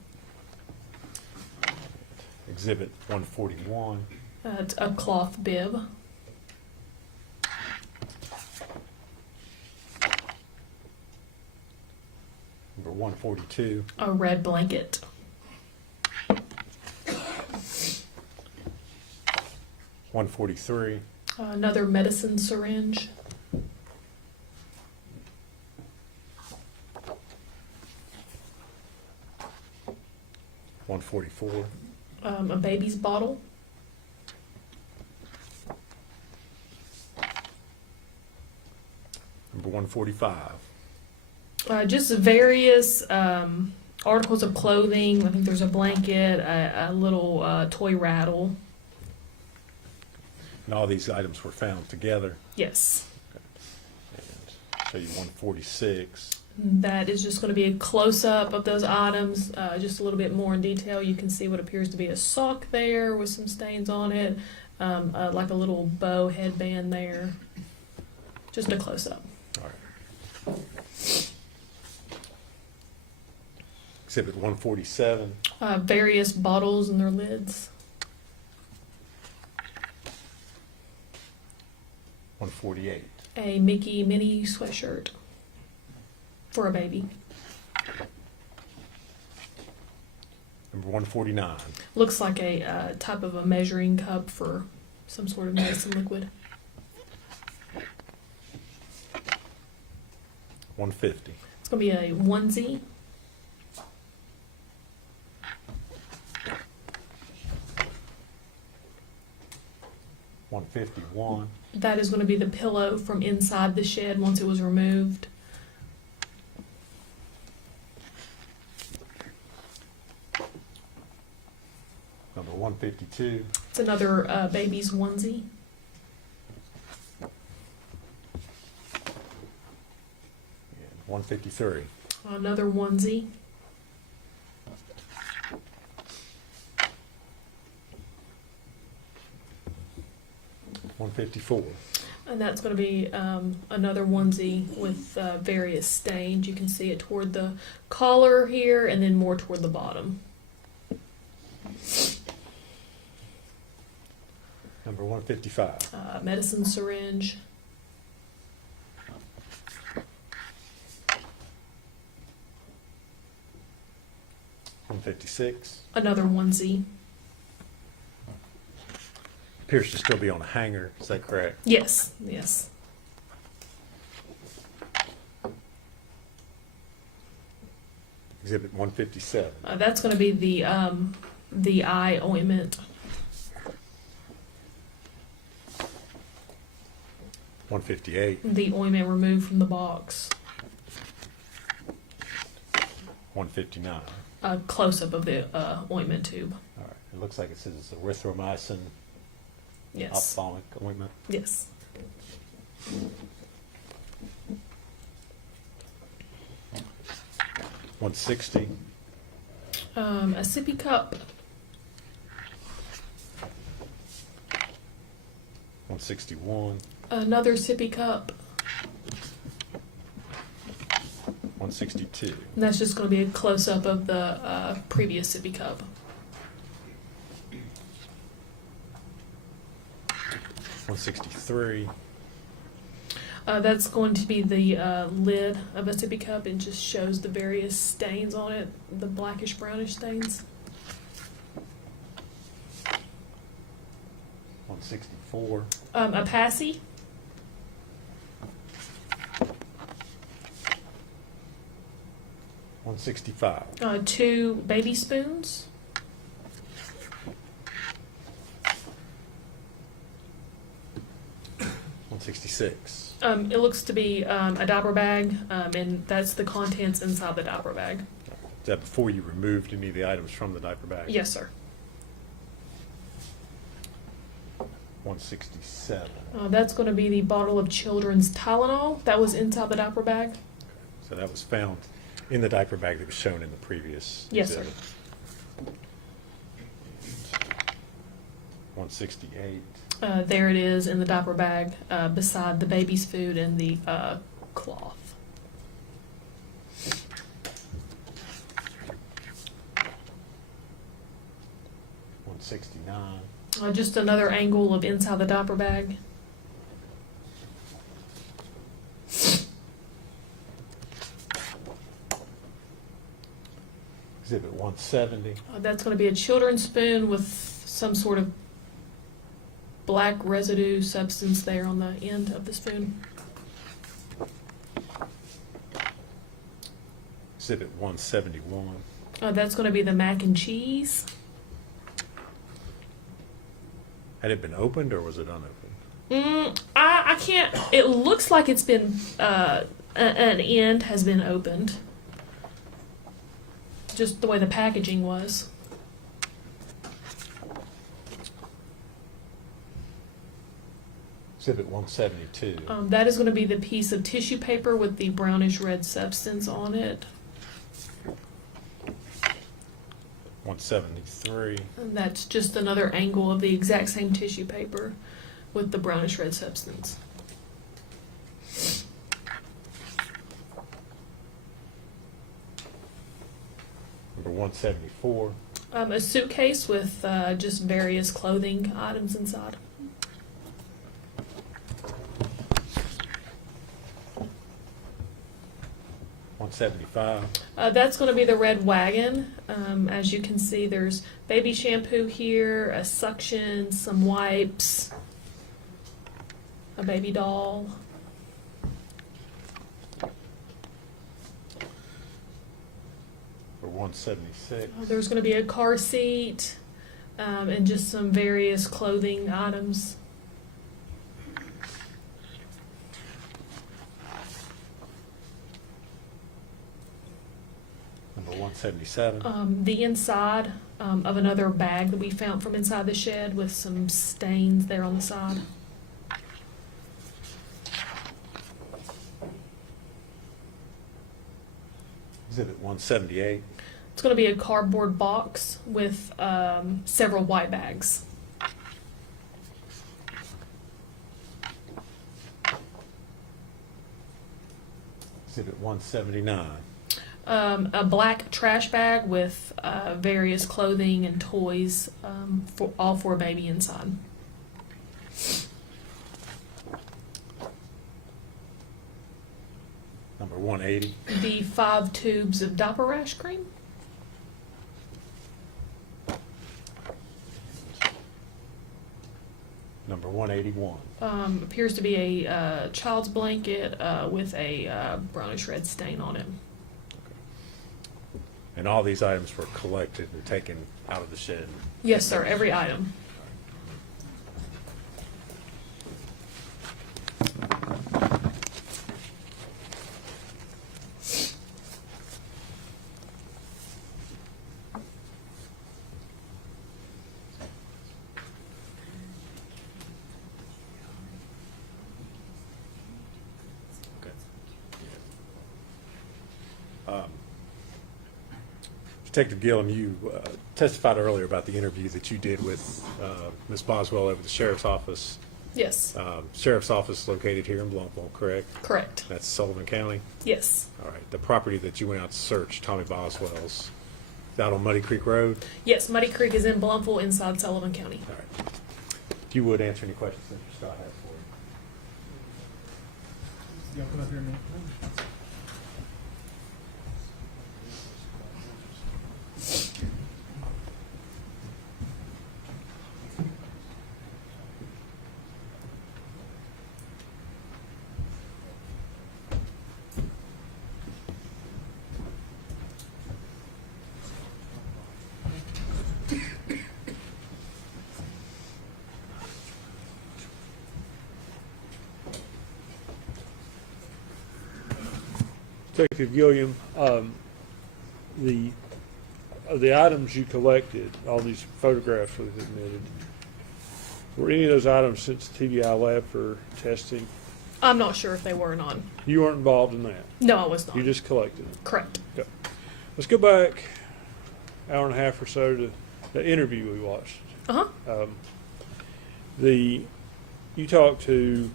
Exhibit 141. It's a cloth bib. Number 142. A red blanket. 143. Another medicine syringe. $144. A baby's bottle. Number 145. Just various articles of clothing. I think there's a blanket, a little toy rattle. And all these items were found together. Yes. And show you 146. That is just going to be a close-up of those items, just a little bit more in detail. You can see what appears to be a sock there with some stains on it, like a little bow headband there. Just a close-up. All right. Exhibit 147. Various bottles and their lids. 148. A Mickey mini sweatshirt for a baby. Number 149. Looks like a type of a measuring cup for some sort of medicine liquid. 150. It's going to be a onesie. $151. That is going to be the pillow from inside the shed once it was removed. Number 152. It's another baby's onesie. And 153. Another onesie. $154. And that's going to be another onesie with various stains. You can see it toward the collar here and then more toward the bottom. Number 155. Medicine syringe. $156. Another onesie. Appears to still be on a hanger. Is that correct? Yes, yes. Exhibit 157. That's going to be the eye ointment. 158. The ointment removed from the box. 159. A close-up of the ointment tube. All right. It looks like it says it's erythromycin Yes. ophthalmic ointment. Yes. $160. A sippy cup. 161, Another sippy cup. 162, And that's just going to be a close up of the previous sippy cup. 163, That's going to be the lid of a sippy cup and just shows the various stains on it, the blackish brownish stains. 164, A passy. 165, 2 baby spoons. 166, It looks to be a diaper bag, and that's the contents inside the diaper bag. Is that before you removed any of the items from the diaper bag? Yes, sir. 167, That's going to be the bottle of children's Tylenol that was inside the diaper bag. so that was found in the diaper bag that was shown in the previous Yes, sir. exhibit. 168, There it is in the diaper bag beside the baby's food and the cloth. 169, Just another angle of inside the diaper bag. Exhibit 170, That's going to be a children's spoon with some sort of black residue substance there on the end of the spoon. Exhibit 171, That's going to be the mac and cheese. had it been opened or was it unopened? I can't. It looks like it's been an end has been opened. Just the way the packaging was. Exhibit 172, That is going to be the piece of tissue paper with the brownish red substance on it. 173, And that's just another angle of the exact same tissue paper with the brownish red substance. number 174, A suitcase with just various clothing items inside. 175, That's going to be the red wagon. As you can see, there's baby shampoo here, a suction, some wipes, a baby doll. or 176, There's going to be a car seat and just some various clothing items. number 177, The inside of another bag that we found from inside the shed with some stains there on the side. exhibit 178, It's going to be a cardboard box with several white bags. exhibit 179, A black trash bag with various clothing and toys, all for a baby inside. number 180, The 5 tubes of diaper rash cream. number 181, Appears to be a child's blanket with a brownish red stain on it. and all these items were collected and taken out of the shed. Yes, sir, every item. Detective Gillum, you testified earlier about the interview that you did with Ms. Boswell over the sheriff's office. Yes. Sheriff's office located here in Blumpville, correct? Correct. That's Sullivan County? Yes. All right. The property that you went out to search, Tommy Boswell's, is out on Muddy Creek Road? Yes, Muddy Creek is in Blumpville inside Sullivan County. All right. If you would answer any questions that Mr. Scott has for you. Y'all come up here a minute. Detective Gilliam, the items you collected, all these photographs we've admitted, were any of those items sent to TBI lab for testing? I'm not sure if they were or not. You weren't involved in that? No, I was not. You just collected them? Correct. Okay. Let's go back an hour and a half or so to the interview we watched. Uh-huh. You talked to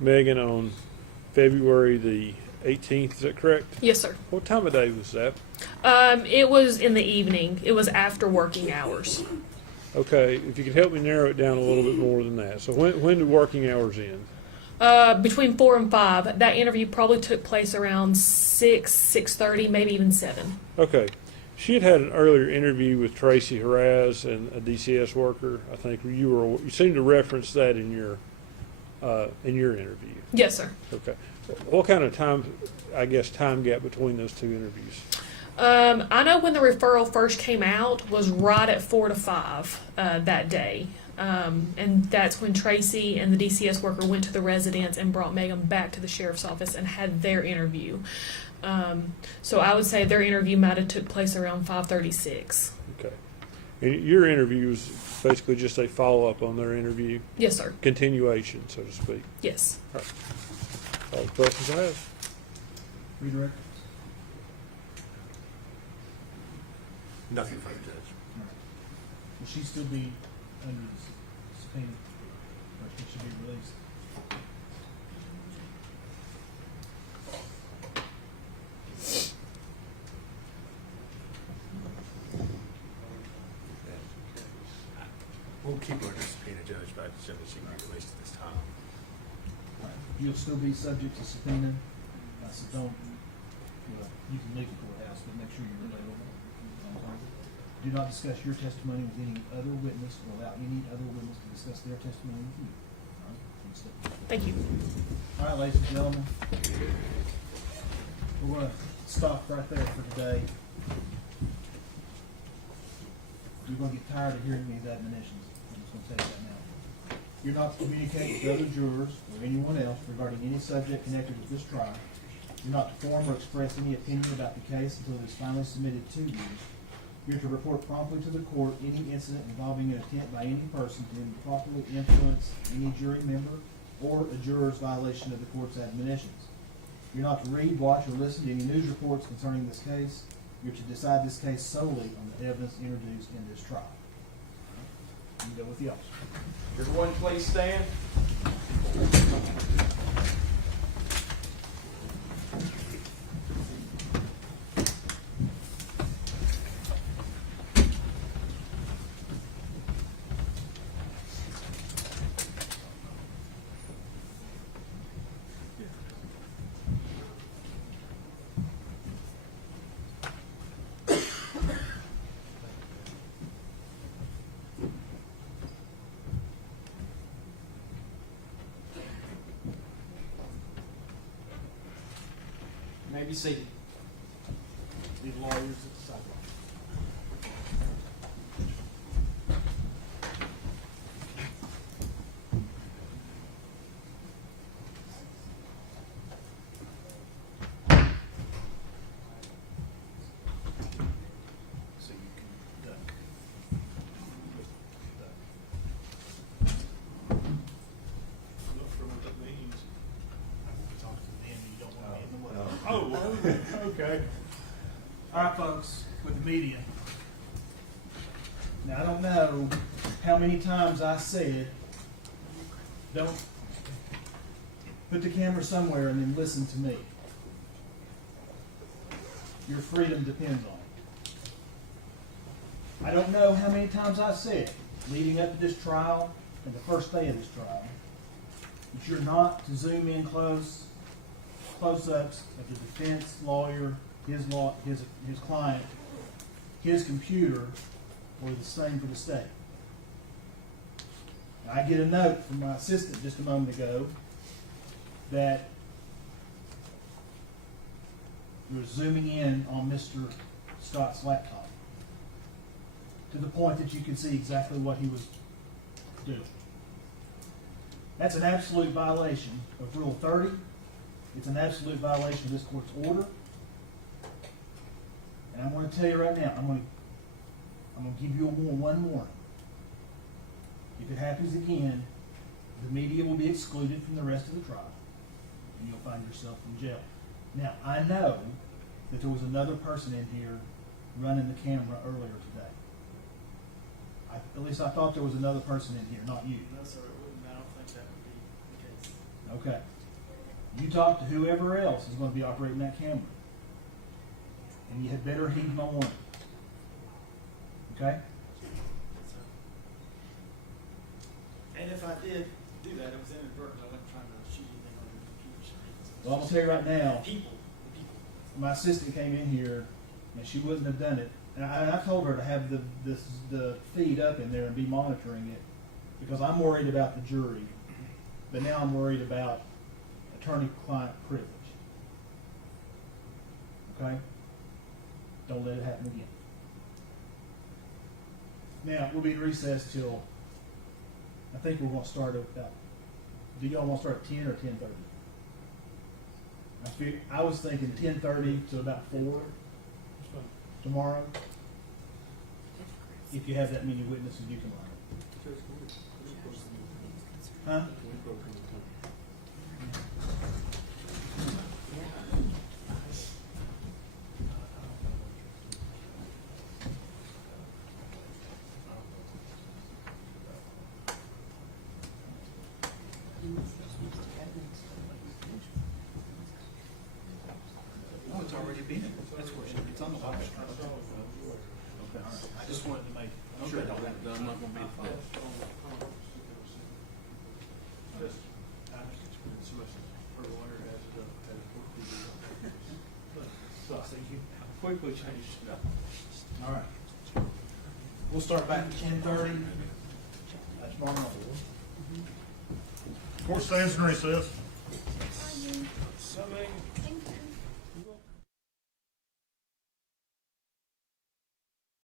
Megan on February the 18th, is that correct? Yes, sir. What time of day was that? It was in the evening. It was after working hours. Okay, if you could help me narrow it down a little bit more than that. So when did working hours end? Between 4 and 5. That interview probably took place around 6:30, maybe even 7. Okay. She had an earlier interview with Tracy Haraz and a DCS worker. I think you seemed to reference that in your interview. Yes, sir. Okay. What kind of time gap between those two interviews? I know when the referral first came out was right at 4 to 5 that day. And that's when Tracy and the DCS worker went to the residence and brought Megan back to the sheriff's office and had their interview. So I would say their interview might have took place around 5:36. Okay. And your interview was basically just a follow-up on their interview? Yes, sir. Continuation, so to speak? Yes. All right. All the questions I have. Redirect. Nothing further, Judge. Will she still be under the subpoena? Or she should be released? We'll keep her under subpoena, Judge, but she can be released at this time. You'll still be subject to subpoena, so you can leave the courthouse, but make sure you're available. Do not discuss your testimony with any other witness or allow any other witness to discuss their testimony with you. All right? Thank you. All right, ladies and gentlemen, we're going to stop right there for today. You're going to get tired of hearing these admonitions. I'm just going to tell you that now. You're not to communicate with other jurors or anyone else regarding any subject connected with this trial. You're not to form or express any opinion about the case until it is finally submitted to you. You're to report promptly to the court any incident involving an attempt by any person to improperly influence any jury member or a juror's violation of the court's admonitions. You're not to read, watch, or listen to any news reports concerning this case. You're to decide this case solely on the evidence introduced in this trial. You can go with the officer. Everyone, please stand. You may be seated. The lawyers at the sidewalk. So you can duck. Look for what that means. I will talk to them, you don't want to be in the way. Oh, okay. All right, folks. with the media. Now, I don't know how many times I said, don't put the camera somewhere and then listen to me. Your freedom depends on it. I don't know how many times I said, leading up to this trial and the first day of this trial, that you're not to zoom in close-ups of the defense lawyer, his client, his computer, or the same for the state. I get a note from my assistant just a moment ago that you were zooming in on Mr. Scott's laptop to the point that you could see exactly what he was doing. That's an absolute violation of Rule 30. It's an absolute violation of this court's order. And I'm going to tell you right now, I'm going to give you one warning. If it happens again, the media will be excluded from the rest of the trial, and you'll find yourself in jail. Now, I know that there was another person in here running the camera earlier today. At least I thought there was another person in here, not you. No, sir, it wouldn't. I don't think that would be the case. Okay. You talk to whoever else is going to be operating that camera, and you had better heed my warning. Okay? And if I did do that, it was inadvertent. I wasn't trying to shoot anything on your computer screen. Well, I'm going to tell you right now, The people. my assistant came in here, and she wouldn't have done it. And I told her to have the feed up in there and be monitoring it, because I'm worried about the jury, but now I'm worried about attorney-client privilege. Okay? Don't let it happen again. Now, we'll be in recess till, I think we're going to start at about, do y'all want to start at 10 or 10:30? I was thinking 10:30 to about 4 tomorrow. If you have that many witnesses, you can lie. Huh? Oh, it's already been. That's where it's on the website. Okay, all right. I just wanted to make sure that I'm not going to be at that. So you quickly changed it up. All right. We'll start back at 10:30. That's tomorrow morning. Court stands in recess. So, Megan.